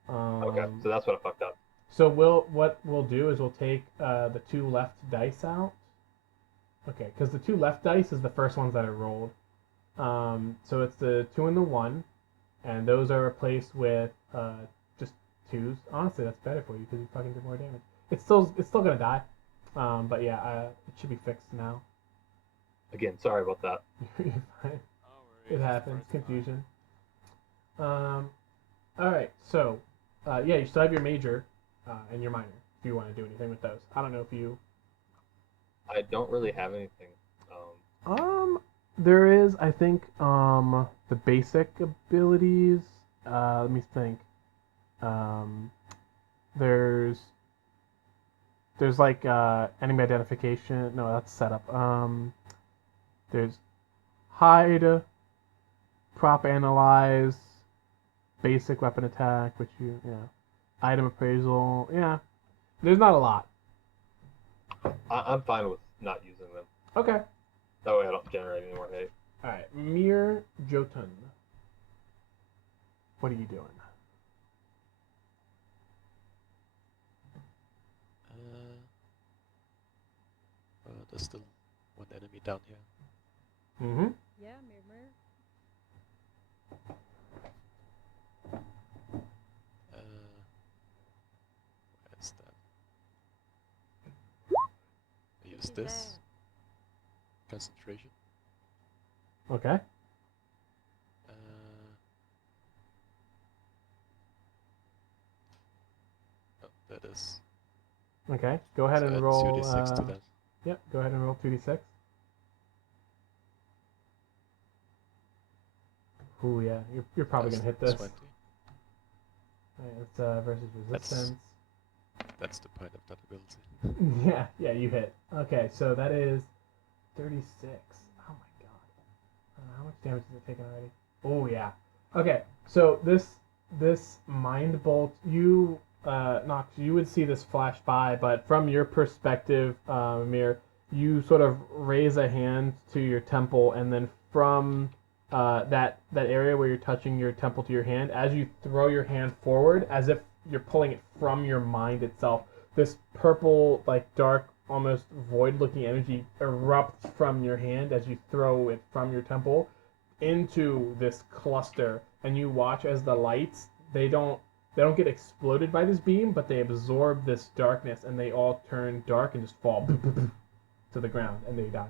Okay, so that's what I fucked up. So what we'll do is we'll take the 2 left dice out. Okay, because the 2 left dice is the first ones that are rolled. So it's the 2 and the 1, and those are replaced with just 2s. Honestly, that's better for you because you fucking did more damage. It's still gonna die, but yeah, it should be fixed now. Again, sorry about that. You're fine. It happens. Confusion. All right, so yeah, you still have your major and your minor. If you want to do anything with those, I don't know if you. I don't really have anything. There is, I think, the basic abilities. Let me think. There's like enemy identification. No, that's setup. There's hide, prop analyze, basic weapon attack, which item appraisal. Yeah, there's not a lot. I'm fine with not using them. Okay. That way I don't generate any more hate. All right, Mir Jotun. What are you doing? There's still one enemy down here. Mm-hmm. Yeah, mirror. use he's this. Concentration. Okay. Oh, that is. Okay. Go ahead So and add roll. 2d6 to that. Yep. Go ahead and roll 2d6. Ooh, yeah. You're probably That's gonna hit this. 20. Alright, it's versus That's- resistance. That's the point of that ability. Yeah, you hit. Okay, so that is 36. Oh my god. How much damage has it taken already? Oh yeah. Okay, so this mind bolt, you Nox, you would see this flash by, but from your perspective, Amir, you sort of raise a hand to your temple, and then from that area where you're touching your temple to your hand, as you throw your hand forward, as if you're pulling it from your mind itself, this purple, like dark, almost void-looking energy erupts from your hand as you throw it from your temple into this cluster, and you watch as the lights, they don't get exploded by this beam, but they absorb this darkness, and they all turn dark and just fall to the ground, and they die.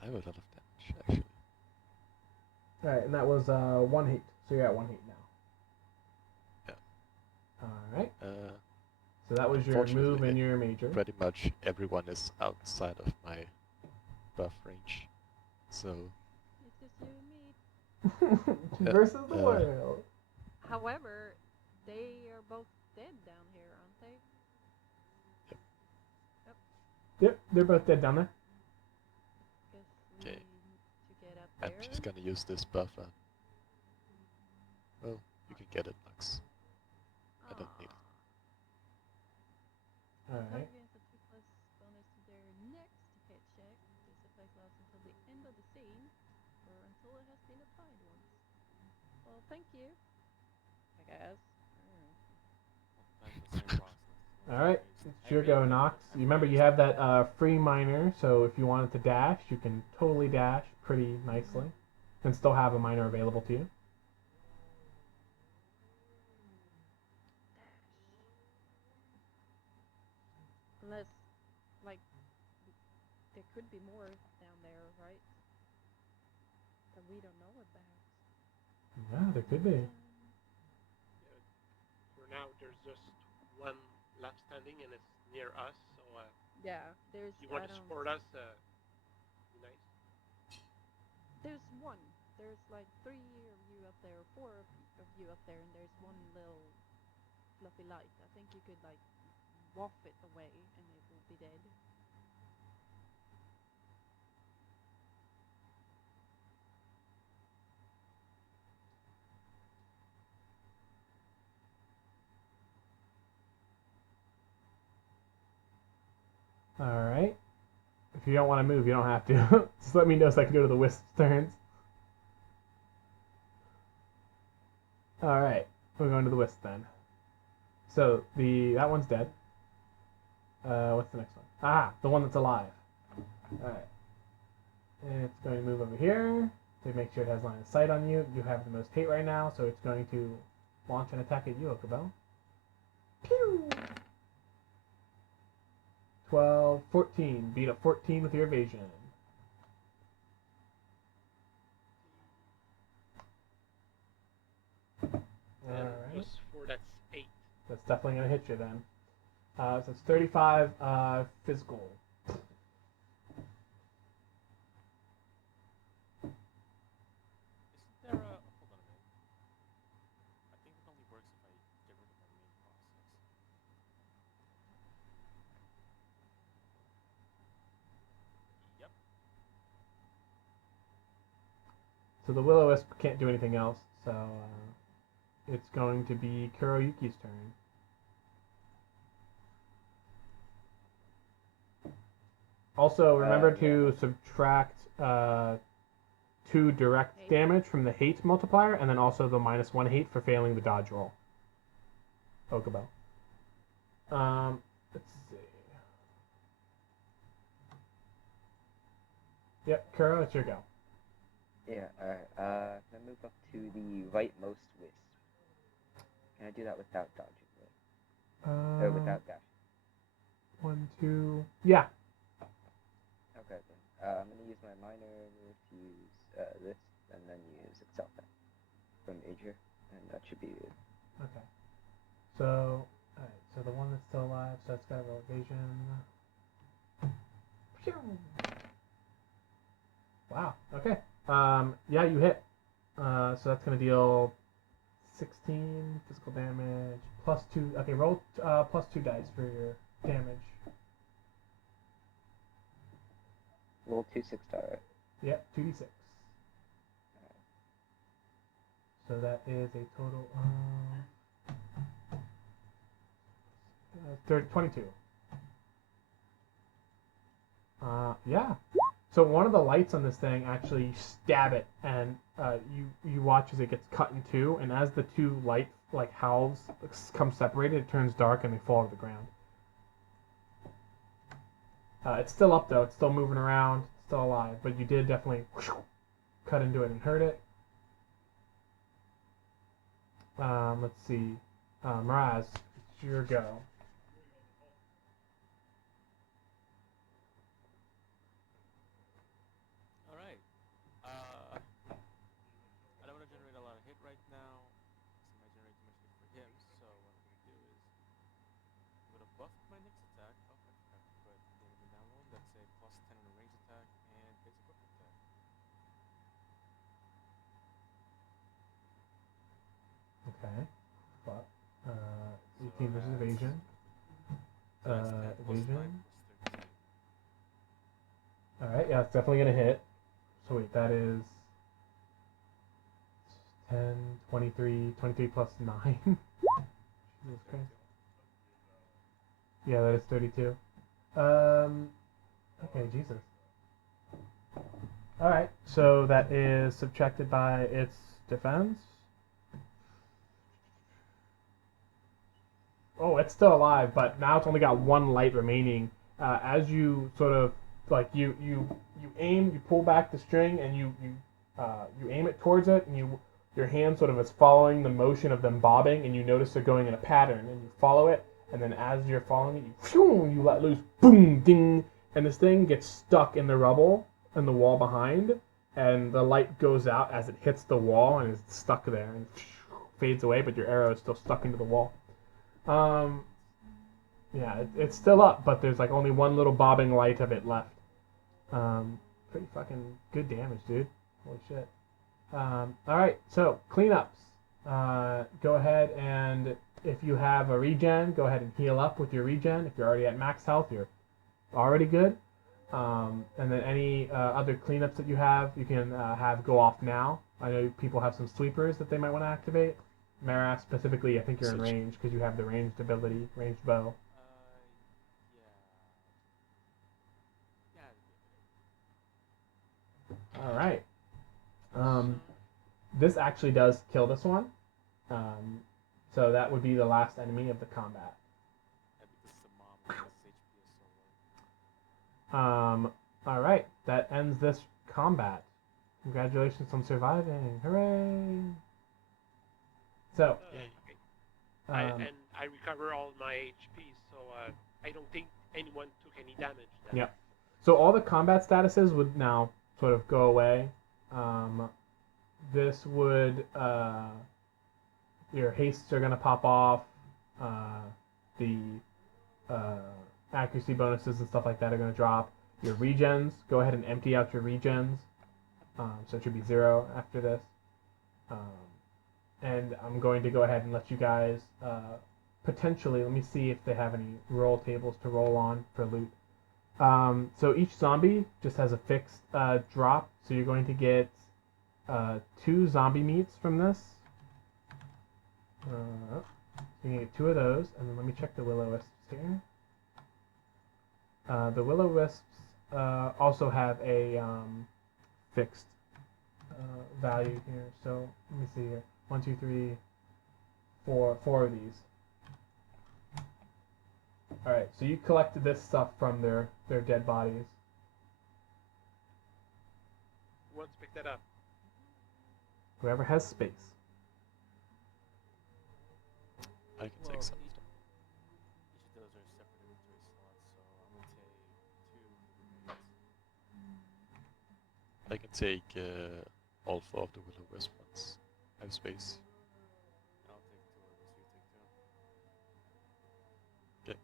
I have a lot of damage, actually. All right, and that was 1 heat, so you're at 1 heat now. Yeah. All right. Uh, So that was your move Unfortunately, and your major. pretty much everyone is outside of my buff range. So, It's just you and me. Versus the world. However, they are both dead down here, aren't they? Yep, they're both dead down there. Guess we Okay. need to get up I'm there. just gonna use this buff. Well, you can get it, Max. I don't need it. All Target right. gains a 2+ bonus to their next hit check. This effect lasts until the end of the scene, or until it has been applied once. Well, thank you. I guess. That's the same process. All right. It's your go, Nox. You remember you have that free minor, so if you wanted to dash, you can totally dash pretty nicely, and still have a minor available to you. Unless, like, there could be more down there, right? That we don't know about. Yeah, there could be. For now, there's just one left standing, and it's near us. So Yeah, there's. if you want I to don't. support us, be nice. There's one. There's like 3 of you up there, 4 of you up there, and there's one little fluffy light. I think you could like waft it away, and it will be dead. All right. If you don't want to move, you don't have to. Just let me know so I can go to the wisp's turns. All right, we're going to the wisp then. So that one's dead. What's the next one? Ah, the one that's alive. All right. And it's going to move over here to make sure it has line of sight on you. You have the most hate right now, so it's going to launch an attack at you, Okabel. Pew! 12, 14. Beat a 14 with your evasion. And Alright. plus 4, that's 8. That's definitely going to hit you then. So it's 35 physical. Isn't there a... hold on a minute. I think it only works if I get rid of my main process. Yep. So the Will-O-Wisp can't do anything else, so it's going to be Kuroyuki's turn. Also, remember to subtract 2 direct Hate. damage from the hate multiplier, and then also the -1 hate for failing the dodge roll. Okabel. Let's see. Yep, Kuro, it's your go. Yeah, alright. Can I move up to the rightmost wisp? Can I do that without dodging it? Yeah. Okay then. I'm gonna use my minor to use this, and then use Excel from Major, and that should be it. Okay. So, alright, so the one that's still alive, so that's got a roll evasion. Phew. Wow, okay. Yeah, you hit. So that's gonna deal 16 physical damage, plus 2. Okay, roll plus 2 dice for your damage. Roll 2 6-star, right? Yep, 2d6. So that is a total of 22. Yeah. So one of the lights on this thing actually you stab it, and you watch as it gets cut in two, and as the two light like halves come separated, it turns dark and they fall to the ground. It's still up though; it's still moving around, it's still alive, but you did definitely cut into it and hurt it. Let's see, Miraz, it's your go. Alright. I don't want to generate a lot of hit right now, because it might generate too much hit for him, so what I'm going to do is I'm going to buff my next attack. Oh, I forgot to put damage in that one. That's a plus 10 on a range attack and basic weapon attack. Okay. But 18 So versus that's- evasion. So that's 10 plus 5 Evasion. plus 13. Alright, yeah, it's definitely gonna hit. So wait, that is 10, 23, 23 plus 9. Jesus Christ. Yeah, that is 32. Okay, Jesus. Alright, so that is subtracted by its defense. Oh, it's still alive, but now it's only got one light remaining. As you sort of like you aim, you pull back the string, and you aim it towards it, and your hand sort of is following the motion of them bobbing, and you notice they're going in a pattern, and you follow it, and then as you're following it, you let loose, boom, ding, and this thing gets stuck in the rubble in the wall behind, and the light goes out as it hits the wall and is stuck there and fades away, but your arrow is still stuck into the wall. Yeah, it's still up, but there's like only one little bobbing light of it left. Pretty fucking good damage, dude. Holy shit. Alright, so cleanups. Go ahead and if you have a regen, go ahead and heal up with your regen. If you're already at max health, you're already good. And then any other cleanups that you have, you can have go off now. I know people have some sweepers that they might want to activate. Mara, specifically, I think you're in Such- range because you have the ranged ability, ranged bow. Yeah. Yeah. All right. This actually does kill this one. So that would be the last enemy of the combat. Yeah, because the mob because HP is so low. All right. That ends this combat. Congratulations on surviving! Hooray! So, Okay. um, And I recover all my HP, so I don't think anyone took any damage. Then. Yep. So all the combat statuses would now sort of go away. This would your hastes are gonna pop off. The accuracy bonuses and stuff like that are gonna drop. Your regens, go ahead and empty out your regens. So it should be 0 after this. And I'm going to go ahead and let you guys potentially, let me see if they have any roll tables to roll on for loot. So each zombie just has a fixed drop, so you're going to get 2 zombie meats from this. So you can get 2 of those, and then let me check the will-o-wisps here. The will-o-wisps also have a fixed value here, so let me see here. 1, 2, 3, 4 of these. Alright, so you collected this stuff from their dead bodies. Who wants to pick that up? Whoever has space. I can Well, take some. each of those are separate inventory slots, so I'm gonna take I can take Alpha of the Will-O-Wisp once I have space. I'll take 2 of this, you take 2. Okay.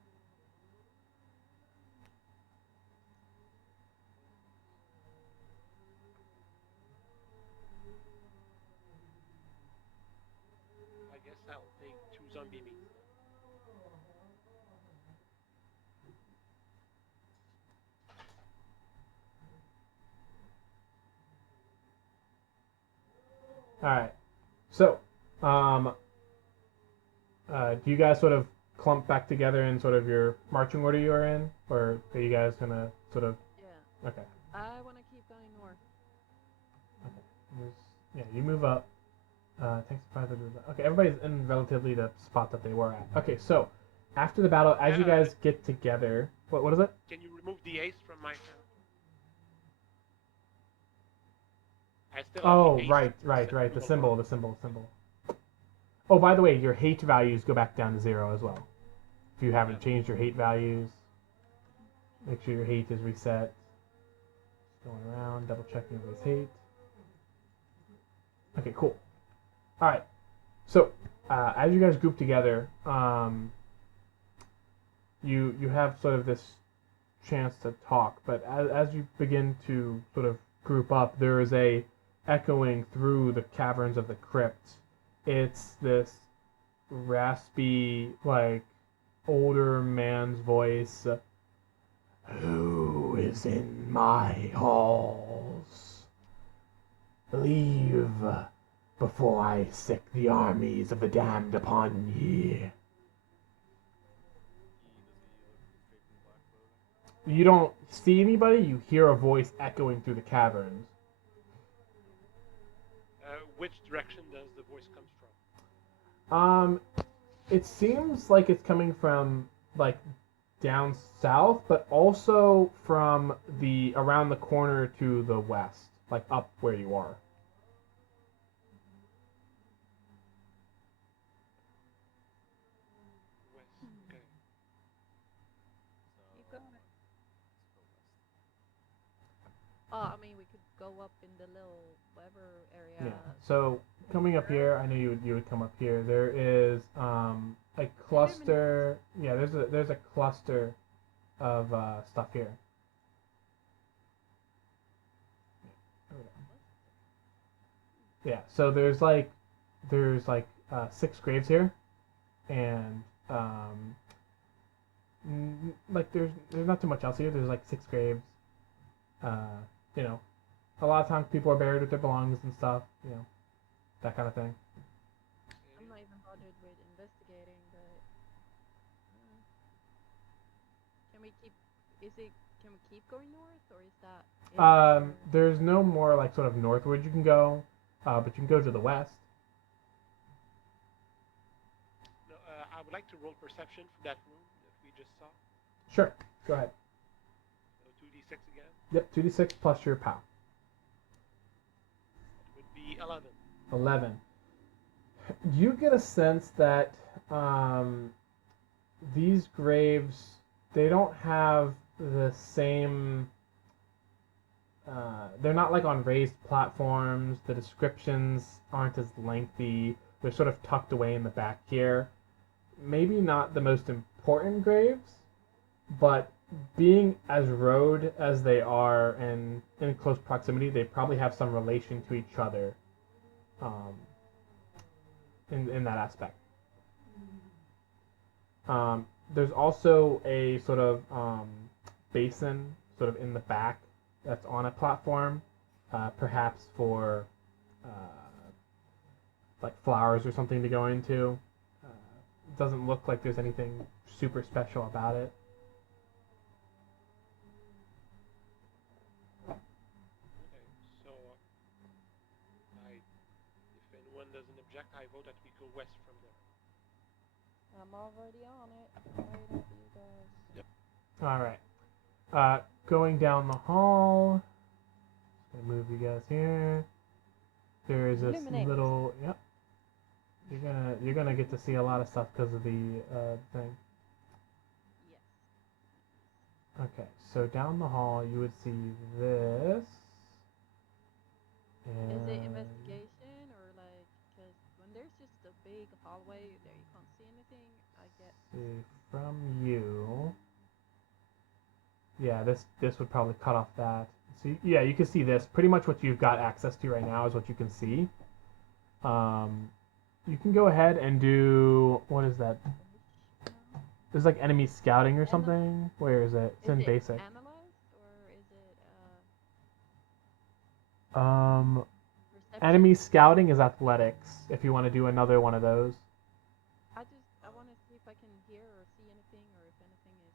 I guess I'll take 2 zombie meat. All right. So, do you guys sort of clump back together in sort of your marching order you are in, or are you guys gonna sort of? Yeah. Okay. I want to keep going north. Yeah, you move up. Thanks for okay, everybody's in relatively the spot that they were at. Okay, so after the battle, as you guys get together, what is it? Can you remove the ace from my hand? I still have Oh, the ace right. The symbol. symbol. Oh, by the way, your hate values go back down to 0 as well. If you haven't changed your hate values, make sure your hate is reset. Going around, double checking everybody's hate. Okay, cool. All right. So, as you guys group together, you have sort of this chance to talk, but as you begin to sort of group up, there is a echoing through the caverns of the crypt. It's this raspy, like, older man's voice. Who is in my halls? Leave before I sick the armies of the damned upon ye. You don't see anybody, you hear a voice echoing through the caverns. Which direction does the voice come from? It seems like it's coming from, like, down south, but also from the around the corner to the west, like up where you are. West. Okay. Keep going. Oh, I mean, we could go up in the little whatever area. Yeah. So coming up here, I know you would come up here. There is a cluster. Yeah, there's a cluster of stuff here. Yeah. So there's like 6 graves here, and like there's not too much else here. There's like 6 graves. You know, a lot of times people are buried with their belongings and stuff. You know, that kind of thing. I'm not even bothered with investigating, but can we keep? Can we keep going north, or is that? It, or- There's no more like sort of northward you can go, but you can go to the west. No, I would like to roll perception for that room that we just saw. Sure, go ahead. So 2d6 again. Yep, 2d6 plus your POW. It would be 11. 11. You get a sense that these graves, they don't have the same. They're not like on raised platforms. The descriptions aren't as lengthy. They're sort of tucked away in the back here. Maybe not the most important graves, but being as road as they are and in close proximity, they probably have some relation to each other in that aspect. There's also a sort of basin sort of in the back that's on a platform, perhaps for like flowers or something to go into. It doesn't look like there's anything super special about it. Okay, so if anyone doesn't object, I vote that we go west from there. I'm already on it. I'm waiting for you guys. All right. Going down the hall. Just gonna move you guys here. There is this Illuminate. little. Yep. You're gonna get to see a lot of stuff because of the thing. Yes. Okay, so down the hall you would see this. Is it And investigation or like, because when there's just a big hallway that you can't see anything, I get. see, from you. Yeah, this would probably cut off that. So yeah, you can see this. Pretty much what you've got access to right now is what you can see. You can go ahead and do, what is that? No. There's like enemy scouting or something. Where is it? It's Is in it basic. analyzed or is it Um, perception? enemy scouting is athletics. If you want to do another one of those. I want to see if I can hear or see anything, or if anything is,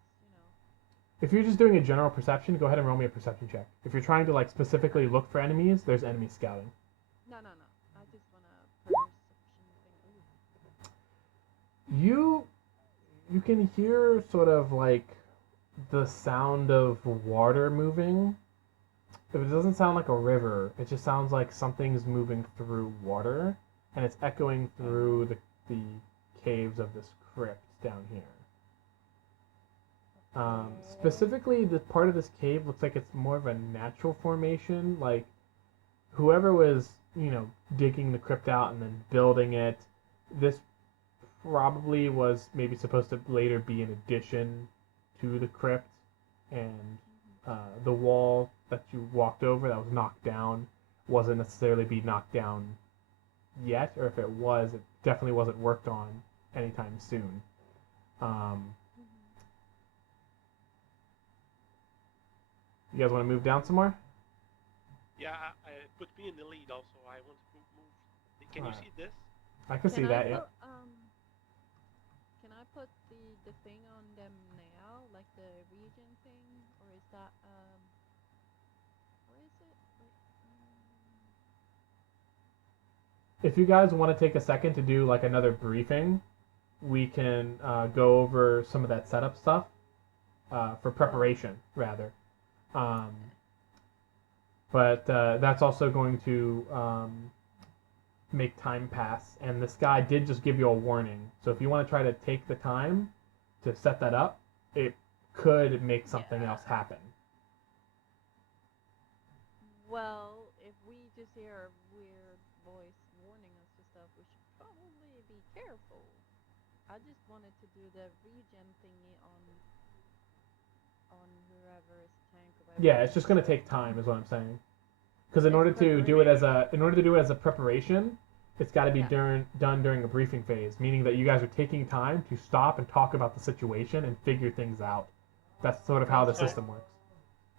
If you're just doing a general perception, go ahead and roll me a perception check. If you're trying to like specifically look for enemies, there's enemy scouting. No. I just want a perception thing. Ooh. You can hear sort of like the sound of water moving. If it doesn't sound like a river, it just sounds like something's moving through water, and it's echoing through the caves of this crypt down here. Specifically, the part of this cave looks like it's more of a natural formation. Like whoever was, digging the crypt out and then building it, this probably was maybe supposed to later be an addition to the crypt, and the wall that you walked over that was knocked down wasn't necessarily be knocked down yet, or if it was, it definitely wasn't worked on anytime soon. You guys want to move down some more? Yeah, put me in the lead also. I want to move. Can you Alright. see this? I can see that, yeah. Can I put the thing on them now, like the region thing, or is that where is it? Wait, If you guys want to take a second to do like another briefing, we can go over some of that setup stuff for preparation, rather. But that's also going to make time pass. And this guy did just give you a warning. So if you want to try to take the time to set that up, it could make something else happen. Well, if we just hear a weird voice warning us to stuff, we should probably be careful. I just wanted to do the regen thingy on whoever is tank or whatever. Yeah, it's just going to take time, is what I'm saying. Because in order to do it as a preparation, it's got to be done during a briefing phase, meaning that you guys are taking time to stop and talk about the situation and figure things out. That's sort of how the system works.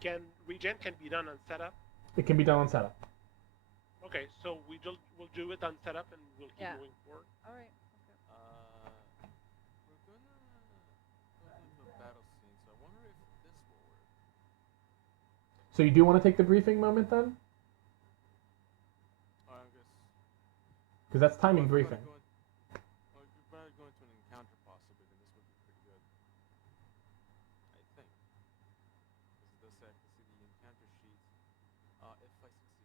Can regen be done on setup? It can be done on setup. Okay, so we'll do it on setup and we'll keep moving forward. All right. We're gonna go into a battle scene, so I wonder if this will work. So you do want to take the briefing moment then? I guess. Because that's timing briefing. Well, if you're about to go into an encounter possibly, then this would be pretty good. I think. Because it does say I can see the encounter sheet if I succeed.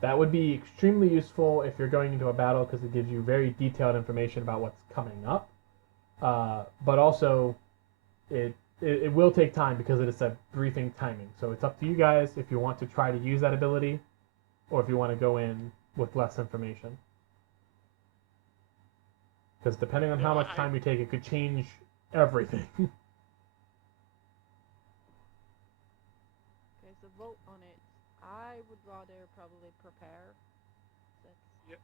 That would be extremely useful if you're going into a battle because it gives you very detailed information about what's coming up. But also, it will take time because it is a briefing timing. So it's up to you guys if you want to try to use that ability or if you want to go in with less information. Because depending on how much time you take, it could change everything. Okay, so vote on it. I would rather probably prepare. Yep.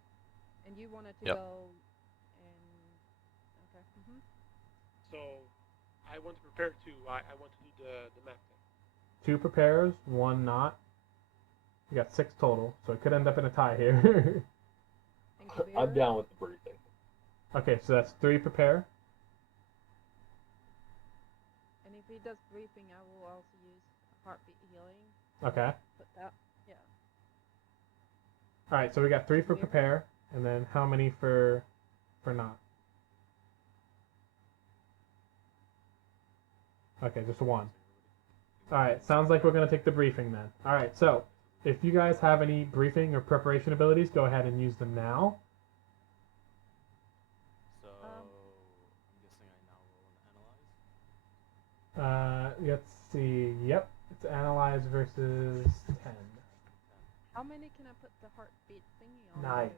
And you wanted to Yep. go and okay. So I want to prepare too. I want to do the map thing. 2 prepares, 1 not. You got 6 total, so it could end up in a tie here. I'm down with the briefing. Okay, so that's 3 prepare. And if he does briefing, I will also use heartbeat healing. Okay. But that, yeah. Alright, so we got 3 for prepare, and then how many for not? Okay, just 1. Alright, sounds like we're going to take the briefing then. Alright, so if you guys have any briefing or preparation abilities, go ahead and use them now. So I'm guessing I now roll an analyze. Let's see. Yep, it's analyze versus 10. How many can I put the heartbeat thingy on? Nice.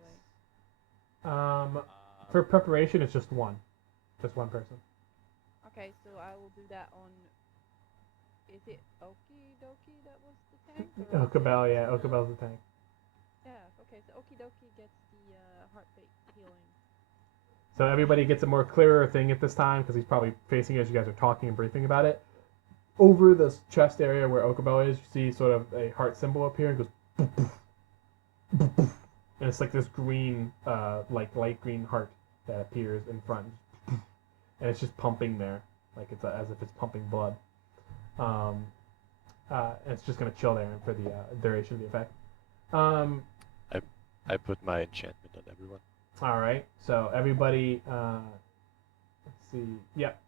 By the way? For preparation, it's just one person. Okay, so I will do that on. Is it Okie Dokie that was the tank? Or Okabel, yeah, Okabel's the tank. Yeah. Okay, so Okie Dokie gets the heartbeat healing. So everybody gets a more clearer thing at this time because he's probably facing you as you guys are talking and briefing about it. Over this chest area where Okabel is, you see sort of a heart symbol appear and goes boof, boof, boof, boof. And it's like this green, like light green heart that appears in front, and it's just pumping there, like it's as if it's pumping blood. And it's just gonna chill there for the duration of the effect. I put my enchantment on everyone. All right, so everybody, let's see, yep.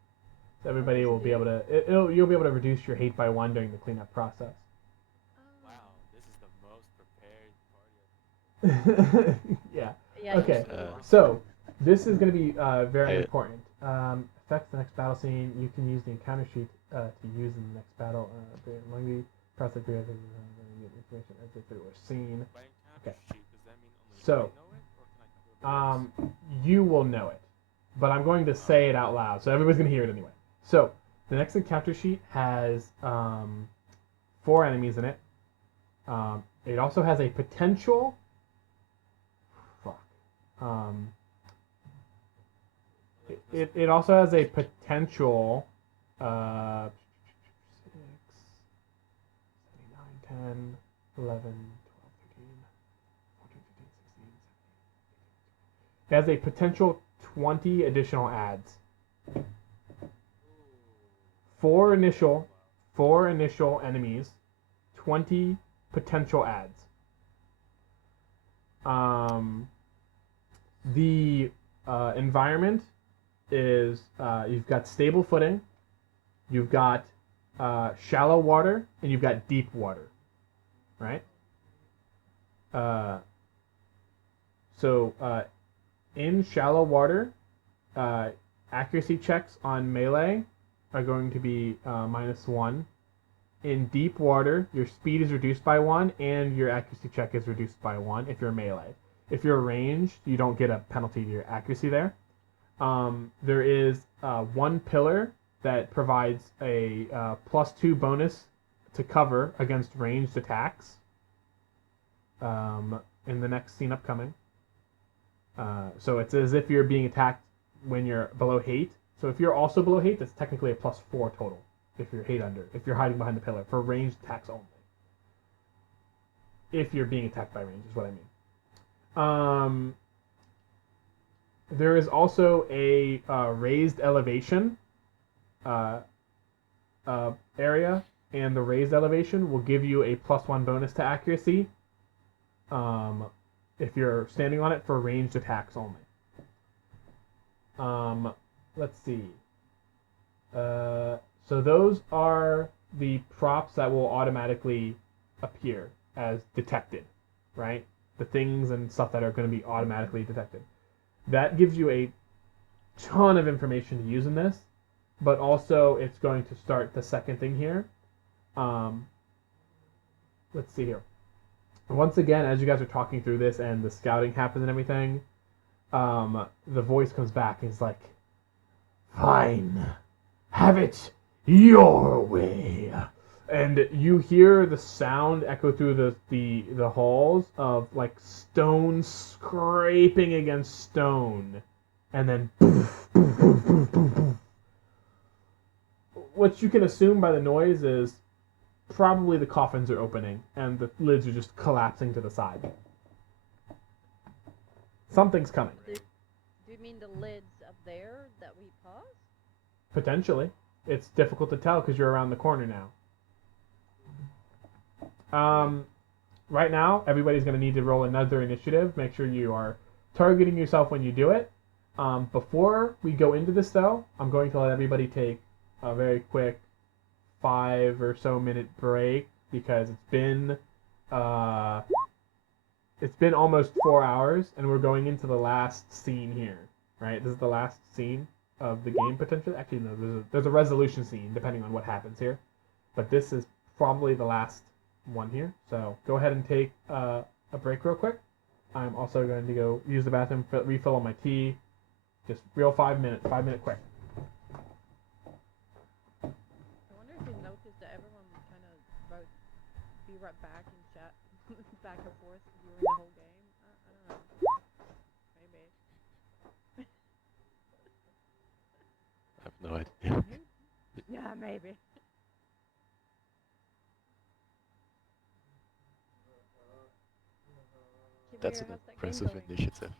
So everybody will be able to, you'll be able to reduce your hate by 1 during the cleanup process. Wow, this is the most prepared party. Yeah. Yeah. Okay. usually one. So this is going to be very I- important. Affects the next battle scene. You can use the encounter sheet to use in the next battle. Among the process information as if it were seen. By encounter Okay. sheet, does that mean only So, I know it, or can I copy it? You will know it, but I'm going to say it out loud, so everybody's going to hear it anyway. So the next encounter sheet has 4 enemies in it. It also has a potential. It also has a potential 6, 7, 8, 9, 10, 11, 12, 13, 14, 15, 16, 17. It has a potential 20 additional adds. 4 initial enemies, 20 potential adds. The environment is you've got stable footing, you've got shallow water, and you've got deep water, right? So in shallow water, accuracy checks on melee are going to be -1. In deep water, your speed is reduced by 1, and your accuracy check is reduced by 1 if you're melee. If you're ranged, you don't get a penalty to your accuracy there. There is 1 pillar that provides a +2 bonus to cover against ranged attacks in the next scene upcoming. So it's as if you're being attacked when you're below hate. So if you're also below hate, that's technically a +4 total. If you're hate under, if you're hiding behind the pillar for ranged attacks only. If you're being attacked by range is what I mean. There is also a raised elevation area, and the raised elevation will give you a +1 bonus to accuracy if you're standing on it for ranged attacks only. Let's see. So those are the props that will automatically appear as detected, right? The things and stuff that are going to be automatically detected. That gives you a ton of information to use in this, but also it's going to start the second thing here. Let's see here. Once again, as you guys are talking through this and the scouting happens and everything, the voice comes back and it's like, "Fine, have it your way." And you hear the sound echo through the halls of like stone scraping against stone, and then poof, poof, poof, poof, poof, poof. What you can assume by the noise is probably the coffins are opening and the lids are just collapsing to the side. Something's coming. Do you mean the lids up there that we paused? Potentially. It's difficult to tell because you're around the corner now. Right now, everybody's going to need to roll another initiative. Make sure you are targeting yourself when you do it. Before we go into this, though, I'm going to let everybody take a very quick 5 or so minute break because it's been almost 4 hours, and we're going into the last scene here. Right? This is the last scene of the game potentially. Actually, no, there's a resolution scene depending on what happens here, but this is probably the last one here. So go ahead and take a break real quick. I'm also going to go use the bathroom, refill on my tea. Just real 5 minute quick. I wonder if you noticed that everyone kind of wrote "be right back" in chat back and forth during the whole game. I don't know. Maybe. I have no idea. Yeah, maybe. That's Kibir, an how's that game impressive going? initiative.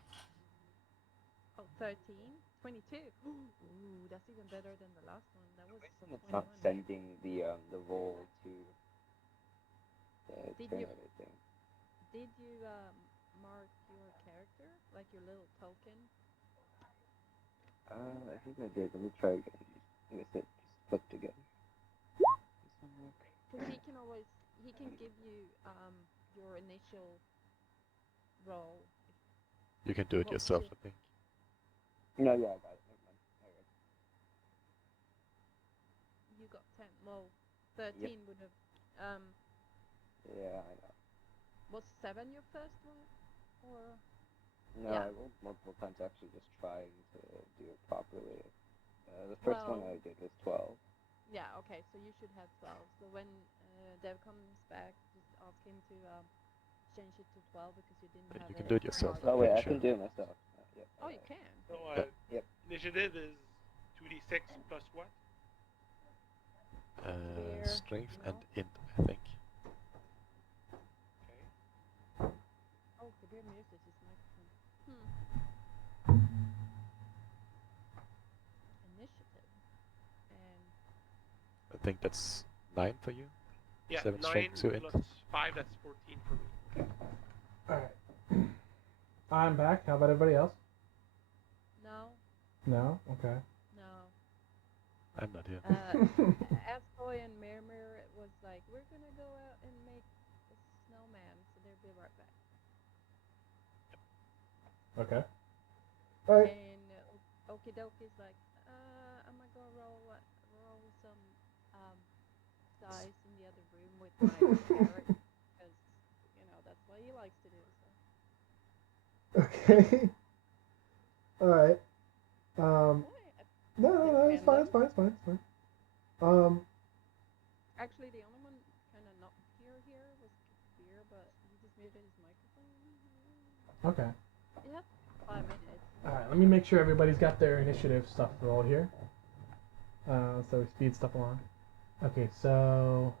Oh, 13? 22? Ooh, that's even better than the last one. That was It's not 21. sending the roll to the Did turn you- order thing. Did you mark your character? Like your little token? I think I did. Let me try again. I guess it just clicked again. This one work? Because he can give you your initial roll. You can do it What was yourself, your- I think. No, yeah, I got it. Never mind. Alright. You got 10. Well, 13 would have. Yeah, I know. Was 7 your first one? Or. No, Yeah. I rolled multiple times actually just trying to do it properly. The first one Well- I did was 12. Yeah, okay, so you should have 12. So when Dev comes back, just ask him to change it to 12 because you didn't Yeah, have you can it do it yourself. marked. Oh wait, I Pretty can sure. do it myself. Yeah. Oh, you can. So Yep. initiative is 2d6 plus what? Fear, Strength no? and int, I think. Okay. Oh, Kabir muted his microphone. Initiative. And I think that's 9 for you. Yeah, 7 9 strength to int. plus 5, that's 14 for me. Alright. I'm back. How about everybody else? no, No? Okay. no. I'm not here. Askoy and Mirmir was like, we're gonna go out and make a snowman, so they'll be right back. Okay. Alright. And Okidoki's like, I'm gonna go roll some dice in the other room with my parrot because that's what he likes to do. So. Okay. Alright. Boy, No, it's fine, it's fine, it's fine, it's fine. actually, the only one kind of not here was Kabir, but he just muted his microphone. Okay. Yeah, 5 minutes. Alright, let me make sure everybody's got their initiative stuff rolled here. So we speed stuff along. Okay, so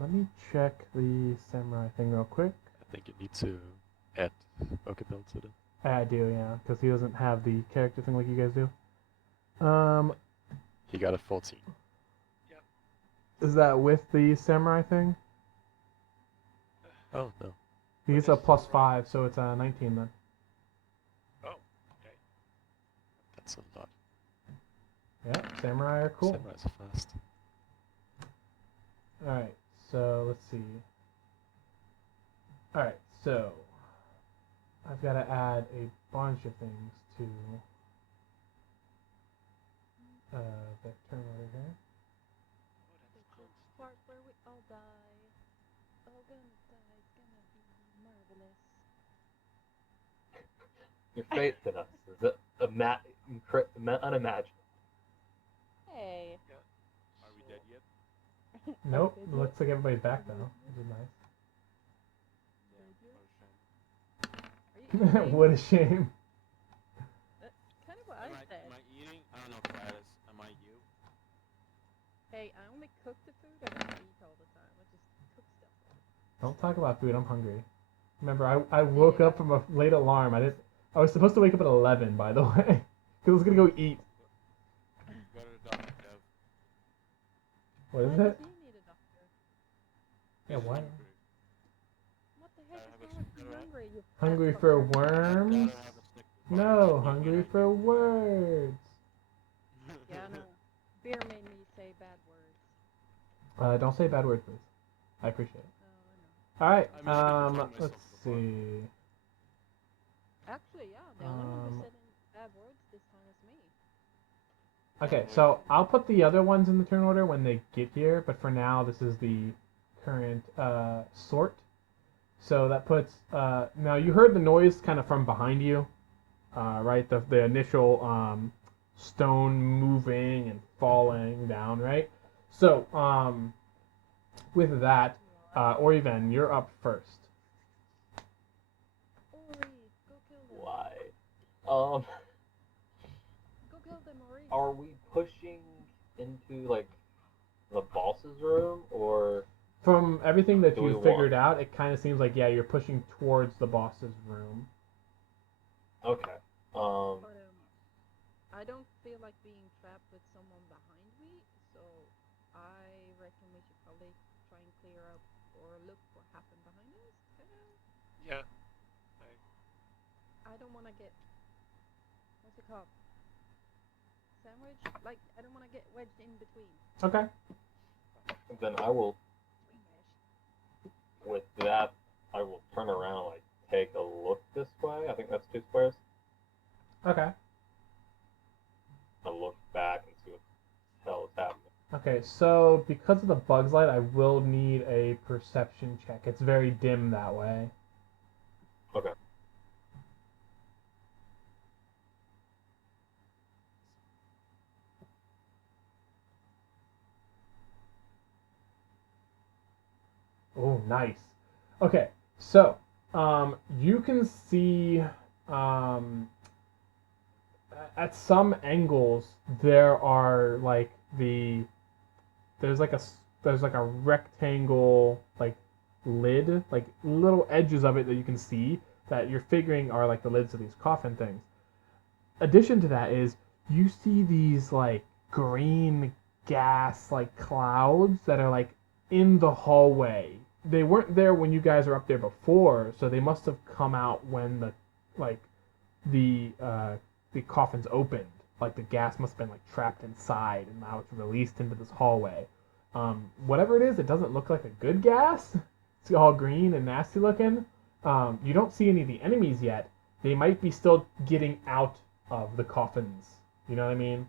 let me check the samurai thing real quick. I think you need to add Okabel to the. I do, yeah, because he doesn't have the character thing like you guys do. He got a 14. Is that with the samurai thing? Oh no. He's a +5, so it's a 19 then. Oh, okay. That's a lot. Yeah, samurai are cool. Samurais are fast. Alright, so let's see. Alright, so I've got to add a bunch of things to the turn order here. This is the part where we all die. All gonna die. It's gonna be marvelous. Your faith in us is unimaginable. Hey. Are we dead yet? Nope, Did it looks like everybody's back though, which is nice. Oh shit. Are you What a shame. kind of what I said. Am I eating? I don't know, Travis. Am I you? Hey, I only cook the food. I don't eat all the time. I just cook stuff. Don't talk about food, I'm hungry. Remember, I woke up from a late alarm. I was supposed to wake up at 11, by the way. Because I was gonna go eat. Go to the doctor, Dev. What is Why it? does he need a doctor? Yeah, why? What the heck Gotta is have a wrong with you Snickers. hungry, you Hungry fat for fucker? worms? No, hungry for words. Yeah, I know. Beer made me say bad words. Don't say bad words, please. I appreciate it. Oh, I know. Alright, I mean, I can control let's myself before. see. Actually, yeah, the only one who Um, said bad words this time is me. Okay, so I'll put the other ones in the turn order when they get here, but for now, this is the current sort. So that puts now you heard the noise kind of from behind you, right? The initial stone moving and falling down, right? So with that, Oriven, you're up first. Ori, go kill them. Why? Go kill them, Ori. Are we pushing into like the boss's room or? From everything that Do we you figured out, it kind of seems like yeah, you're pushing towards the boss's room. Okay. But I don't feel like being trapped with someone behind me, so I reckon we should probably try and clear up or look what happened behind us. Yeah. I don't want to get what's it called? Sandwich? Like I don't want to get wedged in between. Okay. Then I will. Between mesh. With that, I will turn around and like take a look this way. I think that's 2 squares. Okay. I'll look back and see what the hell is happening. Okay, so because of the bug's light, I will need a perception check. It's very dim that way. Okay. Oh, nice. Okay, so you can see at some angles there are like there's like a rectangle like lid, like little edges of it that you can see that you're figuring are like the lids of these coffin things. Addition to that is you see these like green gas like clouds that are like in the hallway. They weren't there when you guys were up there before, so they must have come out when the coffins opened. Like the gas must have been like trapped inside, and now it's released into this hallway. Whatever it is, it doesn't look like a good gas. It's all green and nasty looking. You don't see any of the enemies yet. They might be still getting out of the coffins. You know what I mean?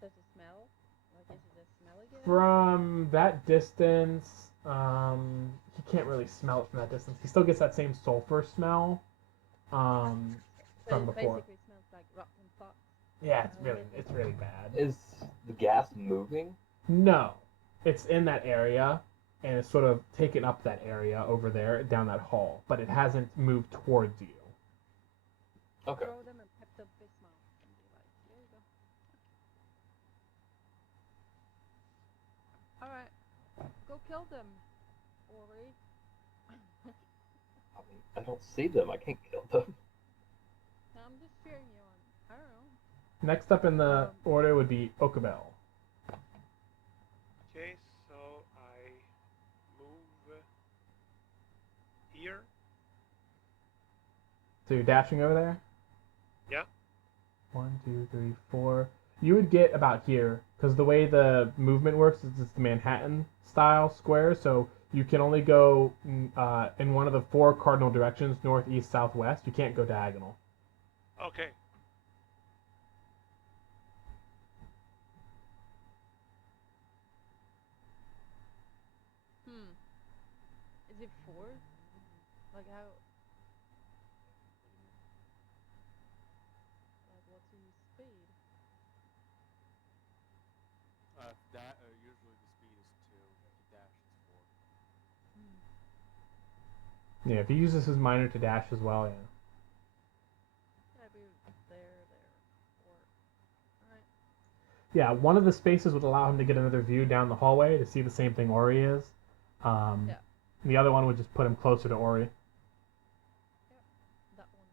Does it smell? Like is it a smelly gas? From that distance, he can't really smell it from that distance. He still gets that same sulfur smell So from it before. basically smells like rotten fox. Yeah, it's really bad. Is the gas moving? No, it's in that area, and it's sort of taken up that area over there down that hall, but it hasn't moved towards you. Okay. Throw them and Pepto Bismol and be like, here you go. Alright. Go kill them, Ori. I mean, I don't see them. I can't kill them. I'm just cheering you on. I don't know. Next up in the order would be Okabel. Okay, so I move here. So you're dashing over there? Yeah. 1, 2, 3, 4. You would get about here, because the way the movement works is it's the Manhattan style square, so you can only go in one of the 4 cardinal directions, north, east, south, west. You can't go diagonal. Okay. Is it 4? Like how? Like what's his speed? That usually the speed is 2. If you dash, it's 4. Yeah, if he uses his minor to dash as well, yeah. Yeah, be there, 4. Alright. Yeah, one of the spaces would allow him to get another view down the hallway to see the same thing Ori is. Yeah. The other one would just put him closer to Ori. That one.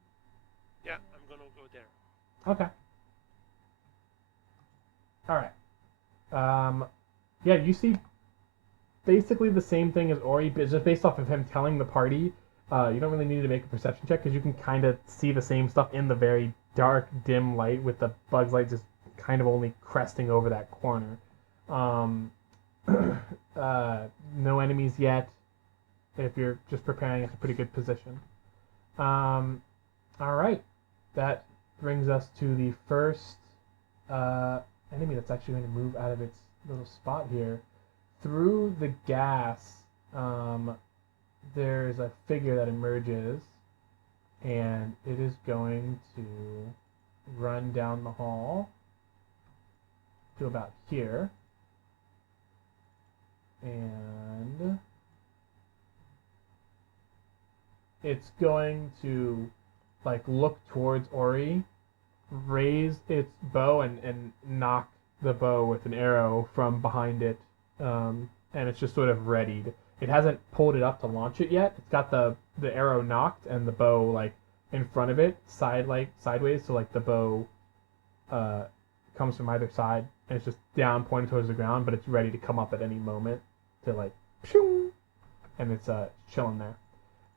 Yeah, I'm gonna go there. Okay. Alright. Yeah, you see basically the same thing as Ori, but just based off of him telling the party, you don't really need to make a perception check because you can kind of see the same stuff in the very dark, dim light with the bug's light just kind of only cresting over that corner. No enemies yet. If you're just preparing, it's a pretty good position. All right, that brings us to the first enemy that's actually going to move out of its little spot here. Through the gas, there's a figure that emerges, and it is going to run down the hall to about here, and it's going to like look towards Ori, raise its bow and knock the bow with an arrow from behind it, and it's just sort of readied. It hasn't pulled it up to launch it yet. It's got the arrow knocked and the bow like in front of it, sideways, so like the bow comes from either side, and it's just down pointed towards the ground, but it's ready to come up at any moment to like, pew, and it's chilling there.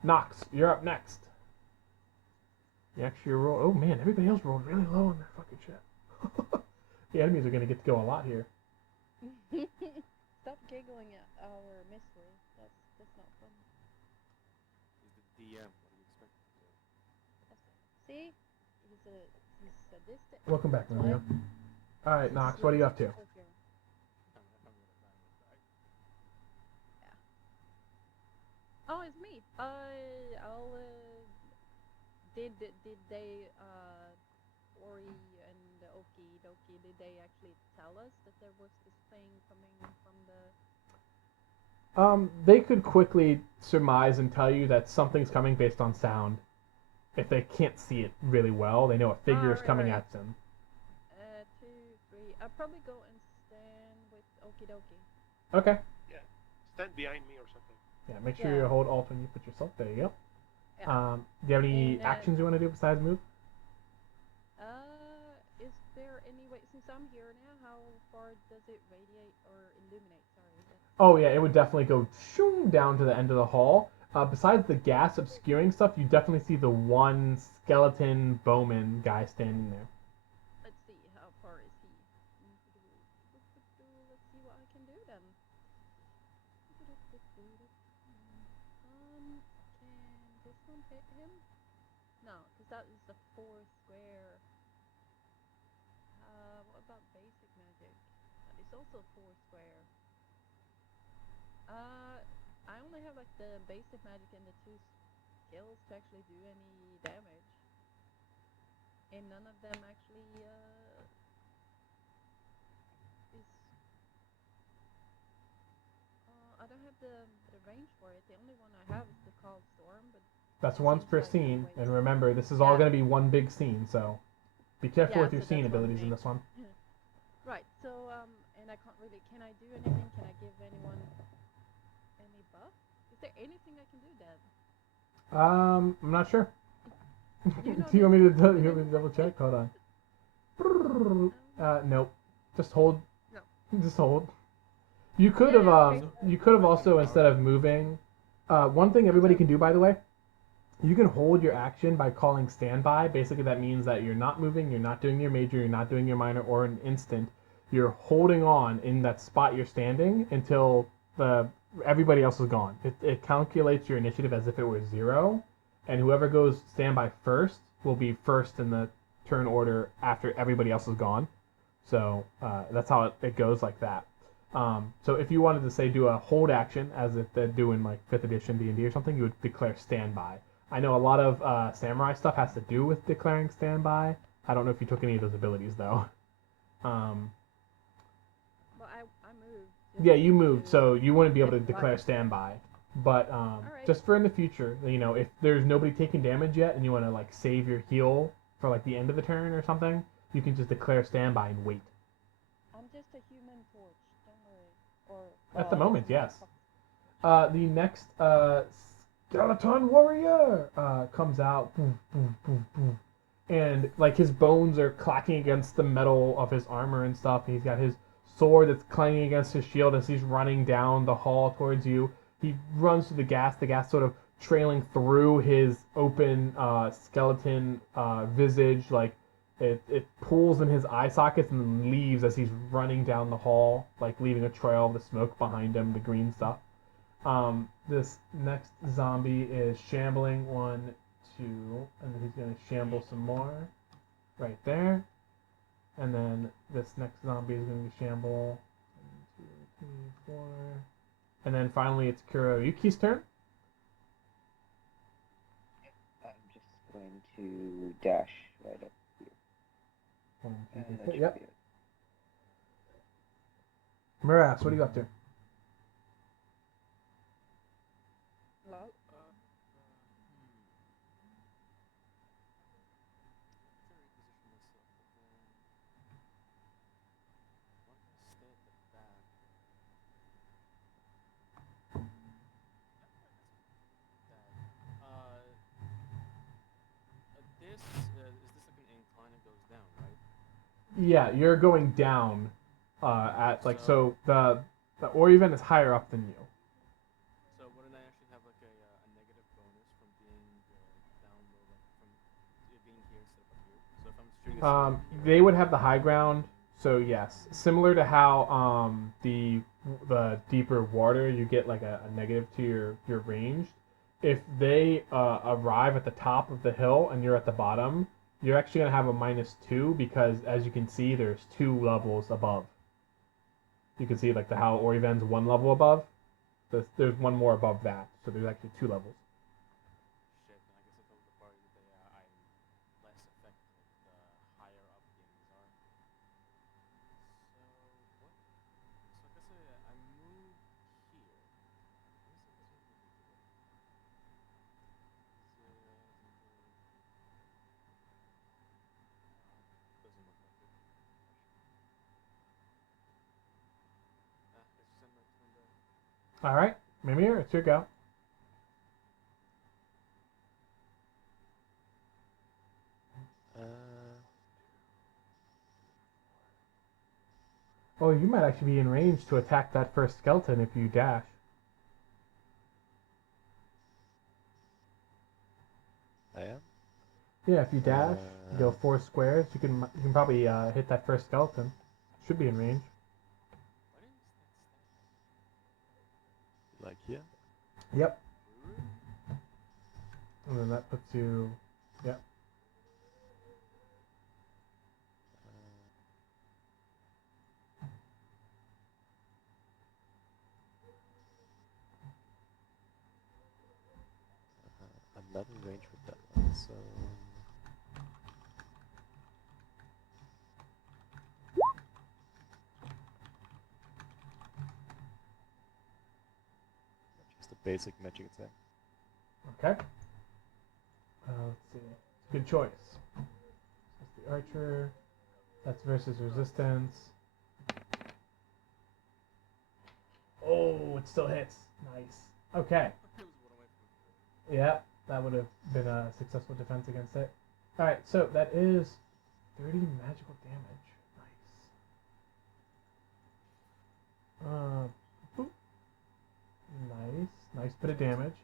Nox, you're up next. You actually roll. Oh man, everybody else rolled really low on their fucking shit. The enemies are gonna get to go a lot here. Stop giggling at our mystery. That's not fun. He's the DM. What do you expect him to do? See, he's sadistic. Welcome back, Romeo. All right, Nox, what are you up to? I'm gonna die with that. Oh, it's me. I'll. Did they Ori and Oki Doki? Did they actually tell us that there was this thing coming from the? They could quickly surmise and tell you that something's coming based on sound. If they can't see it really well, they know a figure is coming at them. 2, 3. I'll probably go and stand with Oki Doki. Okay. Yeah. Stand behind me or something. Yeah, make sure you hold Alt when you put yourself. There you go. Yeah. Do you have any actions you want to do besides move? Is there any way, since I'm here now, how far does it radiate or illuminate? Sorry. Oh yeah, it would definitely go shoom down to the end of the hall. Besides the gas obscuring stuff, you definitely see the one skeleton bowman guy standing there. Let's see, how far is he? Let's see what I can do then. Can this one hit him? No, because that is the 4 square. What about basic magic? That is also 4 square. I only have like the basic magic and the 2 skills to actually do any damage. And none of them actually is. I don't have the range for it. The only one I have is the Called Storm, but That's once per scene, and remember, this is all going to be one big scene, so be careful with your so scene that's one abilities in thing. this one. Right, so, and I can't really, can I do anything? Can I give anyone any buff? Is there anything I can do then? I'm not sure. You know Do you want me to this- you want me to double check? Hold on. Nope. Just hold. No. Just hold. You could have you could have also, instead of moving, one thing everybody can do, by the way, you can hold your action by calling standby. Basically that means that you're not moving, you're not doing your major, you're not doing your minor or an instant. You're holding on in that spot you're standing until everybody else is gone. It calculates your initiative as if it were 0, and whoever goes standby first will be first in the turn order after everybody else is gone. So that's how it goes like that. So if you wanted to say do a hold action, as if they do in like 5th edition D&D or something, you would declare standby. I know a lot of samurai stuff has to do with declaring standby. I don't know if you took any of those abilities though. Well, I moved. Yeah, you moved, to- so you wouldn't be able to Right. declare standby. But Alright. just for in the future, you know, if there's nobody taking damage yet and you want to like save your heal for like the end of the turn or something, you can just declare standby and wait. I'm just a human torch, don't worry. Or, At the well, moment, I guess yes. I'm The next skeleton warrior comes out, boom, boom, boom, boom, and like his bones are clacking against the metal of his armor and stuff. He's got his sword that's clanging against his shield as he's running down the hall towards you. He runs through the gas sort of trailing through his open skeleton visage, like it pulls in his eye sockets and then leaves as he's running down the hall, like leaving a trail of the smoke behind him, the green stuff. This next zombie is shambling 1, 2, and then he's going to shamble some more right there. And then this next zombie is going to shamble 1, 2, 3, 4, And then finally, it's Kuroyuki's turn. I'm just going to dash right up here. One, two, And three, that four. should Yep. be it. Miras, what are you up to? Hello? This is this like an incline that goes down, right? Yeah, you're going down. At like so the Ori event is higher up than you. So wouldn't I actually have like a negative bonus from being down low, like from it being here instead of up here? So if I'm shooting a sniper here, They would have the high ground. So yes, similar to how the deeper water you get like a negative to your range. If they arrive at the top of the hill and you're at the bottom, you're actually gonna have a -2 because as you can see, there's 2 levels above. You can see like the how Oriven's 1 level above. There's one more above that, so there's actually 2 levels. shit, then I guess I told the party that I'm less effective the higher up things are. So what? So I guess I move here. What is it? Doesn't look like it. It's just in my turn there. All right, Mimir, it's your go. Oh, you might actually be in range to attack that first skeleton if you dash. I am. Yeah, if you dash, you go 4 squares. You can probably hit that first skeleton. Should be in range. Why didn't this Like here. Yep. And then that puts you. Yep. I'm not in range with that one, so just a basic magic attack. Okay. Let's see. Good choice. That's the archer. That's versus resistance. Oh, it still hits. Nice. Okay. It was one away from Yep, that would have been a successful defense against it. Alright, so that is 30 magical damage. Nice. Boop. Nice bit of damage.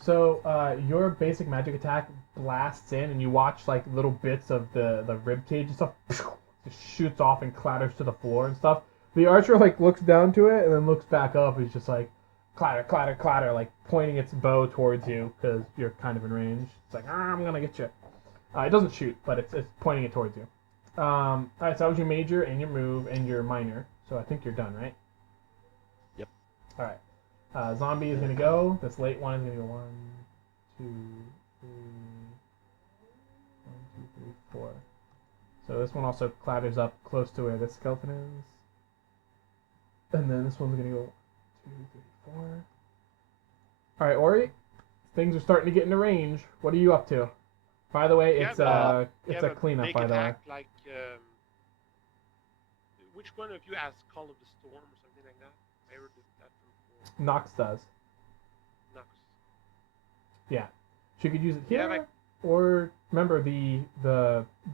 So, your basic magic attack blasts in, and you watch like little bits of the rib cage and stuff just shoots off and clatters to the floor and stuff. The archer like looks down to it and then looks back up. He's just like clatter, clatter, clatter, like pointing its bow towards you because you're kind of in range. It's like I'm gonna get you. It doesn't shoot, but it's pointing it towards you. All right, so that was your major and your move and your minor. So I think you're done, right? Yep. All right. Zombie is gonna go. This late one is gonna go 1, 2, 3, 1, 2, 3, 4. So this one also clatters up close to where this skeleton is. And then this one's gonna go 2, 3, 4. All right, Ori. Things are starting to get into range. What are you up to? By the way, Yeah, it's but- it's Yeah, a but cleanup. make By the way, attack like which one of you has Call of the Storm or something like that? I heard that from before. Nox does. Nox. Yeah, she could use it Yeah, here, like- or remember the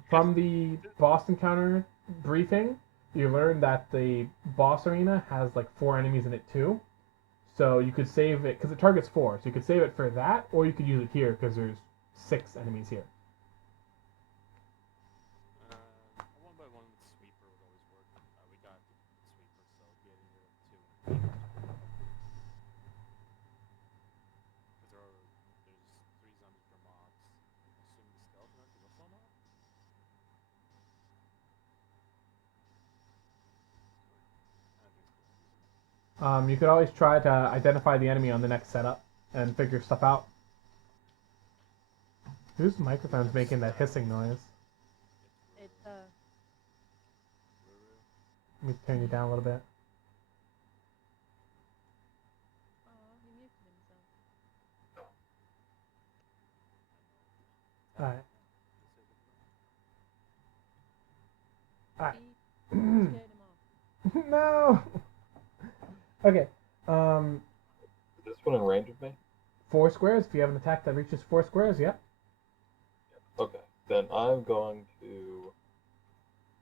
from the boss encounter briefing, you learned that the boss arena has like 4 enemies in it too. So you could save it because it targets 4, so you could save it for that, or you could use it here because there's 6 enemies here. One by one with sweeper would always work. We got the sweeper, so getting rid of 2 and 3. Because there's 3 zombies per mobs. Assuming the skeleton is also a mob? I think it's confusing. You could always try to identify the enemy on the next setup and figure stuff out. Whose microphone's making that hissing noise? It's Let me turn you down a little bit. oh, he muted himself. Alright. Alright. He scared him off. No! Okay. Is this one in range of me? 4 squares. If you have an attack that reaches 4 squares, yep. Okay. Then I'm going to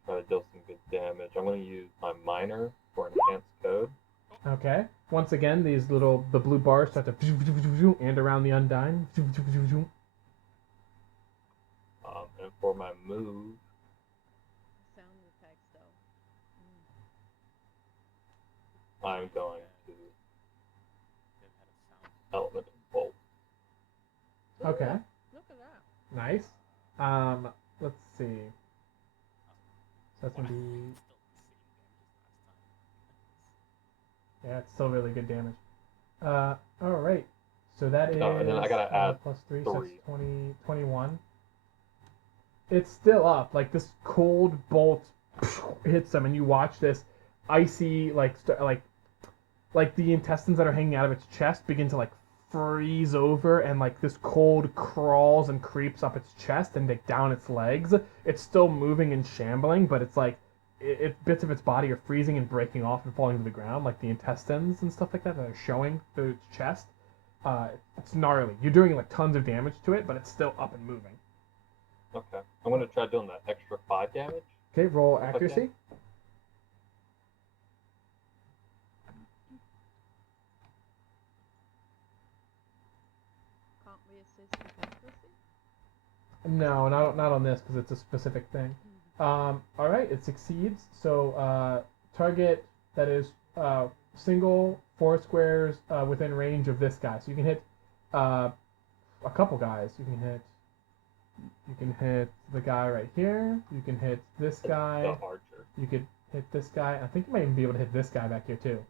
try to deal some good damage. I'm going to use my minor for enhanced code. Okay. Once again, the blue bars start to and around the Undyne. And for my move, Sound effects though. I'm going to They've had a sound. element of bolt. Okay. Look at that. Nice. Let's see. So that's gonna be, yeah, it's still really good damage. Alright. So that is Oh, and then I gotta add plus 3, so 3. that's 20, 21. It's still up. Like, this cold bolt hits them, and you watch this icy, like the intestines that are hanging out of its chest begin to, like, freeze over, and, like, this cold crawls and creeps up its chest and, like, down its legs. It's still moving and shambling, but it's like bits of its body are freezing and breaking off and falling to the ground, like the intestines and stuff like that are showing through its chest. It's gnarly. You're doing, like, tons of damage to it, but it's still up and moving. Okay. I'm going to try doing that extra 5 damage. Okay, roll accuracy. Can't we assist with accuracy? No, not on this because it's a specific thing. All right, it succeeds. So target that is single 4 squares within range of this guy. So you can hit a couple guys. You can hit the guy right here. You can hit this guy. The archer. You could hit this guy. I think you might even be able to hit this guy back here too.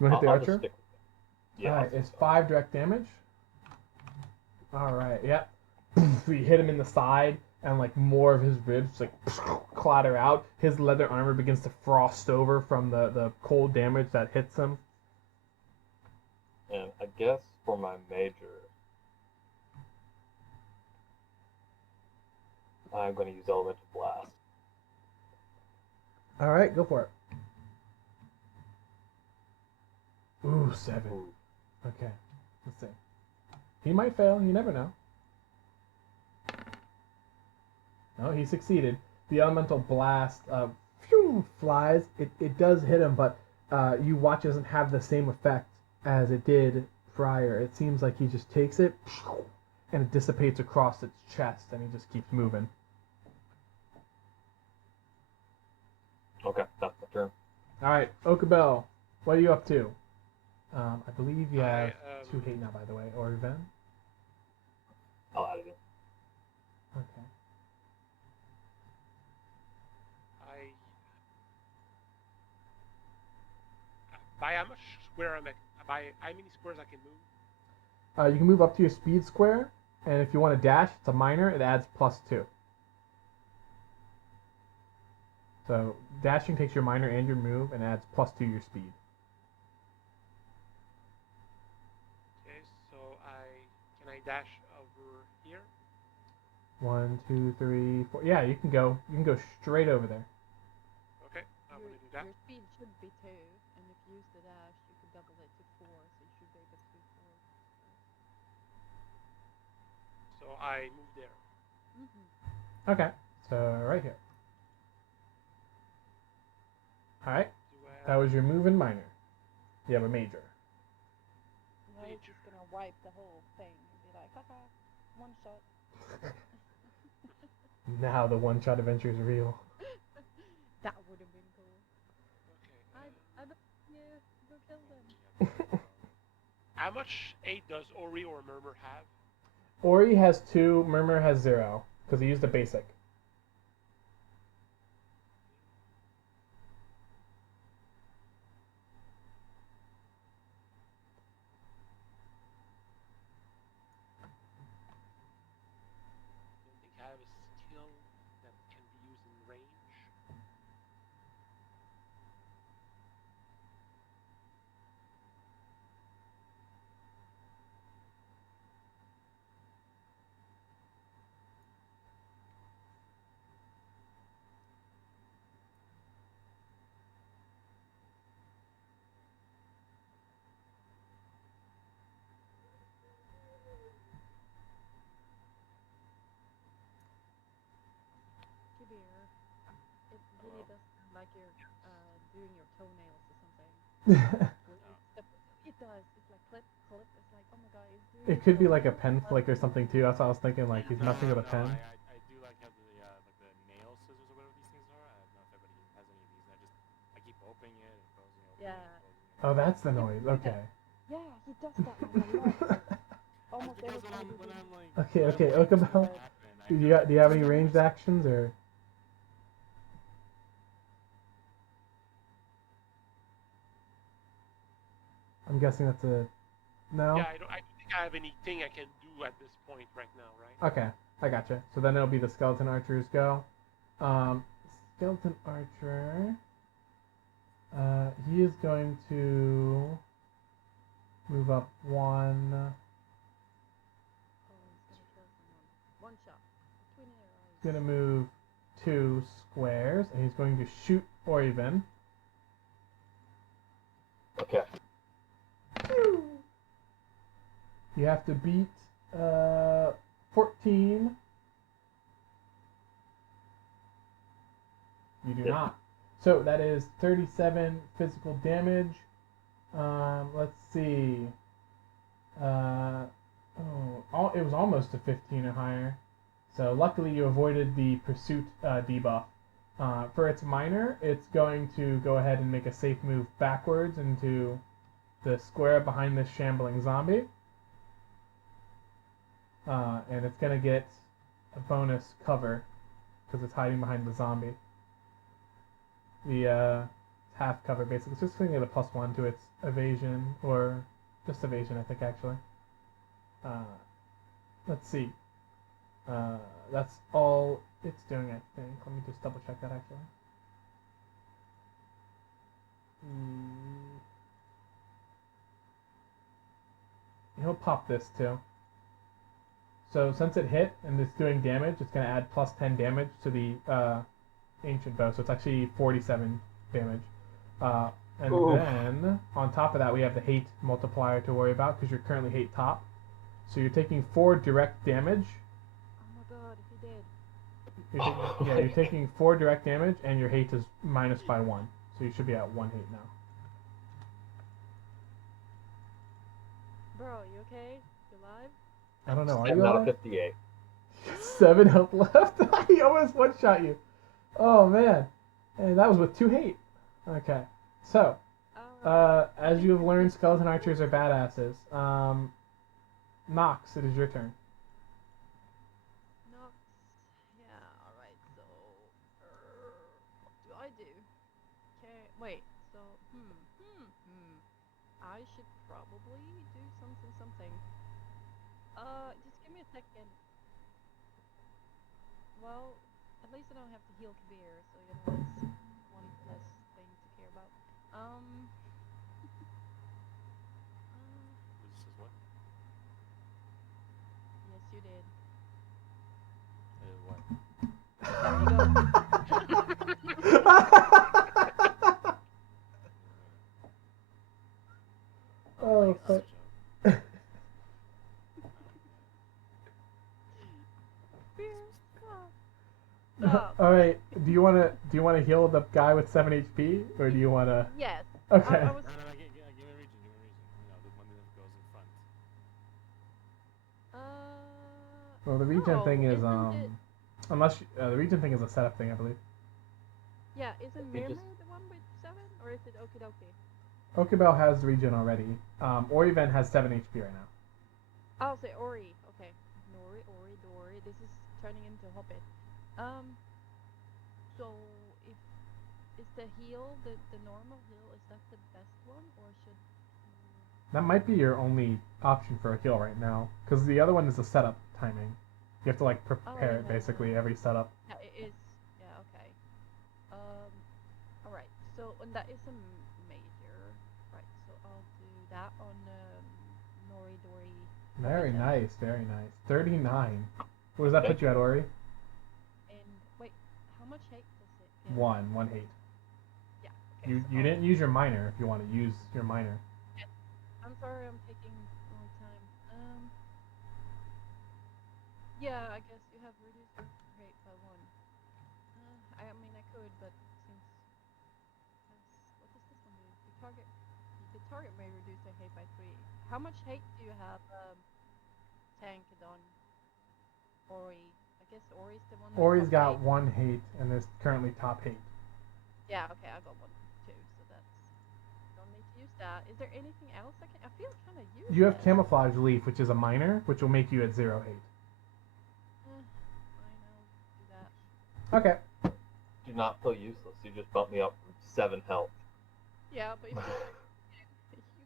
You want to hit the I'll just archer? stick with it. Yeah. All I'll right, stick it's with 5 direct damage. All right, yep. You hit him in the side, and like more of his ribs like clatter out. His leather armor begins to frost over from the cold damage that hits him. it. And I guess for my major, I'm going to use elemental blast. All right, go for it. Ooh, 7. Ooh. Okay, let's see. He might fail. You never know. No, he succeeded. The elemental blast flies. It does hit him, but you watch it doesn't have the same effect as it did prior. It seems like he just takes it and it dissipates across its chest, and he just keeps moving. Okay, that's my turn. All right, Okabel, what are you up to? I believe you have I, 2 hate now, by the way, or Ven. I'll add it in. Okay. By how much square am I? By how many squares I can move? You can move up to your speed square, and if you want to dash, it's a minor. It adds +2. So dashing takes your minor and your move and adds +2 your speed. Okay, so can I dash over here? 1, 2, 3, 4. Yeah, you can go. You can go straight over there. Okay, I'm gonna do that. Your speed should be 2, and if you use the dash, you can double it to 4, so you should be able to do 4. So I move there. Okay. So right here. All right. Do I That was your move and minor. You have a major. No, it's just gonna wipe the whole thing and be like, haha, one shot. Now the one-shot adventure is real. That would have been cool. Okay. I don't, yeah, go kill them. How much aid does Ori or Murmur have? Ori has 2. Murmur has 0 because he used a basic. you're doing your toenails or something. It does. It's like clip, clip. It's like, oh my god, it's doing It your could be like a toenails, pen but- flick or something too. That's what I was thinking. Like he's messing with a pen. I do like how the nail scissors or whatever these things are. I don't know if everybody has any of these. I keep opening it and closing it. Yeah. Opening it, closing it. Oh, that's the noise. Okay. Yeah, he does that like a lot. Almost every Because time when he I'm like, Okay, when I'm okay, watching Okabel, something happen, I Do you have any ranged actions or? I'm guessing that's a no. Yeah, I don't think I have anything I can do at this point right now, right? Okay, I gotcha. So then it'll be the skeleton archer's go. Skeleton archer. He is going to move up one. Oh, he's gonna kill someone. One shot. Between their eyes. He's gonna move 2 squares, and he's going to shoot Oivan. Okay. You have to beat 14. You do Yep. not. So that is 37 physical damage. Let's see. It was almost a 15 or higher. So luckily you avoided the pursuit debuff. For its minor, it's going to go ahead and make a safe move backwards into the square behind this shambling zombie. And it's going to get a bonus cover because it's hiding behind the zombie. The half cover basically. It's just going to get a +1 to its evasion, or just evasion, I think, actually. Let's see. That's all it's doing, I think. Let me just double check that, actually. He'll pop this, too. So since it hit and it's doing damage, it's going to add +10 damage to the ancient bow. So it's actually 47 damage. And Oof. then, on top of that, we have the hate multiplier to worry about because you're currently hate top. So you're taking 4 direct damage. Oh my god, if he did. You're taking 4 direct damage, and your hate is minus by 1. So you should be at 1 hate now. Bro, you okay? You alive? I don't know. Are I'm you now alive? 58. 7 health left. He almost one-shot you. Oh man, and that was with 2 hate. Okay, so as you have learned, skeleton archers are badasses. Nox, it is your turn. Nox. Yeah, alright, so. What do I do? Okay, wait, so. I should probably do something. Just give me a second. Well, at least I don't have to heal Kabir, so you know that's one less thing to care about. This is what? Yes, you did. What? Oh, fuck. Stop. All right. Do you wanna heal the guy with 7 HP, or do you wanna? Yes. Okay. I was. No, give me a region. You know, the one that goes in front. Well, the regen no, thing is isn't it- unless the regen thing is a setup thing, I believe. Yeah, isn't It Mirror just- the one with 7, or is it Okidoki? Okabel has regen already. Oriven has 7 HP right now. I'll say Ori. Okay. Dory. This is turning into Hobbit. So if is the heal the normal heal, is that the best one, or should? That might be your only option for a heal right now, because the other one is a setup timing. You have to like prepare it yeah. basically every setup. Yeah, it is. Yeah. Okay. All right. So and that is a major, right? So I'll do that on Nori Dory. Very Hobbit. nice, very nice. 39. What does that put you at, Ori? And wait, how much hate does it? Give? 1 hate. Yeah. Okay, You so I'll- didn't use your minor if you want to use your minor. I'm sorry, I'm taking a long time. Yeah, I guess you have reduced your rate by 1. I mean, I could, but since target may reduce their hate by 3. How much hate do you have, Tankadon? Ori. I guess Ori's the one. with Ori's top got hate. 1 hate and is currently top hate. Yeah, okay, I got 1 too, so that's. Don't need to use that. Is there anything else I can? I feel kind of useless. You have Camouflage Leaf, which is a minor, which will make you at 0 hate. Fine, I'll do that. Okay. Do not feel useless. You just bumped me up from 7 health. Yeah, but if you're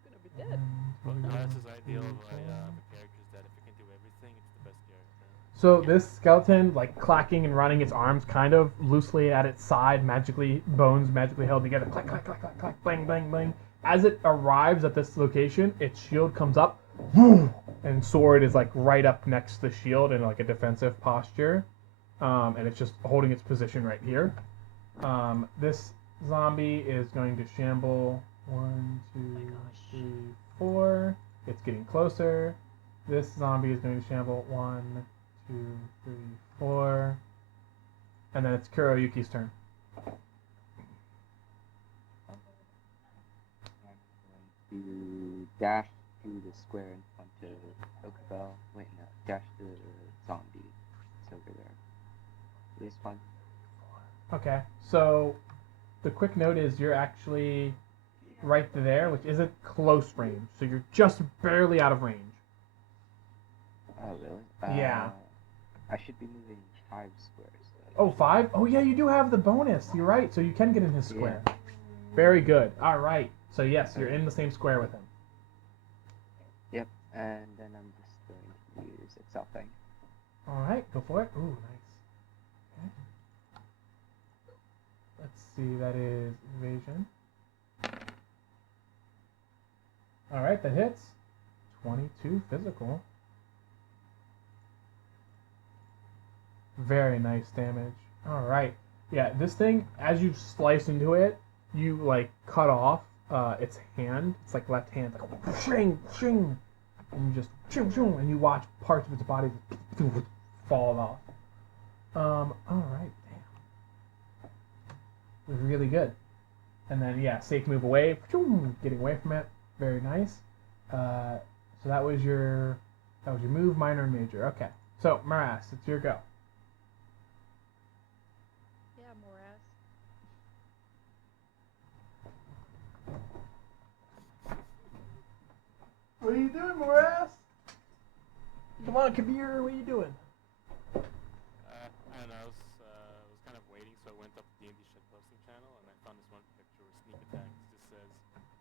gonna be dead. Well, that's his ideal of a character's that if it can do everything, it's the best character. So this skeleton, like clacking and running its arms kind of loosely at its side, magically, bones magically held together, clack, clack, clack, clack, clack, bang, bang, bang. As it arrives at this location, its shield comes up, boom, and sword is like right up next to the shield in like a defensive posture. And it's just holding its position right here. This zombie is going to shamble. 1, 2, 3, 4. It's getting closer. This zombie is going to shamble. 1, 2, 3, 4. And then it's Kuroyuki's turn. I'm going to dash to the square in front of Okabel. Wait, no. Dash to the zombie. It's over there. This one. Okay, so the quick note is you're actually right there, which isn't close range. So you're just barely out of range. Oh, really? Yeah. I should be moving 5 squares. Oh, 5? Oh, yeah, you do have the bonus. You're right. So you can get in his square. Very good. All right. So, yes, you're in the same square with him. Yep, and then I'm just going to use Excel thing. All right. Go for it. Ooh, nice. Okay. Let's see. That is evasion. All right. That hits. 22 physical. Very nice damage. All right. Yeah, this thing, as you slice into it, you like cut off its hand. It's like left hand, like shing, shing, and you just shing, shing, and you watch parts of its body just fall off. All right, damn. Really good. And then yeah, safe move away, getting away from it. Very nice. So that was your move, minor and major. Okay. So Maras, it's your go. Yeah, Moraz. What are you doing, Moras? Come on, Kabir, what are you doing? I don't know, I was kind of waiting, so I went up to D&D shitposting channel, and I found this one picture with sneak attack. It just says,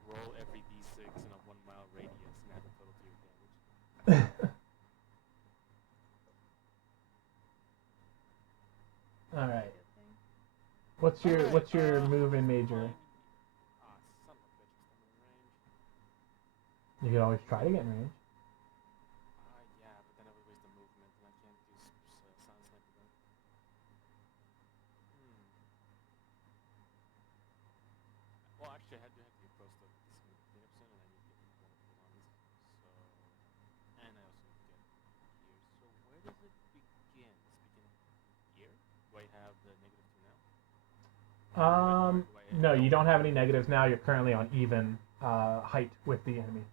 roll every d6 in a 1 mile radius and add the total to your damage. All right. What's your move in major? Ah, son of a bitch, I'm still in range. You could always try to get in range. Yeah, but then I would waste the movement, and I can't do sound sniper then. Well, actually, I do have to get close to this cleanup soon, and I need to get one of the zombies. So, and I also need to get here. So, where does it begin? Here? Do I have the -2 now? No, you don't have any negatives now. You're currently on even height with the enemy.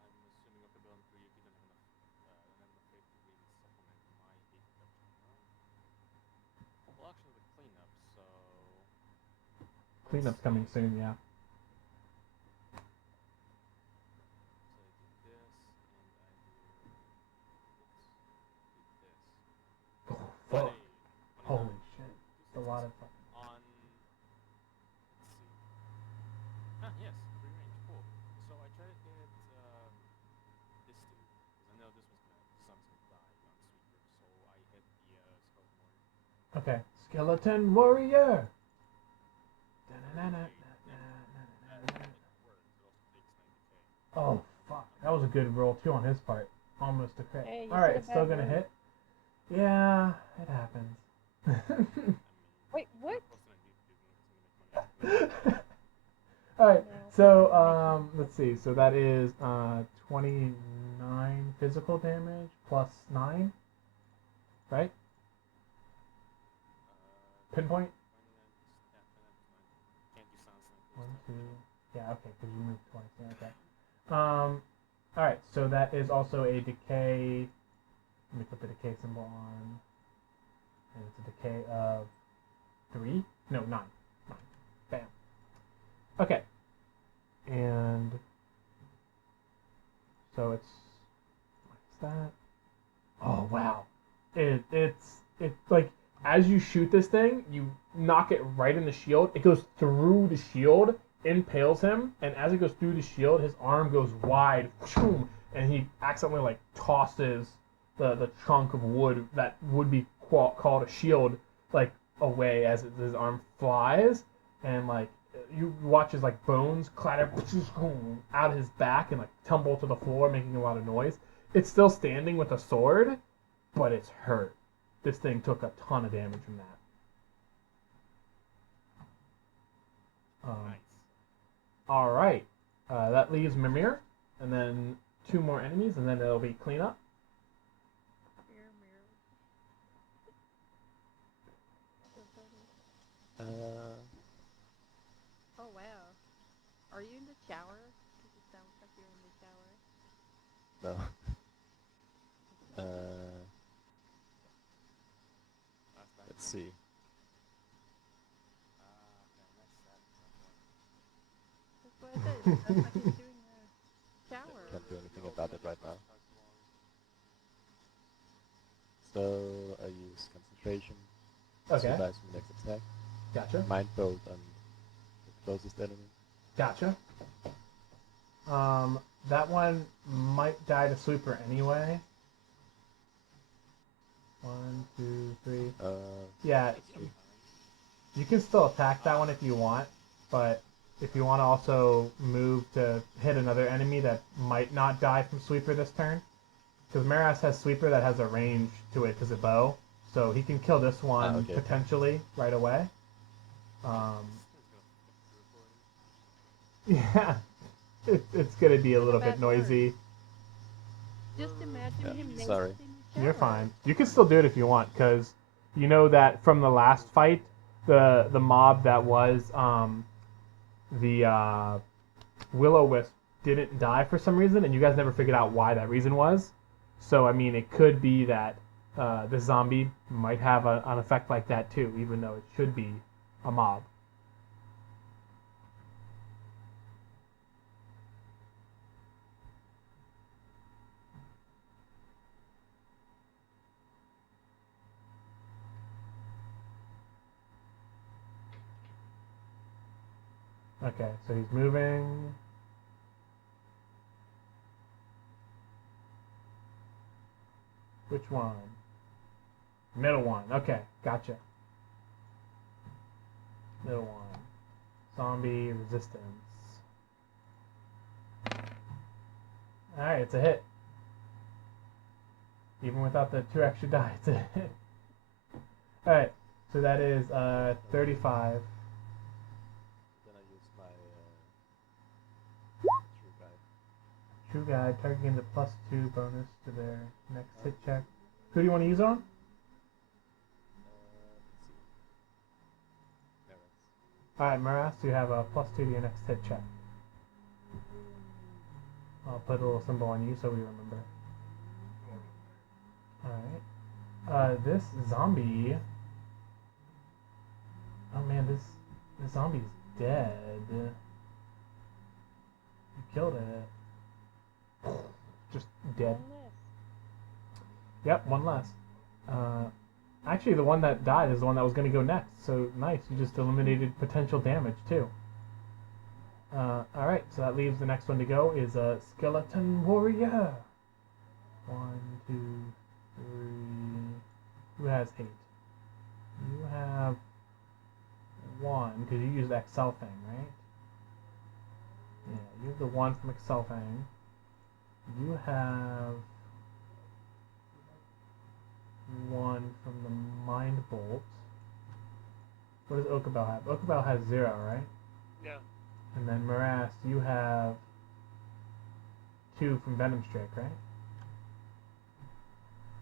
I'm assuming Okabill and Kuriyuki don't have enough faith to really supplement my hate reduction. No? Well, actually, the cleanup, so... Cleanup's coming soon, yeah. So I do this, and I do this. Oh, fuck. 20, Holy shit. It's a lot of fucking... on... Let's see. Ah, yes, free range, cool. So I try to hit this dude, because I know this one's the sun's gonna die on Sweeper, so I hit the Skeleton Warrior. Okay. Skeleton Warrior! Oh, fuck. That was a good roll, too, on his part. Almost a crit. Hey, you Alright, said it's still bad gonna word. hit. Yeah, it happens. Wait, what? Alright, No. so, let's see. So that is 29 physical damage plus 9, right? Pinpoint? 1, 2. Yeah, okay, because you moved twice. Yeah, okay. Alright, so that is also a decay. Let me put the decay symbol on. And it's a decay of 3? No, 9. 9. Bam. Okay. And so it's that. Oh wow. It's like as you shoot this thing, you knock it right in the shield. It goes through the shield, impales him, and as it goes through the shield, his arm goes wide, and he accidentally like tosses the chunk of wood that would be called a shield like away as his arm flies, and like you watch his like bones clatter out of his back and like tumble to the floor, making a lot of noise. It's still standing with a sword, but it's hurt. This thing took a ton of damage from that. Nice. All right, that leaves Mimir, and then 2 more enemies, and then it'll be cleanup. So funny. Oh wow. Are you in the shower? Because it sounds like you're in the shower. No. Let's see. That's what I said. It sounds like he's doing a shower. Can't do anything about it right now. So I use concentration. Okay. Survives from the next attack. Gotcha. Mind bolt on the closest enemy. Gotcha. That one might die to sweeper anyway. 1, 2, 3. Yeah, you can still attack that one if you want, but if you want to also move to hit another enemy that might not die from sweeper this turn, because Maras has sweeper that has a range to it because of bow, so he can kill this one okay. potentially right away. Yeah, it's gonna be a little bit noisy. Just imagine him naked sorry. in the shower. You're fine. You can still do it if you want, because you know that from the last fight, the mob that was the Will-O-Wisp didn't die for some reason, and you guys never figured out why that reason was. So I mean, it could be that the zombie might have an effect like that too, even though it should be a mob. Okay, so he's moving. Which one? Middle one. Okay, gotcha. Middle one. Zombie resistance. Alright, it's a hit. Even without the 2 extra die, it's a hit. Alright, so that is 35. Then I use my True Guide, target gains a +2 bonus to their next hit check. Who do you want to use on? let's see. Alright, Maras, you have a +2 to your next hit check. I'll put a little symbol on you so we remember. Alright. This zombie... Oh man, this zombie's dead. You killed it. Just dead. One less. Yep, one less. Actually, the one that died is the one that was going to go next. So nice, you just eliminated potential damage too. Alright, so that leaves the next one to go is a skeleton warrior. 1, 2, 3. Who has hate? You have 1 because you used Excelfang, right? Yeah, you have the 1 from Excelfang. You have 1 from the Mind Bolt. What does Okabel have? Okabel has 0, right? Yeah. And then Maras, you have 2 from Venom Strike, right?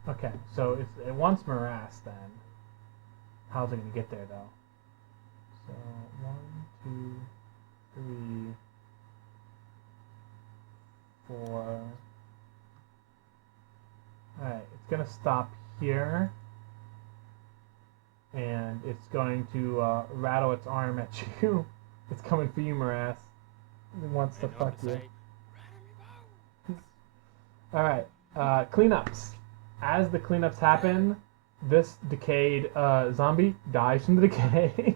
Okay, so it wants Maras then. How's it gonna get there though? So 1, 2, 3, 4. Alright, it's going to stop here. And it's going to rattle its arm at you. It's coming for you, Morass. It wants to fuck you. Alright, cleanups. As the cleanups happen, this decayed zombie dies from the decay.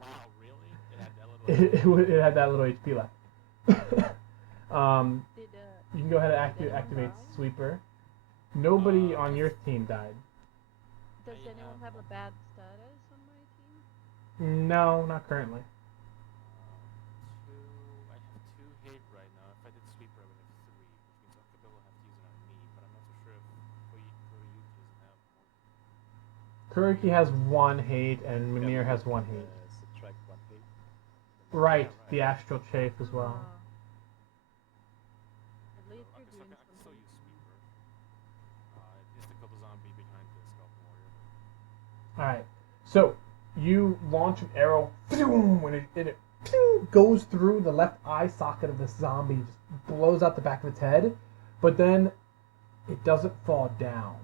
Wow, really? It had that little. it had that little HP left. Did You can go ahead and anyone activate die? Sweeper. Nobody on your team died. does I anyone have, have a bad status on my team? No, not currently. I have 2 hate right now. If I did sweeper, I would have 3, which means Okabe will have to use it on me. But I'm not so sure if Koryuki doesn't have more. Kuroki has 1 hate and Mimir has 1 hate. Subtract 1 hate. Right, right. the Astral Chafe as well. At least Okay, you're so I doing can still something. use sweeper. Is to kill the zombie behind the skeleton warrior. Alright, so you launch an arrow, and it goes through the left eye socket of this zombie, just blows out the back of its head, but then it doesn't fall down.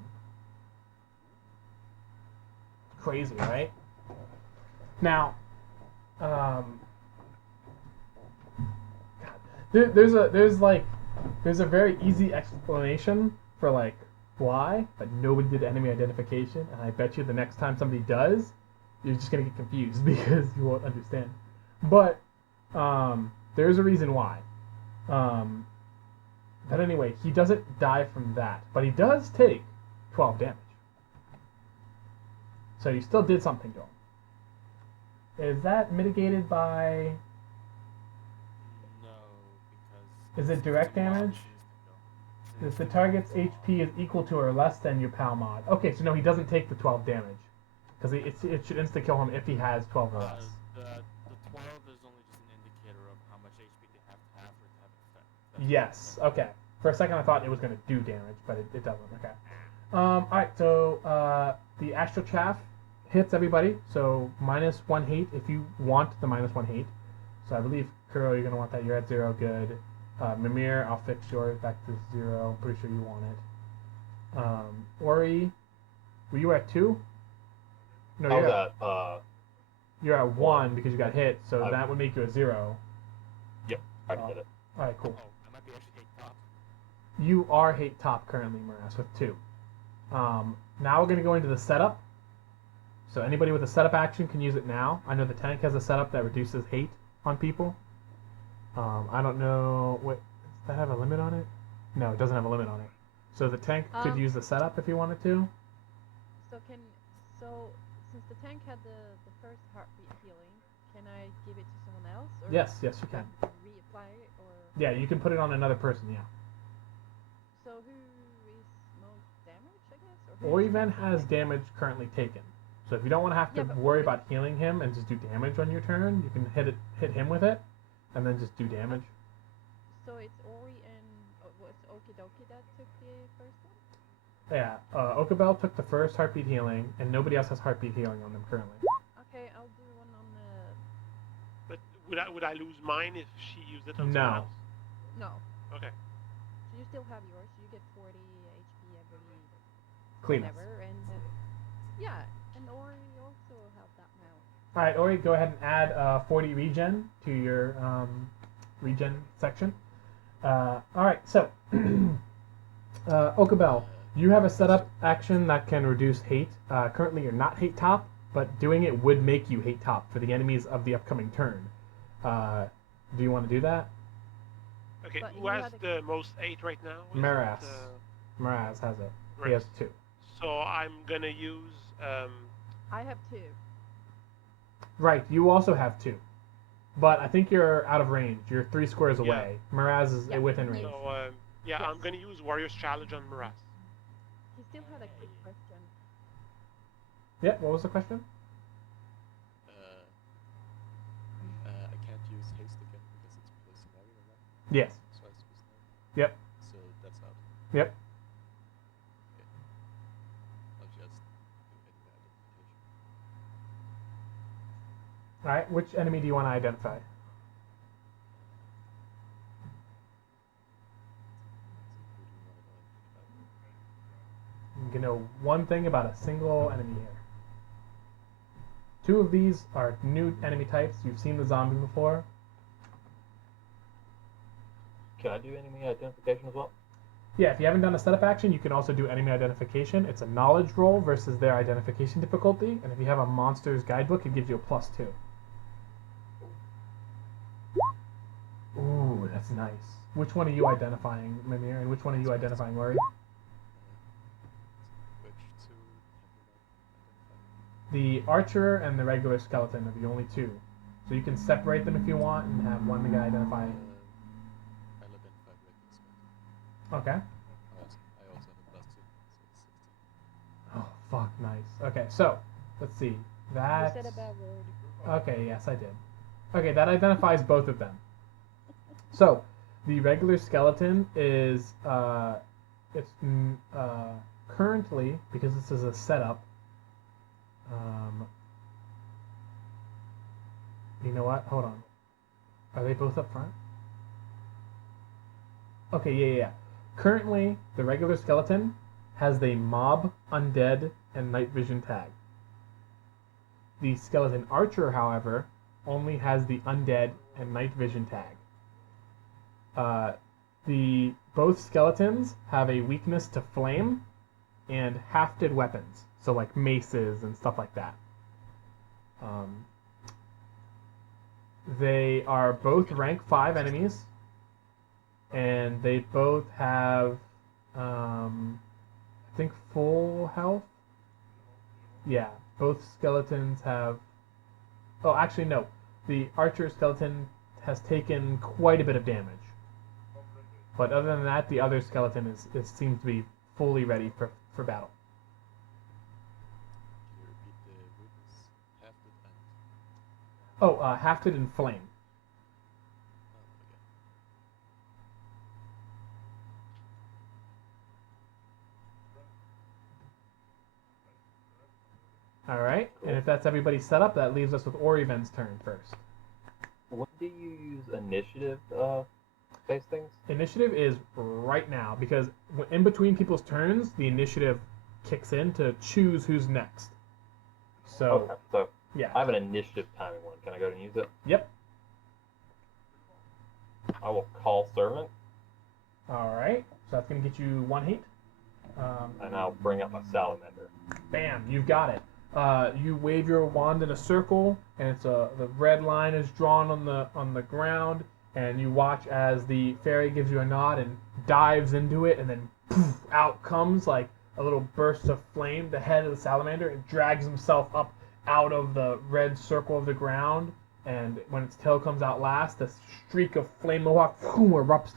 Crazy, right? Now, God, there's a very easy explanation for like why, but nobody did enemy identification, and I bet you the next time somebody does, you're just gonna get confused because you won't understand. But there's a reason why. But anyway, he doesn't die from that, but he does take 12 damage. So you still did something to him. Is that mitigated by? No, because. Is it it's direct a mob damage? insta-kill. If the target's HP is equal to or less than your PAL mod. Okay, so no, he doesn't take the 12 damage. Because it should insta-kill him if he has 12 or less. The 12 is only just an indicator of how much HP they have to have for it to have an effect. That's Yes, okay. For a second I thought it was going to do damage, but it doesn't. Okay. Alright, so the Astral Chaff hits everybody, so -1 hate if you want the -1 hate. So I believe, Kuro, you're going to want that. You're at 0, good. Mimir, I'll fix yours back to 0. I'm pretty sure you want it. Ori, were you at 2? No, I you're was at you're at 1 because you got hit, so I- that would make you a 0. I did it. Alright, cool. Oh, I might be actually hate top. You are hate top currently, Morass, with 2. Now we're going to go into the setup. So anybody with a setup action can use it now. I know the tank has a setup that reduces hate on people. I don't know, does that have a limit on it? No, it doesn't have a limit on it. So the tank could use the setup if you wanted to. So since the tank had the first heartbeat healing, can I give it to someone else? Or Yes, you do I can. have to reapply it, or Yeah, you can put it on another person, yeah. so who is most damaged, I guess? Or who's Oiven most has damaged? damage currently taken. So if you don't want to have to Yeah, but worry Ori- about healing him and just do damage on your turn, you can hit him with it, and then just do damage. So it's Ori and was Okidoki that took the first one? Yeah, Okabel took the first heartbeat healing, and nobody else has heartbeat healing on them currently. Okay, I'll do one on the. But would I lose mine if she used it on No. someone else? No. Okay. So you still have yours. You get 40 HP every Cleanup. whenever, and yeah, and Ori also have that now. All right, Ori, go ahead and add 40 regen to your regen section. All right, so Okabel, you have a setup action that can reduce hate. Currently, you're not hate top, but doing it would make you hate top for the enemies of the upcoming turn. Do you want to do that? Okay, But who you has had a- the most 8 right now? Is it, Maras. Miraz has it. He Right. has 2. So I'm gonna use I have 2. Right, you also have 2. But I think you're out of range. You're 3 squares Yeah. away. Miraz is Yeah, within he range. so yeah, Yes. I'm gonna use Warrior's Challenge on Maras. He still had a quick question. Yeah, what was the question? I can't use haste again because it's poisonary, right? Yes. So I suppose no. Yep. So that's out. Yep. I'll just do enemy identification. Alright, which enemy do you want to identify? know one thing about a single enemy here. 2 of these are new enemy types. You've seen the zombie before. Can I do enemy identification as well? Yeah, if you haven't done a setup action, you can also do enemy identification. It's a knowledge roll versus their identification difficulty, and if you have a monster's guidebook, it gives you a +2. Ooh, that's nice. Which one are you identifying, Mimir, and which one are you identifying, Rory? Which two? The archer and the regular skeleton are the only 2. So you can separate them if you want and have one guy identify. I'll identify regular skeleton. Okay. I also have a +2, so it's 16. Oh, fuck, nice. Okay, so, let's see. You That's... said a bad word. Okay, yes, I did. Okay, that identifies both of them. So, the regular skeleton is, currently, because this is a setup, you know what? Hold on. Are they both up front? Okay, yeah. Currently, the regular skeleton has the mob, undead, and night vision tag. The skeleton archer, however, only has the undead and night vision tag. Both skeletons have a weakness to flame and hafted weapons, so like maces and stuff like that. They are both rank 5 enemies, and they both have, I think, full health. Yeah, both skeletons have... Oh, actually, no. The archer skeleton has taken quite a bit of damage. But other than that, the other skeleton seems to be fully ready for battle. Can you repeat the weakness? Hafted and... Oh, hafted and flame. Oh, okay. Alright, Cool. and if that's everybody's setup, that leaves us with Oriven's turn first. When do you use initiative based things? Initiative is right now, because in between people's turns, the initiative kicks in to choose who's next. So, Okay, so yeah. I have an initiative timing one. Can I go ahead and use it? Yep. I will call servant, Alright, so that's going to get you 1 hit. and I'll bring up my salamander. Bam, you've got it. You wave your wand in a circle, and it's the red line is drawn on the ground, and you watch as the fairy gives you a nod and dives into it, and then poof, out comes like a little burst of flame. The head of the salamander, and drags himself up out of the red circle of the ground, and when its tail comes out last, the streak of flame mohawk erupts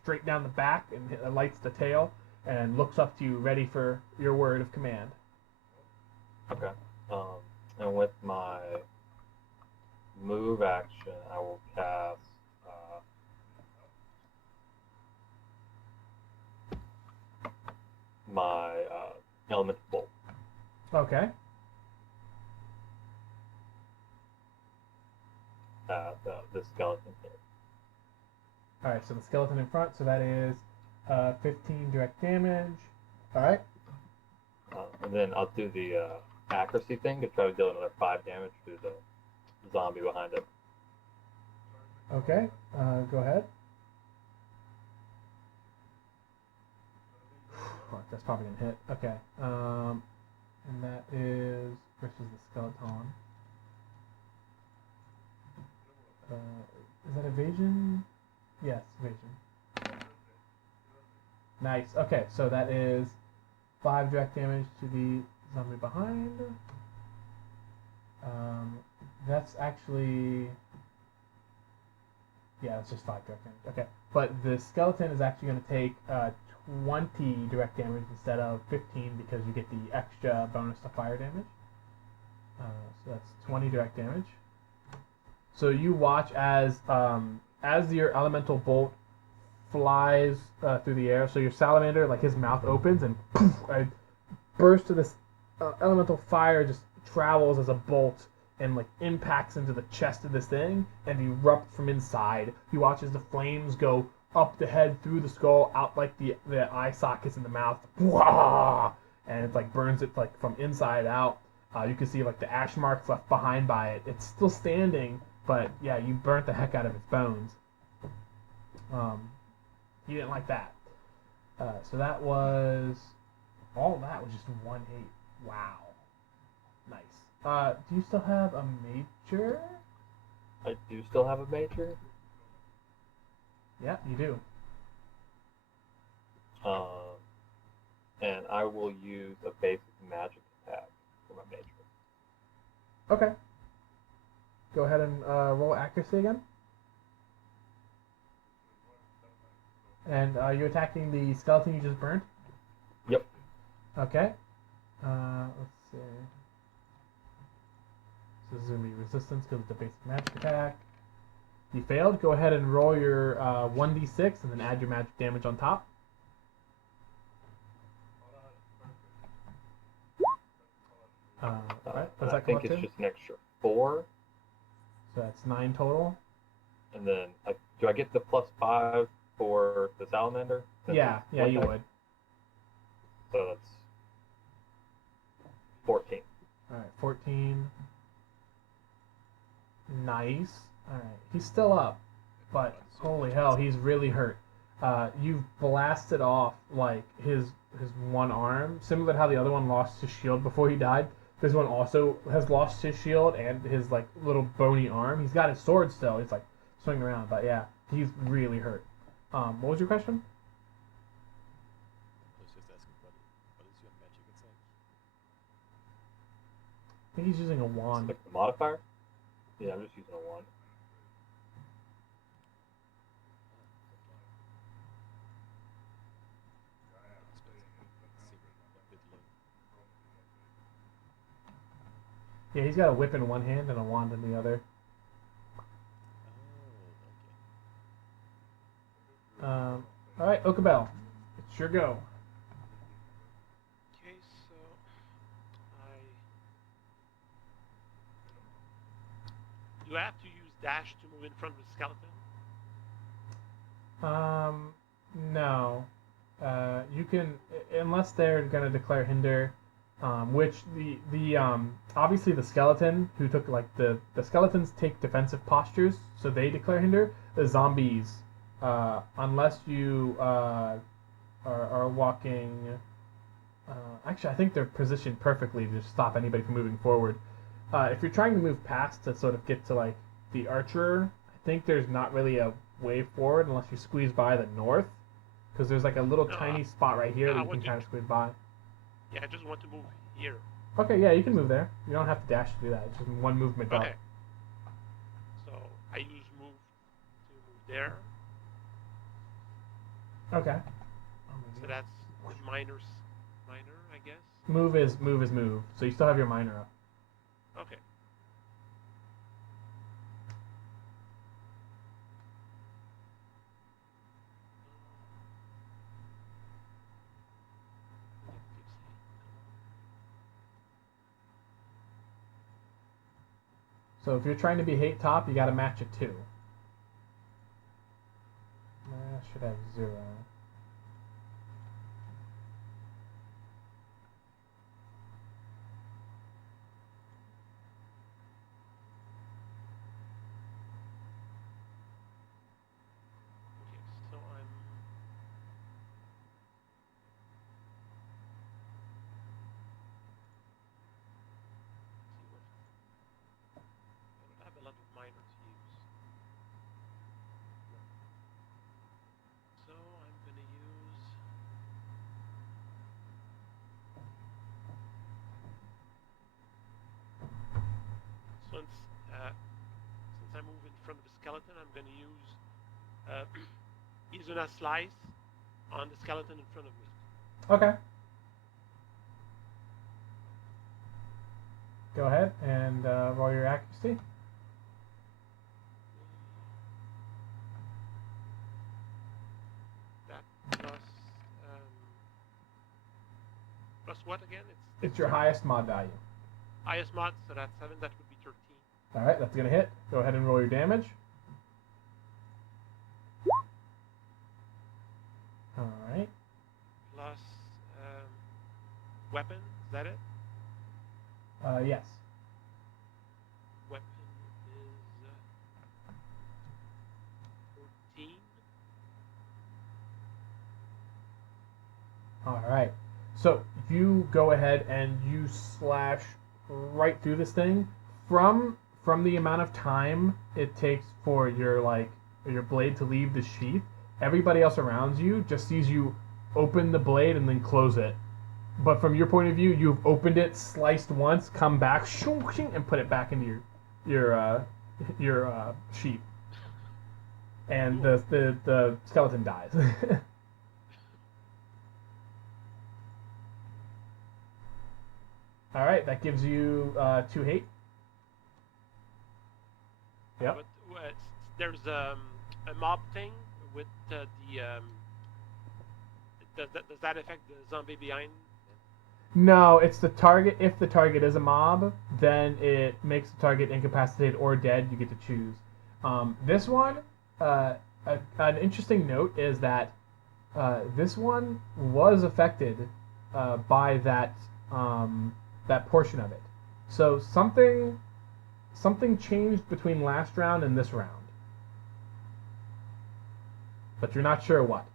straight down the back and lights the tail, and looks up to you, ready for your word of command. Okay. And with my move action, I will cast my elemental bolt. Okay. At the skeleton here. Alright, so the skeleton in front, so that is 15 direct damage. Alright. And then I'll do the accuracy thing to try to deal another 5 damage to the zombie behind it. Okay. Go ahead. Fuck, that's probably gonna hit. Okay. And that is versus the skeleton. Is that evasion? Yes, evasion. Nice. Okay, so that is 5 direct damage to the zombie behind. That's actually... Yeah, it's just 5 direct damage. Okay, but the skeleton is actually going to take 20 direct damage instead of 15 because you get the extra bonus to fire damage. So that's 20 direct damage. So you watch as your elemental bolt flies through the air. So your salamander, like his mouth opens and poof, a burst of this elemental fire just travels as a bolt and like impacts into the chest of this thing and erupt from inside. You watch as the flames go up the head, through the skull, out like the eye sockets in the mouth, and it like burns it like from inside out. You can see like the ash marks left behind by it. It's still standing, but yeah, you burnt the heck out of its bones. He didn't like that. So that was all. That was just 1-8. Wow, nice. Do you still have a major? I do still have a major. Yeah, you do. And I will use a basic magic attack for my major. Okay. Go ahead and roll accuracy again. And are you attacking the skeleton you just burned? Yep. Okay. Let's see. So this is going to be resistance because it's a basic magic attack. You failed. Go ahead and roll your 1d6 and then add your magic damage on top. Alright, does I that come think up it's to? just an extra 4. So that's 9 total. And then, do I get the +5 for the salamander? Since Yeah, it's yeah, one you die? would. So that's 14. Alright, 14. Nice. Alright, he's still up, but holy hell, he's really hurt. You've blasted off like his one arm, similar to how the other one lost his shield before he died. This one also has lost his shield and his like little bony arm. He's got his sword still. He's like swinging around, but yeah, he's really hurt. What was your question? I was just asking what is your magic attack? I think he's using a wand. Like the modifier? Yeah, I'm just using a 1. Yeah, he's got a whip in one hand and a wand in the other. All right, Okabel, it's your go. Okay, so you have to use dash to move in front of the skeleton. No. You can, unless they're gonna declare hinder, which the obviously the skeleton who took like the skeletons take defensive postures, so they declare hinder. The zombies, unless you are walking. Actually, I think they're positioned perfectly to stop anybody from moving forward. If you're trying to move past to sort of get to like the archer, I think there's not really a way forward unless you squeeze by the north, because there's like a little tiny spot right here that you can kind of squeeze by. Yeah, I just want to move here. Okay, yeah, you can move there. You don't have to dash to do that. It's just one movement Okay. up. So I use move to move there. Okay. So that's minor, I guess. Move is move. So you still have your minor up. Okay. So if you're trying to be hate top, you got to match it too. I should have 0. Okay, so I'm. See what. I don't have a lot of minor to use. No. So I'm gonna use. Since I move in front of the skeleton, I'm gonna use Izuna slice on the skeleton in front of me. Okay. Go ahead and roll your accuracy. That plus what again? It's your highest mod value. Highest mod, so that's 7. That would be 13. All right, that's gonna hit. Go ahead and roll your damage. All right. Plus weapon. Is that it? Yes. Weapon is 14. All right. So you go ahead and you slash right through this thing. From the amount of time it takes for your blade to leave the sheath, everybody else around you just sees you open the blade and then close it. But from your point of view, you've opened it, sliced once, come back, and put it back into your sheath, and the skeleton dies. All right, that gives you 2 hate. Yep. But there's a mob thing with does that affect the zombie behind? No, it's the target. If the target is a mob, then it makes the target incapacitated or dead. You get to choose. This one, an interesting note is that this one was affected by that portion of it. So something changed between last round and this round, but you're not sure what.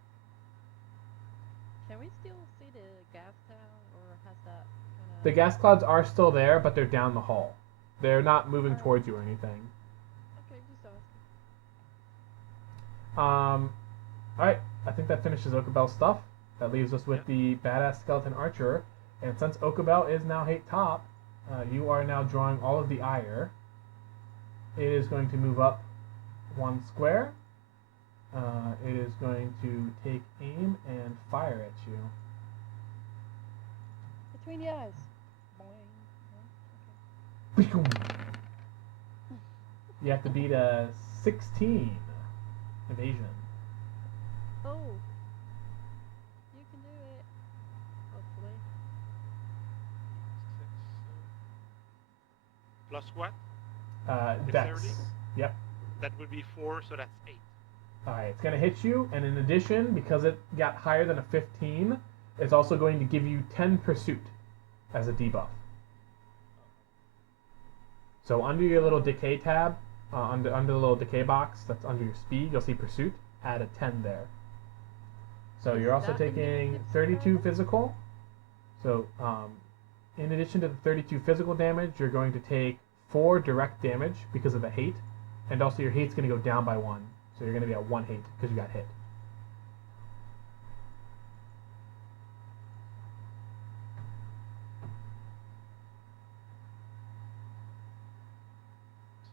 Can we still see the gas tower, or has that kind of... The gas clouds are still there, but they're down the hall. They're not moving towards you or anything. Okay, just asking. Alright, I think that finishes Okabel's stuff. That leaves us with the badass skeleton archer. And since Okabel is now hate top, you are now drawing all of the ire. It is going to move up 1 square. It is going to take aim and fire at you. Between the eyes. Boing. Okay. You have to beat a 16 evasion. Oh. You can do it. Hopefully. 6, plus what? Dex. Dexterity? Yep. That would be 4, so that's 8. Alright, it's going to hit you, and in addition, because it got higher than a 15, it's also going to give you 10 pursuit as a debuff. So under your little decay tab, under the little decay box that's under your speed, you'll see pursuit. Add a 10 there. So you're also That taking initiative 32 survival? physical. So in addition to the 32 physical damage, you're going to take 4 direct damage because of the hate, and also your hate's going to go down by 1. So you're going to be at 1 hate because you got hit.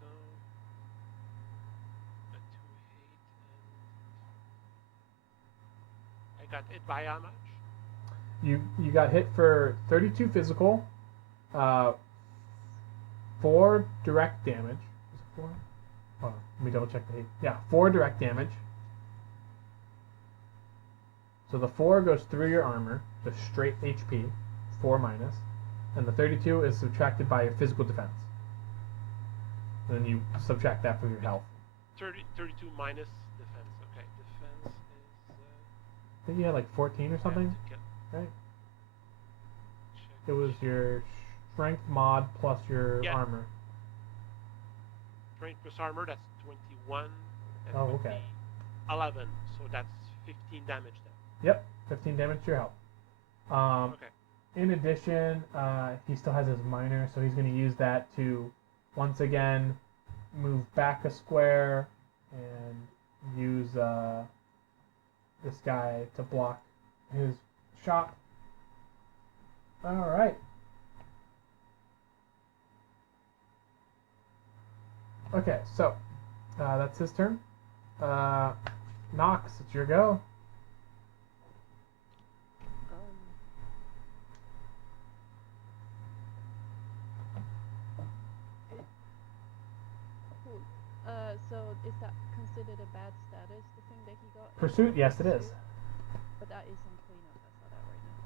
So, a 2 hate and... I got hit by how much? You got hit for 32 physical, 4 direct damage. Is it 4? Hold on, let me double check the hate. Yeah, 4 direct damage. So the 4 goes through your armor, just straight HP, 4 minus, and the 32 is subtracted by your physical defense. And then you subtract that from your health. 32 minus defense. Okay, defense is... I think you had like 14 or something, right? It was your strength mod plus your Yeah. armor. Strength plus armor, that's 21. That Oh, would okay. be 11, so that's 15 damage then. Yep, 15 damage to your health. Okay. In addition, he still has his minor, so he's going to use that to once again move back a square and use this guy to block his shot. Alright. Okay, so that's his turn. Nox, it's your go. Cool. So is that considered a bad status, the thing that he got? Pursuit, yes it is. But that is on cleanup, I saw that right now.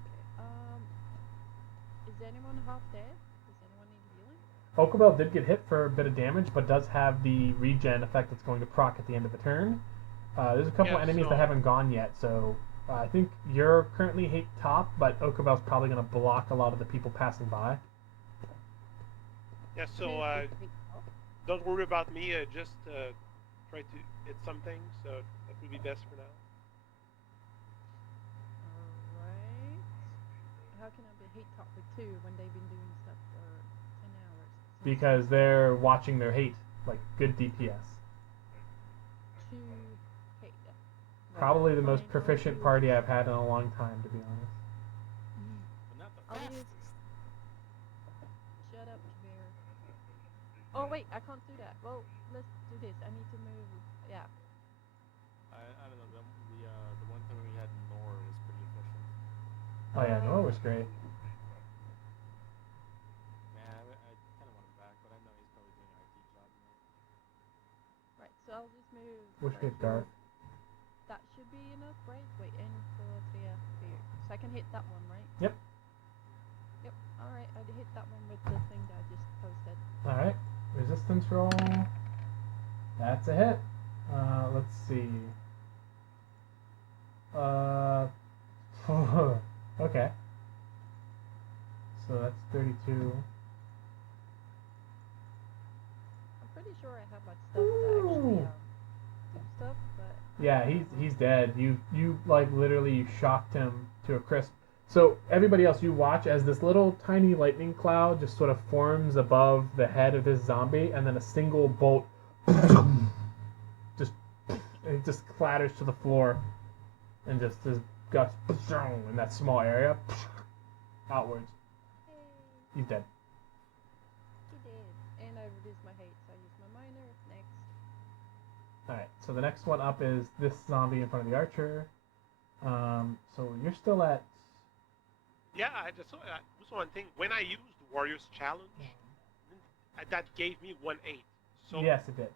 Okay. Is anyone half dead? Does anyone need healing? Okabel did get hit for a bit of damage, but does have the regen effect that's going to proc at the end of the turn. There's a couple Yeah, enemies so- that haven't gone yet, so I think you're currently hate top, but Okabel's probably going to block a lot of the people passing by. Yeah, so Who is hate top? don't worry about me. Just try to hit something. So that would be best for now. Alright. How can I be hate top with 2 when they've been doing stuff for 10 hours? Because they're watching their hate, like good DPS. 2 hate. Probably the most Fine, I'll proficient use- party I've had in a long time, to be honest. But not the I'll use- fastest. Shut up, Jameer. Oh wait, I can't do that. Well, let's do this. I need to move. Yeah. I don't know. The one time we had Nor was pretty efficient. Oh yeah, Nora was great. Man, I kind of want him back, but I know he's probably doing an IT job now. Right. So I'll just move. Wish we right had Darth. here. That should be enough, right? Wait, and for here. So I can hit that one, right? Yep. Yep. All right. I hit that one with the thing that I just posted. Alright, resistance roll. That's a hit. Let's see. Okay. So that's 32. I'm pretty sure I have like stuff to actually Ooh. do stuff, but Yeah, he's dead. You like literally you shocked him to a crisp. So everybody else, you watch as this little tiny lightning cloud just sort of forms above the head of this zombie, and then a single bolt just it just clatters to the floor, and just his guts in that small area outwards. hey, He's dead. he did. And I reduced my hate, so I used my minor. Next. All right. So the next one up is this zombie in front of the archer. So you're still at. Yeah, I just one thing. When I used Warriors Challenge, that gave me 1 8. So Yes, it did.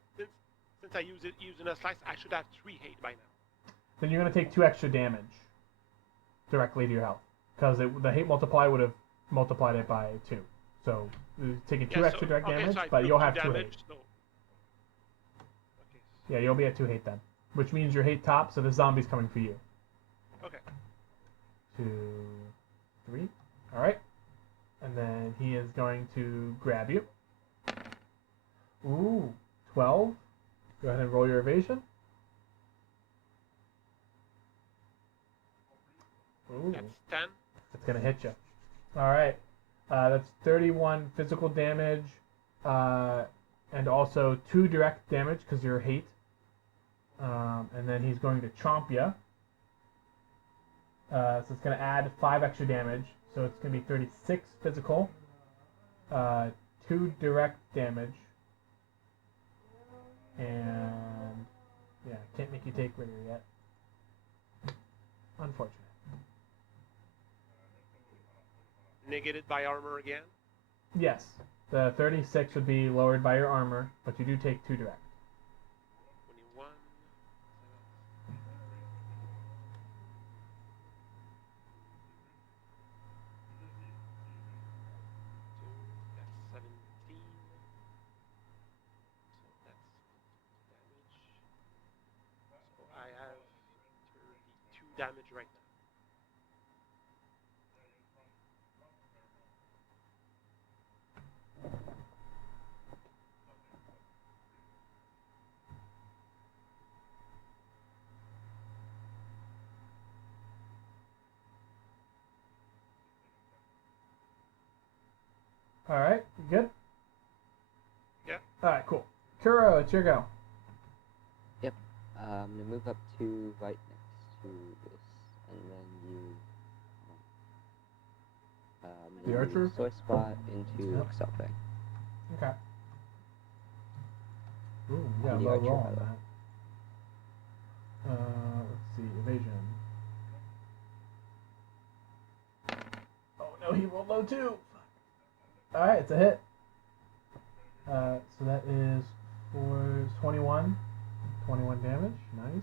since I use it using a slice, I should have 3 hate by now. Then you're gonna take 2 extra damage directly to your health, because the hate multiply would have multiplied it by 2. So you're taking 2 Yeah, extra direct damage, so I but took you'll 2 have 2 hate. damage. So. Okay. Yeah, you'll be at 2 hate then, which means your hate top. So the zombie's coming for you. Okay. 2, 3. All right, and then he is going to grab you. Ooh, 12. Go ahead and roll your evasion. Ooh. That's 10. It's gonna hit you. All right, that's 31 physical damage, and also 2 direct damage because you're hate. And then he's going to chomp you. So it's gonna add 5 extra damage. So it's gonna be 36 physical, 2 direct damage, and yeah, can't make you take rigor yet. Unfortunate. Negated by armor again. Yes, the 36 would be lowered by your armor, but you do take 2 direct. 21. That's 17. So that's damage. So I have 32 damage right now. All right, you good? Yeah. All right, cool. Kuro, it's your go. I'm gonna move up to right next to this, and then you. The archer? Soy spot into Yep. Excelfing. Okay. Ooh, you got a I'm the low archer, roll by on the way. that. Let's see, evasion. Oh no, he rolled low too. All right, it's a hit. So that is for 21. 21 damage. Nice.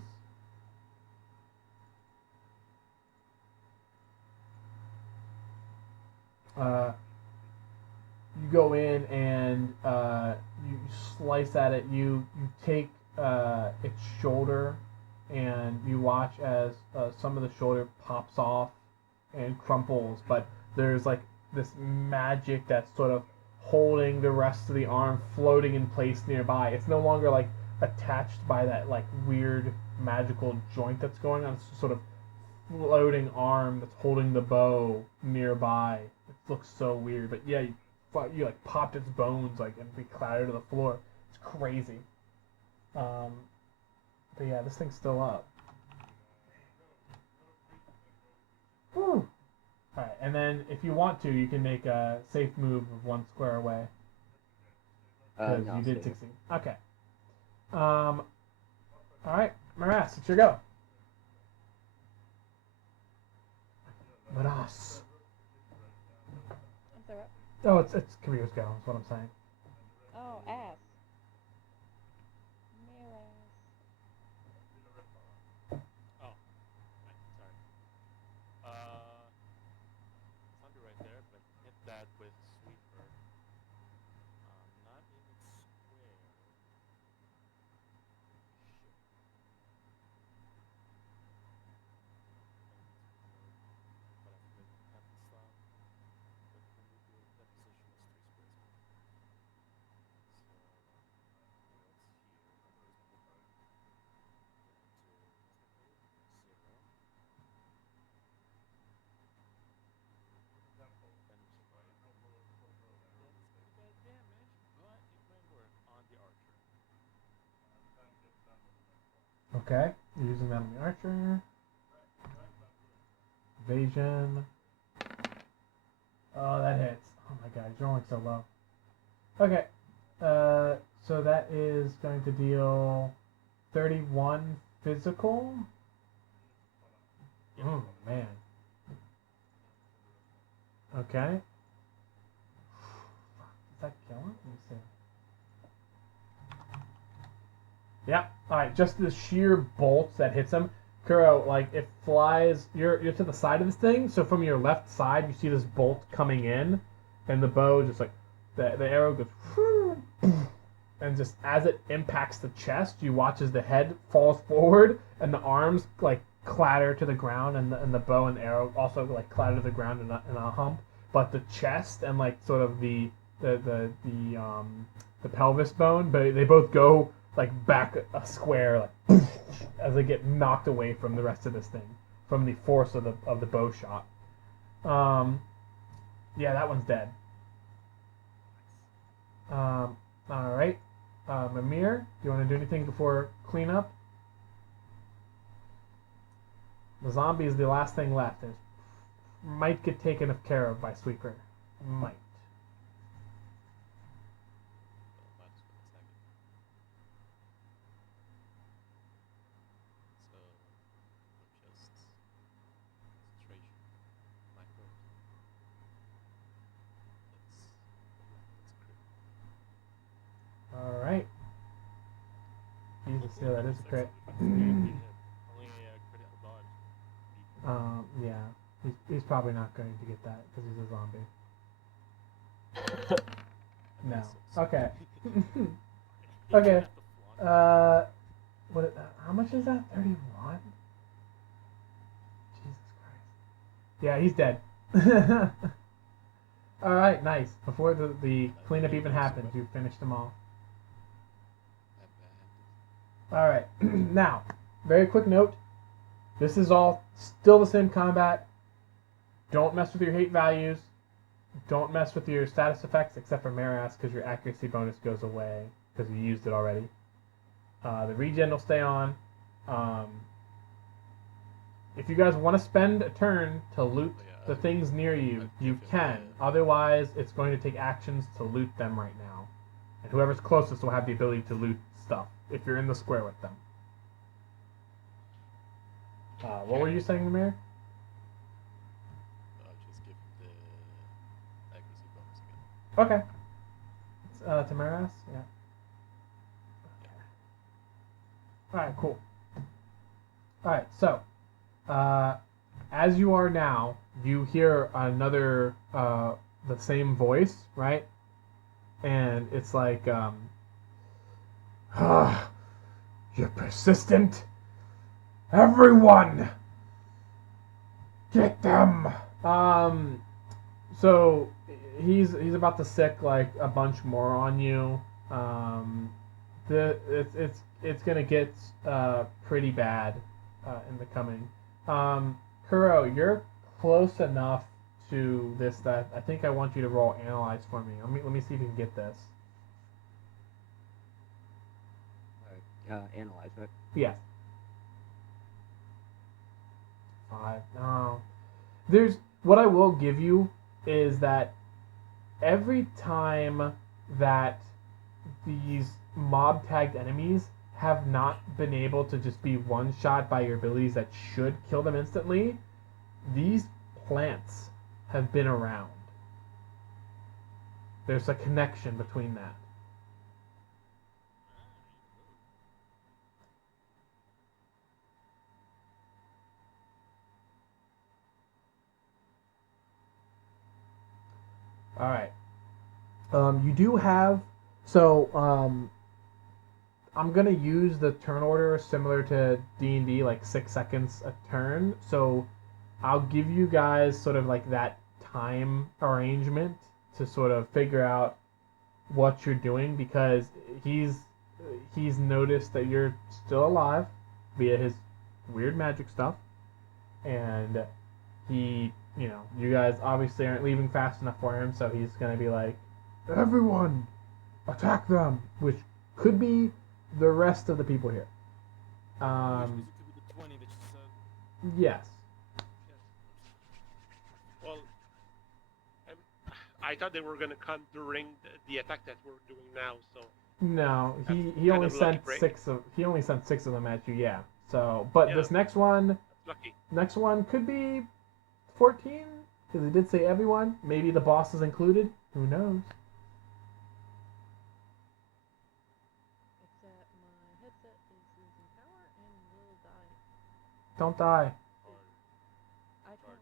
You go in and you slice at it. You take its shoulder and you watch as some of the shoulder pops off and crumples, but there's like this magic that's sort of holding the rest of the arm floating in place nearby. It's no longer like attached by that like weird magical joint that's going on. It's just sort of floating arm that's holding the bow nearby. It looks so weird, but yeah, you like popped its bones like and be clattered to the floor. It's crazy. But yeah, this thing's still up. Whew. Alright, and then if you want to, you can make a safe move of 1 square away. Because No, you did save. succeed. Okay. Alright, Maras, it's your go. Maras. Is there a... Oh, it's Kabir's go, is what I'm saying. Oh, ass. Mirrors. Oh, right, sorry. Zombie right there, but I can hit that with sweeper. Not in its square. Shit. But I forgot to have the slot. But when we do it, that position is 3 squares away. Okay, you're using that on the archer. Evasion. Oh, that hits. Oh my god, you're rolling so low. Okay, so that is going to deal 31 physical. Oh man. Okay. Does that kill him? Let me see. Yep. Alright, just the sheer bolts that hits him. Kuro, like, it flies. You're to the side of this thing, so from your left side, you see this bolt coming in, and the bow just like, the arrow goes, and just as it impacts the chest, you watch as the head falls forward, and the arms, like, clatter to the ground, and the bow and the arrow also, like, clatter to the ground in a hump. But the chest and, like, sort of the pelvis bone, but they both go like back a square, like as they get knocked away from the rest of this thing, from the force of the bow shot. Yeah, that one's dead. All right, Mimir, do you want to do anything before cleanup? The zombie is the last thing left. It might get taken care of by Sweeper. Might. All right. Jesus, yeah, that is a crit. Only a critical dodge. Yeah, he's probably not going to get that because he's a zombie. No. Okay. Okay. How much is that? 31? Jesus Christ. Yeah, he's dead. All right, nice. Before the cleanup even happens, you finished them all. All right. Now, very quick note. This is all still the same combat. Don't mess with your hate values. Don't mess with your status effects except for Maras because your accuracy bonus goes away because you used it already. The regen will stay on. If you guys want to spend a turn to loot the things near you, you can. Otherwise, it's going to take actions to loot them right now. And whoever's closest will have the ability to loot stuff if you're in the square with them. What were you saying, Amir? Just give him the accuracy bonus again. Okay. Tamaras? Yeah. Alright, cool. Alright, so, as you are now, you hear another, the same voice, right? And it's like, you're persistent. Everyone! Get them! So he's about to sick like a bunch more on you. It's gonna get pretty bad in the coming. Kuro, you're close enough to this that I think I want you to roll analyze for me. Let me see if you can get this. Analyze, right? Yes. 5. No. There's what I will give you is that every time that these mob tagged enemies have not been able to just be one shot by your abilities that should kill them instantly, these plants have been around. There's a connection between that. All right. You do have I'm gonna use the turn order similar to D&D, like 6 seconds a turn. So I'll give you guys sort of like that time arrangement to sort of figure out what you're doing because he's noticed that you're still alive via his weird magic stuff, and you guys obviously aren't leaving fast enough for him, so he's gonna be like, everyone, attack them, which could be the rest of the people here. Yes. Well, I thought they were gonna come during the attack that we're doing now. So No, he kind only of lucky sent break. he only sent 6 of them at you. Yeah. So, but Yeah. this next one That's lucky. could be 14 because he did say everyone. Maybe the boss is included. Who knows? Except my headset is losing power and will die. Don't die. I can't.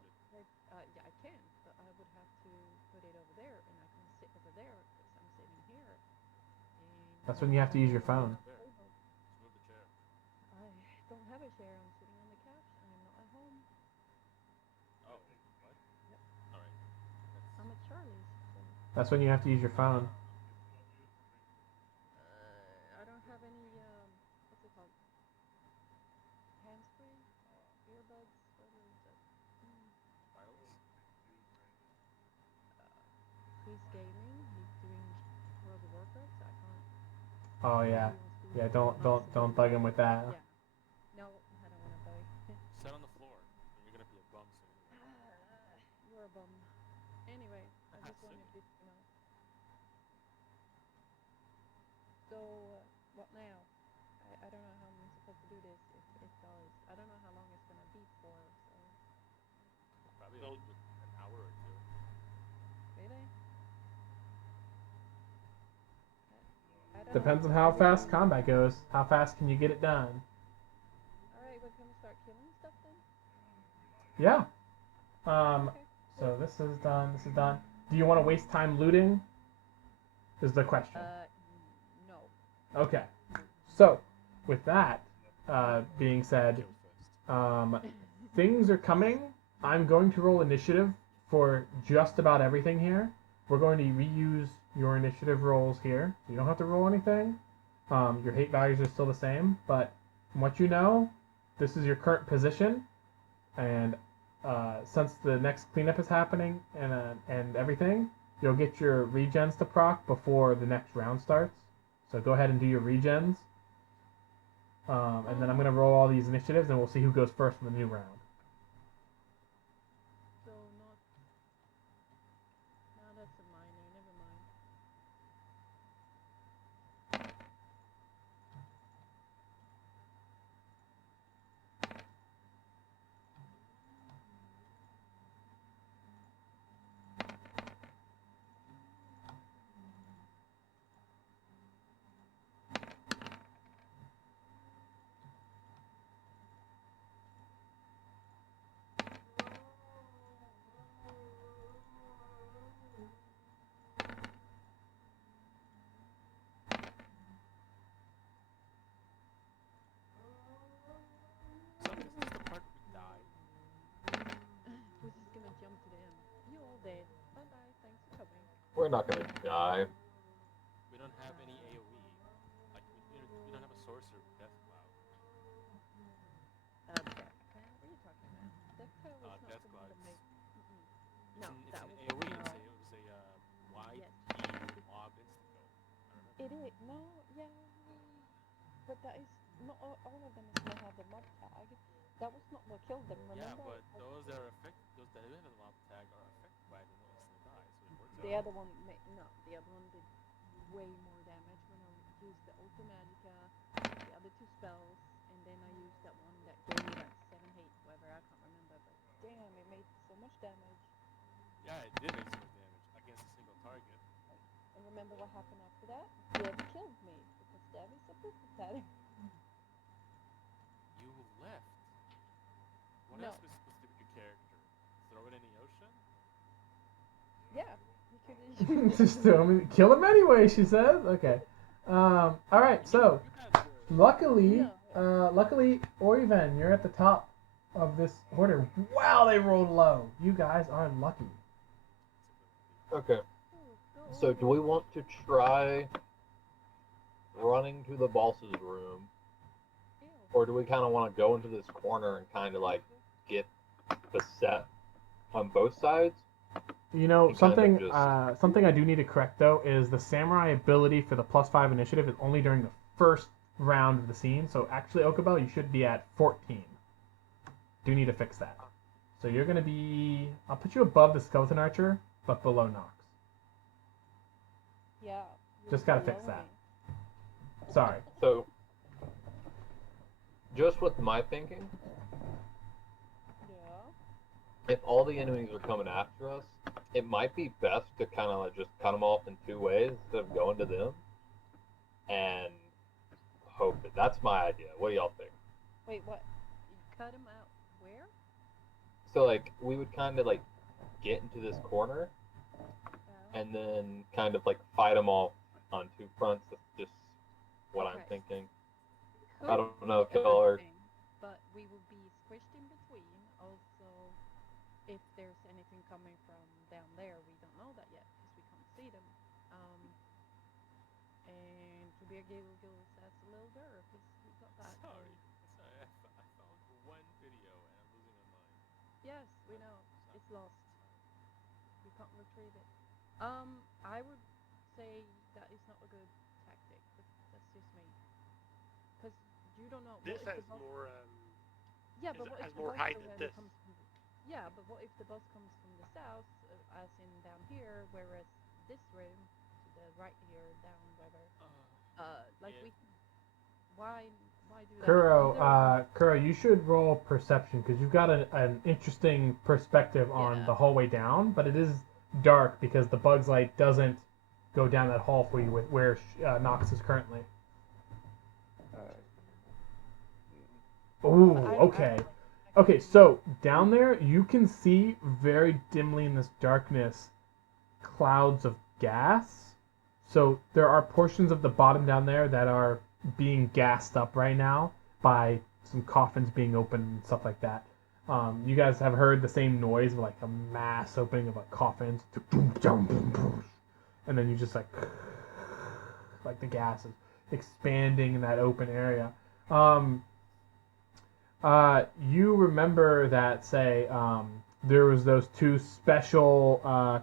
Yeah, I can, but I would have to put it over there, and I can sit over there because I'm sitting here. And That's when you have to use your phone. Move the chair. I don't have a chair. I'm sitting on the couch. I'm not at home. Oh, what? Yep. Alright. I'm at Charlie's. So. That's when you have to use your phone. I don't have any. What's it called? Hands-free, earbuds. What is that? Wireless? He's gaming. He's doing World of Warcraft. So I can't. Oh yeah. He wants to Yeah, do don't bug him with that. Yeah. No, I don't want to bug. Sit on the floor. And you're gonna be a bum soon. You're a bum. Anyway, I just wanted you to know. So, what now? I don't know how I'm supposed to do this if it does. I don't know how long it's gonna be for, so. Probably So- an hour or two. Really? I don't Depends know. on how fast combat goes. How fast can you get it done? Alright, we're gonna start killing stuff then? Yeah. Okay. So this is done. This is done. Do you want to waste time looting? Is the question. No. Okay. So, with that being said, Kill first. things are coming. I'm going to roll initiative for just about everything here. We're going to reuse your initiative rolls here. You don't have to roll anything. Your hate values are still the same, but from what you know, this is your current position, and since the next cleanup is happening and everything, you'll get your regens to proc before the next round starts. So go ahead and do your regens. And then I'm going to roll all these initiatives, and we'll see who goes first in the new round. So not. No, that's a minor. Never mind. we're not gonna die. We don't have any AoE. Like we don't have a sorcerer with Death Cloud. Death Cloud? What are you talking about? Death Cloud was not Death the Cloud. one that made. Mm-mm. It's No, an that was AoE. no. It was a wide Yes. key mob insta kill. I remember. It is no, yeah, but that is not all of them still have the mob tag. That was not what killed them. Yeah, Remember? but those that are affected, those that do have the mob tag are affected by it and will instantly die. So it works The out. other one, no, the other one did way more damage when I used the Ultimagica, the other two spells, and then I used that one that gave me that 7 hate, whatever, I can't remember, but damn, it made so much damage. Yeah, it did make so much damage against a single target. And remember what happened after that? It killed me, because that is a purple pattern. You left. What No. else was supposed to do with your character? Throw it in the ocean? Yeah, you could Just throw him, kill him anyway, she says. Okay. All right. So, luckily, Oriven, you're at the top of this order. Wow, they rolled low. You guys are lucky. Okay. So do we want to try running to the boss's room, or do we kind of want to go into this corner and kind of like get beset on both sides? You know, And kind of something just- something I do need to correct though is the samurai ability for the +5 initiative is only during the first round of the scene. So actually, Okabel, you should be at 14. Do need to fix that. So you're gonna be. I'll put you above the skeleton archer, but below Nox. Yeah. Just gotta fix that. Sorry. So, just with my thinking, Yeah. if all the enemies are coming after us, it might be best to kind of like just cut them off in two ways instead of going to them, and hope that that's my idea. What do y'all think? Wait, what? You cut him out where? So like we would kind of like get into this corner Oh. and then kind of like fight them all on two fronts. That's just what I'm Okay. thinking. Could I don't know if be y'all are. everything, but we will be squished in between. Also, if there's anything coming from down there, we don't know that yet because we can't see them. And Kabir Gilgil says a little dirt because we got that. Sorry. I found one video and I'm losing my mind. Yes, we know. It's lost. We can't retrieve it. I would say that is not a good tactic, but that's just me. Because you don't know. This what has if the boss, more. yeah, but is- what has if the more boss height than already this. comes from yeah, but what if the boss comes from the south, as in down here, whereas this room to the right here, down wherever, like Yeah. we, why do that? Kuro, Either- Kuro, you should roll perception because you've got an interesting perspective on Yeah. the hallway down, but it is dark because the bug's light doesn't go down that hall for you with where Nox is currently. Ooh, I okay. don't Okay, so down there you can see very dimly in this darkness clouds of gas. So there are portions of the bottom down there that are being gassed up right now by some coffins being opened and stuff like that. You guys have heard the same noise of like a mass opening of like coffins, and then you just like the gas is expanding in that open area. You remember that, say, there was those two special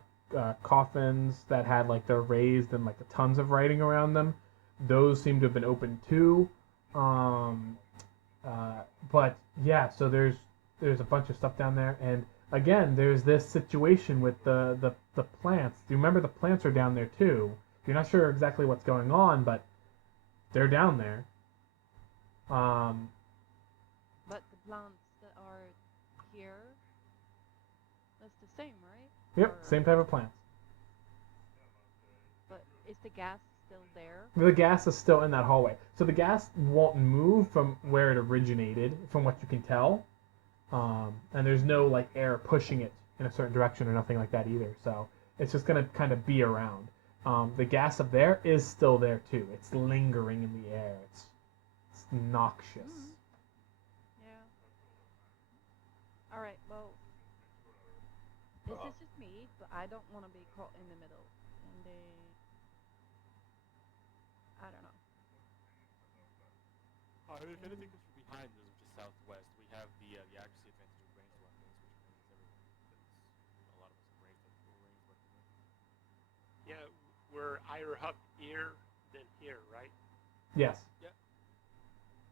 coffins that had like they're raised and like tons of writing around them. Those seem to have been opened too. But yeah, so there's a bunch of stuff down there, and again, there's this situation with the plants. Do you remember the plants are down there too? You're not sure exactly what's going on, but they're down there. But the plants that are here, that's the same, right? Yep, Or- same type of plants. But is the gas still there? The gas is still in that hallway, so the gas won't move from where it originated, from what you can tell. And there's no like air pushing it in a certain direction or nothing like that either. So it's just gonna kind of be around. The gas up there is still there too. It's lingering in the air. It's noxious. Mhm. Yeah. Alright, well, this is just me, but I don't want to be caught in the middle. And I don't know. If anything comes from behind us, which is southwest, we have the accuracy advantage of ranged weapons, which benefits everyone. Because a lot of us have ranged weapons. Yeah, we're higher up here than here, right? Yes.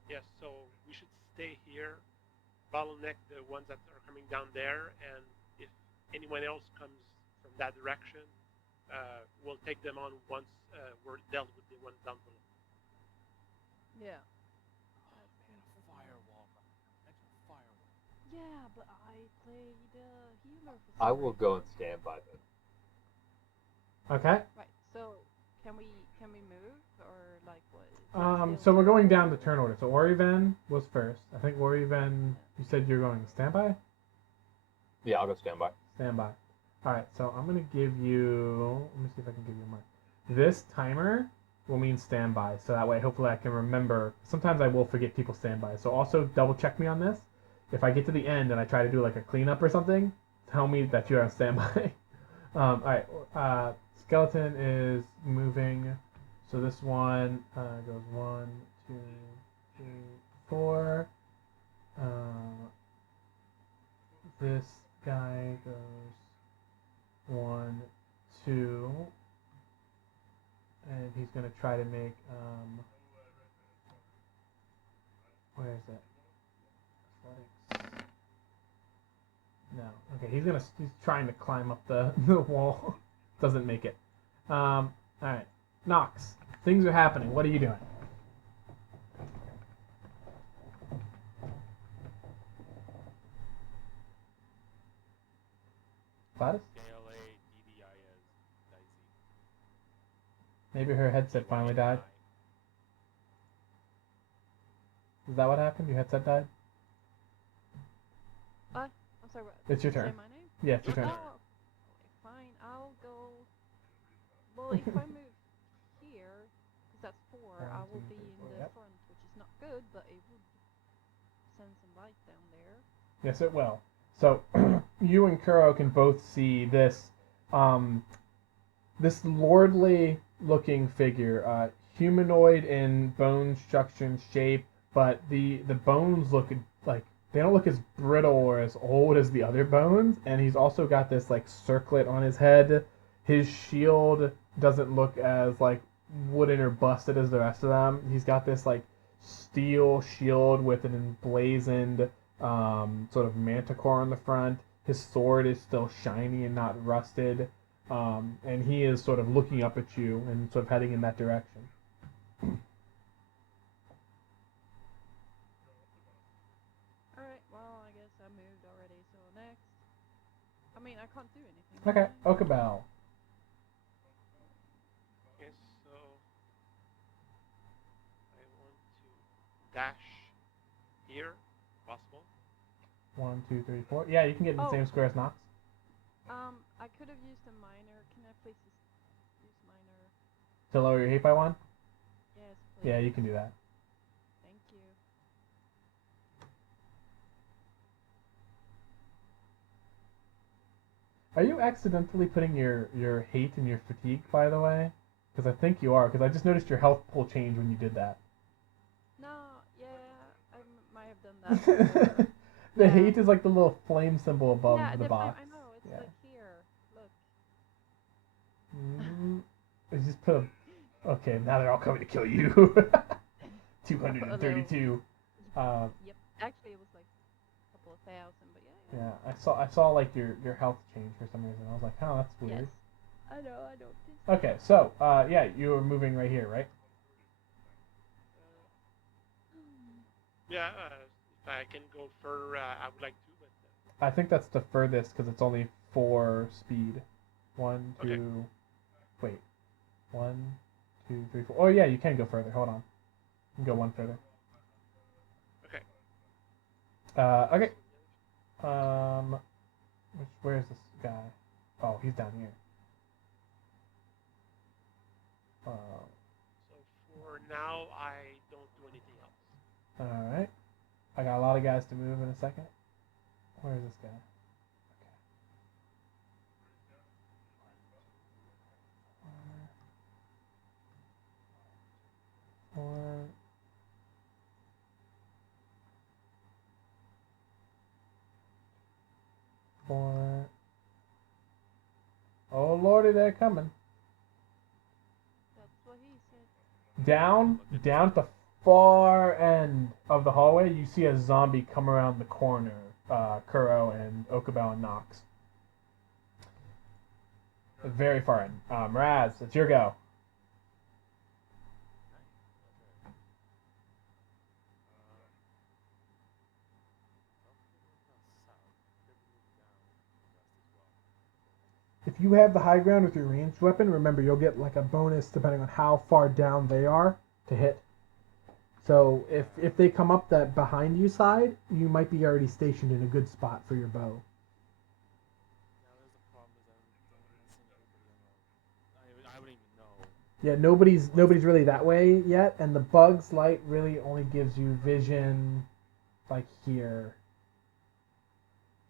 Yes, so we should stay here, bottleneck the ones that are coming down there, and if anyone else comes from that direction, we'll take them on once we're dealt with the ones down below. Yeah. Oh man, a firewall. Mental firewall. Yeah, but I played healer for I some will reason. go and stand by them. Okay. Right. So can we move or like what? So we're going down the turn order. So Oriven was first. I think Oriven, you said you're going standby? Yeah, I'll go stand by. Standby. Alright, so I'm going to give you... Let me see if I can give you a mark. This timer will mean standby, so that way hopefully I can remember. Sometimes I will forget people standby, so also double check me on this. If I get to the end and I try to do like a cleanup or something, tell me that you're on standby. Alright, skeleton is moving. So this one goes 1, 2, 3, 4. This guy goes 1, 2, and he's gonna try to make where is it? Athletics. No. Okay, he's trying to climb up the wall. Doesn't make it. All right, Nox. Things are happening. What are you doing? Gladys? KLADDIS. Daisy. Maybe her headset finally died. Is that what happened? Your headset died? I'm sorry. What, It's your did you turn. Say my name? Yeah, it's your turn. Oh, fine. I'll go. Well, if I move here, because that's 4, I will be in the Yep. front, which is not good, but it would send some light down there. Yes, it will. So you and Kuro can both see this this lordly looking figure, humanoid in bone structure and shape, but the bones look like they don't look as brittle or as old as the other bones, and he's also got this like circlet on his head. His shield doesn't look as like wooden or busted as the rest of them. He's got this like steel shield with an emblazoned sort of manticore on the front. His sword is still shiny and not rusted, and he is sort of looking up at you and sort of heading in that direction. Alright, well, I guess I moved already, so next. I mean, I can't do anything. Okay, can I? Okabel. Okay, so I want to dash here, possible. 1, 2, 3, 4. Yeah, you can get in the Oh. same square as Nox. I could have used a minor. Can I please just use minor? To lower your hate by 1? Yes, please. Yeah, you can do that. Thank you. Are you accidentally putting your hate in your fatigue, by the way? Because I think you are, because I just noticed your health pool change when you did that. No, yeah, I might have done that. The Yeah. hate is like the little flame symbol above Yeah, the box. I know. It's Yeah. like here. Look. I just put a... Okay, now they're all coming to kill you. 232. Yep. Actually, it was like a couple of thousand, but yeah. Yeah, I saw like your health change for some reason. I was like, oh, that's weird. Yes. I know. I don't. Okay, so yeah, you were moving right here, right? Yeah, if I can go further, I would like to, but I think that's the furthest because it's only 4 speed. 1, 2. Okay. Wait. 1, 2, 3, 4. Oh yeah, you can go further. Hold on. You can go 1 further. okay. Okay. Where's this guy? Oh, he's down here. So for now, I don't do anything else. All right. I got a lot of guys to move in a second. Where is this guy? Okay. 1, lordy, they're coming. That's what he said. Down at the far end of the hallway, you see a zombie come around the corner. Kuro and Okabel and Nox. The very far end. Raz, it's your go. If you have the high ground with your ranged weapon, remember you'll get like a bonus depending on how far down they are to hit. So if they come up that behind you side, you might be already stationed in a good spot for your bow. Now there's the problem is I wouldn't even know. Yeah, nobody's really that way yet, and the bug's light really only gives you vision like here.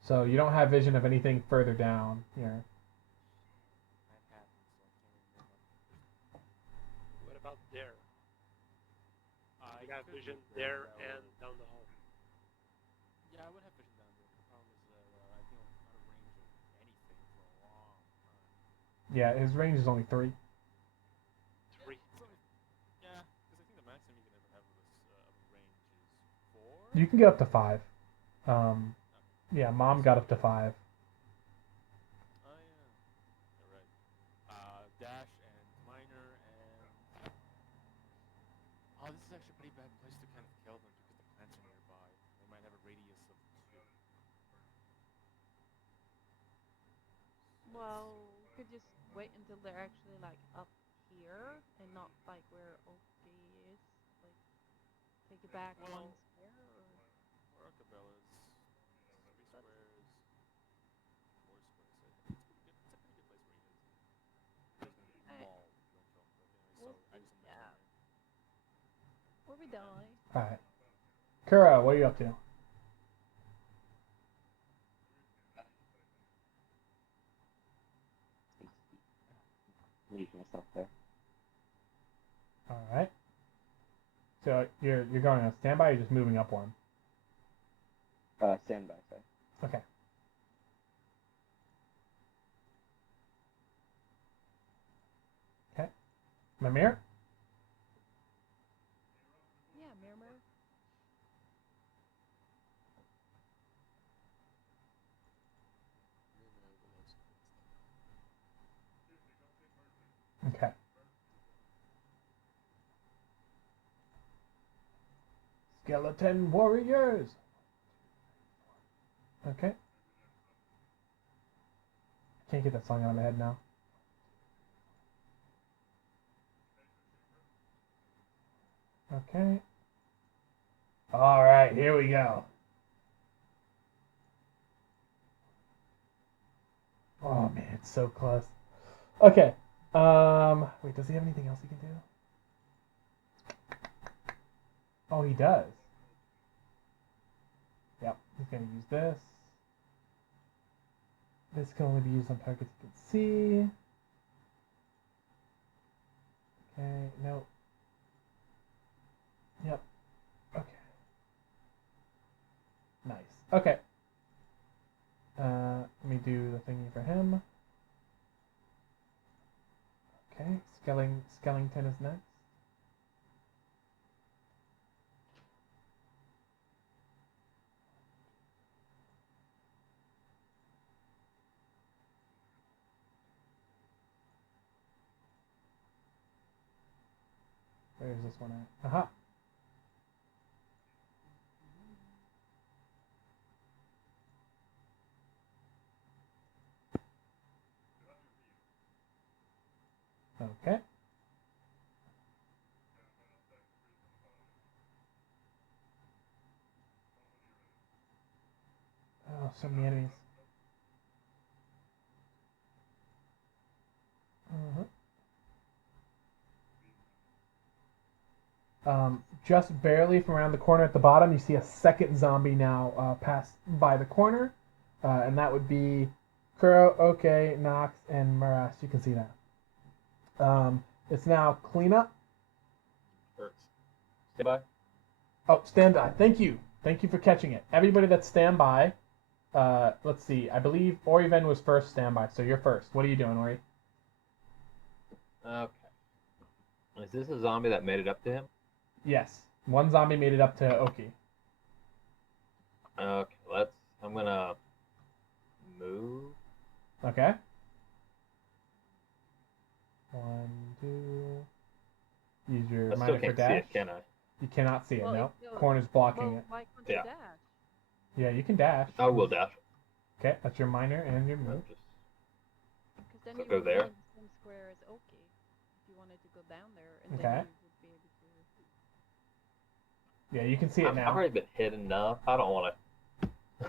So you don't have vision of anything further down here. That happens, so I can't really remember. What about there? I You have could vision be there that and way. down the hall. Yeah, I would have vision down there. The problem is that I think I'm out of range of anything for a long time. Yeah, his range is only 3. 3. It's only, yeah, because I think the maximum you can ever have of range is 4. You can get up to 5. Yeah, Mom got up to 5. Oh yeah, you're right. Dash and minor and oh, this is actually a pretty bad place to kind of kill them because the plants are nearby. They might have a radius of 2. Well, we could just wait until they're actually like up here and not like where Oki is. Like, take it back Well, one square or. Arcabella's 3 squares, 4 squares. It's a pretty good place where he is. He's gonna be I- mauled if you don't kill him. But anyway, We'll so I see, just yeah. imagine Or we die. Alright. Kuro, what are you up to? Leave myself there. Alright. So you're going on standby or just moving up one? Standby, sorry. Okay. Okay. Mimir? Yeah, Mirror. Okay. Skeleton warriors! Okay. Can't get that song out of my head now. Okay. Alright, here we go. Oh man, it's so close. Okay. Wait, does he have anything else he can do? Oh, he does. Yep, he's gonna use this. This can only be used on targets you can see. Okay, no. Yep. Okay. Nice. Okay. Let me do the thingy for him. Okay, Skellington is next. Where's this one at? Aha! Okay. Oh, so many enemies. Just barely from around the corner at the bottom, you see a second zombie now pass by the corner, and that would be Kuro, Oke, Nox, and Maras. You can see that. It's now cleanup. Standby. Oh, standby. Thank you. Thank you for catching it. Everybody that's standby. Let's see. I believe Oriven was first standby, so you're first. What are you doing, Ori? Okay. Is this a zombie that made it up to him? Yes. One zombie made it up to Oki. Okay, I'm gonna move. Okay. 1, 2. Use your I still minor for can't see dash. it, can I? You cannot see it, Well, no. if you're- Corner's blocking Well, it. why can't Yeah. you dash? Yeah, you can dash. I will dash. Okay, that's your minor and your I'm move. just Because then So you go would be there? in the same square as Oki. If you wanted to go down there, and Okay. then you would be able to. Yeah, you can see it I've now. already been hit enough. I don't want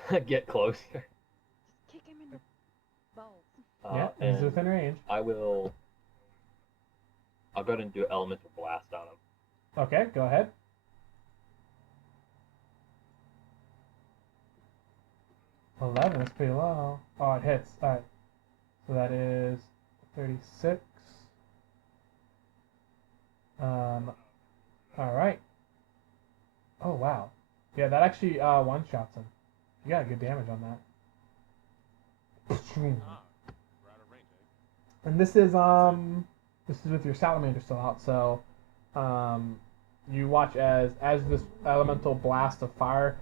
to get closer. Just kick him in the balls. Yeah, he's And within range. I'll go ahead and do elemental blast on him. Okay, go ahead. $11 is pretty low. Oh, it hits. Alright. So that is 36. Alright. Oh, wow. Yeah, that actually one-shots him. You got good damage on that. Ah, we're out of range, eh? And this is with your salamander still out, so you watch as this elemental blast of fire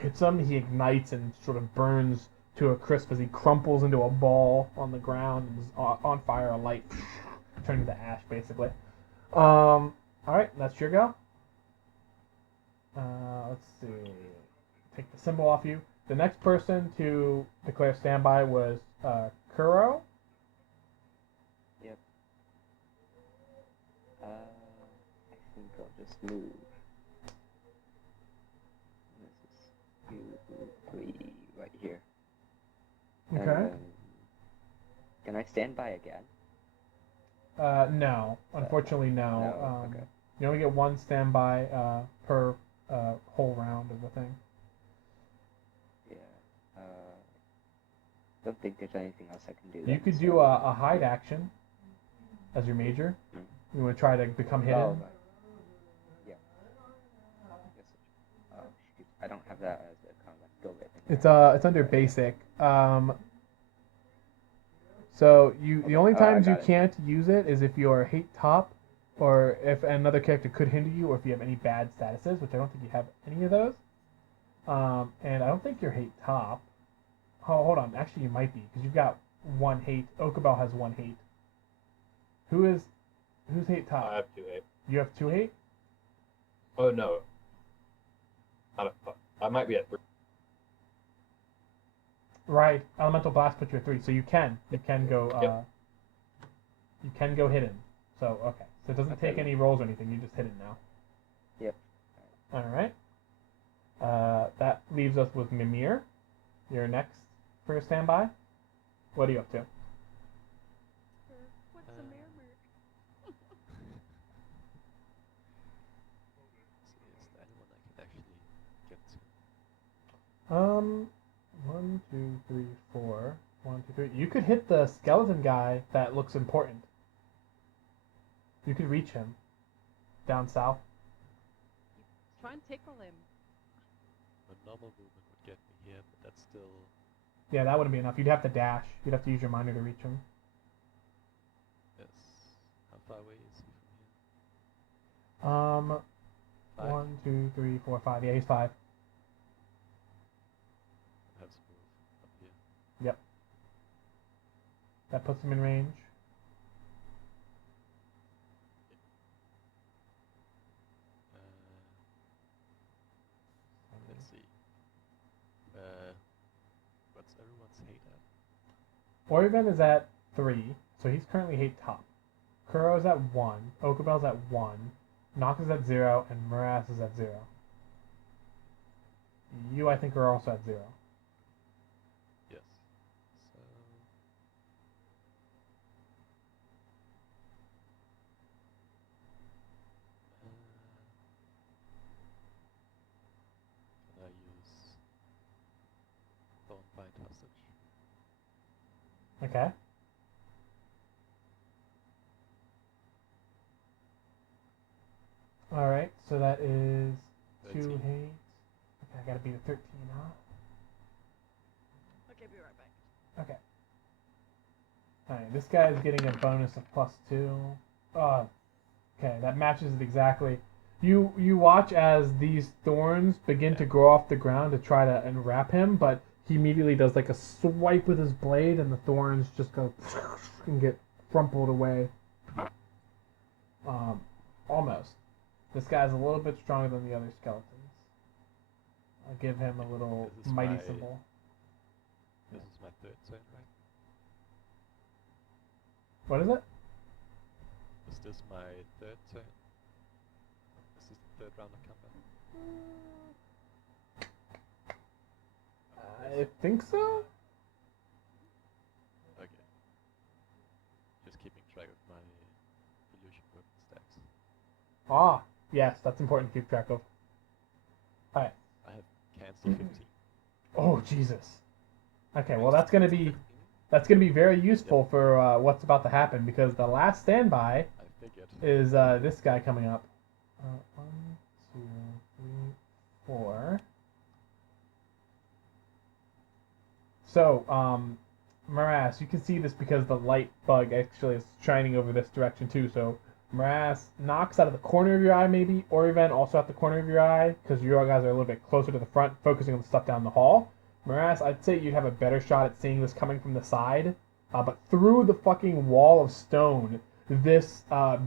hits him, he ignites and sort of burns to a crisp as he crumples into a ball on the ground and is on fire, a light turning to ash basically. All right, that's your go. Let's see. Take the symbol off you. The next person to declare standby was Kuro. Yep. I think I'll just move. This is 2, 3 right here. And Okay. then, can I stand by again? No. Unfortunately, no. No, okay. You only get one standby per whole round of the thing. Yeah. Don't think there's anything else I can do. You then, could so- do a hide action as your major. Hmm. You want to try to become hidden? Oh, right. Yeah. Yes. Oh, shoot. I don't have that as a combat skill right now. It's under basic. So the Okay. only Oh, I times you got it. can't use it is if you're hate top, or if another character could hinder you, or if you have any bad statuses, which I don't think you have any of those. And I don't think you're hate top. Oh, hold on. Actually, you might be because you've got one hate. Okabel has one hate. Who's hate top? I have 2 hate. You have 2 hate. Oh no. I might be at 3. Right. Elemental blast puts you at 3, so you can go Yep. you can go hidden. So okay. So it doesn't Okay. take any rolls or anything. You just hidden now. Yep. All right. That leaves us with Mimir. You're next for a standby. What are you up to? What's the murmur? See, is there anyone I can actually get to? 1, 2, 3, 4. 1, 2, 3. You could hit the skeleton guy that looks important. You could reach him down south. Try and tickle him. My normal movement would get me here, but that's still. Yeah, that wouldn't be enough. You'd have to dash. You'd have to use your minor to reach him. Yes. How far away is he from here? 5? 1, 2, 3, 4, 5. Yeah, he's 5. I have to move up here. That puts him in range. Let's see. What's everyone's hate at? Oreven is at 3, so he's currently hate top. Kuro's at 1. Okabel's at 1. Nox is at 0, and Morass is at 0. You, I think, are also at 0. Yes. So. Can I use Thornbind Hostage? Okay. Alright, so that is 2 hate. 13. Okay, I gotta beat a 13, huh? Okay, be right back. Okay. Alright, this guy is getting a bonus of +2. Oh, okay, that matches it exactly. You watch as these thorns begin to grow off the ground to try to enwrap him, but he immediately does like a swipe with his blade, and the thorns just go and get crumpled away. Almost. This guy's a little bit stronger than the other skeletons. I'll give him a little This is mighty my- symbol. This is my third turn, right? What is it? Is this my third turn? This is the third round of combat. I think so. Okay. Just keeping track of my illusion weapon stacks. Ah, yes, that's important to keep track of. Alright. I have cancelled 15. Oh, Jesus. Okay, well that's gonna be very useful for what's about to happen, because the last standby I figured. is this guy coming up. 1, 2, 3, 4. So, Morass, you can see this because the light bug actually is shining over this direction too. So, Morass knocks out of the corner of your eye, maybe. Oriven also at the corner of your eye, because you guys are a little bit closer to the front, focusing on the stuff down the hall. Morass, I'd say you'd have a better shot at seeing this coming from the side. But through the fucking wall of stone, this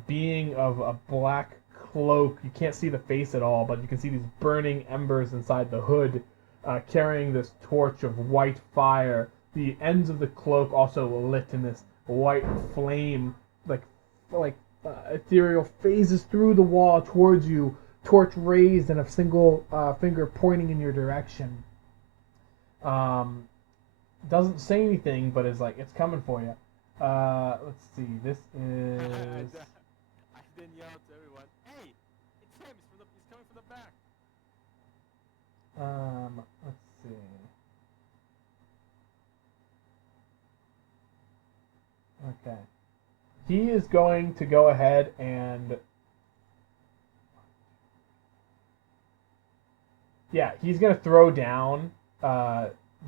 being of a black cloak, you can't see the face at all, but you can see these burning embers inside the hood, carrying this torch of white fire. The ends of the cloak also lit in this white flame, like ethereal phases through the wall towards you, torch raised and a single finger pointing in your direction. Doesn't say anything, but is like, it's coming for you. Let's see, this is... I then yell to everyone, "Hey, it's him! He's coming from the back!" Let's see. Okay. He is going to go ahead and... Yeah, he's going to throw down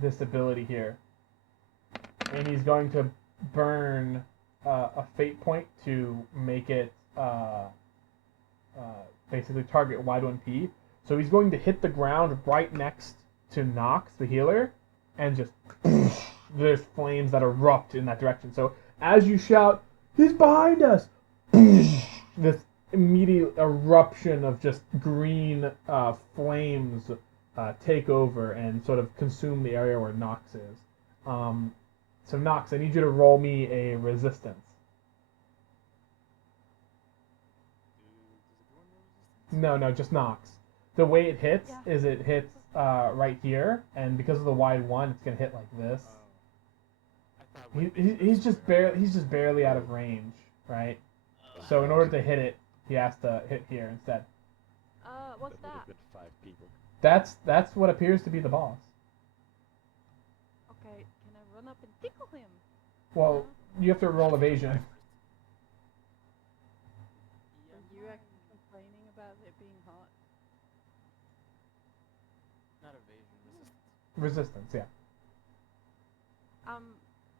this ability here. And he's going to burn a fate point to make it basically target Y1P. So he's going to hit the ground right next to Nox, the healer, and just there's flames that erupt in that direction. So as you shout, "He's behind us!" this immediate eruption of just green flames take over and sort of consume the area where Nox is. So Nox, I need you to roll me a resistance. No, just Nox. The way it hits is it hits right here, and because of the wide one, it's gonna hit like this. He's just barely out of range, right? So in order to hit it, he has to hit here instead. What's That would have that? been 5 people. That's what appears to be the boss. Okay, can I run up and tickle him? Well, you have to roll evasion. Are you actually complaining about it being hot? Not evasion, resistance. Resistance, yeah.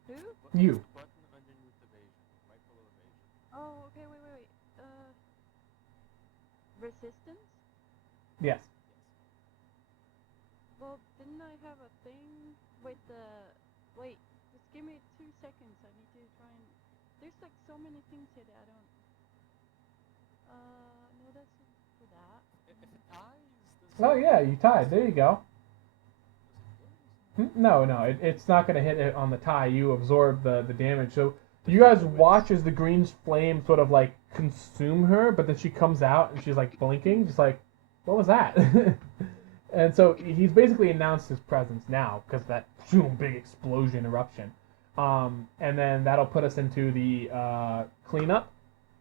Who? You. Button underneath evasion, right below evasion. Oh, okay, wait. Resistance? Yes. Well, didn't I have a thing with the... Wait, just give me 2 seconds. I need to try and... There's like so many things here that I don't... No, that's for that. If it ties, does Oh yeah, you tied. There you go. No, it's not going to hit it on the tie. You absorb the damage. So you guys watch as the green flame sort of like consume her, but then she comes out and she's like blinking, just like, what was that? And so he's basically announced his presence now because of that big explosion eruption. And then that'll put us into the cleanup.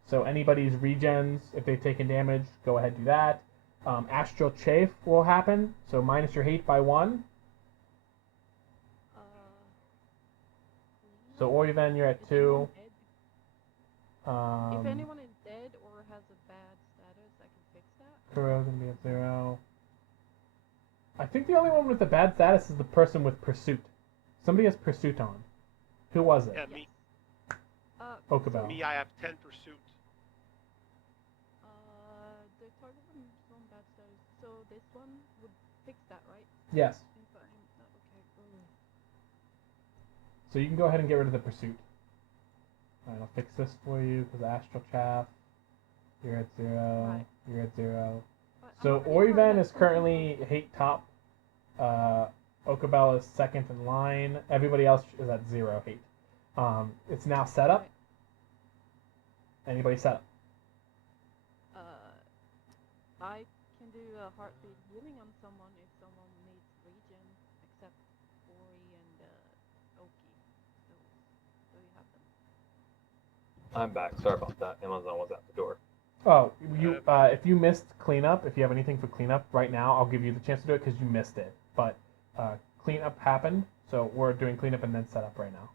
So anybody's regens, if they've taken damage, go ahead and do that. Astral Chafe will happen, so minus your hate by 1. So Oriven, you're at 2. If anyone is dead or has a bad status, I can fix that. Kuro gonna be at 0. I think the only one with the bad status is the person with Pursuit. Somebody has Pursuit on. Who was it? Yeah, me. Oakabelle. Me, I have 10 pursuit. The target is on bad status, so this one would fix that, right? Yes. If I'm not okay. So you can go ahead and get rid of the pursuit. Alright, I'll fix this for you because Astral Chaff. You're at 0. Right. You're at 0. But I'm So pretty sure Orivan that's is currently hate top. Okabelle is second in line. Everybody else is at 0 hate. It's now set up. Right. Anybody set up? I can do a heartbeat healing on someone if someone needs regen, except Ori and Oki. So you have them. I'm back. Sorry about that. Amazon was at the door. Oh, you. If you missed cleanup, if you have anything for cleanup right now, I'll give you the chance to do it because you missed it. But cleanup happened, so we're doing cleanup and then setup right now.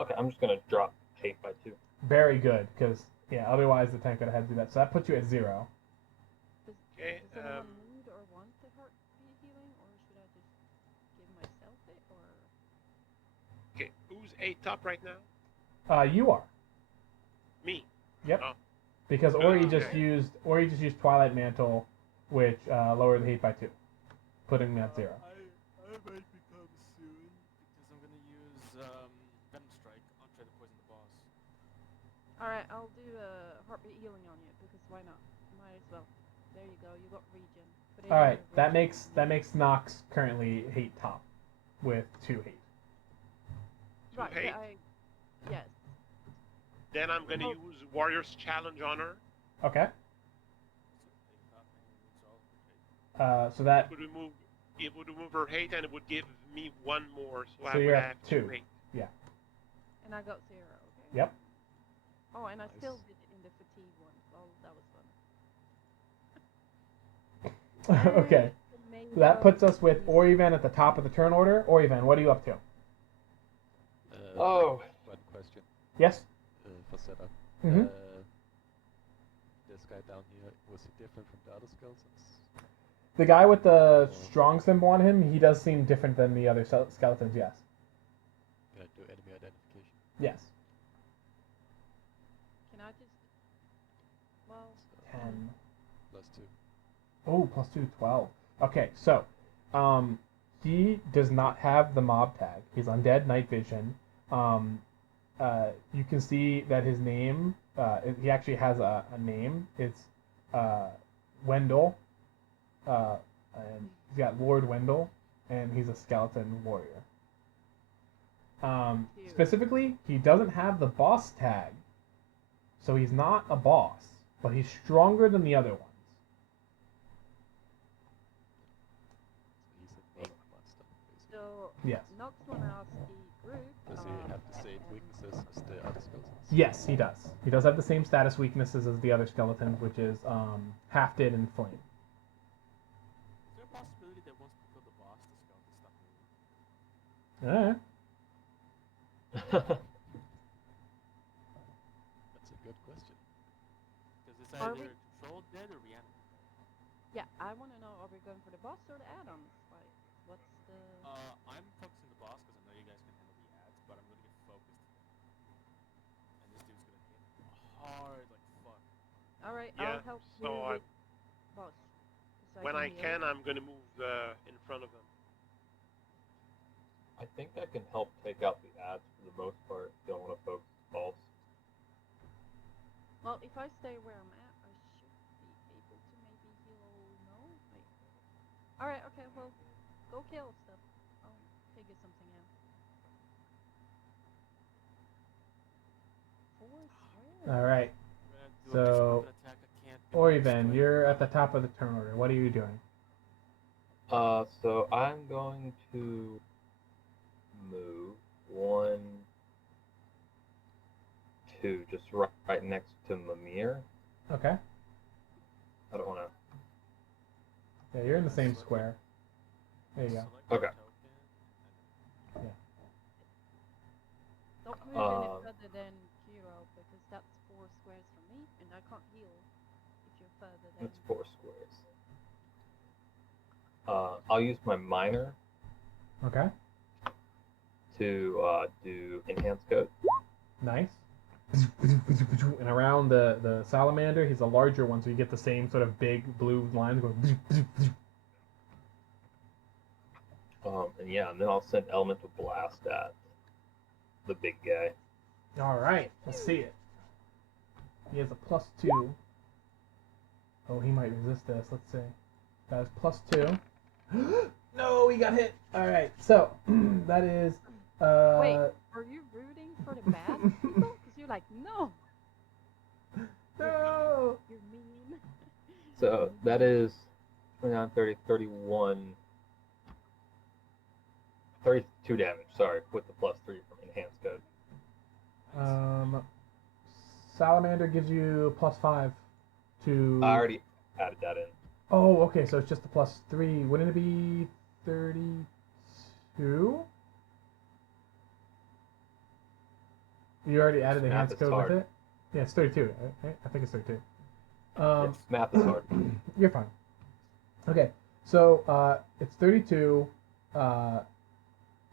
Okay, I'm just gonna drop hate by 2. Very good, because yeah, otherwise the tank would have had to do that. So that puts you at 0. Okay, Does anyone need or want the heartbeat healing, or should I just give myself it, or? Okay, who's 8 top right now? You are. Me. Yep. Oh. Because Ori Okay. just used Twilight Mantle, which lowered the hate by 2, putting me at 0. I might become soon because I'm gonna use Venom Strike on try to poison the boss. Alright, I'll do a heartbeat healing on you because why not? Might as well. There you go. You got regen. Put it All in right, your that regen. makes Nox currently hate top, with 2 hate. Right. hate? Yes. Then I'm gonna Oh. use Warrior's Challenge on her. Okay. So It that would remove her hate and it would give me 1 more, so I So would you're at have 2. 2 hate. And I got 0. Okay. Yep. Oh, and I still Nice. did it in the fatigue one. Well, that was fun. okay. So that puts us with Orivan at the top of the turn order. Orivan, what are you up to? Oh. One question Yes. for setup. Mhm. This guy down here, was he different from the other skeletons? The guy with the strong symbol on him, he does seem different than the other skeletons. Yes. Can I do enemy identification? Yes. Can I just? Well. So 10. +2. Oh, +2, 12. Okay, so, he does not have the mob tag. He's undead, night vision. You can see that his name, he actually has a name. It's Wendell, and he's got Lord Wendell, and he's a skeleton warrior. Specifically, he doesn't have the boss tag, so he's not a boss, but he's stronger than the other ones. So he's a named monster, basically. So Yes. Nox wanna ask the group. Does he have the same weaknesses as the other skeletons? Yes, he does. He does have the same status weaknesses as the other skeletons, which is half-dead and flame. Is there a possibility that once we kill the boss, the skeletons stop moving? That's a good question. Because it's Are either we- controlled dead or reanimated. Yeah, I wanna know. Are we going for the boss or the add-ons? Like, what's the? I'm focusing the boss because I know you guys can handle the ads, but I'm gonna get focused. And this dude's gonna hit hard like fuck. All right, Yeah, I'll help so you I- with boss. 'cause When I heal. can, I'm gonna move in front of them. I think I can help take out the ads for the most part. Don't want to focus false. Well, if I stay where I'm at, I should be able to maybe heal. No, wait. All right, okay. Well, go kill stuff. I'll figure something out. 4 squares. All right. I'm gonna do So, a mixed weapon attack. I can't. do Orivan, strike. you're at the top of the turn order. What are you doing? So I'm going to move 1, 2, just right next to Mimir. Okay. I don't want to. Yeah, you're in the same square. There you go. Select the Okay. token. Don't move Um, any further than Kiro because that's 4 squares from me, and I can't heal if you're further than. It's 4 squares. I'll use my minor Okay. to do enhance code. Nice. And around the salamander, he's a larger one, so you get the same sort of big blue lines going. And yeah, and then I'll send Elemental Blast at the big guy. All right, let's see it. He has a +2. Oh, he might resist this. Let's see. That is +2. No, he got hit. All right, so that is. Wait, are you rooting for the bad people? Because you're like, no. No. You're mean. So that is 29, 30, 31, 32 damage. Sorry, with the +3 from Enhanced Code. Salamander gives you +5 to. I already added that in. Oh, okay, so it's just the +3. Wouldn't it be 32? You already added the Math enhanced is code hard. with it? Yeah, it's 32, right? I think it's 32. Math is hard. You're fine. Okay, so it's 32.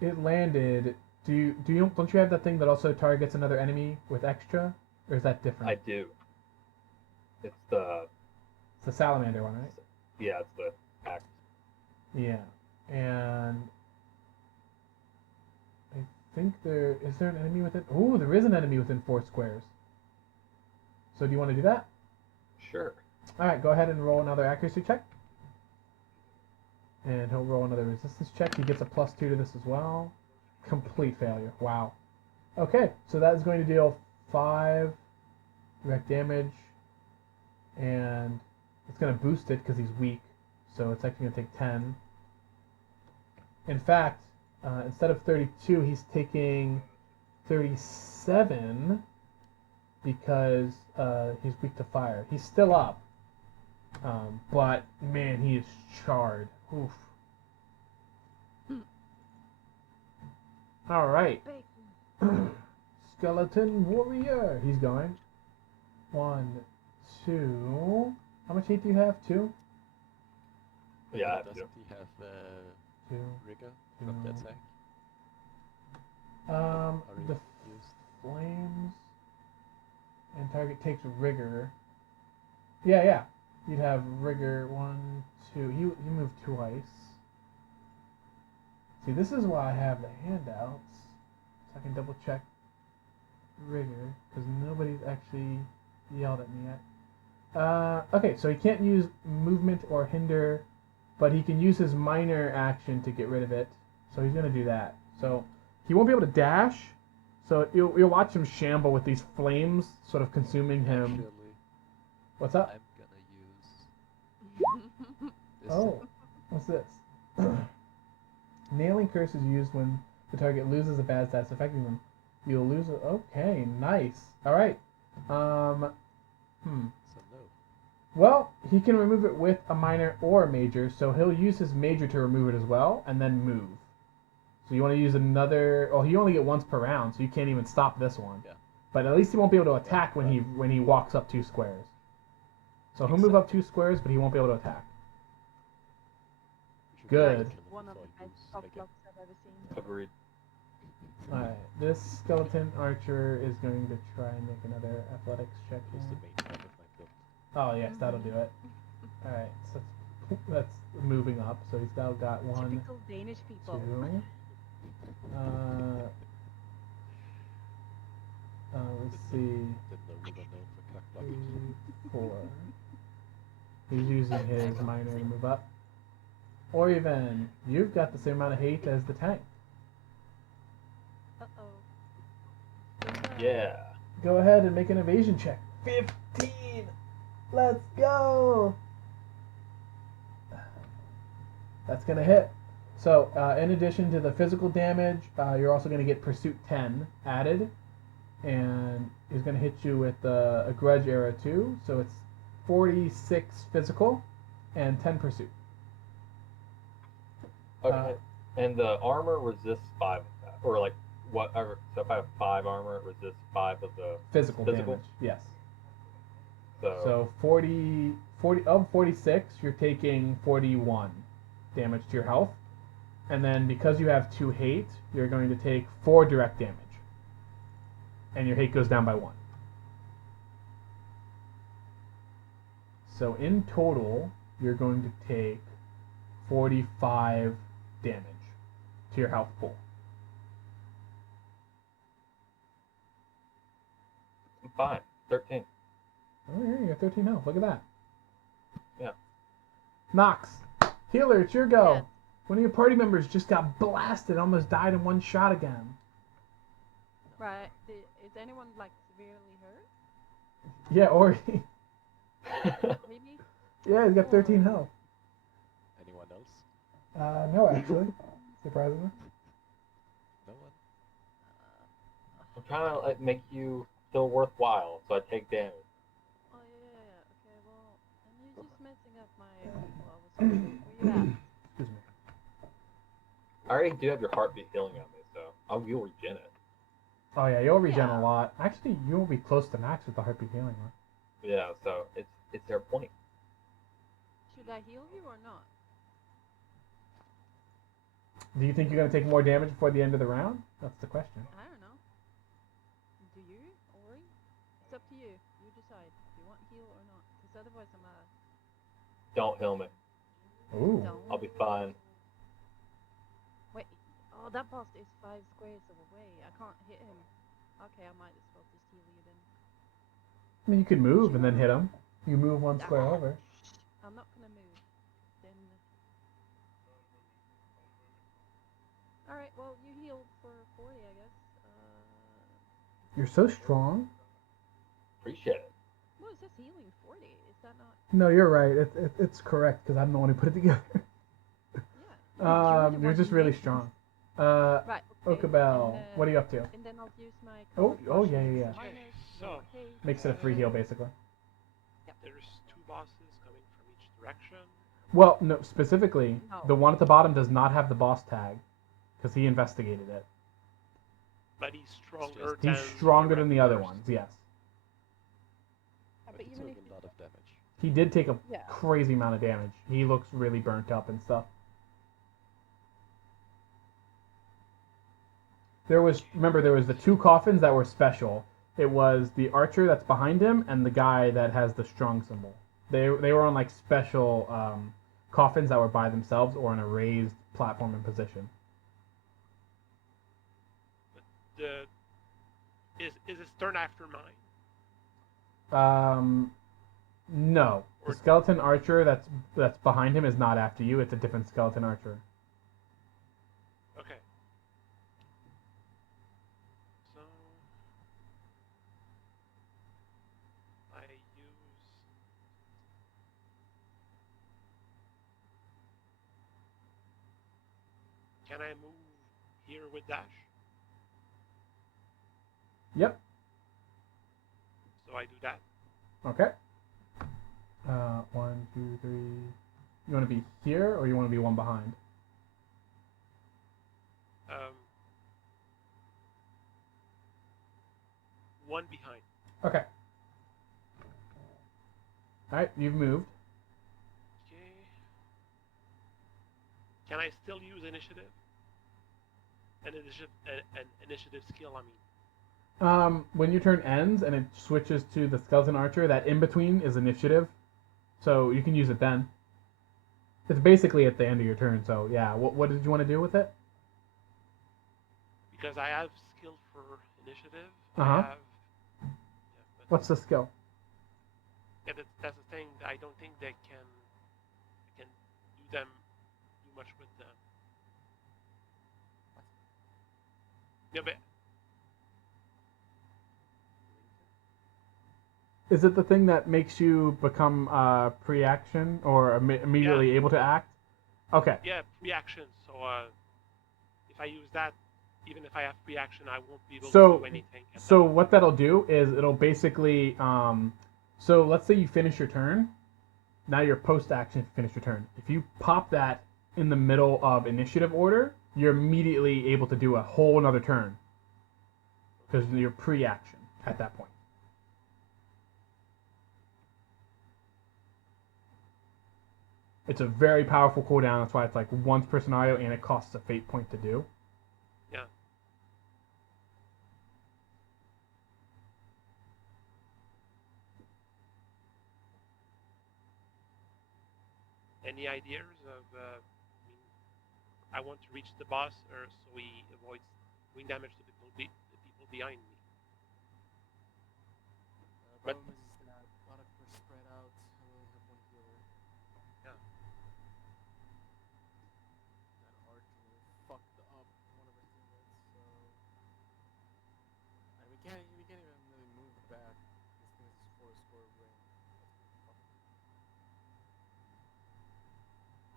It landed. Don't you have that thing that also targets another enemy with extra, or is that different? I do. It's the It's the salamander one, right? yeah, it's the axe. Yeah, and I think is there an enemy with it? Oh, there is an enemy within 4 squares. So do you want to do that? Sure. All right, go ahead and roll another accuracy check. And he'll roll another resistance check. He gets a +2 to this as well. Complete failure. Wow. Okay, so that is going to deal 5 direct damage. And it's going to boost it because he's weak. So it's actually going to take 10. In fact, instead of 32, he's taking 37 because he's weak to fire. He's still up. But, man, he is charred. Oof. Alright. Skeleton warrior. He's going. 1, 2. How much hate do you have? 2? Yeah, I have Doesn't to. he have 2. rigor from that tank? The Used? flames and target takes rigor. Yeah. You'd have rigor 1, 2. You move twice. See, this is why I have the handouts, so I can double check rigor, because nobody's actually yelled at me yet. Okay, so he can't use movement or hinder, but he can use his minor action to get rid of it. So he's gonna do that. So he won't be able to dash. So you'll watch him shamble with these flames, sort of consuming him. Actually, What's up? I'm gonna use this. Oh, what's this? Nailing curse is used when the target loses a bad stats affecting them. You'll lose a... Okay, nice. Alright. So no. Well, he can remove it with a minor or a major, so he'll use his major to remove it as well, and then move. So you want to use another... Oh, you only get once per round, so you can't even stop this one. Yeah. But at least he won't be able to attack when he walks up 2 squares. So he'll move up 2 squares, but he won't be able to attack. We should Good. kill him One of before the he best moves top again. blocks I've ever seen. Agreed. Alright, this skeleton archer is going to try and make another athletics check Use here. the main part of my build. Oh yes, that'll do it. Alright, so that's moving up. So he's now got 1, Typical Danish people. 2. Let's see, Didn't know we were known for cock 3, blocking. 4. He's using his minor to move up. Or even, you've got the same amount of hate as the tank. Uh-oh. Yeah. Go ahead and make an evasion check. 15! Let's go! That's gonna hit. So, in addition to the physical damage, you're also gonna get Pursuit 10 added. And he's gonna hit you with a Grudge Arrow too. So it's 46 physical and 10 Pursuit. Okay. And the armor resists 5 of that. Or like whatever. So if I have 5 armor, it resists 5 of the Physical Physical? damage, yes. So, So 40 of 46, you're taking 41 damage to your health. And then because you have 2 hate, you're going to take 4 direct damage. and your hate goes down by 1. So in total, you're going to take 45 damage to your health pool. I'm fine. 13. Oh, yeah, you got 13 health. Look at that. Yeah. Nox, healer, it's your go. Yes. One of your party members just got blasted, almost died in one shot again. Right. Is anyone like severely hurt? Yeah, Ori. Maybe? Yeah, he's got 13 health. Anyone else? No, actually. Surprisingly. No one? I'm trying to like make you feel worthwhile, so I take damage. Oh yeah. Okay. Well, and you're just messing up my. Well, I was where you at? Excuse me. I already do have your heartbeat healing on me, so you'll regen it. Oh yeah, you'll regen Yeah. a lot. Actually, you'll be close to max with the heartbeat healing one. Yeah, so it's their point. Should I heal you or not? Do you think you're gonna take more damage before the end of the round? That's the question. I don't know. Do you, Ori? It's up to you. You decide. Do you want heal or not? Because otherwise I'm Don't heal me. Ooh. don't. I'll be fine. Wait. Oh, that boss is 5 squares away. I can't hit him. Okay, I might as well just heal you then. I mean, you could move and then hit him. You move 1 square Ah, over. I'm not gonna move. Then. Alright, well, you healed for 40, I guess. You're so strong. Appreciate it. Well, it says healing 40. Is that not? No, you're right. It's correct because I'm the one who put it together. Yeah. You're just really strong. Right. Okay. Okabel, and, what are you up to? And then I'll use my. Oh, color yeah, potion yeah, yeah. minus So, your haste. Makes it a free heal, basically. There's 2 bosses coming from each direction. Well, no, specifically, No. the one at the bottom does not have the boss tag because he investigated it. But he's stronger He's than. He's stronger than the other first. ones, yes. But But he even took if a lot of damage. He did take a Yeah. crazy amount of damage. He looks really burnt up and stuff. There was the 2 coffins that were special. It was the archer that's behind him and the guy that has the strong symbol. They were on like special coffins that were by themselves or in a raised platform and position. The is his turn after mine? No. The skeleton archer that's behind him is not after you. It's a different skeleton archer. Okay. So I use Can I move here with dash? Yep. So I do that. Okay. 1, 2, 3. You want to be here or you want to be one behind? One behind. Okay. Alright, you've moved. Okay. Can I still use initiative? An initiative skill, I mean. When your turn ends and it switches to the skeleton archer, that in between is initiative. So you can use it then. It's basically at the end of your turn, so yeah. What did you want to do with it? Because I have skill for initiative. Uh-huh. I have. Yeah, but What's the skill? yeah, that's the thing. I don't think they can do much with them. Yeah, but Is it the thing that makes you become pre-action or immediately able to act? Okay. yeah, reaction. So if I use that, even if I have reaction, I won't be able to So do anything. at so that what that'll do is it'll basically so let's say you finish your turn. Now you're post-action if you finish your turn. If you pop that in the middle of initiative order, you're immediately able to do a whole another turn because you're pre-action at that point. It's a very powerful cooldown. That's why it's like once per scenario, and it costs a fate point to do. Yeah. Any ideas of? I mean, I want to reach the boss, so he avoids doing damage to the people behind me. But- Problem is that a lot of people are spread out. I only have one healer. Yeah. That archer fucked up one of our teammates, so and we can't even really move back. This thing is just 4 score ring. That's pretty fucked.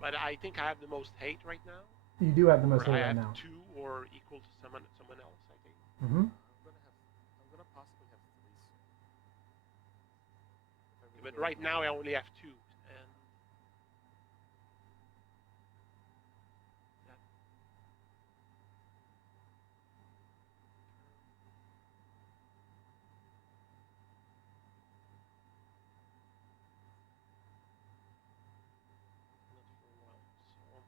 But I think I have the most hate right now. You do have the most Or hate I right have now. 2 or equal to someone else. I think. Mm-hmm. I'm gonna possibly have 3 soon. If I really But go right for now I it. only have 2, and that. Not for a while. So.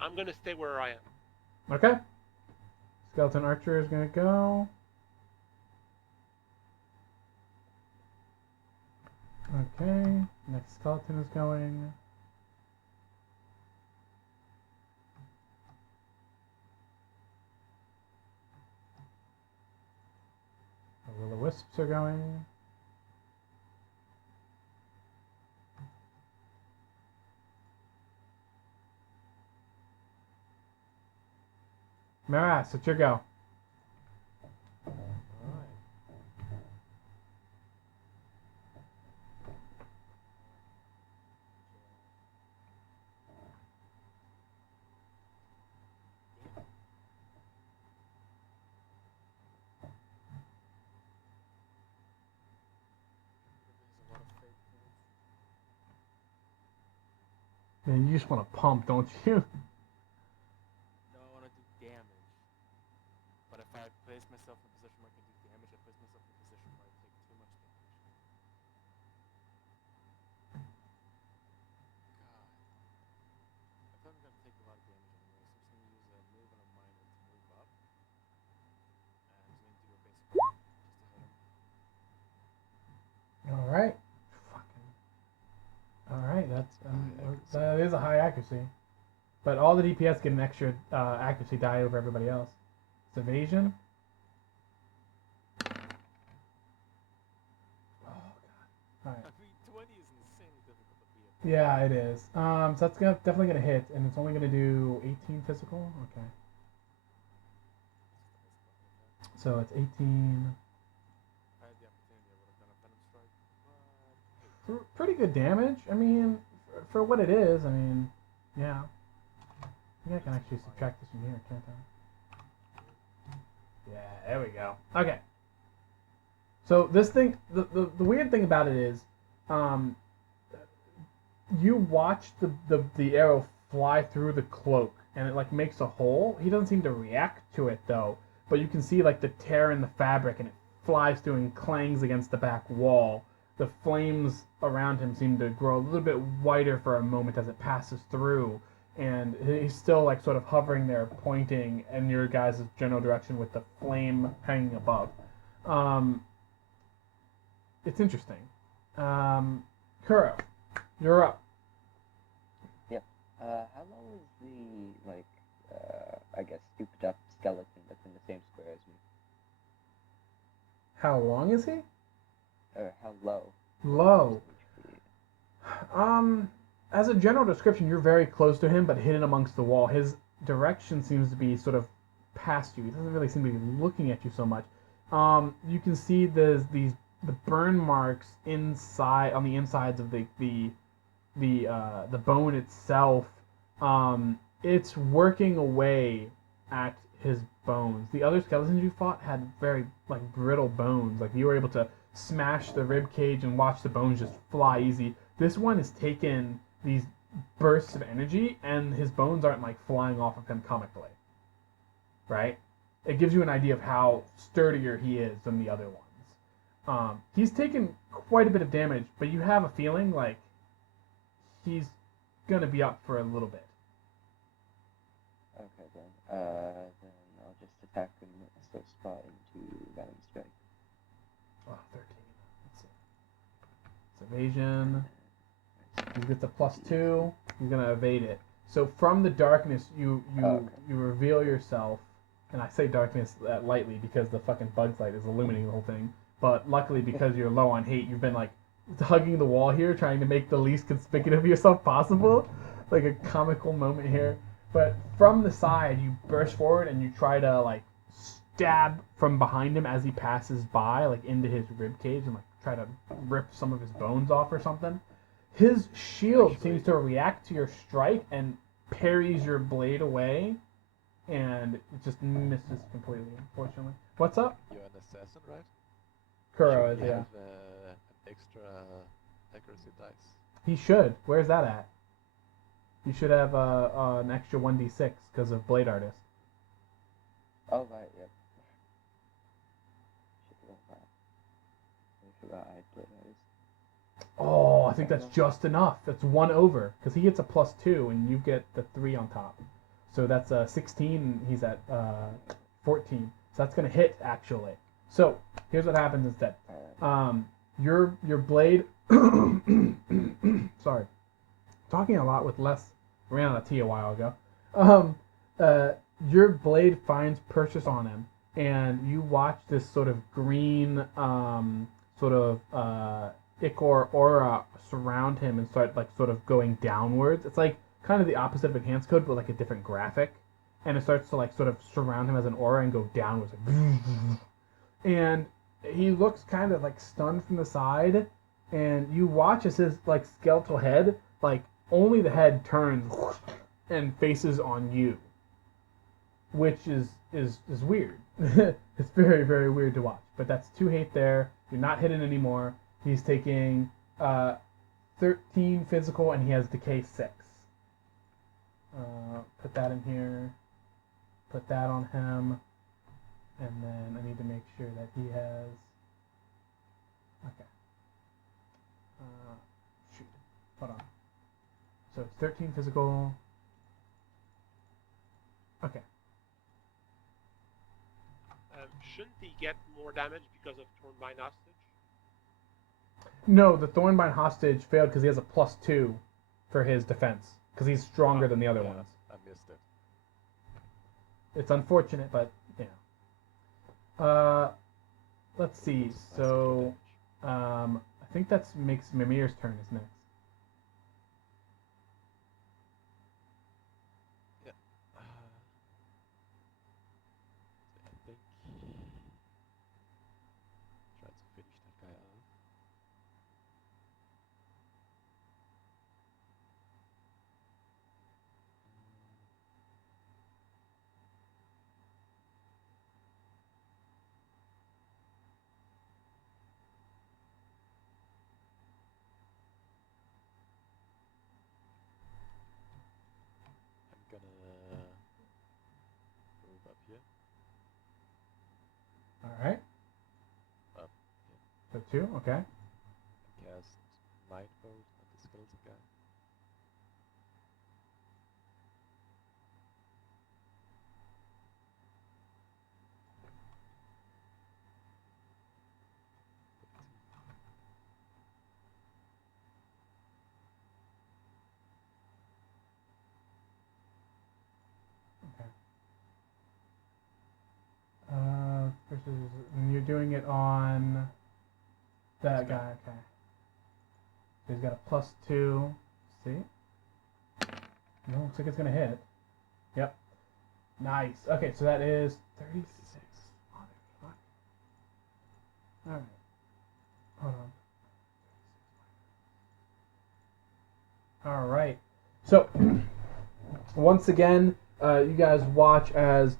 I'm gonna stay where I am. Okay. Skeleton Archer is gonna go. Okay. Next skeleton is going. The Will-O-Wisps are going. Maras, it's your go. Alright. Damn. There's a lot of fake things. Man, you just want to pump, don't you? No, I want to do damage. But if I place myself in a position where I can do damage, I place myself in a position where I take too much damage. God. I feel like I'm gonna take a lot of damage anyway, so I'm just gonna use a move and a minor to move up. And I'm just gonna do a basic just to hit him. All right. Fucking. All right, that is a high accuracy. But all the DPS get an extra accuracy die over everybody else. It's evasion. Oh god. All right. I mean, 20 is insanely difficult to beat. Yeah, it is. So that's definitely gonna hit, and it's only gonna do 18 physical. Okay. So it's 18. If I had the opportunity, I would have done a Venom Strike, but Pretty good damage. I mean, for what it is, I mean, yeah. I think I can actually subtract this from here, can't I? Yeah, there we go. Okay. So this thing, the weird thing about it is, you watch the arrow fly through the cloak, and it like makes a hole. He doesn't seem to react to it though, but you can see like the tear in the fabric, and it flies through and clangs against the back wall. The flames around him seem to grow a little bit whiter for a moment as it passes through, and he's still like sort of hovering there, pointing in your guys' general direction with the flame hanging above. It's interesting. Kuro, you're up. How long is the, like, I guess, souped up skeleton that's in the same square as me? How long is he? Or how low? Low. HP? As a general description, you're very close to him, but hidden amongst the wall. His direction seems to be sort of past you. He doesn't really seem to be looking at you so much. You can see the burn marks inside on the insides of the bone itself. It's working away at his bones. The other skeletons you fought had very like brittle bones. Like you were able to smash the rib cage and watch the bones just fly easy. This one has taken these bursts of energy, and his bones aren't like flying off of him comically. Right? It gives you an idea of how sturdier he is than the other ones. He's taken quite a bit of damage, but you have a feeling like he's gonna be up for a little bit. Okay, then I'll just attack him with a slow spot into Venom Strike. Oh, Evasion. He gets a +2. He's gonna evade it. So from the darkness, you reveal yourself, and I say darkness lightly because the fucking bug's light is illuminating the whole thing. But luckily, because you're low on hate, you've been like hugging the wall here, trying to make the least conspicuous of yourself possible, like a comical moment here. But from the side, you burst forward and you try to like stab from behind him as he passes by, like into his rib cage, and like try to rip some of his bones off or something. His shield seems to react to your strike and parries your blade away, and it just misses completely, unfortunately. What's up? You're an assassin, right? Kuro Should is, he yeah. have an extra accuracy dice? He should. Where's that at? You should have an extra 1d6 because of Blade Artist. Oh, right, yep. Should have that. I forgot I played those. Oh, I think that's just enough. That's 1 over because he gets a +2 and you get the 3 on top. So that's 16. And he's at 14. So that's gonna hit actually. So here's what happens instead. Your blade. Sorry, talking a lot with less. Ran out of tea a while ago. Your blade finds purchase on him, and you watch this sort of green, ichor aura surround him and start like sort of going downwards. It's like kind of the opposite of enhanced code, but like a different graphic, and it starts to like sort of surround him as an aura and go downwards. Like, and he looks kind of like stunned from the side, and you watch as his like skeletal head, like only the head turns and faces on you, which is weird. It's very, very weird to watch. But that's 2 hate there. You're not hidden anymore. He's taking 13 physical, and he has decay 6. Put that in here. Put that on him. And then I need to make sure that he has... Okay. Shoot. Hold on. So it's 13 physical. Okay. Shouldn't he get more damage because of Thornbind Hostage? No, the Thornbind Hostage failed because he has a +2 for his defense. Because he's stronger than the other ones. I missed it. It's unfortunate, but, yeah. Let's see. So, I think that makes Mimir's turn is next. Yeah. I think try to finish that guy off. I'm gonna move up here. Alright. Up. So 2, okay. Cast Might Bolt on the skeleton guy. Versus, and you're doing it on that guy, okay. So he's got a +2. See? No, looks like it's gonna hit. Yep. Nice. Okay, so that is 36. Motherfucker. Alright. Hold on. Alright. So, once again, you guys watch as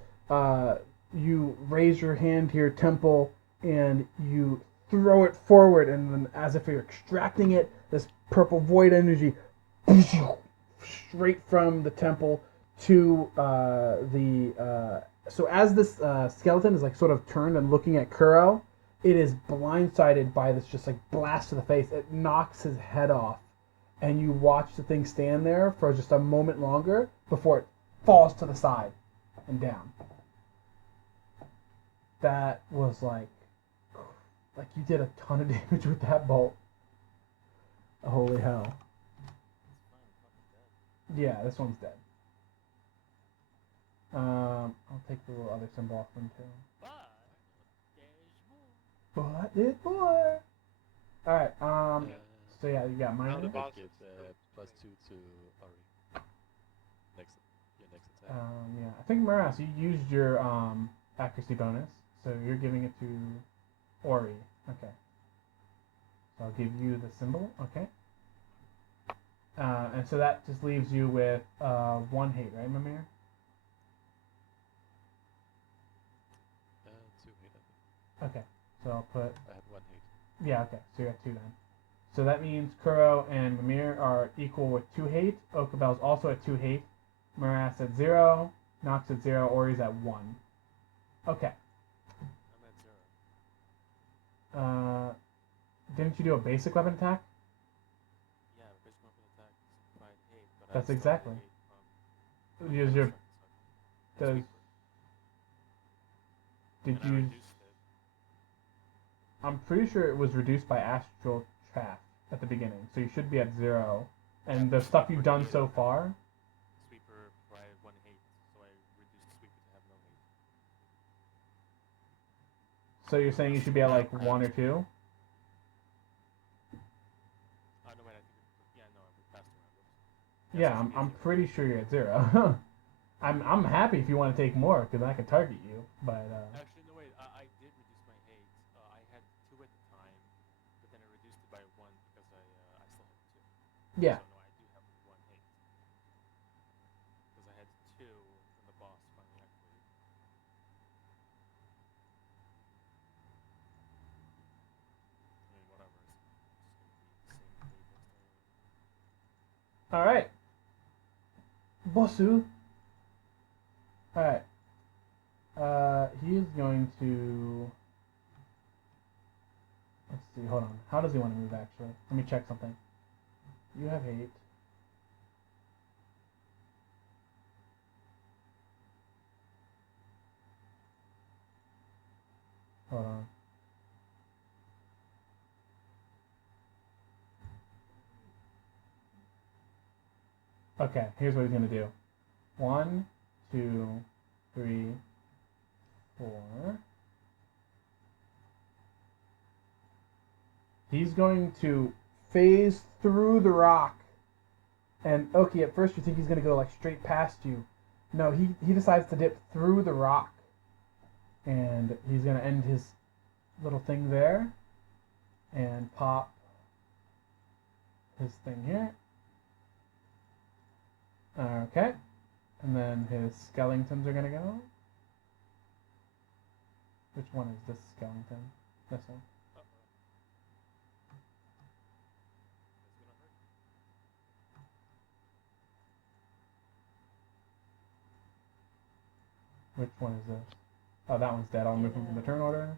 you raise your hand to your temple and you throw it forward, and then as if you're extracting it, this purple void energy straight from the temple to so as this skeleton is like sort of turned and looking at Kuro, it is blindsided by this just like blast to the face. It knocks his head off, and you watch the thing stand there for just a moment longer before it falls to the side and down. That was like you did a ton of damage with that bolt. Holy hell. It's fine, I'm fucking dead. Yeah, this one's dead. I'll take the little other symbol off them too. But there's more. But there's more. All right. Uh, So yeah, you got Now mine. the I boss give is +2 to Ori. Your next attack. Yeah, I think Maras, you used your accuracy bonus, so you're giving it to Ori. Okay. So I'll give you the symbol. Okay. And so that just leaves you with 1 hate, right, Mimir? 2 hit, I think. Okay. So I'll put. I had 1 hit. Yeah. Okay. So you're at 2 then. So that means Kuro and Mimir are equal with 2 hate. Okabel's also at 2 hate. Maras at 0. Nox at 0. Ori's at 1. Okay. I'm at 0. Didn't you do a basic weapon attack? Yeah, but basic weapon attack is 5 hate, but That's I still exactly. hate from Use your. Sorry. Does. Did And I you? reduced it. I'm pretty sure it was reduced by astral trap at the beginning, so you should be at 0. And the stuff you've done so far. Sweeper provided 1 hate, so I reduced Sweeper to have no hate. So you're saying you should be at like 1 or 2? No, wait, I think yeah, no, we passed around. Yeah, I'm pretty sure you're at 0. I'm happy if you want to take more because I can target you, but Actually, no, wait, I did reduce my hate. I had 2 at the time, but then I reduced it by 1 because I still had 2. yeah. So no, I do have 1 hate. Because I had 2 when the boss finally activated. I mean, whatever. It's just gonna be the same hate next time. All right. Bossu. All right. He is going to. Let's see. Hold on. How does he want to move? Actually, let me check something. You have 8. Hold on. Okay, here's what he's gonna do. 1, 2, 3, 4. He's going to phase through the rock. And Oki, at first you think he's gonna go like straight past you. No, he decides to dip through the rock. And he's gonna end his little thing there. And pop his thing here. Okay. And then his skeletons are gonna go. Which one is this skeleton? This one. That's gonna hurt. Which one is this? Oh, that one's dead. I'll move him from the turn order.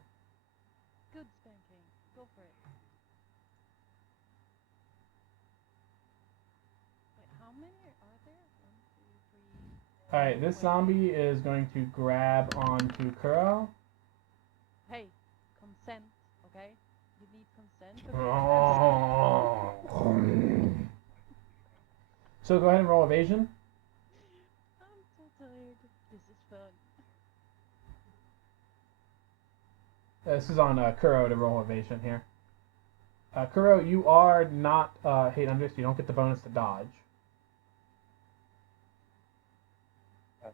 Good spanking. Go for it. Wait, how many are there? 1, 2, 3. Alright, this zombie is going to grab onto Kuro. Hey, consent, okay? You need consent. for consent. So go ahead and roll evasion. I'm so tired. This is fun. This is on Kuro to roll evasion here. Kuro, you are not hate under, so you don't get the bonus to dodge.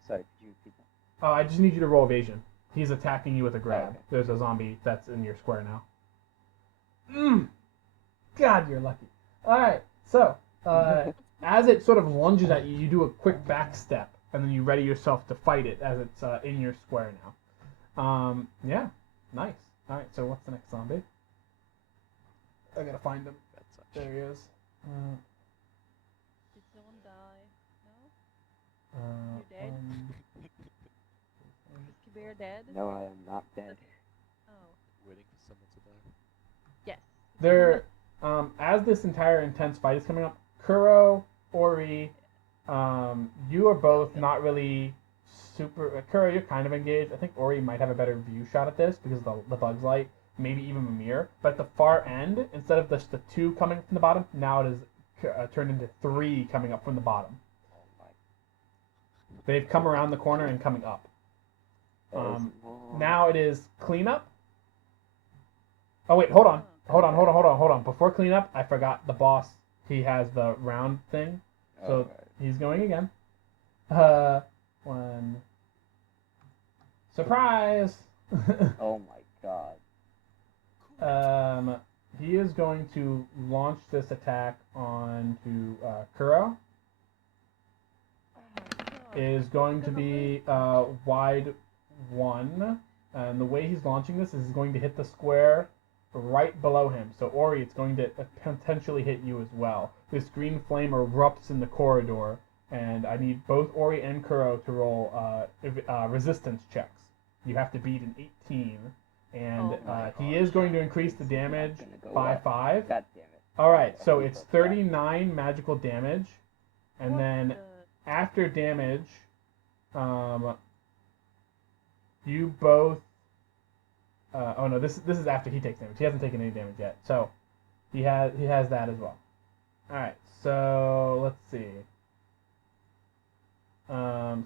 Sorry, could you repeat that? I just need you to roll evasion. He's attacking you with a grab. Okay. There's a zombie that's in your square now. God, you're lucky. Alright, so as it sort of lunges at you, you do a quick back step, and then you ready yourself to fight it as it's in your square now. Yeah, nice. Alright, so what's the next zombie? I gotta find him. Bad touch. There he is. Did someone die? No? You're dead? Is Kabir dead? No, I am not dead. Oh, Waiting for someone to die. yes. There, as this entire intense fight is coming up, Kuro, Ori, you are both not really super. Kuro, you're kind of engaged. I think Ori might have a better view shot at this because of the bug's light. maybe even Mimir. But at the far end, instead of just the 2 coming from the bottom, now it is turned into 3 coming up from the bottom. Oh my. They've come around the corner and coming up. Now it is cleanup. Oh wait, hold on. Before cleanup, I forgot the boss. He has the round thing, so Alright. he's going again. 1. Surprise! Oh my god. He is going to launch this attack onto Kuro. Oh my god. Is going to be wide 1, and the way he's launching this is he's going to hit the square right below him. So Ori, it's going to potentially hit you as well. This green flame erupts in the corridor, and I need both Ori and Kuro to roll resistance checks. You have to beat an 18, and Oh my he is going to increase the damage Gonna go by up. 5. God damn it. Alright, so Okay, it's so bad. 39 magical damage, and What then the- after damage, you both. Oh no, this is after he takes damage. He hasn't taken any damage yet, so he has that as well. All right, so let's see.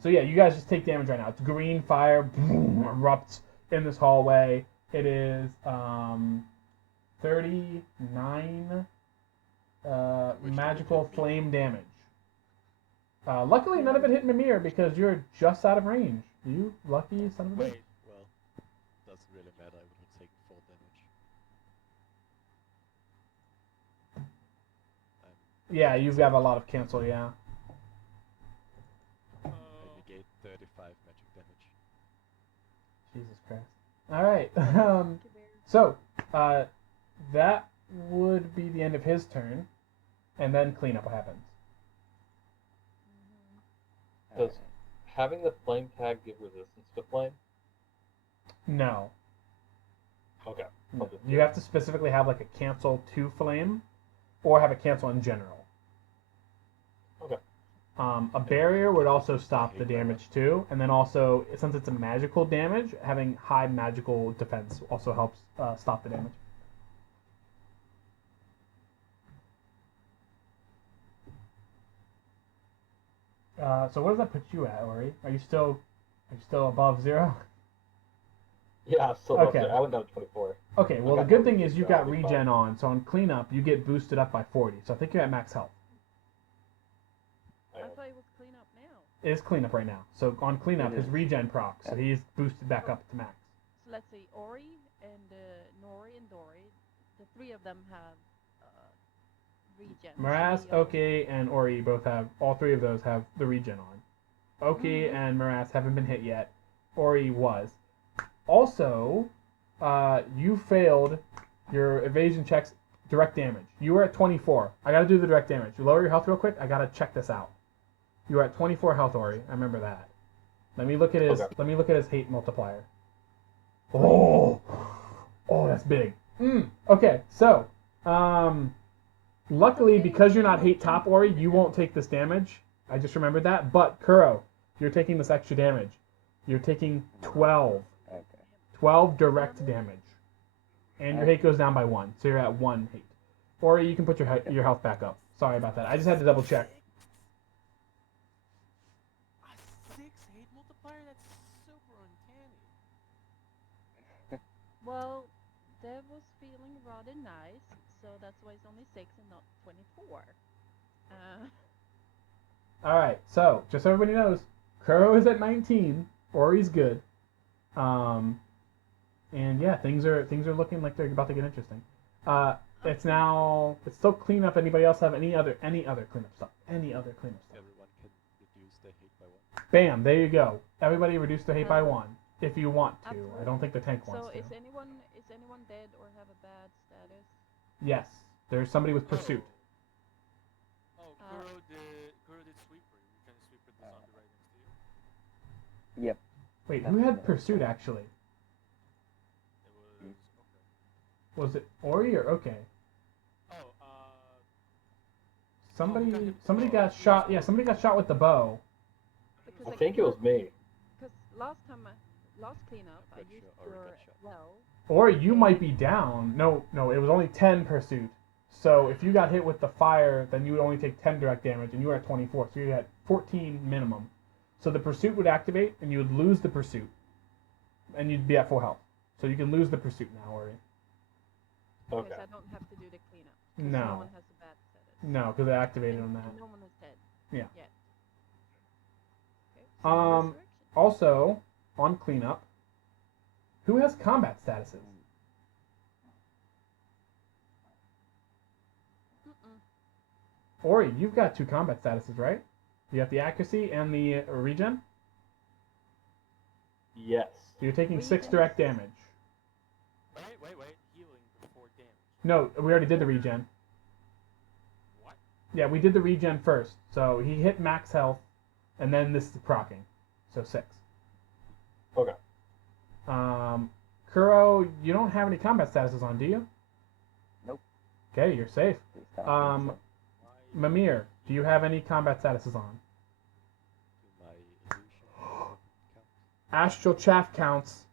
So yeah, you guys just take damage right now. It's green fire boom, erupts in this hallway. It is 39 magical flame damage. Luckily, none of it hit Mimir because you're just out of range. You lucky son of a bitch. Wait. Well, doesn't really matter. I would have taken 4 damage. Yeah, you have a lot of cancel. Yeah. I negate 35 magic damage. Jesus Christ. All right. So that would be the end of his turn, and then cleanup happens. Does having the flame tag give resistance to flame? No. Okay. No. You have to specifically have like a cancel to flame, or have a cancel in general. Okay. A barrier would also stop the damage too, and then also since it's a magical damage, having high magical defense also helps stop the damage. So what does that put you at, Ori? Are you still above 0? Yeah, still Okay. I went down to 24. Okay, well the got good no thing is you regen, got I'll be regen fine. on, so on cleanup you get boosted up by 40. So I think you're at max health. I thought it was clean up now. It is cleanup right now. So on cleanup, It his is. regen proc, so he's boosted back up to max. So let's see, Ori and Nori and Dori, the 3 of them have regen. Maraz, So the Oki, and Ori both have, all 3 of those have the regen on. Oki Mhm. and Maraz haven't been hit yet. Ori was. Also, you failed your evasion checks direct damage. You were at 24. I gotta do the direct damage. You lower your health real quick. I gotta check this out. You were at 24 health, Ori. I remember that. Let me look at his. Okay. Let me look at his hate multiplier. Oh, that's big. Okay, so, luckily because you're not hate top, Ori, you won't take this damage. I just remembered that. But Kuro, you're taking this extra damage. You're taking 12. Okay. 12 direct damage. And your hate goes down by 1, so you're at 1 hate. Or you can put your your health back up. Sorry about that. I just had to double check. A 6 hate multiplier? That's super uncanny. Well, Dev was feeling rather nice, so that's why it's only 6 and not 24. Alright, so, just so everybody knows, Kuro is at 19, Ori's good. And yeah, things are looking like they're about to get interesting. It's still cleanup. Anybody else have any other cleanup stuff? Any other cleanup stuff? Everyone can reduce their hate by 1. Bam, there you go. Everybody reduce their hate by 1 if you want to. I don't think the tank So wants to. is anyone dead or have a bad status? Yes, there's somebody with pursuit. Oh, Kuro did sweeper. You can sweeper the zombie right next to you. Yep. Wait, who had pursuit actually? It was okay. Was it Ori or okay? Oh, Somebody got hit with the somebody bow. got shot. Yeah, somebody got shot with the bow. Because I think it was me. Because last cleanup, I Pretty used sure Ori your got shot. well, Or you might be down. No, it was only 10 pursuit. So if you got hit with the fire, then you would only take 10 direct damage, and you were at 24, so you had 14 minimum. So the pursuit would activate, and you would lose the pursuit, and you'd be at full health. So you can lose the pursuit now, Ori. Because Okay. I don't have to do the cleanup. 'Cause No. No one has a bad status. No, because it activated on And that. no one is dead. Yeah. Yet. Okay, so no resurrection. Also, on cleanup, who has combat statuses? Mm-mm. Ori, you've got 2 combat statuses, right? You got the accuracy and the regen. Yes. So you're taking 6 Regen direct is- damage. Wait. Healing before damage. No, we already did the regen. What? Yeah, we did the regen first. So he hit max health, and then this is proccing. So 6. Okay. Kuro, you don't have any combat statuses on, do you? Nope. Okay, you're safe. Please stop Um, being so- Mimir, do you have any combat statuses on? Do my illusion count? Astral Chaff counts.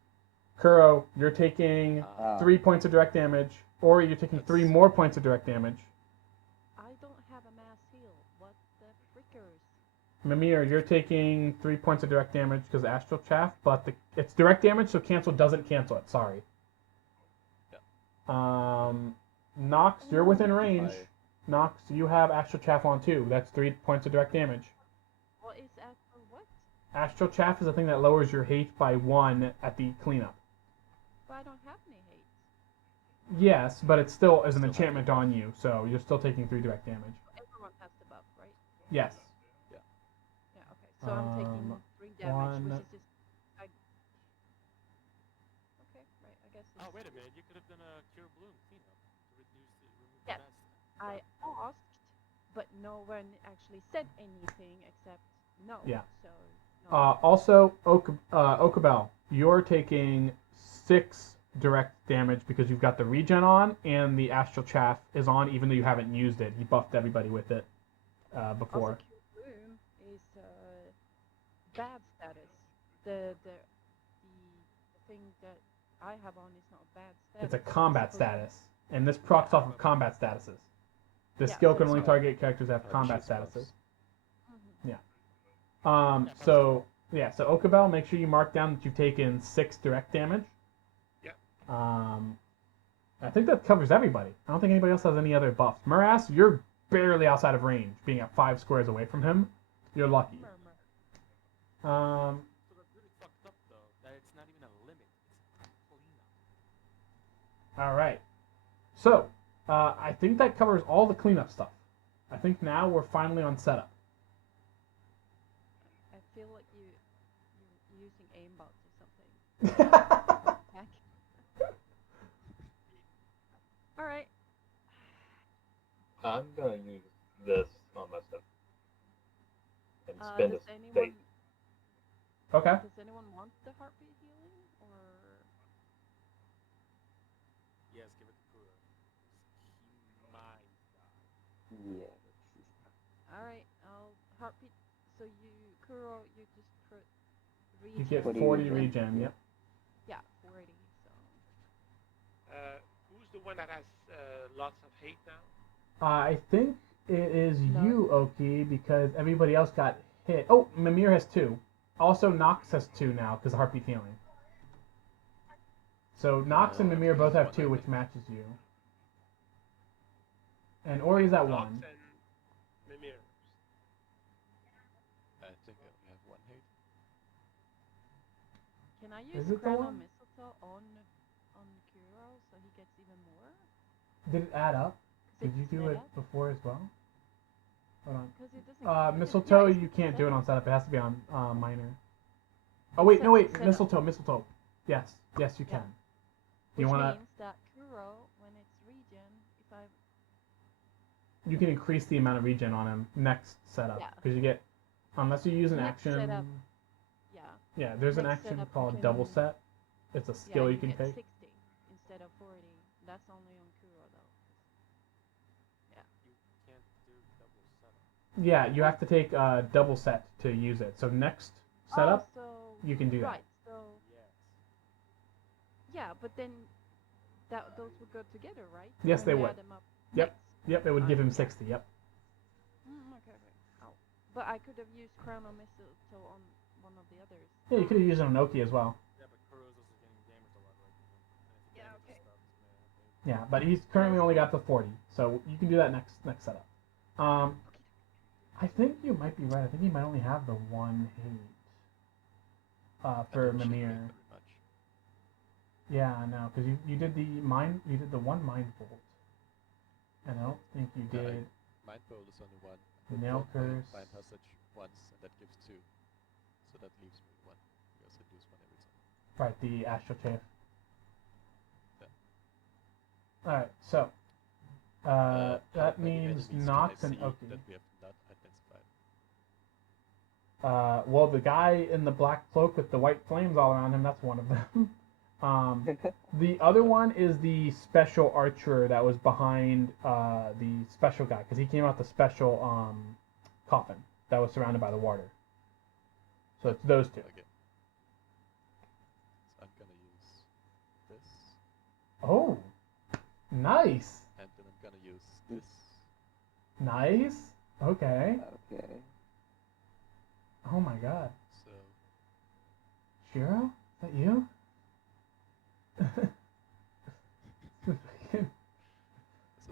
Kuro, you're taking Ah. 3 points of direct damage, or you're taking 3 more points of direct damage. I don't have a mass heal. What the frickers? Mimir, you're taking 3 points of direct damage because of Astral Chaff, but it's direct damage, so cancel doesn't cancel it. Sorry. Nox, you're within range. I- Nox, you have Astral Chaff on too. That's 3 points of direct damage. What is after what? Astral Chaff is a thing that lowers your hate by 1 at the cleanup. But I don't have any hate. Yes, but it still is an Still have enchantment the buff. on you, so you're still taking 3 direct damage. Everyone has the buff, right? Yes. Yeah, okay. So I'm taking 3 damage, one- which is just... Okay, right, I guess Oh, it's... wait a minute. You could have done a Cure Bloom cleanup to remove Yes. the bad stuff. I asked, but no one actually said anything except no. Yeah. So, no. Also, Okabel, you're taking 6 direct damage because you've got the regen on, and the Astral Chaff is on even though you haven't used it. He buffed everybody with it before. Also, Cure Bloom is bad status. The thing that I have on is not bad status. It's a combat supposed to- status, and this procs off of combat statuses. This Yeah, skill so can only it's- target characters that have Oh, combat she's buffs. statuses. Mhm. So Okabel, make sure you mark down that you've taken 6 direct damage. Yep. I think that covers everybody. I don't think anybody else has any other buffs. Murass, you're barely outside of range, being at 5 squares away from him. You're lucky. Murmur. So that's really fucked up, though, that it's not even a limit. It's a cleanup. All right. So I think that covers all the cleanup stuff. I think now we're finally on setup. I feel like you're using aimbots or something. Heck. All right. I'm gonna use this on myself and Does spend a anyone state. Okay. does anyone want the heartbeat healing or? Yes, give it to Kuro. He might die. Yeah. All right, I'll heartbeat. So you, Kuro, you just put regen. You get 40 40 regen. regen. Yep. Yeah, 40. So Who's the one that has lots of hate now? I think it is No. you, Oki, because everybody else got hit. Oh, Mimir has 2. Also, Nox has 2 now because of heartbeat healing. So Nox and Mimir both have 2, which matches you. And Ori's at Nox 1. and Mimir. I think I only have 1 hate. can I Is use it the Crown one? Mistletoe on Kuro so he gets even more? Did it add up? 'Cause Did you it's do set it up? before as well? Hold on. 'Cause it doesn't. Mistletoe, it's you set can't do it up. on setup. It has to be on minor. Oh wait, no wait, Set up. mistletoe. Yes, you Yeah. can. You Which wanna? means that Kuro, when it's regen, if I You can increase the amount of regen on him next setup Yeah. because you get, unless you use an Next action. setup. Yeah. Yeah, there's an next action setup you called can- double set. It's a skill you can get take. 60 instead of 40. That's only on Kuro though. You can't do double setup. Yeah, you have to take double set to use it. So next setup, Oh, so you can do that. right. So Yes. yeah, but then those would go together, right? Yes, When they we would. add them up Yep. next. Yep, it would give him Yeah. 60. Yep. Okay. Oh, but I could have used Chrono Mistletoe on one of the others. Yeah, you could have used an Onoki as well. Yeah, but Kuro's also getting damaged a lot right now. And if he Yeah, damages okay. stuff, it's gonna happen. Yeah, but he's currently only got the 40, so you can do that next setup. I think you might be right. I think he might only have the one hate. For And then Mimir. Shinra pretty much. Yeah, I know, because you did the one mind bolt, and I don't think you Yeah, did. Mind Bolt is only one. Nail curse. Mind Passage once, and that gives 2. So that leaves me with 1. Because I lose 1 every time. Right, the Astral Chafe. Yeah. Alright, so How that many means enemies Nox can I and see Oki. that we have not identified? Well, the guy in the black cloak with the white flames all around him, that's one of them. The other one is the special archer that was behind the special guy, because he came out the special coffin that was surrounded by the water. So it's those two. Okay. So I'm gonna use this, Oh, nice, and then I'm gonna use this. nice. Okay. Okay. Oh my God, So Shiro, is that you? it's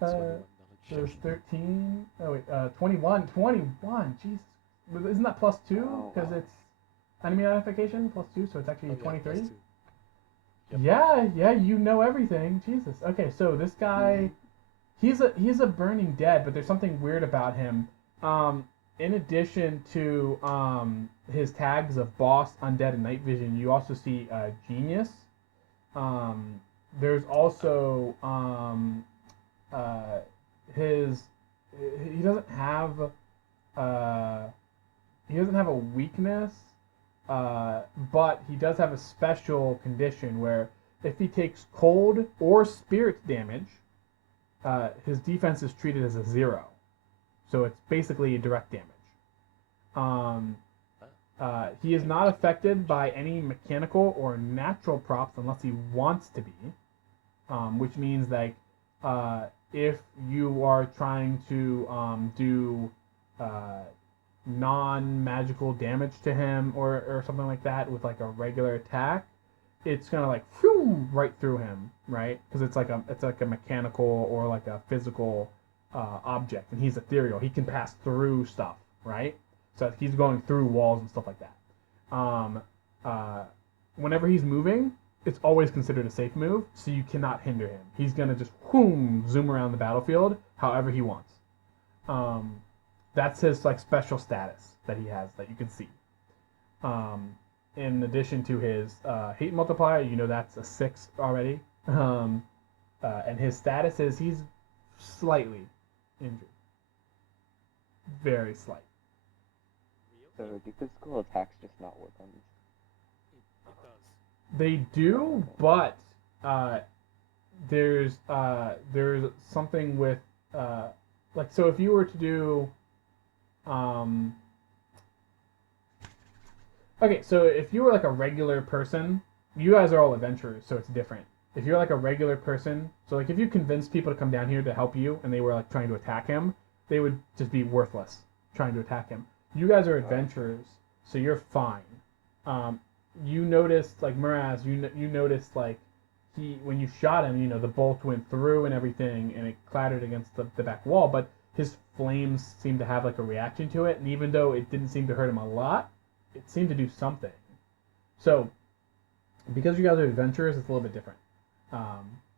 a 21 knowledge. There's 13. Oh wait, 21. 21. Jesus, but isn't that plus 2? Oh, Because wow. it's enemy identification plus 2, so it's actually Oh, yeah, 23. plus 2. Yep. Yeah, you know everything. Jesus. Okay, so this guy, he's a burning dead, but there's something weird about him. In addition to his tags of boss, undead, and night vision, you also see genius. There's also he doesn't have a weakness, but he does have a special condition where if he takes cold or spirit damage, his defense is treated as a 0. So it's basically direct damage. He is not affected by any mechanical or natural props unless he wants to be, which means like if you are trying to do non-magical damage to him or something like that with like a regular attack, it's gonna like phew, right through him, right? Because it's like a mechanical or like a physical object, and he's ethereal. He can pass through stuff, right? So he's going through walls and stuff like that. Whenever he's moving, it's always considered a safe move, so you cannot hinder him. He's gonna just zoom around the battlefield however he wants. That's his like special status that he has that you can see. In addition to his hate multiplier, you know that's a 6 already. And his status is he's slightly injured, very slight. So do physical attacks just not work on this? It does. They do, but there's something with like, so if you were to do okay, so if you were like a regular person, you guys are all adventurers, so it's different. If you're like a regular person, so like if you convince people to come down here to help you and they were like trying to attack him, they would just be worthless trying to attack him. You guys are adventurers, so you're fine. You noticed, like Miraz, you noticed like when you shot him, you know, the bolt went through and everything, and it clattered against the back wall, but his flames seemed to have like a reaction to it, and even though it didn't seem to hurt him a lot, it seemed to do something. So, because you guys are adventurers, it's a little bit different.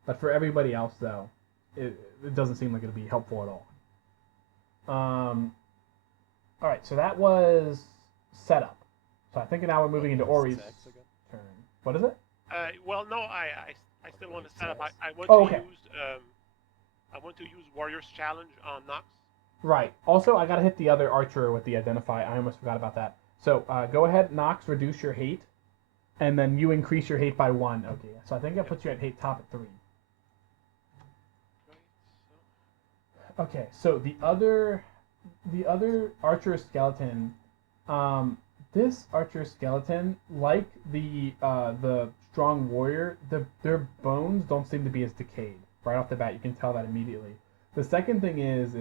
But for everybody else, though, it doesn't seem like it'll be helpful at all. All right, so that was setup. So I think now we're moving into Ori's Attacks again? turn. What is it? Well, no, I still want to set up. I want Oh, to okay. use I want to use Warrior's Challenge on Nox. Right. Also, I gotta hit the other archer with the identify. I almost forgot about that. So go ahead, Nox, reduce your hate, and then you increase your hate by 1. Okay, so I think that puts you at hate top at 3. Okay, so the other archer skeleton, this archer skeleton, like the strong warrior, their bones don't seem to be as decayed. Right off the bat, you can tell that immediately. The second thing is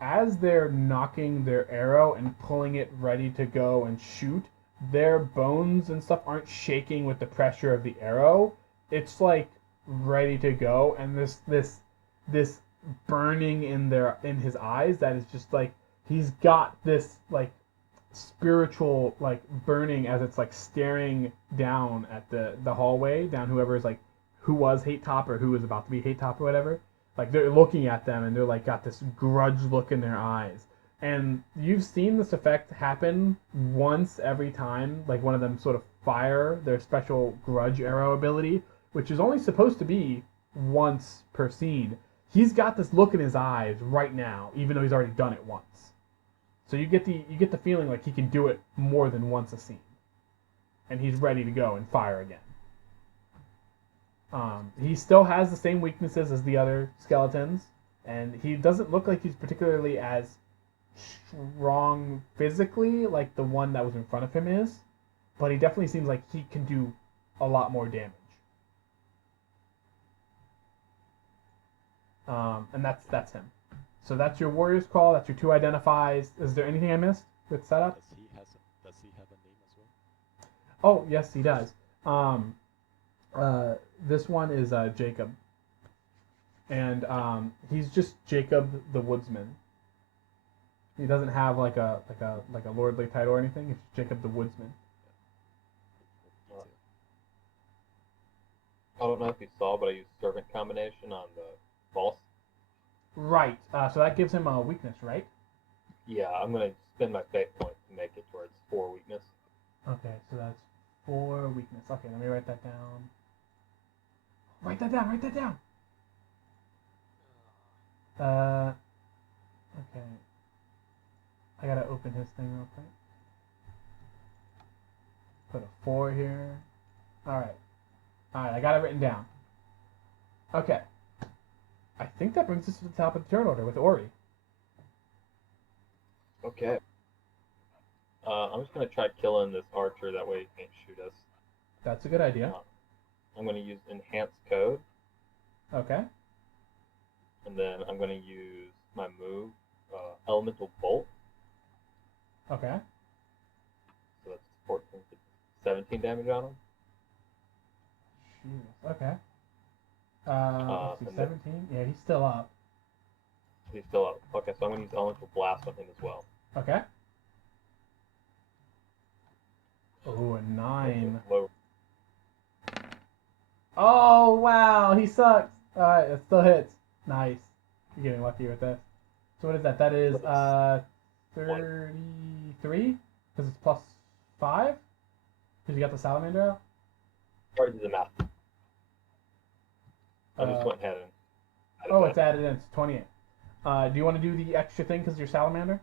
as they're knocking their arrow and pulling it ready to go and shoot, their bones and stuff aren't shaking with the pressure of the arrow. It's like ready to go, and this burning in his eyes that is just like he's got this like spiritual like burning as it's like staring down at the hallway down who was Hate Top or who was about to be Hate Top or whatever. Like they're looking at them and they're like got this grudge look in their eyes. And you've seen this effect happen once every time, like one of them sort of fire their special grudge arrow ability, which is only supposed to be once per scene. He's got this look in his eyes right now, even though he's already done it once. So you get the feeling like he can do it more than once a scene, and he's ready to go and fire again. He still has the same weaknesses as the other skeletons, and he doesn't look like he's particularly as strong physically like the one that was in front of him is, but he definitely seems like he can do a lot more damage. And that's him. So that's your warrior's call. That's your 2 identifies. Is there anything I missed with setup? Does he have a name as well? Oh yes, he does. This one is Jacob, and he's just Jacob the Woodsman. He doesn't have like a lordly title or anything. It's Jacob the Woodsman. I don't know if you saw, but I used servant combination on the boss. Right. So that gives him a weakness, right? Yeah, I'm gonna spend my fate point to make it towards 4 weakness. Okay, so that's 4 weakness. Okay, let me write that down. Write that down. Okay. I gotta open his thing real quick. Put a 4 here. Alright, I got it written down. Okay. I think that brings us to the top of the turn order with Ori. Okay. I'm just gonna try killing this archer, that way he can't shoot us. That's a good idea. I'm gonna use Enhanced Code, Okay. and then I'm gonna use my move, Elemental Bolt. Okay. So that's 14, 17 damage on him. Jesus. Okay. Let's see, and then- 17? Yeah, he's still up. He's still up. Okay, so I'm gonna use Elemental Blast on him as well. Okay. Oh, a 9. Low. Oh, wow, he sucks. Alright, it still hits. Nice. You're getting lucky with this. So what is that? That is 33? Because it's plus 5? Because you got the salamander out? Already did the math. I just Uh, went ahead and added Oh, that. it's added in. It's 28. Do you want to do the extra thing because you're salamander?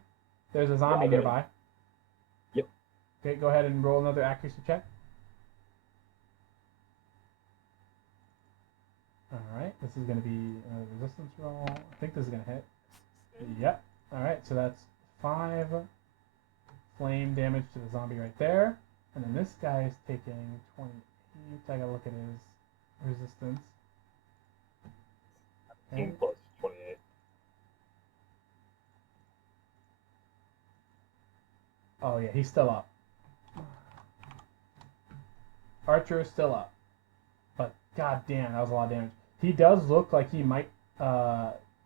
There's a zombie I'll do it. nearby. Yep. Okay, go ahead and roll another accuracy check. Alright, this is going to be a resistance roll. I think this is going to hit. Yep. Alright, so that's 5 flame damage to the zombie right there. And then this guy is taking 28. I gotta look at his resistance. 18 plus 28. Oh yeah, he's still up. Archer is still up. But god damn, that was a lot of damage. He does look like he might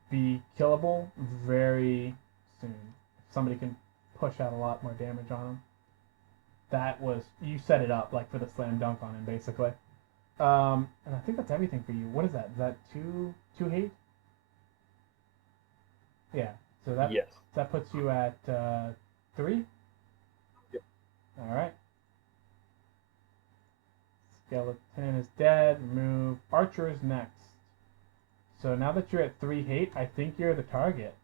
be killable very soon. Somebody can push out a lot more damage on him. That was, you set it up like for the slam dunk on him basically. And I think that's everything for you. What is that? Is that two hate? Yeah. So that Yes. that puts you at 3? Yep. Alright. Skeleton is dead. Remove. Archer is next. So now that you're at 3 hate, I think you're the target.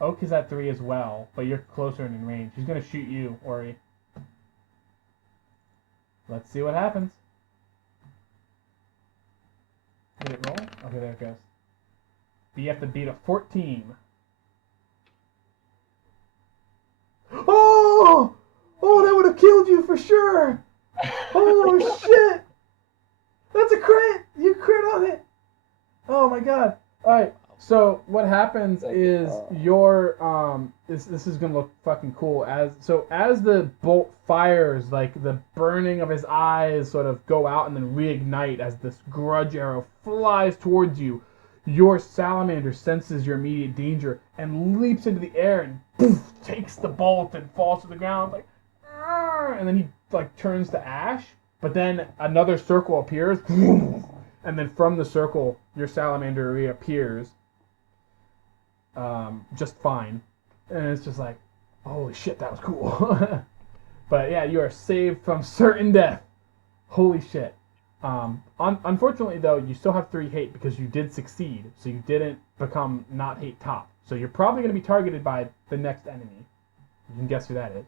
Oak is at 3 as well, but you're closer in range. He's gonna shoot you, Ori. Let's see what happens. Did it roll? Okay, there it goes. But you have to beat a 14. Oh! Oh, that would have killed you for sure! Oh shit! That's a crit! You crit on it! Oh my god. Alright, so what happens is your this is gonna look fucking cool. As the bolt fires, like the burning of his eyes sort of go out and then reignite as this grudge arrow flies towards you. Your salamander senses your immediate danger and leaps into the air and poof, takes the bolt and falls to the ground like, "Arr!" And then he like turns to ash. But then another circle appears, and then from the circle, your salamander reappears, just fine. And it's just like, holy shit, that was cool. But yeah, you are saved from certain death. Holy shit. Unfortunately, though, you still have 3 hate because you did succeed, so you didn't become not hate top. So you're probably going to be targeted by the next enemy. You can guess who that is.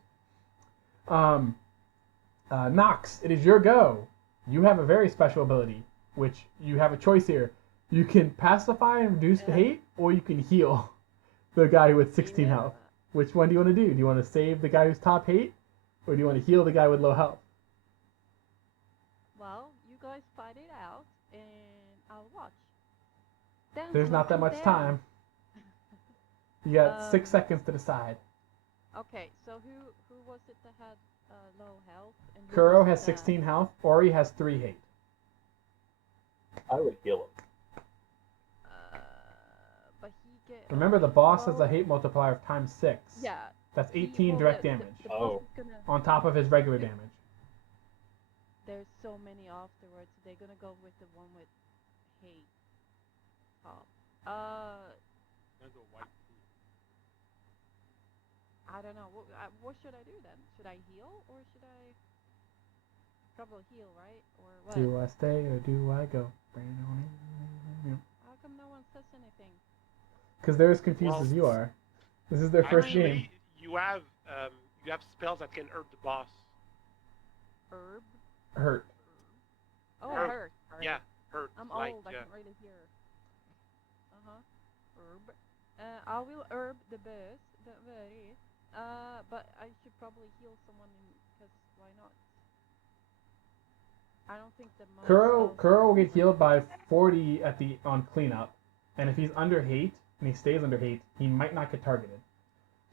Nox, it is your go. You have a very special ability, which you have a choice here. You can pacify and reduce the hate, or you can heal the guy with 16 health. Which one do you want to do? Do you want to save the guy who's top hate, or do you want to heal the guy with low health? Well, you guys fight it out, and I'll watch. Then There's not that much time. You got 6 seconds to decide. Okay, so who was it that had low health? And who Kuro was it has that- 16 health. Ori has 3 hate. I would heal him. But he get. Remember, the boss has a hate multiplier of times 6. Yeah. That's he- 18 well, direct the damage boss is gonna, on top of his regular damage. there's so many afterwards. They're gonna go with the one with hate. Top. I'm gonna go white tea. I don't know. What should I do then? Should I heal or should I? Probably heal, right? Or what? Do I stay or do I go? How come no one says anything? Because they're as confused Well, as you are. This is their first Actually, game. you have spells that can hurt the boss. Herb? Hurt. Oh, Herb. hurt. Yeah, hurt. I'm like, old. I can't really hear. Herb. I will herb the boss. Don't worry. But I should probably heal someone because why not? I don't think the most. Kuro will get healed by 40 on cleanup, and if he's under hate and he stays under hate, he might not get targeted.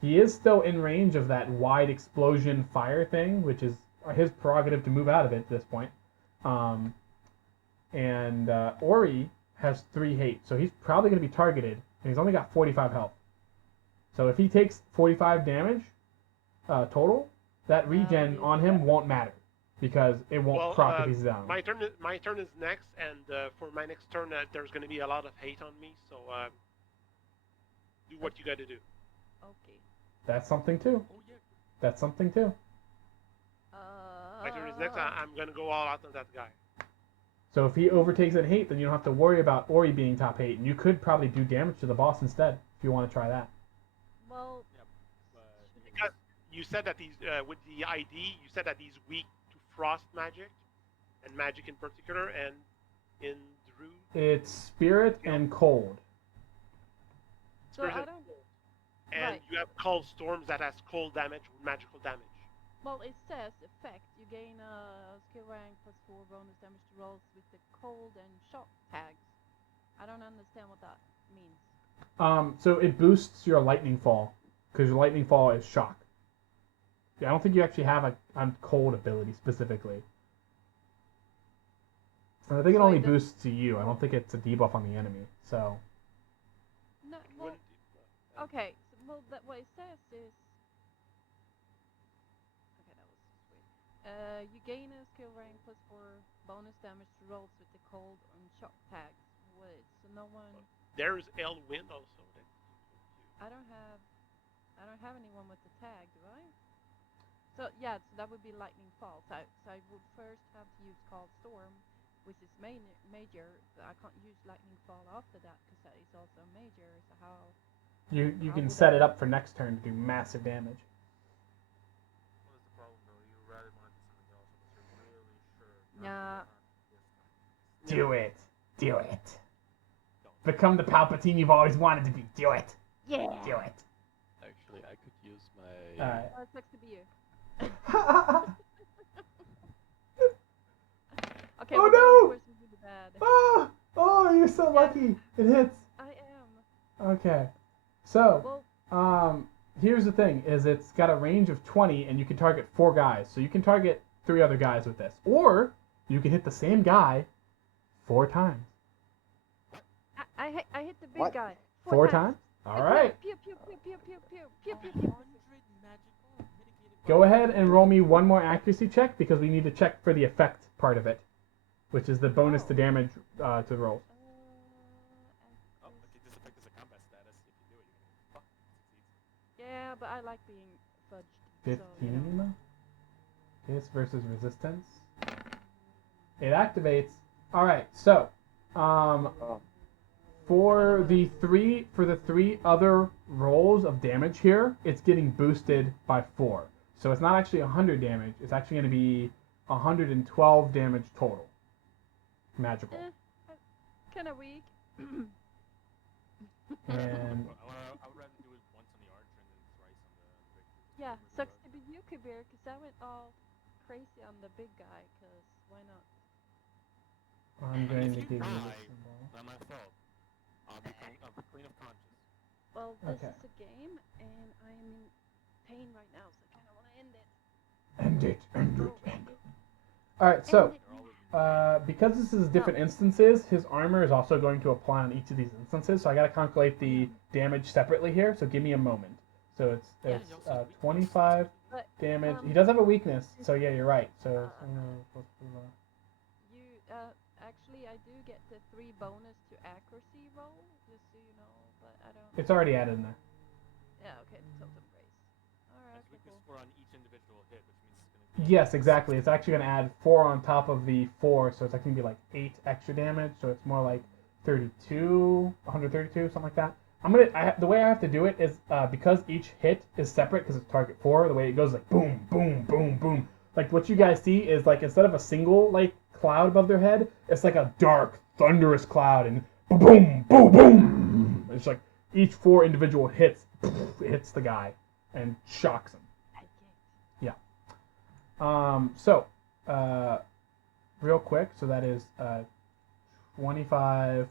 He is still in range of that wide explosion fire thing, which is his prerogative to move out of it at this point. And Ori has 3 hate, so he's probably going to be targeted, and he's only got 45 health. So if he takes 45 damage total, that regen on him won't matter because it won't proc if he's down. My turn is next, and for my next turn, there's going to be a lot of hate on me. So do what you got to do. Okay. That's something too. Oh yeah. That's something too. My turn is next. I'm going to go all out on that guy. So if he overtakes that hate, then you don't have to worry about Ori being top hate, and you could probably do damage to the boss instead if you want to try that. Well, Yeah, but Because you said that he's with the ID, you said that he's weak to frost magic, and magic in particular, and in Druid. It's spirit and cold. so Spirit I and don't. And Right. you have cold storms that has cold damage with magical damage. Well, it says effect. You gain a skill rank +4 bonus damage to rolls with the cold and shock tags. I don't understand what that means. So it boosts your lightning fall because your lightning fall is shock. Yeah, I don't think you actually have a cold ability specifically. I think it So only it boosts to you. I don't think it's a debuff on the enemy. So No, well, Wouldn't it- okay. So, well, what it says is. Okay, that was weird. You gain a skill rank +4 bonus damage to rolls with the cold and shock tags. Wait, so no one. There's Elwind also. That I don't have anyone with the tag, do I? So yeah, so that would be lightning fall. So I would first have to use Cold Storm, which is major. But I can't use lightning fall after that because that is also major. So how? you can set it up for next turn to do massive damage. what is the problem though? You rather want to do something else unless you're really sure. Nah. Do it. Do it. Become the Palpatine you've always wanted to be. Do it. Yeah. Do it. Actually, I could use my. Alright. Oh, it sucks to be you. Okay, Oh, well, no! that was really bad. Ah! Oh, you're so Yeah. lucky. It hits. I am. Okay. So, Well, here's the thing: is it's got a range of 20, and you can target 4 guys. So you can target 3 other guys with this, or you can hit the same guy 4 times. I hit the big What? guy. 4 times? All right. Pew pew pew pew pew pew pew pew pew. 100 magical mitigated Go by ahead and roll me one more accuracy check because we need to check for the effect part of it, which is the bonus to damage to rolls. Oh, okay, this effect is a combat status. If you do it, you're gonna succeed. Yeah, but I like being fudged. So, you know. 15. Hits versus resistance. It activates. All right. So, Oh, for the three other rolls of damage here, it's getting boosted by 4. So it's not actually 100 damage. It's actually going to be 112 damage total. Magical. Kind of weak. And I would rather do it once on the archer and then thrice on the victim. Yeah, sucks to be you, Kabir, because I went all crazy on the big guy, because why not? I'm going to If give you you die, this symbol. not my fault. I'll be clean of conscience. Well, this Okay. is a game, and I am in pain right now, so I kind of want to end it. End it. End it. End it. All right. So. End it. Because this is different instances, his armor is also going to apply on each of these instances. So I gotta calculate the damage separately here. So give me a moment. So it's Yeah. 25 But, damage. He does have a weakness. So yeah, you're right. So you, actually, I do get the 3 bonus to accuracy roll, just so you know, but I don't... it's already added in there. Yeah, okay, the totem race. Alright, That's okay, weakness cool. 4 on each individual hit, which means it's gonna be. Yes, exactly. It's actually gonna add 4 on top of the 4, so it's actually gonna be like 8 extra damage. So it's more like 32, 132, something like that. The way I have to do it is because each hit is separate because it's target 4. The way it goes like boom, boom, boom, boom. Like what you guys see is like instead of a single like cloud above their head, it's like a dark, thunderous cloud, and boom, boom, boom. It's like each 4 individual hits hits the guy and shocks him. So, real quick, so that is 25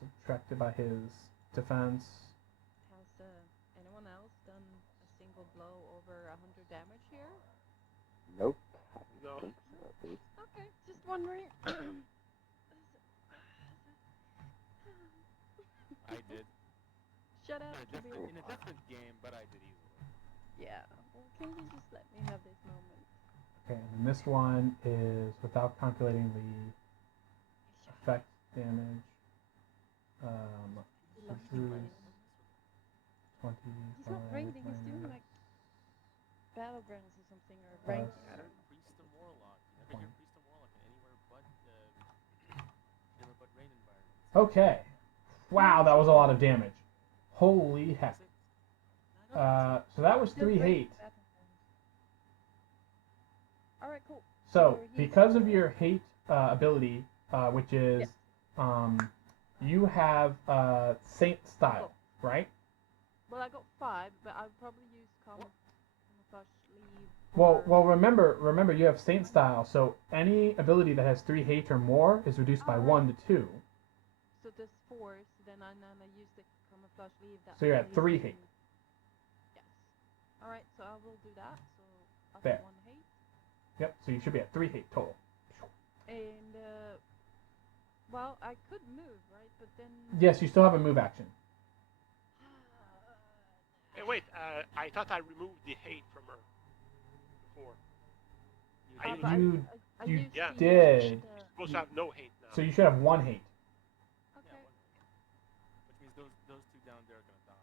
subtracted by his defense. Has anyone else done a single blow over 100 damage here? nope. I No. don't think so, at least. Okay, just wondering. I did. Shut up, In Kabir. a different game, but I did easily. Yeah, well, can you just let me have this moment? Okay, and this one is without calculating the effect damage. He loves This to is play. 25 He's not raiding, he's doing minus like battlegrounds or something, or Plus- ranking, I don't know. Priest and Warlock. You never hear Priest and Warlock in anywhere but raid environments. Okay. Wow, that was a lot of damage. Holy heck. So that was 3 hate. Alright, cool. So, he's, because of your hate ability, which is, you have Saint style, right? Well, I got 5, but I'll probably use camouflage sleeve. Well, remember, you have Saint style, so any ability that has 3 hate or more is reduced by Alright. 1 to 2. So there's 4, so then I use the camouflage sleeve. That So you're at leaves 3 me- hate. Yes. Alright, so I will do that. So I'll There. have 1 hate. Yep, so you should be at 3 hate total. And, well, I could move, right? But then... Yes, you still have a move action. Hey, wait, I thought I removed the hate from her before. You but did. You- I you used Yeah. the, did. She's supposed to have no hate now. So you should have 1 hate. Okay. Which means those 2 down there are gonna die.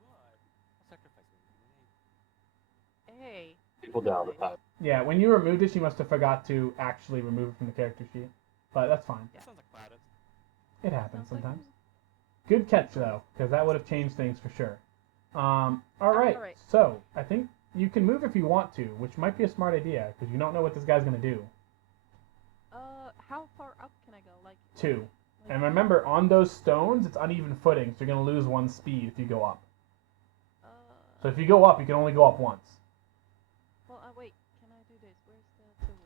But I'll sacrifice them. Hey. People down the time. Yeah, when you removed it, you must have forgot to actually remove it from the character sheet. But that's fine. That sounds like Clouded. It happens Sounds like sometimes. Good catch, though, because that would have changed things for sure. All right. Alright. So I think you can move if you want to, which might be a smart idea because you don't know what this guy's gonna do. How far up can I go? Like 2. like- And remember, on those stones, it's uneven footing, so you're gonna lose 1 speed if you go up. So if you go up, you can only go up once. Well, wait. Can I do this? Where's the tool?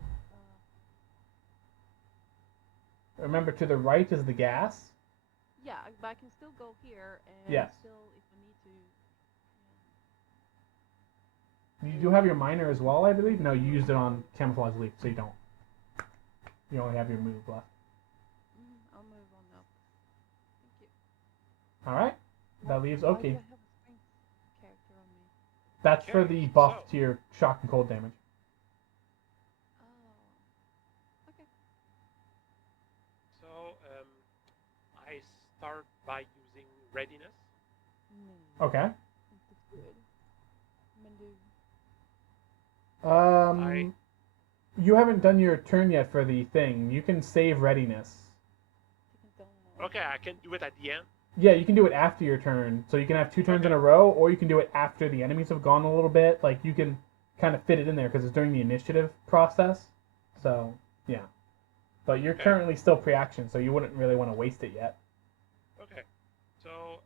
Remember, to the right is the gas. Yeah, but I can still go here and Yes. still, if I need to. You do have your miner as well, I believe. No, you used it on camouflage leaf, so you don't. You only have your move left. I'll move on now. Thank you. All right. That leaves Why do Oki. I have a strength character on me? That's for Okay, the buff so- to your shock and cold damage. Oh. Okay. So I start by using readiness. Okay. That's good. I'm gonna do. You haven't done your turn yet for the thing. You can save readiness. Okay, I can do it at the end. Yeah, you can do it after your turn. So you can have 2 turns in a row, or you can do it after the enemies have gone a little bit. Like, you can kind of fit it in there because it's during the initiative process. So, yeah. But you're Okay. currently still pre-action, so you wouldn't really want to waste it yet. Okay. So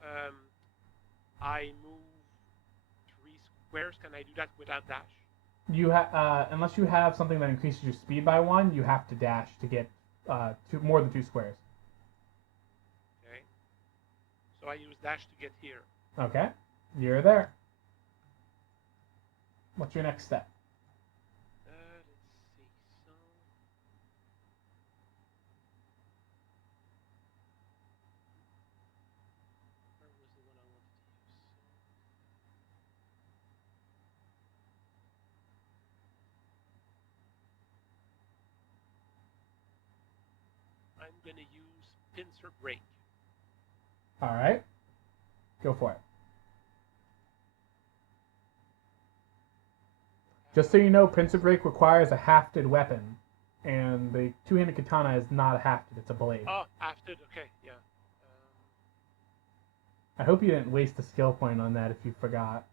I move 3 squares. Can I do that without dash? Unless you have something that increases your speed by 1, you have to dash to get more than 2 squares. Okay. So I use dash to get here. Okay, you're there. What's your next step? Let's see. So where was the one I wanted to use? I'm gonna use pincer break. All right, go for it. Just so you know, Pincer Break requires a hafted weapon, and the two-handed katana is not a hafted; it's a blade. Oh, after. Okay, yeah. I hope you didn't waste a skill point on that if you forgot.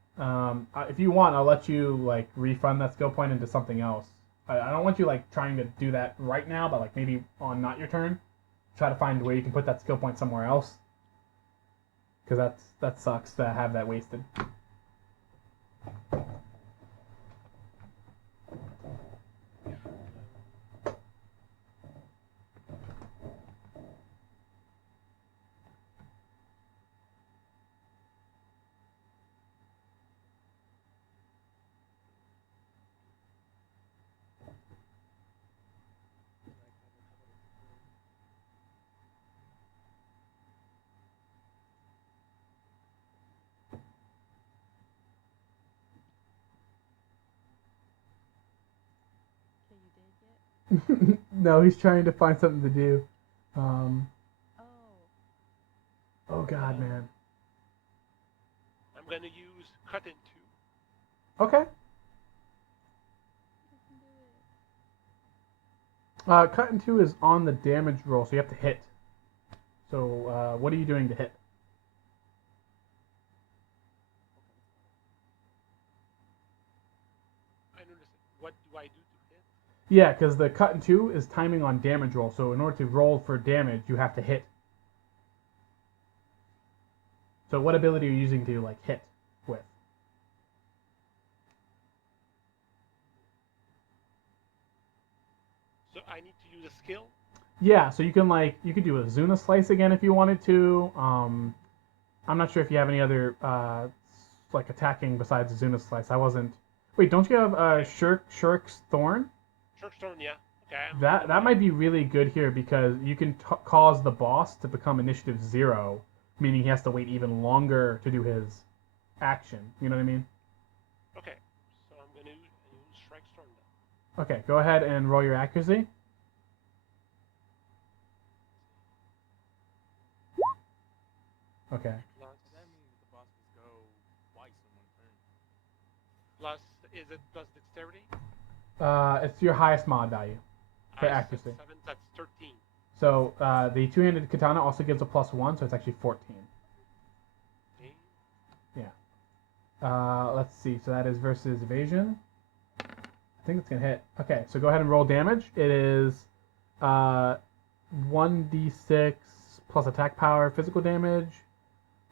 If you want, I'll let you like refund that skill point into something else. I don't want you like trying to do that right now, but like maybe on not your turn, try to find where you can put that skill point somewhere else. Because that sucks to have that wasted. Okay, you did yet? No, he's trying to find something to do. Oh. Oh God, man. I'm gonna use cut in 2. Okay. You can do it. Cut in 2 is on the damage roll, so you have to hit. So, what are you doing to hit? I don't understand. What do I do to hit? Yeah, because the cut in 2 is timing on damage roll, so in order to roll for damage, you have to hit. So what ability are you using to, like, hit with? So I need to use a skill. Yeah, so you can, like, you could do a Zuna Slice again if you wanted to. I'm not sure if you have any other, like, attacking besides Zuna Slice. I wasn't... Wait, don't you have, Shirk's Thorn? Shirkstone, yeah. Okay. That might be really good here because you can cause the boss to become initiative 0, meaning he has to wait even longer to do his action. You know what I mean? Okay. So I'm gonna use Strike Storm then. Okay, go ahead and roll your accuracy. Okay. Plus, That means the bosses go twice in one turn. plus, is it plus dexterity? It's your highest mod value for I said accuracy. 7, that's 13. So the two-handed katana also gives a +1, so it's actually 14. Okay. Let's see. So that is versus evasion. I think it's gonna hit. Okay, so go ahead and roll damage. It is 1d6 plus attack power, physical damage,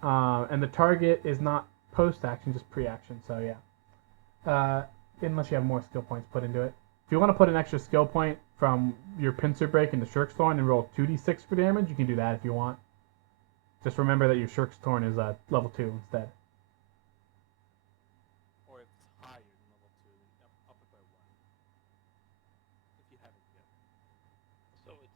and the target is not post-action, just pre-action. So yeah, unless you have more skill points put into it. if you want to put an extra skill point from your Pincer Break into Shirk's Thorn and roll 2d6 for damage, you can do that if you want. Just remember that your Shirk's Thorn is level 2 instead. Or if it's higher than level 2, then up it by 1. If you haven't yet. So it's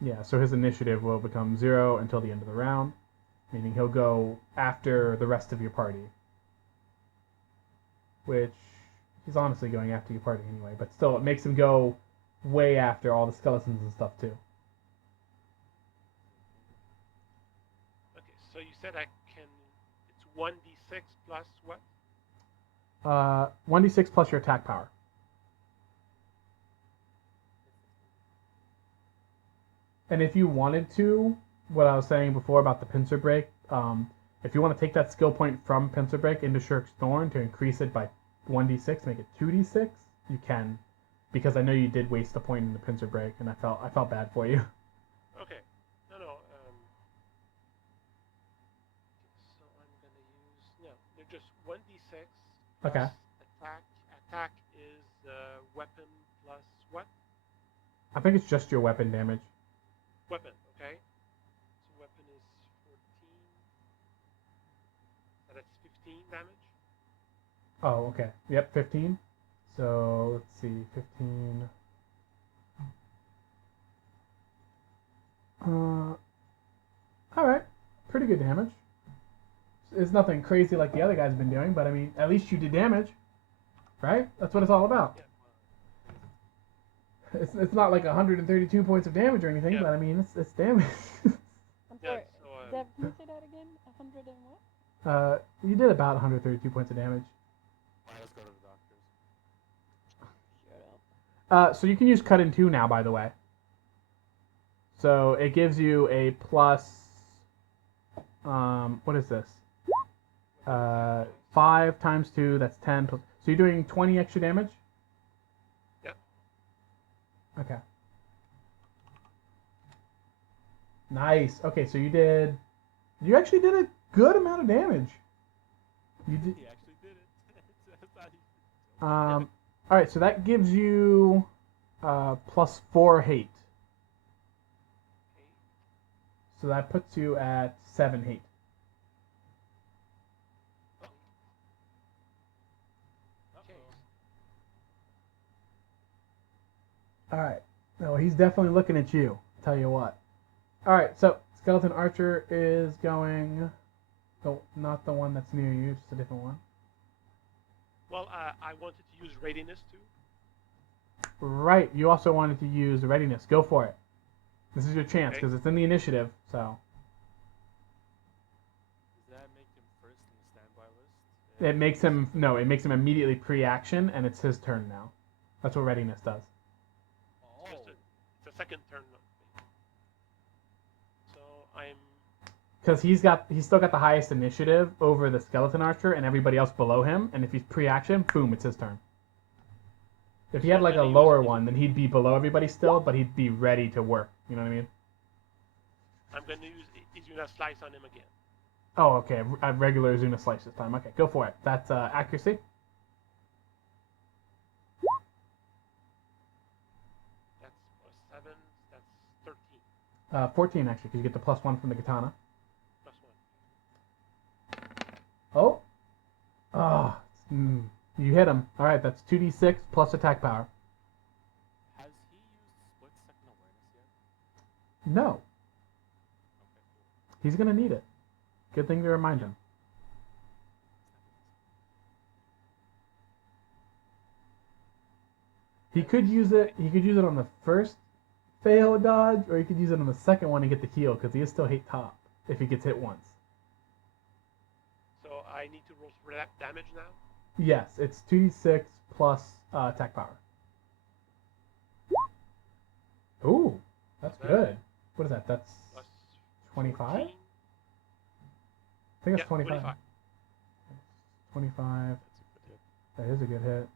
reaction. Yeah, so his initiative will become 0 until the end of the round, meaning he'll go after the rest of your party. Which, he's honestly going after your party anyway, but still, it makes him go way after all the skeletons and stuff too. Okay, so you said I can. It's 1d6 plus what? 1d6 plus your attack power. And if you wanted to, what I was saying before about the Pincer Break, if you want to take that skill point from Pincer Break into Shirk's Thorn to increase it by 1d6, make it 2d6, you can. Because I know you did waste a point in the Pincer Break, and I felt bad for you. Okay. No. So I'm gonna use they're just 1d6. Okay. Plus attack is weapon plus what? I think it's just your weapon damage. Weapon. Okay. So weapon is 14. So that's 15 damage. Oh, okay. Yep, 15. So, let's see, 15. Alright. Pretty good damage. It's nothing crazy like the other guy's been doing, but I mean, at least you did damage. Right? That's what it's all about. Yeah. It's not like 132 points of damage or anything, Yeah. but I mean, it's damage. I'm Yeah. sorry. So Dev, can you say that again? 100 and what? You did about 132 points of damage. Alright, let's go to the doctors. Shut up. So you can use cut in 2 now, by the way. So it gives you a plus, what is this? 5 times 2, that's 10. Plus, so you're doing 20 extra damage? Yep. Okay. Nice. Okay, so you actually did a good amount of damage. You did. He actually did it. That's not even- All right, so that gives you plus 4 hate. So that puts you at 7 hate. All right. No, he's definitely looking at you. Tell you what. All right. So skeleton archer is going. No, not the one that's near you. Just a different one. well, I wanted to use readiness too. Right. You also wanted to use readiness. Go for it. This is your chance Okay. because it's in the initiative. So Does that make him first in the standby list? it makes him no. It makes him immediately pre-action, and it's his turn now. That's what readiness does. Oh. It's a second turn. So I'm. Because he's still got the highest initiative over the skeleton archer and everybody else below him, and if he's pre-action, boom, it's his turn. If he had like a lower one, then he'd be below everybody still, but he'd be ready to work. You know what I mean? I'm gonna use Izuna Slice on him again. Oh, okay. A regular Zuna slice this time. Okay, go for it. That's accuracy. That's plus 7. That's 13. 14 actually, because you get the +1 from the katana. Plus 1. Oh. Oh. You hit him. All right, that's 2d6 plus attack power. Has he used split second awareness yet? No, Okay, cool. he's gonna need it. Good thing to remind him. He could use it. He could use it on the first fail dodge, or he could use it on the second one and get the heal because he is still hit top if he gets hit once. So I need to roll for that damage now. Yes, it's 2d6 plus attack power. Ooh, that's good. What is that? That's Plus 25? I 14. think Yeah, that's 25. 25. That's a good hit. That is a good hit.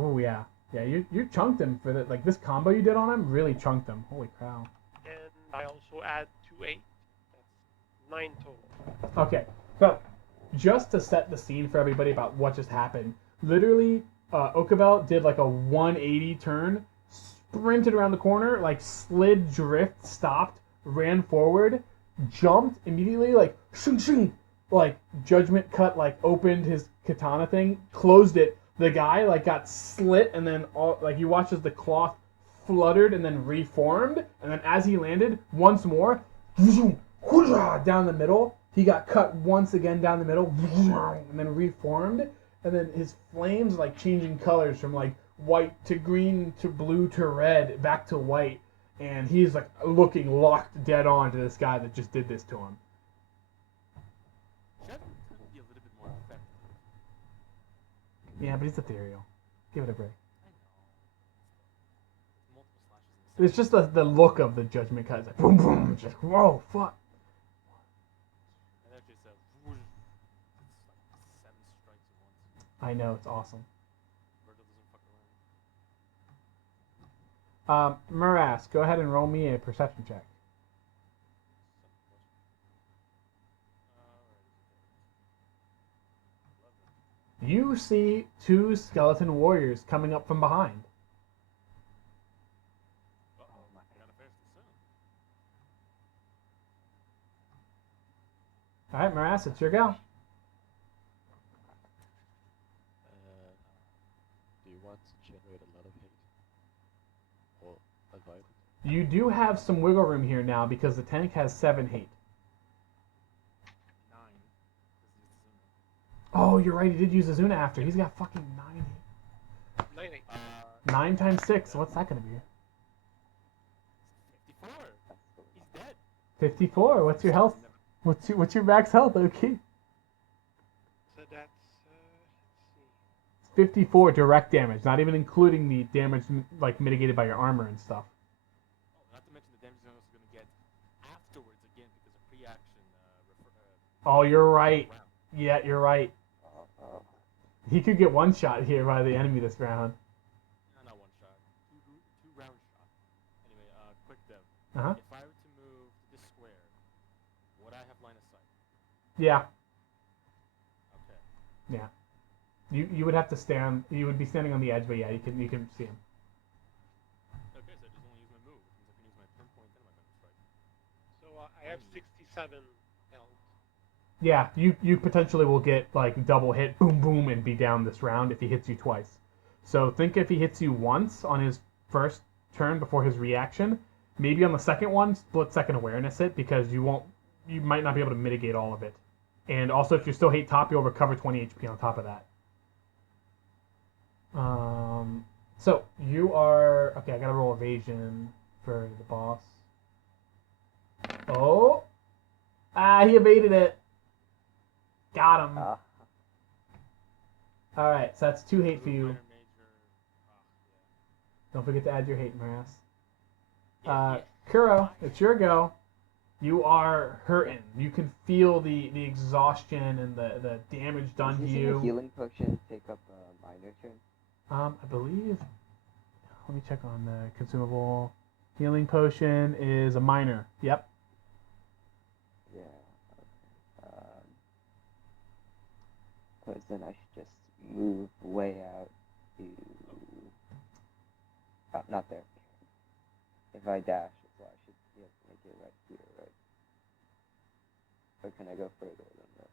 Ooh, yeah. Yeah, you chunked him for that. Like, this combo you did on him really chunked him. Holy cow. And I also add 2 8. That's 9 total. Okay, so just to set the scene for everybody about what just happened, literally, Okabel did like a 180 turn, sprinted around the corner, like slid, drift, stopped, ran forward, jumped immediately, like shing shing, like judgment cut, like opened his katana thing, closed it. The guy like got slit, and then all like you watch as the cloth fluttered and then reformed, and then as he landed once more, down the middle, he got cut once again down the middle, and then reformed, and then his flames like changing colors from like white to green to blue to red back to white, and he's like looking locked dead on to this guy that just did this to him. Should be a little bit more effective. Yeah, but he's ethereal. Give it a break. I know. Multiple slashes in the It's just the look of the judgment cut. It's like boom boom, just whoa fuck. It actually says whoosh. It's like 7 strikes at once. I know, it's awesome. Virgil doesn't fuck around. Morass, go ahead and roll me a perception check. You see 2 skeleton warriors coming up from behind. Uh-oh, I gotta finish this soon. Alright, Morass, it's your go. Do you want to generate a lot of hate? Or avoid it? You do have some wiggle room here now because the tank has 7 hate. 9. This is the Oh, you're right, he did use Azuna after. He's got fucking 9 hate. 90. 9 times 6, what's that gonna be? 54. He's dead. 54, what's your health? What's your max health, okay? So that's, let's see. 54 direct damage, not even including the damage like mitigated by your armor and stuff. Oh, not to mention the damage he's also gonna get afterwards again because of pre-action. Oh, you're right. round. Yeah, you're right. He could get one shot here by the enemy this round. No, not one shot. Two round shot. Anyway, quick dev. Uh-huh. If I were to move to this square, would I have line of sight? Yeah. Okay. Yeah. You would have to stand. You would be standing on the edge, but yeah, you can see him. Okay, so I just only use my move, which means I can use my pinpoint and my line of sight. So I have 67 health. Yeah, you potentially will get like double hit, boom boom, and be down this round if he hits you twice. So think if he hits you once on his first turn before his reaction, maybe on the second one, split second awareness it because you might not be able to mitigate all of it. And also if you're still hate top, you'll recover 20 HP on top of that. So you are okay. I gotta roll evasion for the boss. Oh, he evaded it. Got him. All right, so that's 2 hate for you. Minor, major. Don't forget to add your hate, Morass. Yeah, Kuro, it's your go. You are hurting. You can feel the exhaustion and the damage done to Does you. the healing potion take up a minor turn? I believe. Let me check on the consumable. Healing potion is a minor. Yep. Yeah. Okay. Because then I should just move way out to. Oh, not there. If I dash, so I should be able to make it right here, right? Or can I go further than that?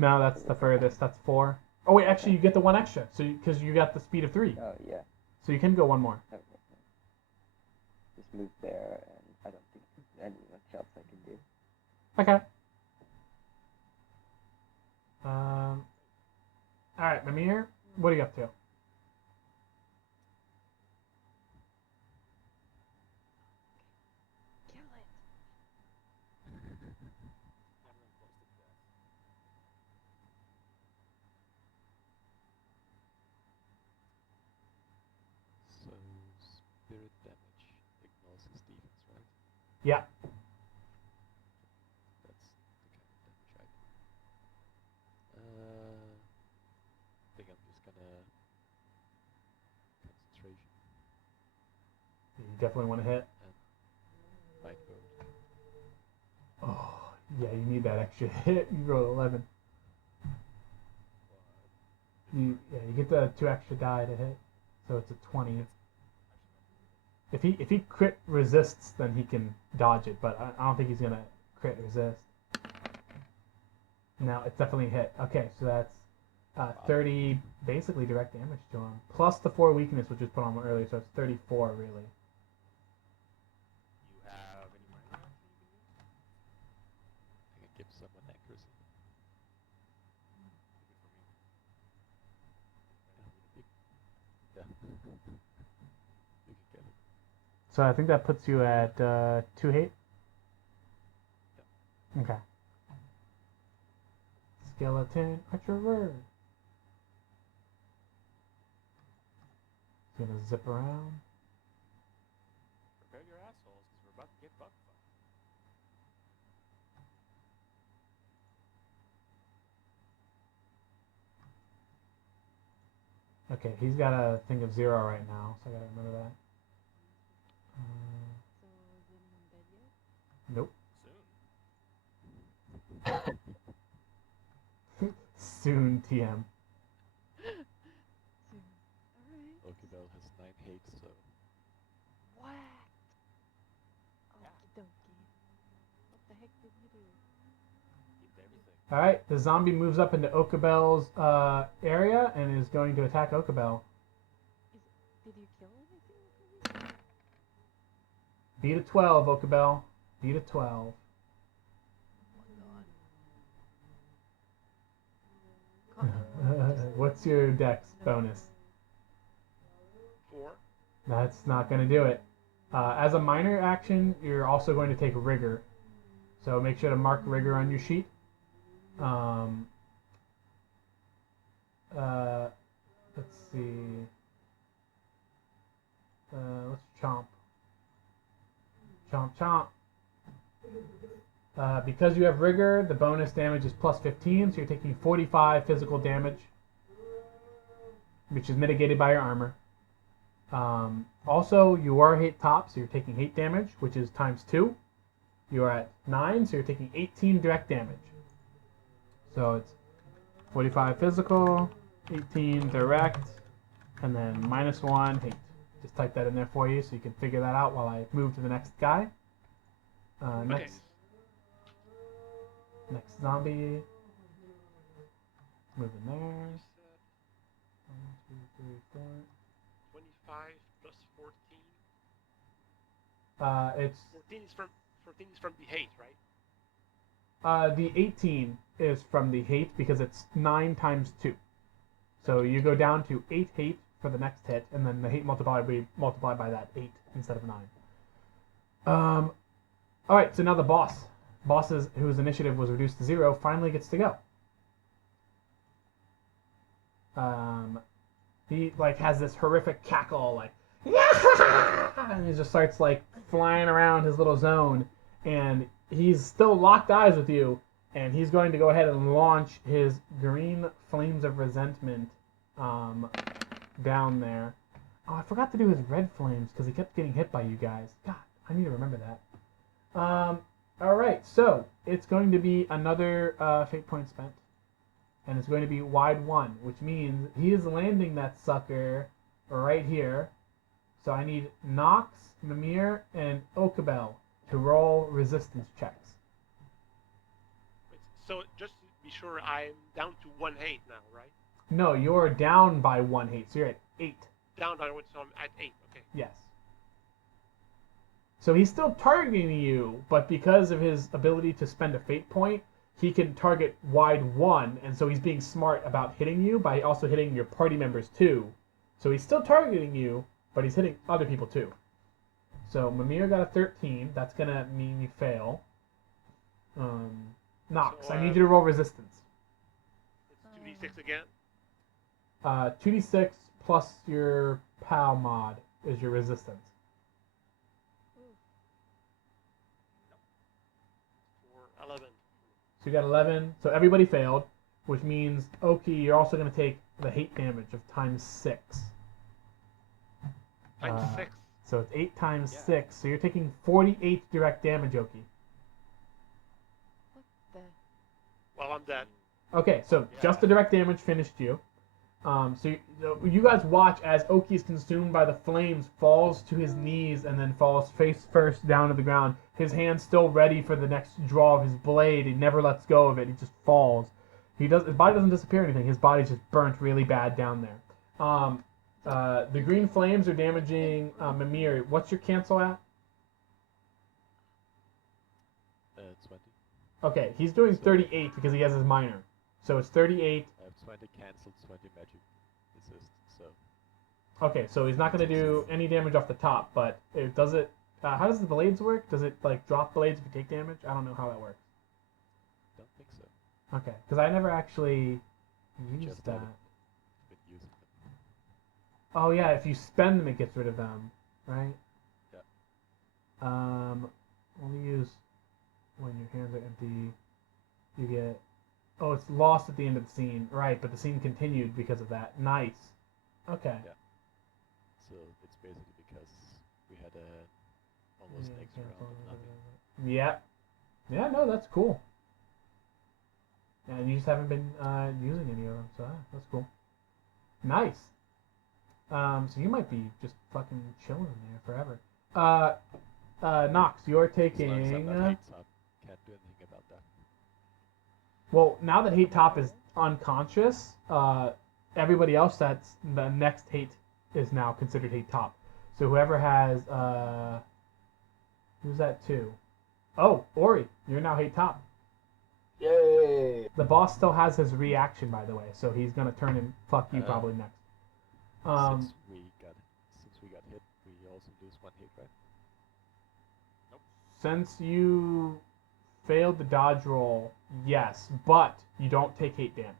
No, that's the furthest. That's 4. Oh wait, actually, you get the 1 extra. So because you got the speed of 3, Oh yeah. so you can go 1 more. Okay. Just move there, and I don't think there's anything else I can do. Okay. All right, Mimir, what are you up to? Kill it. Everyone close to death. So spirit damage ignores his defense, right? Yeah. That's the kind of damage I do. I think I'm just gonna concentration You definitely want to hit. and might vote. Oh, yeah, you need that extra hit. You rolled 11. You get the 2 extra die to hit, so it's a 20. If he crit resists, then he can dodge it, but I don't think he's gonna crit resist. No, it's definitely a hit. Okay, so that's 30 basically direct damage to him, plus the 4 weakness which was put on earlier, so it's 34 really. You have any minor action you can use? I can give someone accuracy. Good for me. Yeah. You can get it. So I think that puts you at 2 hate. Okay. Skeleton Archer. He's gonna zip around. Prepare your assholes, because we're about to get bug fucked. Okay, he's got a thing of 0 right now, so I gotta remember that. So is anyone dead yet? Nope. Soon. Soon, TM. Soon. Alright. Okibel has 9 hate, so Whacked. Okie dokie. What the heck did you do? Keep everything. Alright, the zombie moves up into Okabel's area and is going to attack Okabel. Did you kill anything? Beat a 12, Okabel. Beat a 12. What's your dex bonus? 4. That's not going to do it. As a minor action, you're also going to take rigor. So make sure to mark rigor on your sheet. Let's see. Let's chomp. Chomp, chomp. Because you have rigor, the bonus damage is plus 15, so you're taking 45 physical damage, which is mitigated by your armor. Also, you are hate top, so you're taking hate damage, which is times 2. You are at 9, so you're taking 18 direct damage. So it's 45 physical, 18 direct, and then minus 1 hate. Just type that in there for you so you can figure that out while I move to the next guy. Next zombie. Moving there. 1, 2, 3, 4. 25 plus 14. It's 14 is from the hate, right? the 18 is from the hate because it's 9 times 2. So you go down to 8 hate for the next hit, and then the hate multiplier will be multiplied by that 8 instead of 9. Alright, so now the boss. Bosses whose initiative was reduced to 0 finally gets to go. He has this horrific cackle, like, yeah! And he just starts flying around his little zone, and he's still locked eyes with you, and he's going to go ahead and launch his green flames of resentment down there. Oh, I forgot to do his red flames because he kept getting hit by you guys. God, I need to remember that. Alright, so it's going to be another fate point spent. And it's going to be wide 1, which means he is landing that sucker right here. So I need Nox, Mimir, and Okabel to roll resistance checks. Wait, so just to be sure, I'm down to 1 hate now, right? No, you're down by 1 hate, so you're at 8. Down by 1, so I'm at 8. Okay. Yes. So he's still targeting you, but because of his ability to spend a fate point, he can target wide 1, and so he's being smart about hitting you by also hitting your party members too. So he's still targeting you, but he's hitting other people too. So Mimir got a 13. That's gonna mean you fail. Nox, So, I need you to roll resistance. It's 2d6 again. 2d6 plus your PAL mod is your resistance. For 11. So you got 11. So everybody failed, which means, Oki, you're also going to take the hate damage of times 6. Times 6. So it's 8 times Yeah. 6. So you're taking 48 direct damage, Oki. What the? Well, I'm dead. Okay, so Yeah. just the direct damage finished you. You guys watch as Oki is consumed by the flames, falls to his knees, and then falls face first down to the ground. His hand still ready for the next draw of his blade. He never lets go of it. He just falls. His body doesn't disappear or anything. His body's just burnt really bad down there. The green flames are damaging Mimir. What's your cancel at? 20. Okay, he's doing 38 because he has his minor. So it's 38. I have 20 cancelled, 20 magic resist, so... Okay, so he's not going to do any damage off the top, but it does it... how does the blades work? Does it, like, drop blades if you take damage? I don't know how that works. Don't think so. Okay, because I never actually used Just that. haven't been using them. Oh, yeah, if you spend them, it gets rid of them, right? Yeah. Only use when your hands are empty. You get... Oh, it's lost at the end of the scene. Right, but the scene continued because of that. Nice. Okay. Yeah. So it's basically because we had a almost Yeah, extra round of nothing. Yeah. Yeah, no, that's cool. And you just haven't been using any of them, so that's cool. Nice. So you might be just fucking chilling there forever. Nox, you're As long as I'm taking... not hate top, can't do anything about that. Well, now that Hate Top is unconscious, everybody else that's the next Hate is now considered Hate Top. So whoever has... who's that too? Oh, Ori, you're now Hate Top. Yay! The boss still has his reaction, by the way, so he's gonna turn and fuck you probably next. Since we got hit, we also lose 1 hit, right? Since you failed the dodge roll, yes, but you don't take hate damage.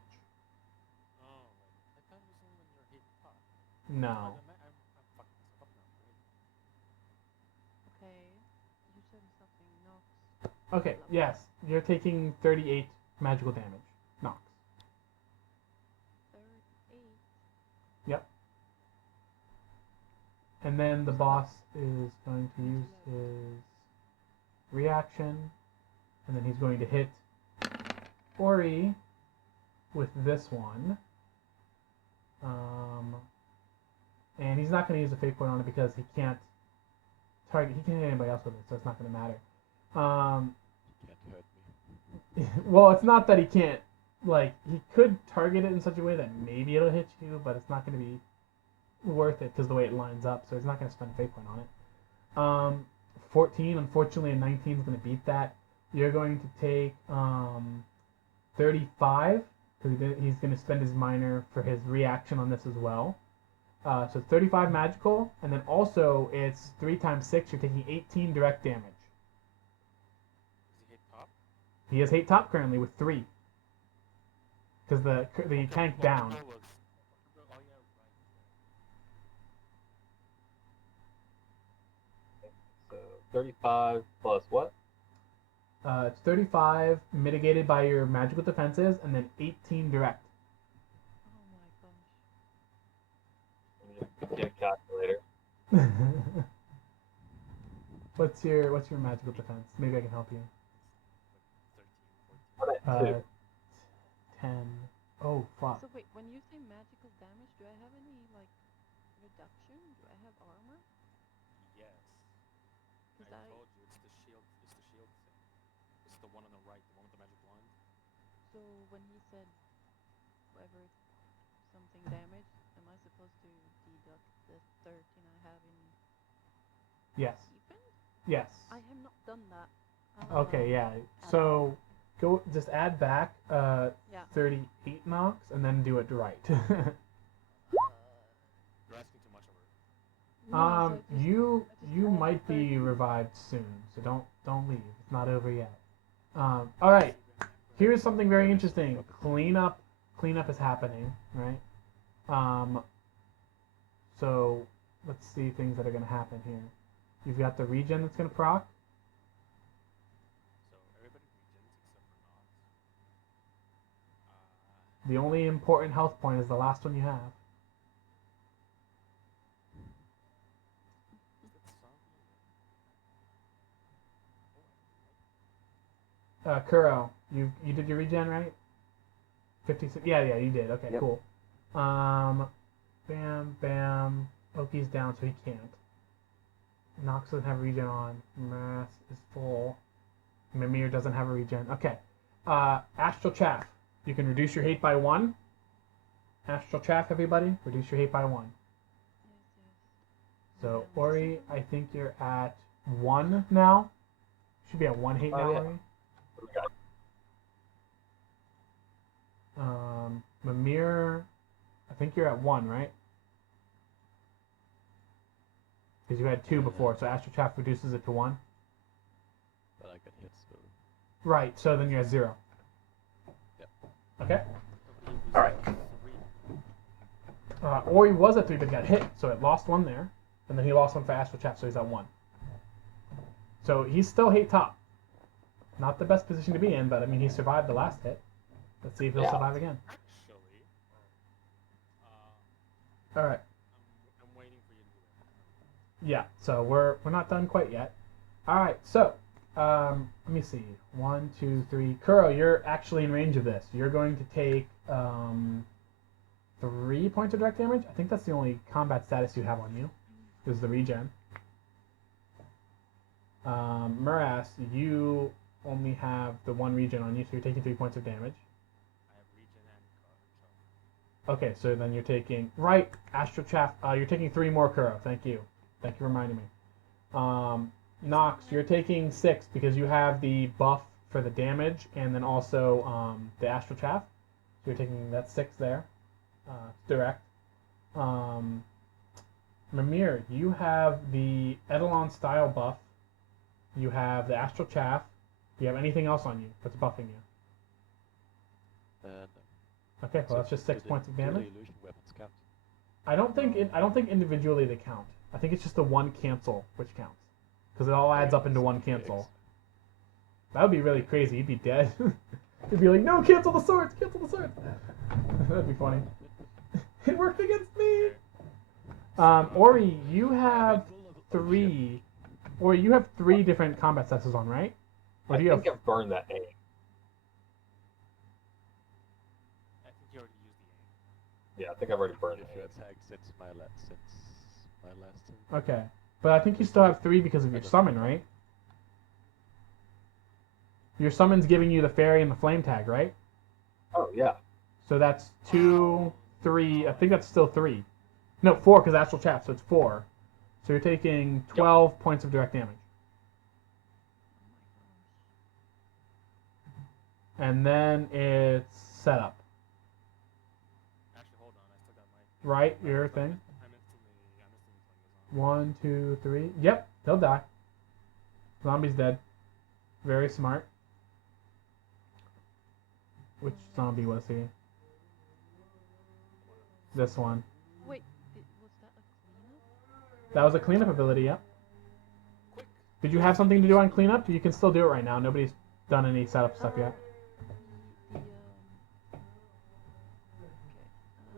Oh, right. I thought it was only when you're hit top. No. I'm fucking myself up now, right? Okay, you said something, Nox. Okay, yes, you're taking 38 magical damage. Nox. 38. Yep. And then the boss is going to use his reaction, and then he's going to hit Ori with this one. And he's not going to use a fate point on it because he can't target. He can't hit anybody else with it, so it's not going to matter. He can't hurt me. Well, it's not that he can't. Like, he could target it in such a way that maybe it'll hit you, but it's not going to be worth it because the way it lines up, so he's not going to spend a fate point on it. 14, unfortunately, a 19 is going to beat that. You're going to take 35 because he's going to spend his minor for his reaction on this as well. So 35 magical, and then also it's 3 times 6. You're taking 18 direct damage. Is he hit top? He has hate top currently with 3 because the tank down. Oh, yeah, right. So 35 plus what? It's 35 mitigated by your magical defenses, and then 18 direct. Oh my gosh. Let me just get a calculator. What's your magical defense? Maybe I can help you. 13, 14. I'm at 2. 10. Oh fuck. So wait, when you say magical damage, do I have any like reduction? Do I have armor? Yes. Cause I told you, it's the shield thing. It's the one on the right, the one with the magic wand. So when he said whatever something damage, am I supposed to deduct the 13 I have in Yes. defense? Yes. I have not done that. Okay, yeah. So go just add back Yeah. 38 knocks and then do it right. You're asking too much of her. No, so just- You I just you added might be 13. revived soon, so don't leave. It's not over yet. All right. Here's something very interesting. Cleanup is happening, right? So let's see things that are gonna happen here. You've got the regen that's gonna proc. So everybody regens except for Nox. The only important health point is the last one you have. Is that zombie? Kuro, you did your regen, right? 56. Yeah, you did. Okay, Yep. cool. Bam, bam. Oki's down, so he can't. Nox doesn't have a regen on. Mass is full. Mimir doesn't have a regen. Okay. Astral Chaff. You can reduce your hate by 1. Astral Chaff, everybody. Reduce your hate by 1. So, Ori, I think you're at 1 now. Should be at 1 hate now, yeah. Ori. Mimir, I think you're at 1, right? Because you had 2 before, so Astral Chaff reduces it to 1. But I got hit, so Right, so then you're at 0. Yep. Okay. All Alright. Ori was at 3 but got hit, so it lost 1 there. And then he lost 1 for Astral Chaff, so he's at 1. So he's still hate top. Not the best position to be in, but I mean, he survived the last hit. Let's see if he'll survive again. Actually, Alright. I'm waiting for you to do it. Yeah, so we're not done quite yet. Alright, so let me see. 1, 2, 3. Kuro, you're actually in range of this. You're going to take 3 points of direct damage. I think that's the only combat status you have on you. Is the regen. Muras, you only have the 1 regen on you, so you're taking 3 points of damage. I have regen and charge. Okay, so then you're taking Astral Chaff. You're taking 3 more Kuro. Thank you for reminding me. Nox, you're taking 6 because you have the buff for the damage and then also the Astral Chaff. So you're taking that 6 there. Direct. Mimir, you have the Eidolon style buff. You have the Astral Chaff. Do you have anything else on you that's buffing you? Okay, well that's just 6 points of damage. Do the illusion weapons count? I don't think individually they count. I think it's just the 1 cancel which counts, because it all adds up into 1 cancel. That would be really crazy. You'd be dead. You'd be like, no, cancel the swords, cancel the swords. That'd be funny. It worked against me. Ori, you have 3. Ori, you have 3 different combat statuses on, right? Or I do you think have? I've burned that aim. I think you already used the aim. Yeah, I think I've already burned If that you aim. attack since my last turn. Okay, but I think you still have 3 because of your summon, right? Your summon's giving you the fairy and the flame tag, right? Oh, yeah. So that's 2, 3. I think that's still 3. No, 4 because Astral Chaff, so it's 4. So you're taking 12 points of direct damage. And then it's setup. Actually, hold on. I still got my. Right, your thing. I'm instantly putting 1, this on. 2, 3. Yep, they'll die. Zombie's dead. Very smart. Which zombie was he? This one. Wait, was that a cleanup? That was a cleanup ability, yep. Did you have something to do on cleanup? You can still do it right now. Nobody's done any setup stuff yet. The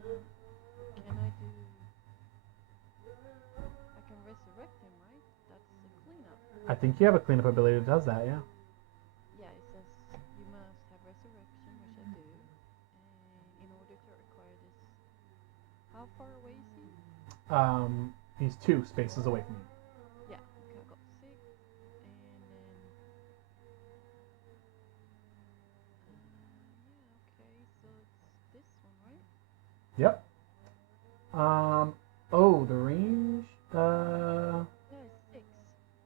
okay. Can I do? I can resurrect him, right? That's the cleanup. I think you have a cleanup ability that does that, yeah. Yeah, it says you must have resurrection, which I do, and in order to acquire this, how far away is he? He's 2 spaces away from you. Yeah, okay, I got 6, and then yeah, okay, so it's this one, right? Yep. Oh, the range? Yeah, it's 6.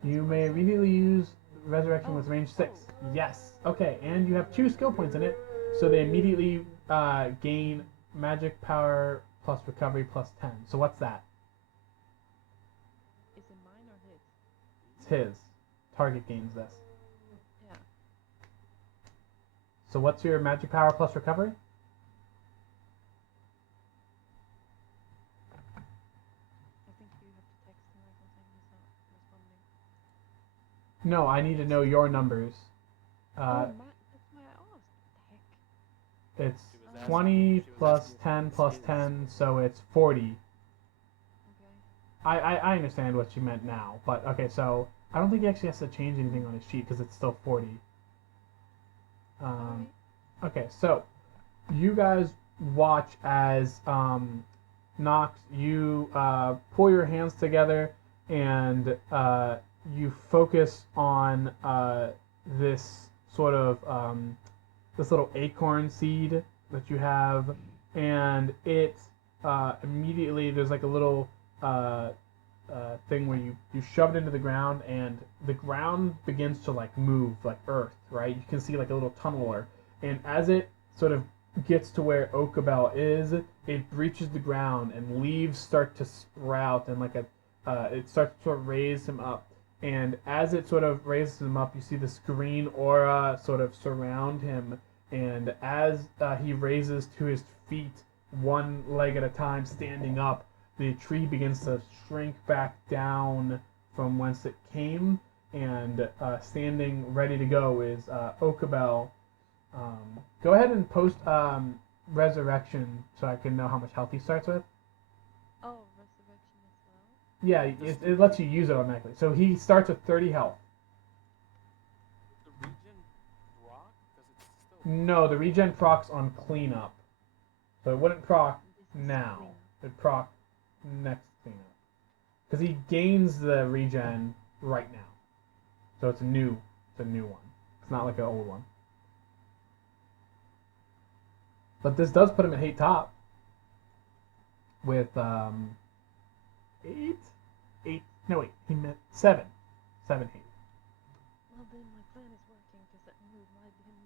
You may immediately use Resurrection with range 6. Yes. Okay, and you have 2 skill points in it, so they immediately gain magic power plus recovery plus 10. So what's that? Is it mine or his? It's his. Target gains this. Yeah. So what's your magic power plus recovery? I think you have to text him or something. He's not responding. No, I need to know your numbers. That's my asked. What the heck? It's 20 plus 10 plus 10, so it's 40. Okay. I understand what you meant now, but okay, so I don't think he actually has to change anything on his sheet because it's still 40. Alright. Okay, so you guys watch as Nox, you pull your hands together and you focus on this sort of this little acorn seed that you have, and it immediately there's like a little thing where you shove it into the ground, and the ground begins to like move like earth, right? You can see like a little tunneler, and as it sort of gets to where Okabel is, it breaches the ground and leaves start to sprout, and like a it starts to raise him up. And as it sort of raises him up, you see this green aura sort of surround him. And as he raises to his feet, one leg at a time, standing up, the tree begins to shrink back down from whence it came. And standing ready to go is Okabel. Go ahead and post resurrection so I can know how much health he starts with. Oh, resurrection as well. Yeah, it lets you use it automatically. So he starts with 30 health. The regen rock? Does it still? No, the regen procs on cleanup. So it wouldn't proc This is now. clean. It'd proc next cleanup. Because he gains the regen right now. So it's new. It's a new one. It's not like an old one. But this does put him at hate top. With 8? No wait, he meant 7. 7 hate. Well, then my plan is working because that move might him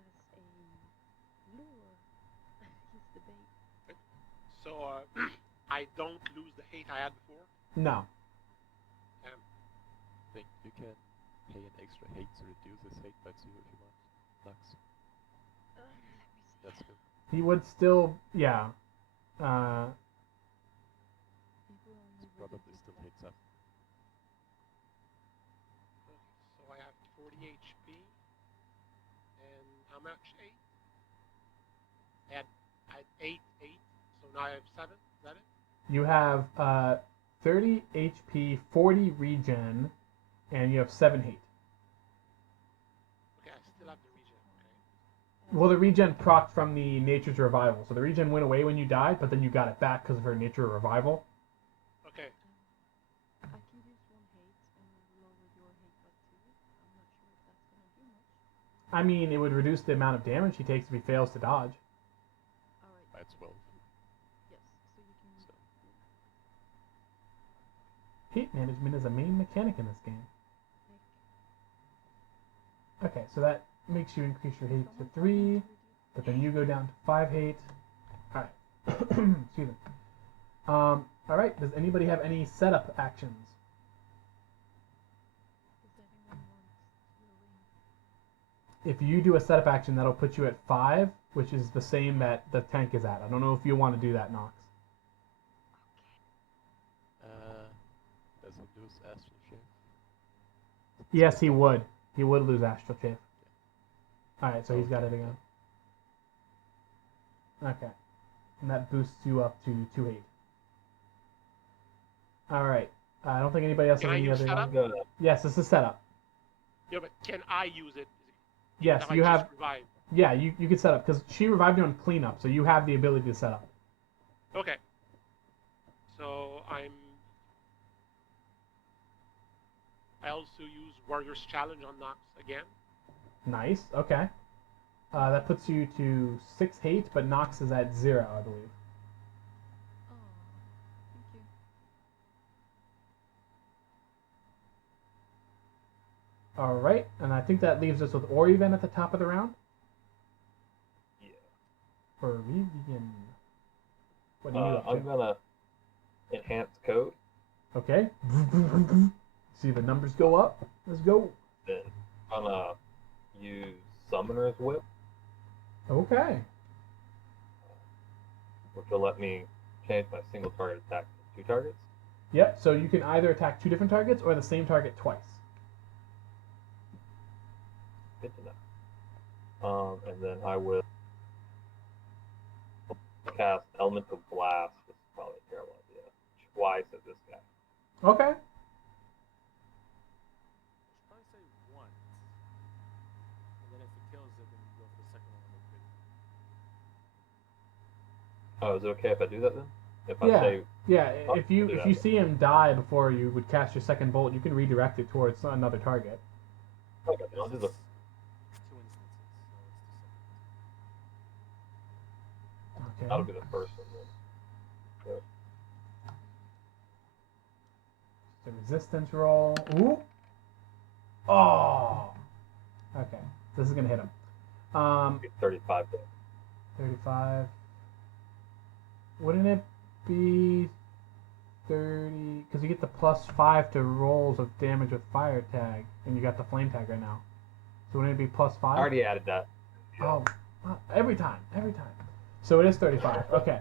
as a lure. He's the bait. So I don't lose the hate I had before. No. I think you can pay an extra hate to reduce his hate by 2 if you want. Lux. Let me see. That's good. He would still, yeah. He will only It's probably reduce still that. hates up. So I have 40 HP. And how much? 8? I had 8, 8. So now I have 7. Is that it? You have 30 HP, 40 regen, and you have 7 hate. Okay, I still have the regen. Okay. Well, the regen proc from the Nature's Revival. So the regen went away when you died, but then you got it back because of her Nature Revival. Okay. I can use one hate and lower your hate by 2. I'm not sure if that's gonna do much. I mean, it would reduce the amount of damage he takes if he fails to dodge. Alright. By 12. Yes. So you can. So. Hate management is a main mechanic in this game. Nick. Okay, so that makes you increase your hate to Someone 3, tell me to but then you go down to 5 hate. Alright. Excuse me. Alright, does anybody have any setup actions? Does anyone want healing? If you do a setup action, that'll put you at 5, which is the same that the tank is at. I don't know if you want to do that, Nox. Does he lose Astral Shape? Yes, he would. He would lose Astral Chafe. Alright, so he's got it again. Okay. And that boosts you up to 2 hate. Alright. I don't think anybody else Can has I any use other. setup? Gonna Yes, this is setup. Yeah, but can I use it? Yes, If I you just have. revive? Yeah, you can set up because she revived you on cleanup, so you have the ability to set up. Okay. So I also use Warrior's Challenge on Nox again. Nice. Okay. That puts you to 6 hate, but Nox is at 0, I believe. Oh, thank you. All right, and I think that leaves us with Oriven at the top of the round. yeah. Oriven. What do you I'm have? gonna enhance code. Okay. See the numbers go up. Let's go. Then I'm gonna use Summoner's Whip, Okay. which will let me change my single target attack to 2 targets. Yep. So you can either attack 2 different targets or the same target twice. Good to know. And then I will cast Elemental Blast. This is probably a terrible idea. Twice at this guy. Okay. Probably say once. And then if it kills it, then you go for the second one. Oh, is it okay if I do that then? If I Yeah. say Yeah, Oh, if you do if that. you see him die before you would cast your second bolt, you can redirect it towards another target. okay, then I'll do the It's 2 instances, so it's 2 seconds. Okay. that'll be the first one then. The resistance roll. Ooh. Oh. Okay. This is gonna hit him. 35 damage. 35. Wouldn't it be 30? Because you get the +5 to rolls of damage with fire tag, and you got the flame tag right now. So wouldn't it be +5? I already added that. Oh, every time. So it is 35. Okay.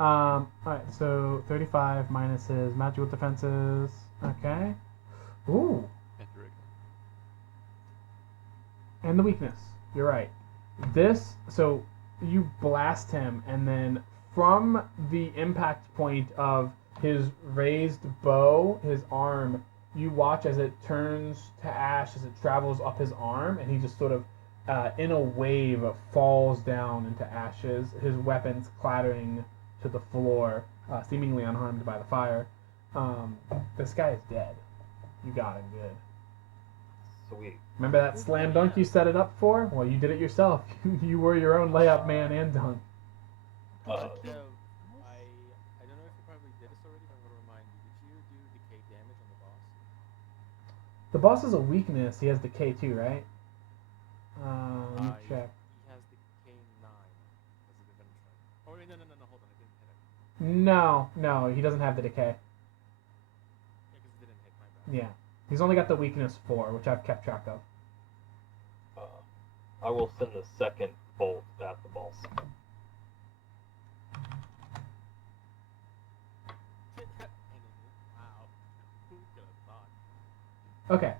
Alright, so 35 minus his magical defenses. Okay. Ooh. And Rick. And the weakness. You're right. So you blast him, and then from the impact point of his raised bow, his arm, you watch as it turns to ash as it travels up his arm, and he just sort of, in a wave, falls down into ashes, his weapons clattering to the floor, seemingly unharmed by the fire. This guy is dead. You got him good. Sweet. Remember that slam dunk you set it up for? Well, you did it yourself. You were your own layup man and dunk. But, I don't know if you probably did this already, but I'm gonna remind you. Did you do decay damage on the boss? The boss is a weakness. He has decay too, right? Let me check. He has decay 9 as a defense strike. Oh wait, no, hold on, I didn't hit it. No, he doesn't have the decay. Yeah, because it didn't hit my bad. Yeah. He's only got the weakness 4, which I've kept track of. I will send the second bolt at the boss. Wow. Who could have thought? Okay.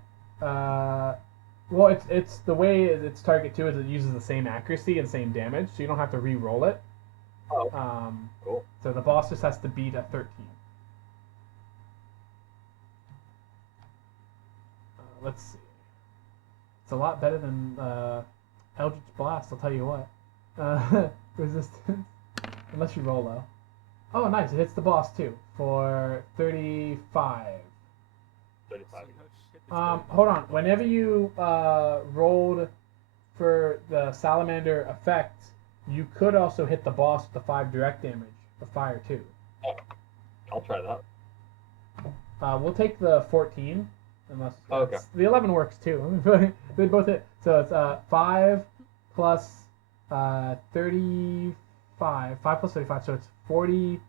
Well, it's the way its target too is it uses the same accuracy and same damage, so you don't have to re-roll it. Oh. Cool. So the boss just has to beat a 13. Let's see. It's a lot better than Eldritch Blast, I'll tell you what. Resistance. Unless you roll low. Oh, nice. It hits the boss too for 35. 35. Hold on. Whenever you rolled for the salamander effect, you could also hit the boss with the 5 direct damage of fire too. I'll try that. We'll take the 14. Unless okay. The 11 works too. They both hit. So it's 5 plus 35. 5 plus 35, so it's 40.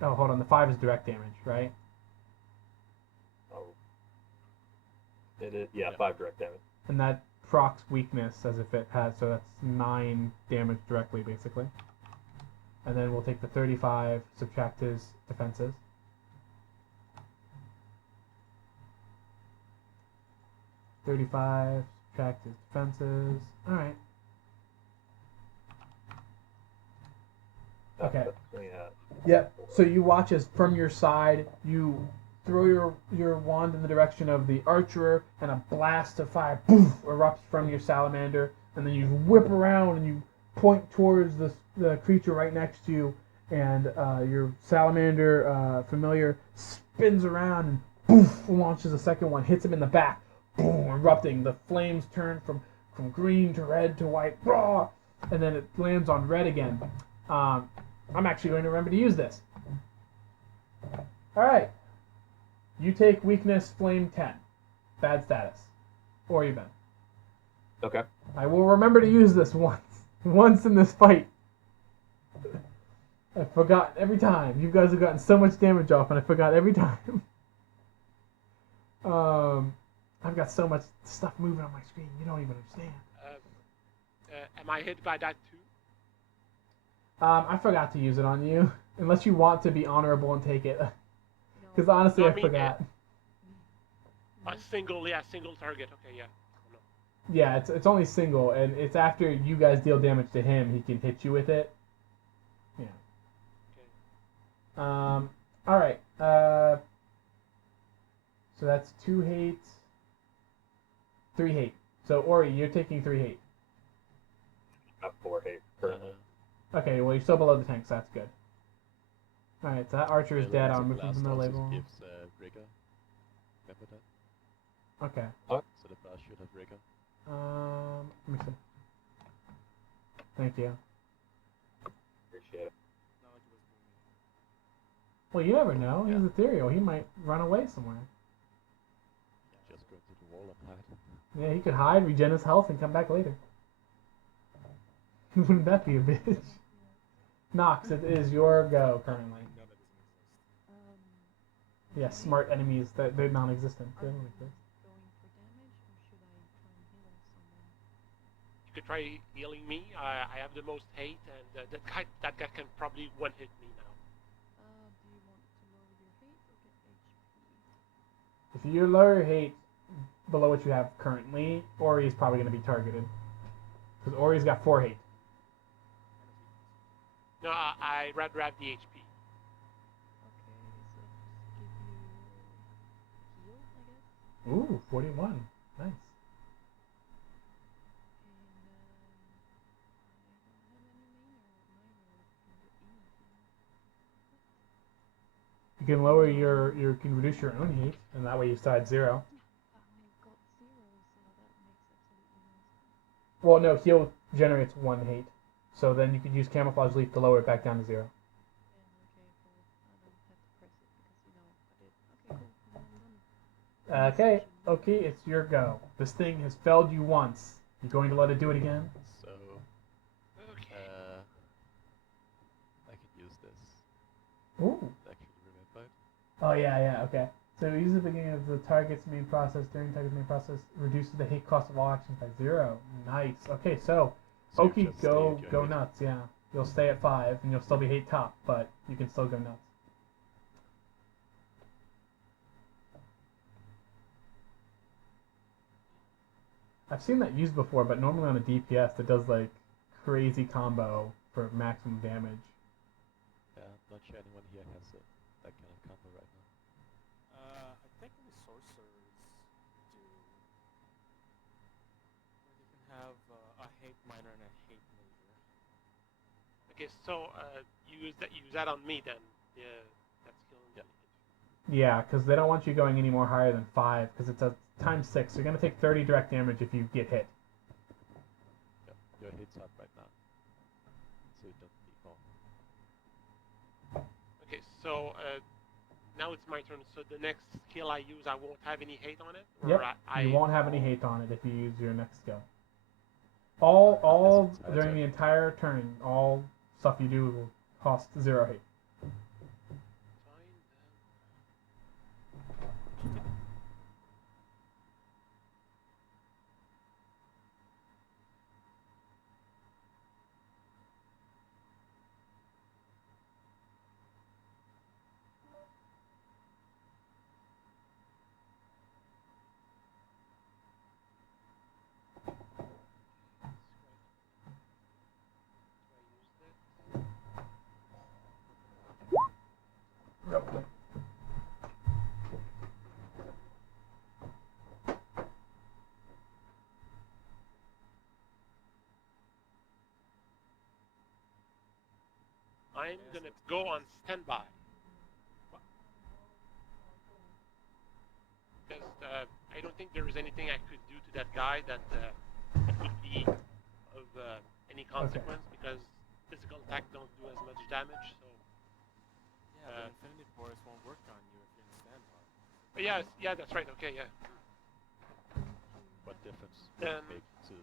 Oh, hold on. The 5 is direct damage, right? Oh. It is, yeah, 5 direct damage. And that procs weakness as if it has, so that's 9 damage directly, basically. And then we'll take the 35, subtract his defenses. $35, subtract his defenses. Alright. Okay. Yep. So you watch as from your side, you throw your wand in the direction of the archer, and a blast of fire poof, erupts from your salamander, and then you whip around and you point towards the creature right next to you, and your salamander familiar spins around and poof, launches a second one, hits him in the back, boom, erupting. The flames turn from green to red to white, raw, and then it lands on red again. I'm actually going to remember to use this. Alright. You take weakness flame 10. Bad status. Or even. Okay. I will remember to use this once. Once in this fight. I forgot every time. You guys have gotten so much damage off, and I forgot every time. I've got so much stuff moving on my screen. You don't even understand. Am I hit by that too? I forgot to use it on you. Unless you want to be honorable and take it. Because honestly, No, I forgot. A single target. Okay, yeah. No. Yeah, it's only single, and it's after you guys deal damage to him, he can hit you with it. Yeah. Okay. Alright. So that's 2 hate. 3 hate. So, Ori, you're taking 3 hate. Got 4 hate currently. Okay, well you're still below the tank, so that's good. Alright, so that archer is The dead. Lords I'll of move him Blast from the also label. gives rigor. Remember that? Okay. So the blast should have rigor. Let me see. Thank you. Appreciate it. Not like it was booming. Well, you never know. He's Yeah. ethereal. He might run away somewhere. Just go to the wall and hide. Yeah, he could hide, regen his health, and come back later. Wouldn't that be a bitch? Nox, it is your go currently. No, that doesn't exist. Yeah, smart enemies, they're non-existent. They Are don't you exist. going for damage, or should I try and heal someone? You could try healing me. I have the most hate, and that guy can probably one hit me now. Do you want to lower your hate or get HP? If you lower your hate below what you have currently, Ori's probably going to be targeted. Because Ori's got 4 hate. No, I rather have the HP. Okay, so just give you heal, I guess. Ooh, 41. Nice. And I don't have any You can lower you can reduce your own hate, and that way you still had 0. I've got 0, so that makes absolutely no sense. Well, no, heal generates 1 hate. So then you could use Camouflage Leaf to lower it back down to 0. And okay, cool. I don't have to press it because, I did. Okay, cool. Then I'm done. Okay, okay, it's your go. This thing has failed you once. You going to let it do it again? So Okay. I can use this. Ooh. Actually remembered. Oh, yeah, okay. So use the beginning of the target's main process. During target's main process, reduces the hate cost of all actions by 0. Nice. Okay, so So you Oki, just stay at your go hate. nuts, yeah. You'll stay at 5, and you'll still be hate top, but you can still go nuts. I've seen that used before, but normally on a DPS, it does, like, crazy combo for maximum damage. Yeah, I'm not sure anyone here has that kind of combo right now. I think only sorcerers do. Where they can have a hate minor and a hate major. Okay, so use that on me then. Yeah, that's killing Yeah. Yeah, because they don't want you going any more higher than 5, because it's a times 6. So you're going to take 30 direct damage if you get hit. Yeah, your hit's up right now. So you don't need more. Okay, so now it's my turn. So the next skill I use, I won't have any hate on it. Or Yep, I you won't have any hate on it if you use your next skill. All Unless it's during the entire turn, all stuff you do will cost 0 hate. Fine Yep. I'm gonna go on standby. Because I don't think there is anything I could do to that guy that would be of any consequence because physical attack don't do as much damage. So Yeah, but Infinity Force won't work on you if you're in standby. but yeah, that's right. Okay, yeah. What difference would it Then- make to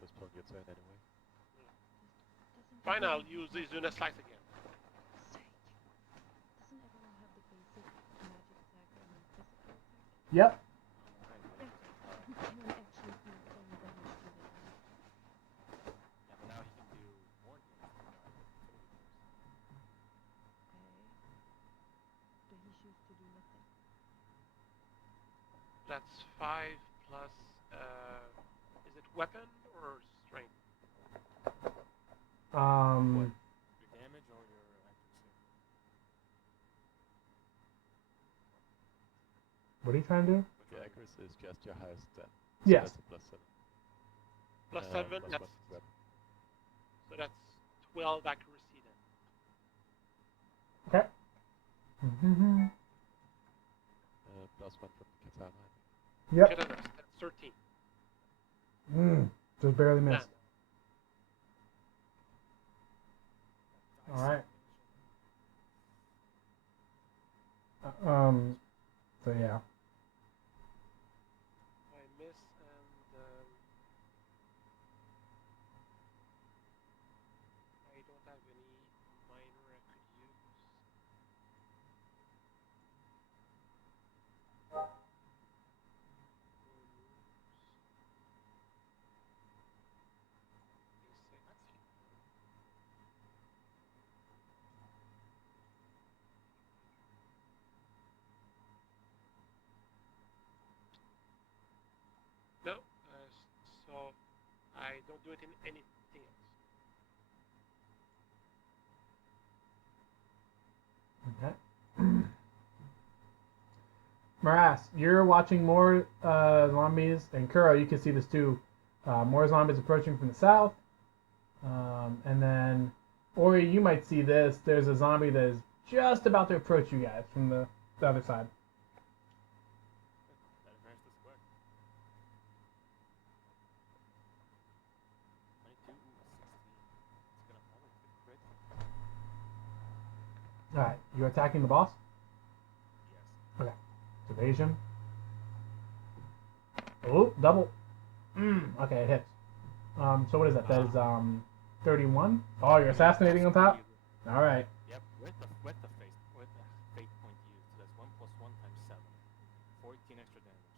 postpone your turn anyway? Fine, I'll use the Zuna Slice again. Doesn't everyone have the basic magic attack and then physical attack? Yep. He can actually do some damage to the enemy. Yeah, but now he can do more damage than Infinity Force. Okay. So he choose to do nothing. That's 5 plus. Is it weapon or strength? Your damage or your accuracy? What are you trying to do? Your accuracy is just your highest stat. Yes. So that's a +7. Plus 7. Plus That's 1 weapon. so that's 12 accuracy then. Okay. Mm-hmm. Plus one from the katana. Yep. Katana, that's 13. Just barely Nah. missed. All right. So yeah. I miss and I don't have any minor I could use. No, so I don't do it in anything else. Okay. Morass, you're watching more zombies, and Kuro, you can see this too. More zombies approaching from the south. And then, Ori, you might see this. There's a zombie that is just about to approach you guys from the other side. That advanced the square. 22, 16. It's gonna fall into the crit. Alright, you attacking the boss? Yes. Okay. Evasion. Oh, double. Okay, it hits. So what is that? That is 31. Oh, you're assassinating on top? Alright. Yep, with the fate point used. So that's 1 plus 1 times 7. 14 extra damage.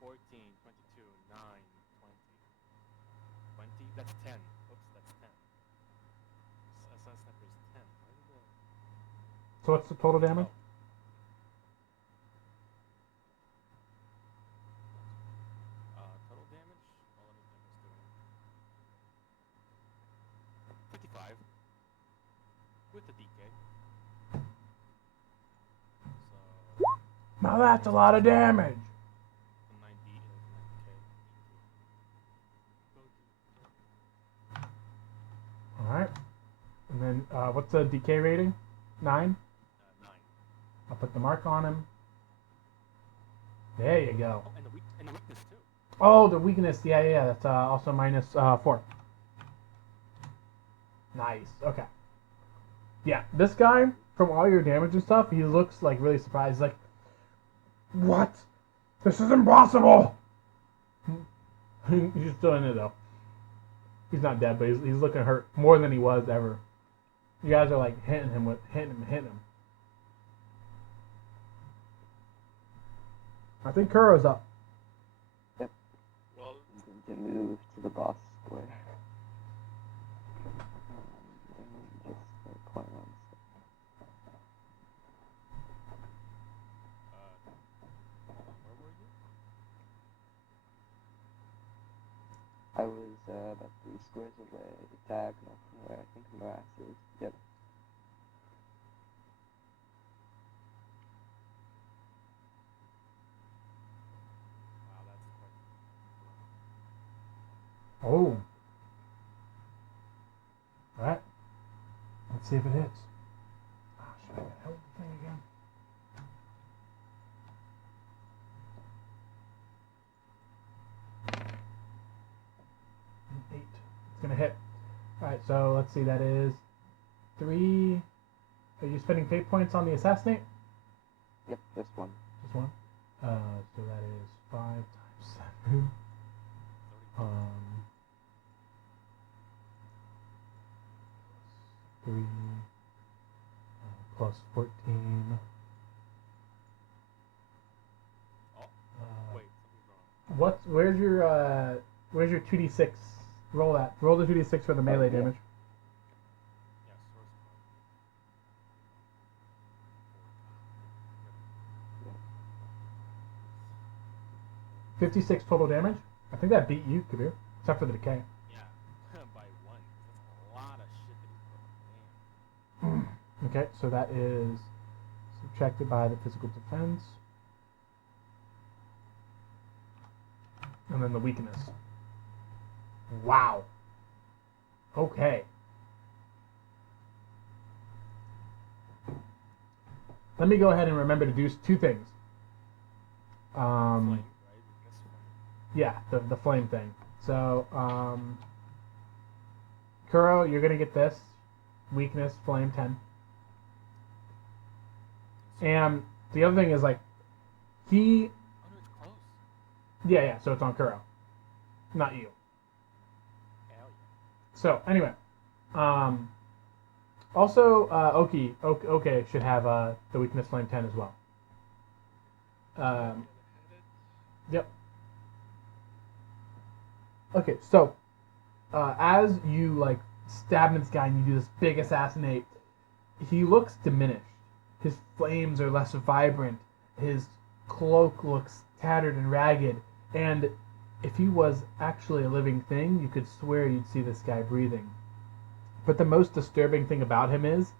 14, 22, 9, 20. 20? That's 10. Oops, that's 10. Assassin Sniper is 10. Why did the... So what's the total damage? Total damage? Well, let me think what's doing. 55. With the DK. So... Now that's a lot of damage. 90k. Alright. And then, what's the DK rating? 9? 9. I'll put the mark on him. There you go. Oh, and the weakness too. Oh, the weakness. Yeah. That's also minus 4. Nice. Okay. Yeah, this guy, from all your damage and stuff, he looks like really surprised. He's like, what? This is impossible! He's still in it though. He's not dead, but he's looking hurt more than he was ever. You guys are like hitting him. I think Kuro's up. Yep. Well, I'm going to move to the boss square. And just climb on stuff. Where were you? I was about 3 squares away, diagonal from where I think Morass is. Yep. Wow, that's quite... Oh. Alright. Let's see if it hits. Oh, should I held the thing again? An 8. It's gonna hit. Alright, so let's see, that is 3. Are you spending fate points on the assassinate? Yep, just one. Just one? So that is 5 times 7. 3 plus 14. Oh, wait, something's wrong. Where's your 2d6? Roll that. Roll the 2d6 for the melee yeah. damage. Yeah, source code. 56 total damage. I think that beat you, Kabir. Except for the decay. Yeah, by 1. That's a lot of shit that he's throwing. Damn. Okay, so that is subtracted by the physical defense. And then the weakness. Wow. Okay. let me go ahead and remember to do two things. Flame, right? Weakness flame. Yeah, the flame thing. So, Kuro, you're gonna get this. Weakness, flame 10. And the other thing is like he Oh no, it's close. yeah, so it's on Kuro. Not you. Hell So anyway. Also Oki should have the weakness flame 10 as well. Yep. Okay, so as you like stab this guy and you do this big assassinate, he looks diminished. His flames are less vibrant. His cloak looks tattered and ragged. And if he was actually a living thing, you could swear you'd see this guy breathing. But the most disturbing thing about him is,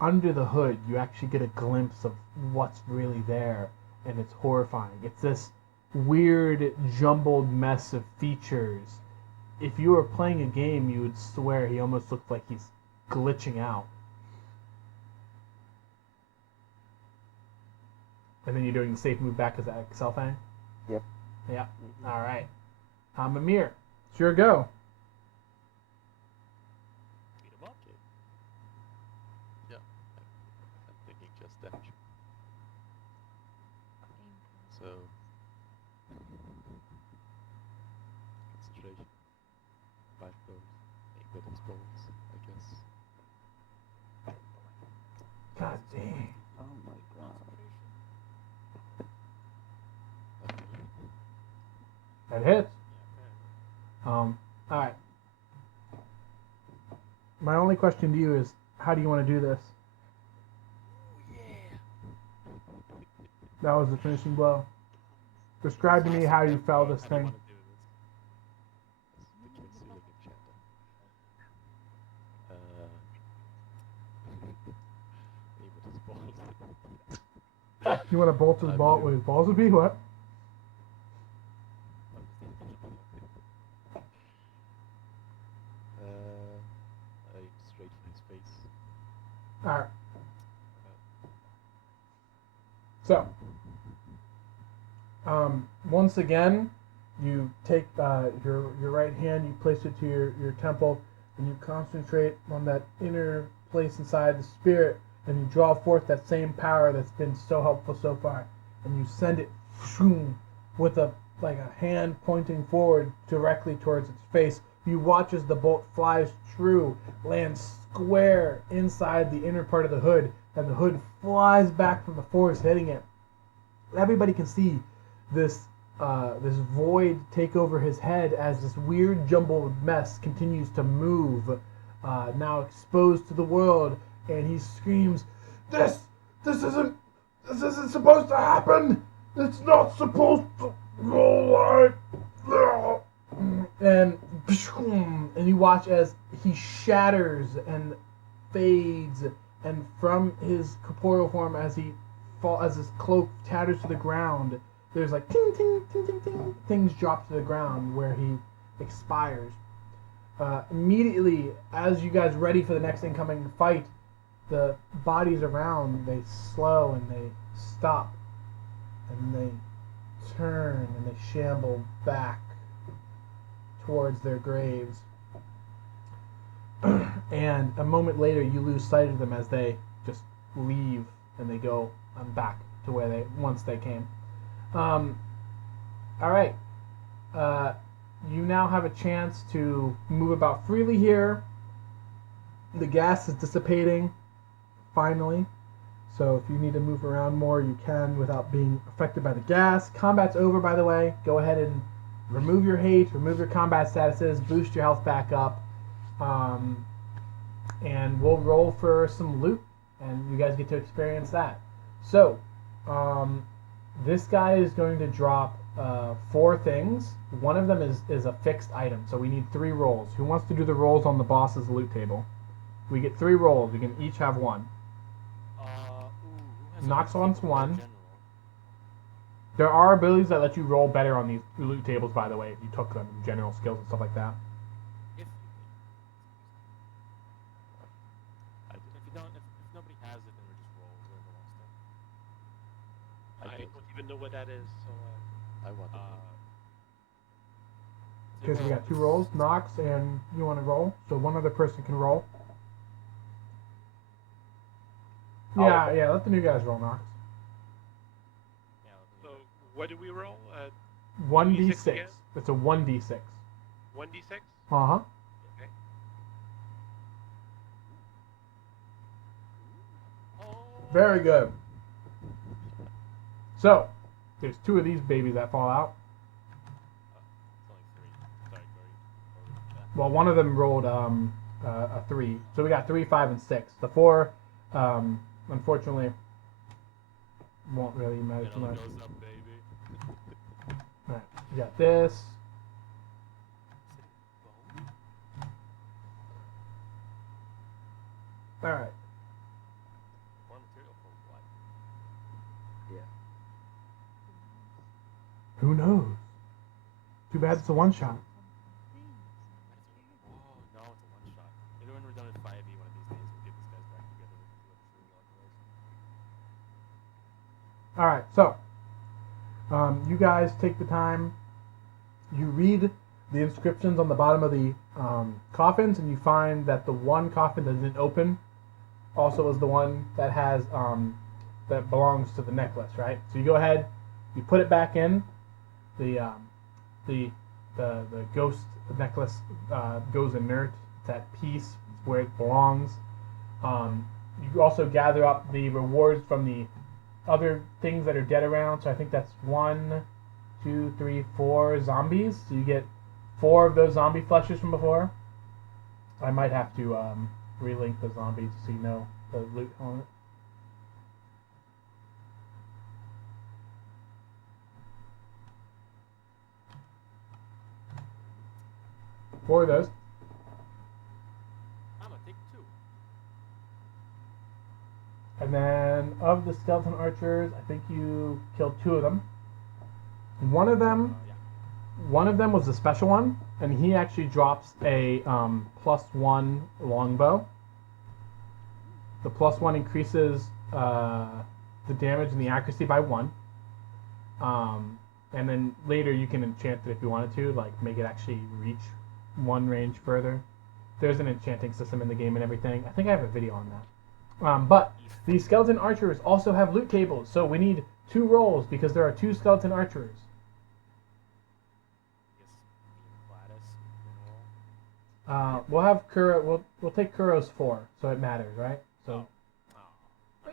under the hood, you actually get a glimpse of what's really there, and it's horrifying. It's this weird, jumbled mess of features. If you were playing a game, you would swear he almost looked like he's glitching out. And then you're doing the safe move back as Xelfang? Yep. Yeah. All right. Mimir, it's your go. Beat him up. Okay. Yeah, I'm thinking just damage. So, concentration, mind blows, aim with his bolts, I guess. God dang. Oh my god. That hits. Yeah, All right. My only question to you is, how do you want to do this? That was the finishing blow. Describe to me how you fell this I thing. want to do this. That's the concealing enchanter. Aim with his balls. You want to bolt his ball with his balls would be what? Aim straight for his face. All right. So, once again, you take your right hand, you place it to your temple, and you concentrate on that inner place inside the spirit, and you draw forth that same power that's been so helpful so far, and you send it with a hand pointing forward directly towards its face. You watch as the bolt flies true, lands square inside the inner part of the hood, and the hood flies back from the force hitting it. Everybody can see this void take over his head as this weird jumbled mess continues to move, now exposed to the world, and he screams, This isn't supposed to happen! It's not supposed to go like and you watch as he shatters and fades, and from his corporeal form, as his cloak tatters to the ground, there's like ting ting ting ting ting, things drop to the ground where he expires. Immediately, as you guys ready for the next incoming fight, the bodies around, they slow and they stop, and they turn and they shamble back towards their graves. And a moment later, you lose sight of them as they just leave and they go back to where once they came. All right. You now have a chance to move about freely here. The gas is dissipating, finally. So if you need to move around more, you can without being affected by the gas. Combat's over, by the way. Go ahead and remove your hate, remove your combat statuses, boost your health back up. And we'll roll for some loot, and you guys get to experience that. So, this guy is going to drop 4 things. One of them is a fixed item, so we need 3 rolls. Who wants to do the rolls on the boss's loot table? We get 3 rolls. We can each have 1. Nox wants 1. General. There are abilities that let you roll better on these loot tables, by the way, if you took them, general skills and stuff like that. If you don't, if nobody has it, then we just roll whoever wants to. know what that is. So I want to. Okay, so we got 2 rolls, Nox, and you want to roll, so one other person can roll. Yeah, yeah, let the new guys roll, Nox. Yeah, so what do we roll? 1d6. again? It's a 1d6. 1d6. Uh-huh. Okay. Very good. So, there's 2 of these babies that fall out. it's only 3. Sorry, Corey. Well, one of them rolled a 3. So we got 3, 5, and 6. The 4, unfortunately, won't really matter It too all much. goes up, baby. Alright, we got this. Alright. More material for what? Who knows? Too bad it's a one-shot. Oh, no, it's a one-shot. Maybe when we're done with 5e one of these days, we'll get these guys back together. We can do a true log race. Alright, so, you guys take the time, you read the inscriptions on the bottom of the coffins, and you find that the one coffin that didn't open also is the one that has, that belongs to the necklace, right? So you go ahead, you put it back in, the ghost necklace goes inert, it's at peace, it's where it belongs. You also gather up the rewards from the other things that are dead around. So I think that's 1, 2, 3, 4 zombies. So you get 4 of those zombie fleshes from before. I might have to relink the zombies so you know the loot on it. Four of those. I'm gonna take 2. And then of the skeleton archers, I think you killed 2 of them. One of them Yeah. One of them was the special one, and he actually drops a +1 longbow. The +1 increases the damage and the accuracy by 1. And then later you can enchant it if you wanted to, like make it actually reach 1 range further. There's an enchanting system in the game and everything. I think I have a video on that. But the skeleton archers also have loot tables, so we need 2 rolls because there are 2 skeleton archers. We'll have Kuro. We'll take Kuro's 4, so it matters, right? So.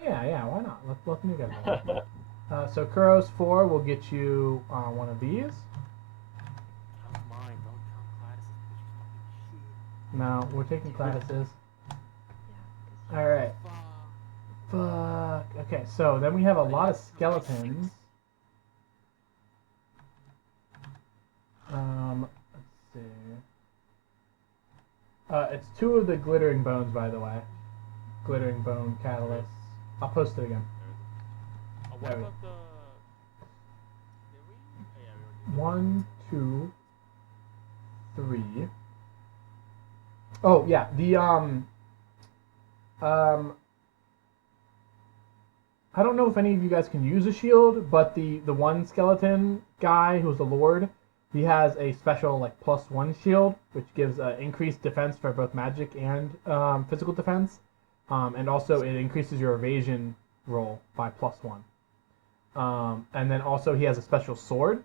Yeah, why not? Let the new guys roll. So Kuro's 4 will get you one of these. Count mine, don't count Gladys's, bitch, you fucking shit. No, we're taking Gladys's. Yeah, All right. Fuck. Okay, so then we have a lot of skeletons. Let's see. It's 2 of the glittering bones, by the way. Glittering bone catalysts. I'll post it again. Oh, what There we about the... Did we? Oh, yeah, we already did. 1, 2, 3. Oh yeah, the I don't know if any of you guys can use a shield, but the one skeleton guy who's the lord, he has a special like +1 shield, which gives increased defense for both magic and physical defense, and also it increases your evasion roll by +1. And then also he has a special sword.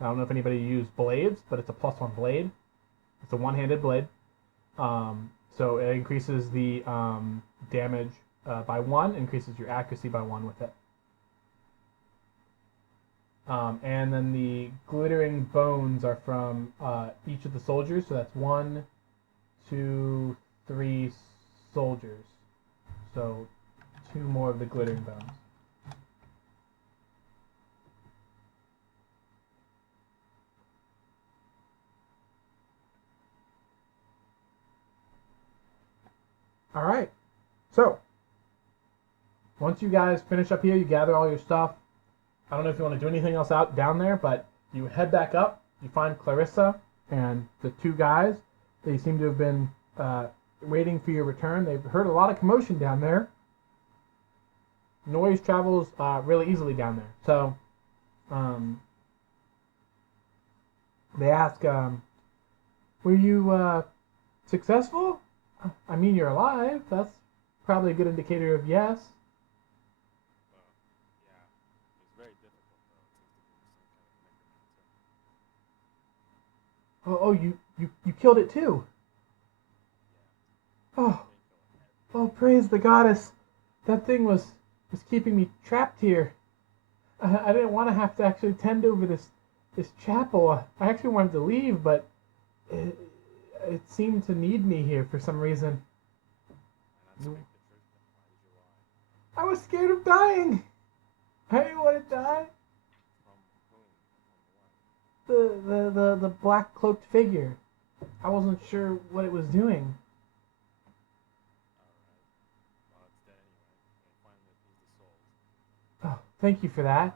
I don't know if anybody used blades, but it's a +1 blade. It's a one-handed blade. So it increases the damage by 1, increases your accuracy by 1 with it. And then the glittering bones are from each of the soldiers, so that's 1, 2, 3 soldiers. So 2 more of the glittering bones. All right. So once you guys finish up here, you gather all your stuff. I don't know if you want to do anything else out down there, but you head back up. You find Clarissa and the 2 guys. They seem to have been waiting for your return. They've heard a lot of commotion down there. Noise travels really easily down there. So They ask, were you successful? I mean, you're alive. That's probably a good indicator of yes. Well, yeah. It's very difficult though. It seems to be some kind of necromancer. Oh, you killed it too. Oh, oh, praise the goddess. That thing was keeping me trapped here. I didn't want to have to actually tend over this chapel. I actually wanted to leave, but it seemed to need me here for some reason. And not speak the truth, then why did you lie? I was scared of dying. I didn't want to die. From whom? From what? The black cloaked figure. I wasn't sure what it was doing. Alright. Well, it's dead anyway. And finally appeased the souls. Oh, thank you for that.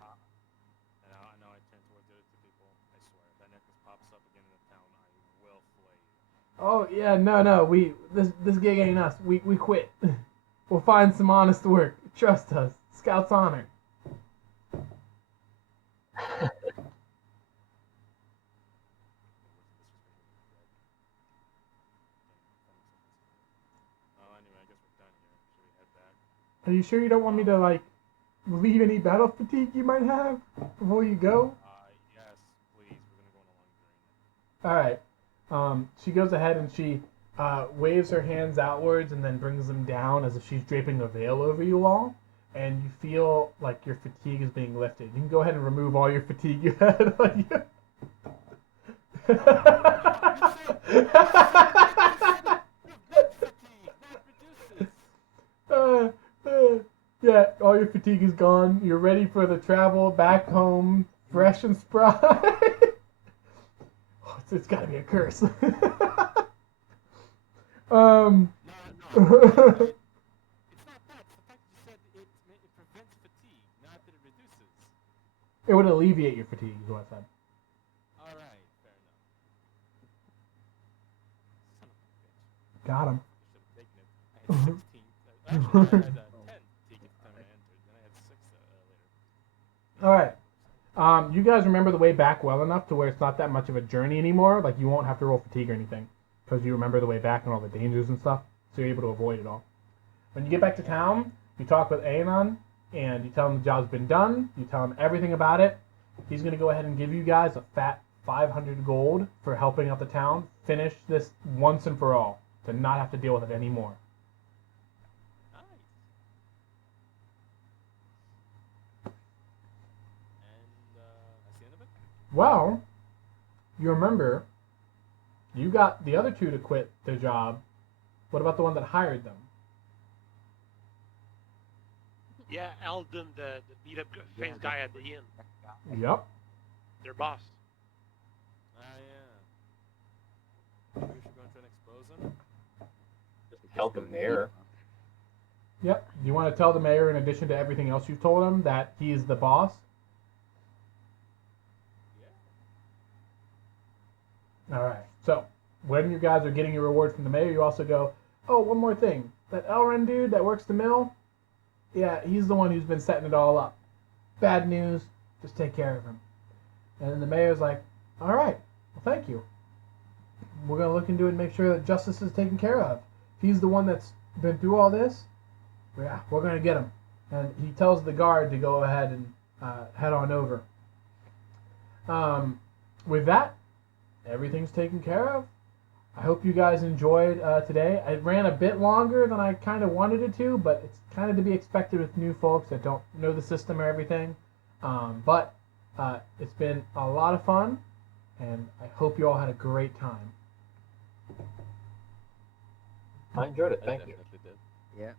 And now I turn towards the other two people. I swear, if that necklace pops up again in the town, I will flay you. Oh yeah, no, this gig ain't us. We quit. We'll find some honest work. Trust us. Scout's honor. Oh, anyway, I guess we're done here. Should we head back? Are you sure you don't want me to like relieve any battle fatigue you might have before you go? Yes, please. We're gonna go on a long journey. All right. She goes ahead and she waves her hands outwards and then brings them down as if she's draping a veil over you all. And you feel like your fatigue is being lifted. You can go ahead and remove all your fatigue you had on you. Yeah, all your fatigue is gone. You're ready for the travel back home, fresh and spry. Oh, it's got to be a curse. No. It's not that. It's the fact that you said it prevents fatigue, not that it reduces. It would alleviate your fatigue, is what I said. Alright, fair enough. Son of a bitch. Got him. I should have taken it. I had 16. Actually, I had 10 fatigue at the time I entered. Then I had 6 later. All right. You guys remember the way back well enough to where it's not that much of a journey anymore. Like you won't have to roll fatigue or anything because you remember the way back and all the dangers and stuff. So you're able to avoid it all. When you get back to town, you talk with Aenon and you tell him the job's been done. You tell him everything about it. He's going to go ahead and give you guys a fat 500 gold for helping out the town finish this once and for all, to not have to deal with it anymore. Nice. And that's the end of it? Well, you remember you got the other two to quit their job. What about the one that hired them? Yeah, Eldon, the beat up face guy at the inn. Yep. Their boss. Ah, yeah. Maybe we should go and try and expose him? Tell the mayor. Yep. Do you want to tell the mayor, in addition to everything else you've told him, that he is the boss? Yeah. All right. So, when you guys are getting your reward from the mayor, you also go, oh, one more thing. That Elren dude that works the mill, yeah, he's the one who's been setting it all up. Bad news, just take care of him. And then the mayor's like, all right, well, thank you. We're going to look into it and make sure that justice is taken care of. If he's the one that's been through all this, yeah, we're going to get him. And he tells the guard to go ahead and head on over. With that, everything's taken care of. I hope you guys enjoyed today. It ran a bit longer than I kind of wanted it to, but it's kind of to be expected with new folks that don't know the system or everything. But it's been a lot of fun, and I hope you all had a great time. I enjoyed it. I Thank you. definitely did. Yeah.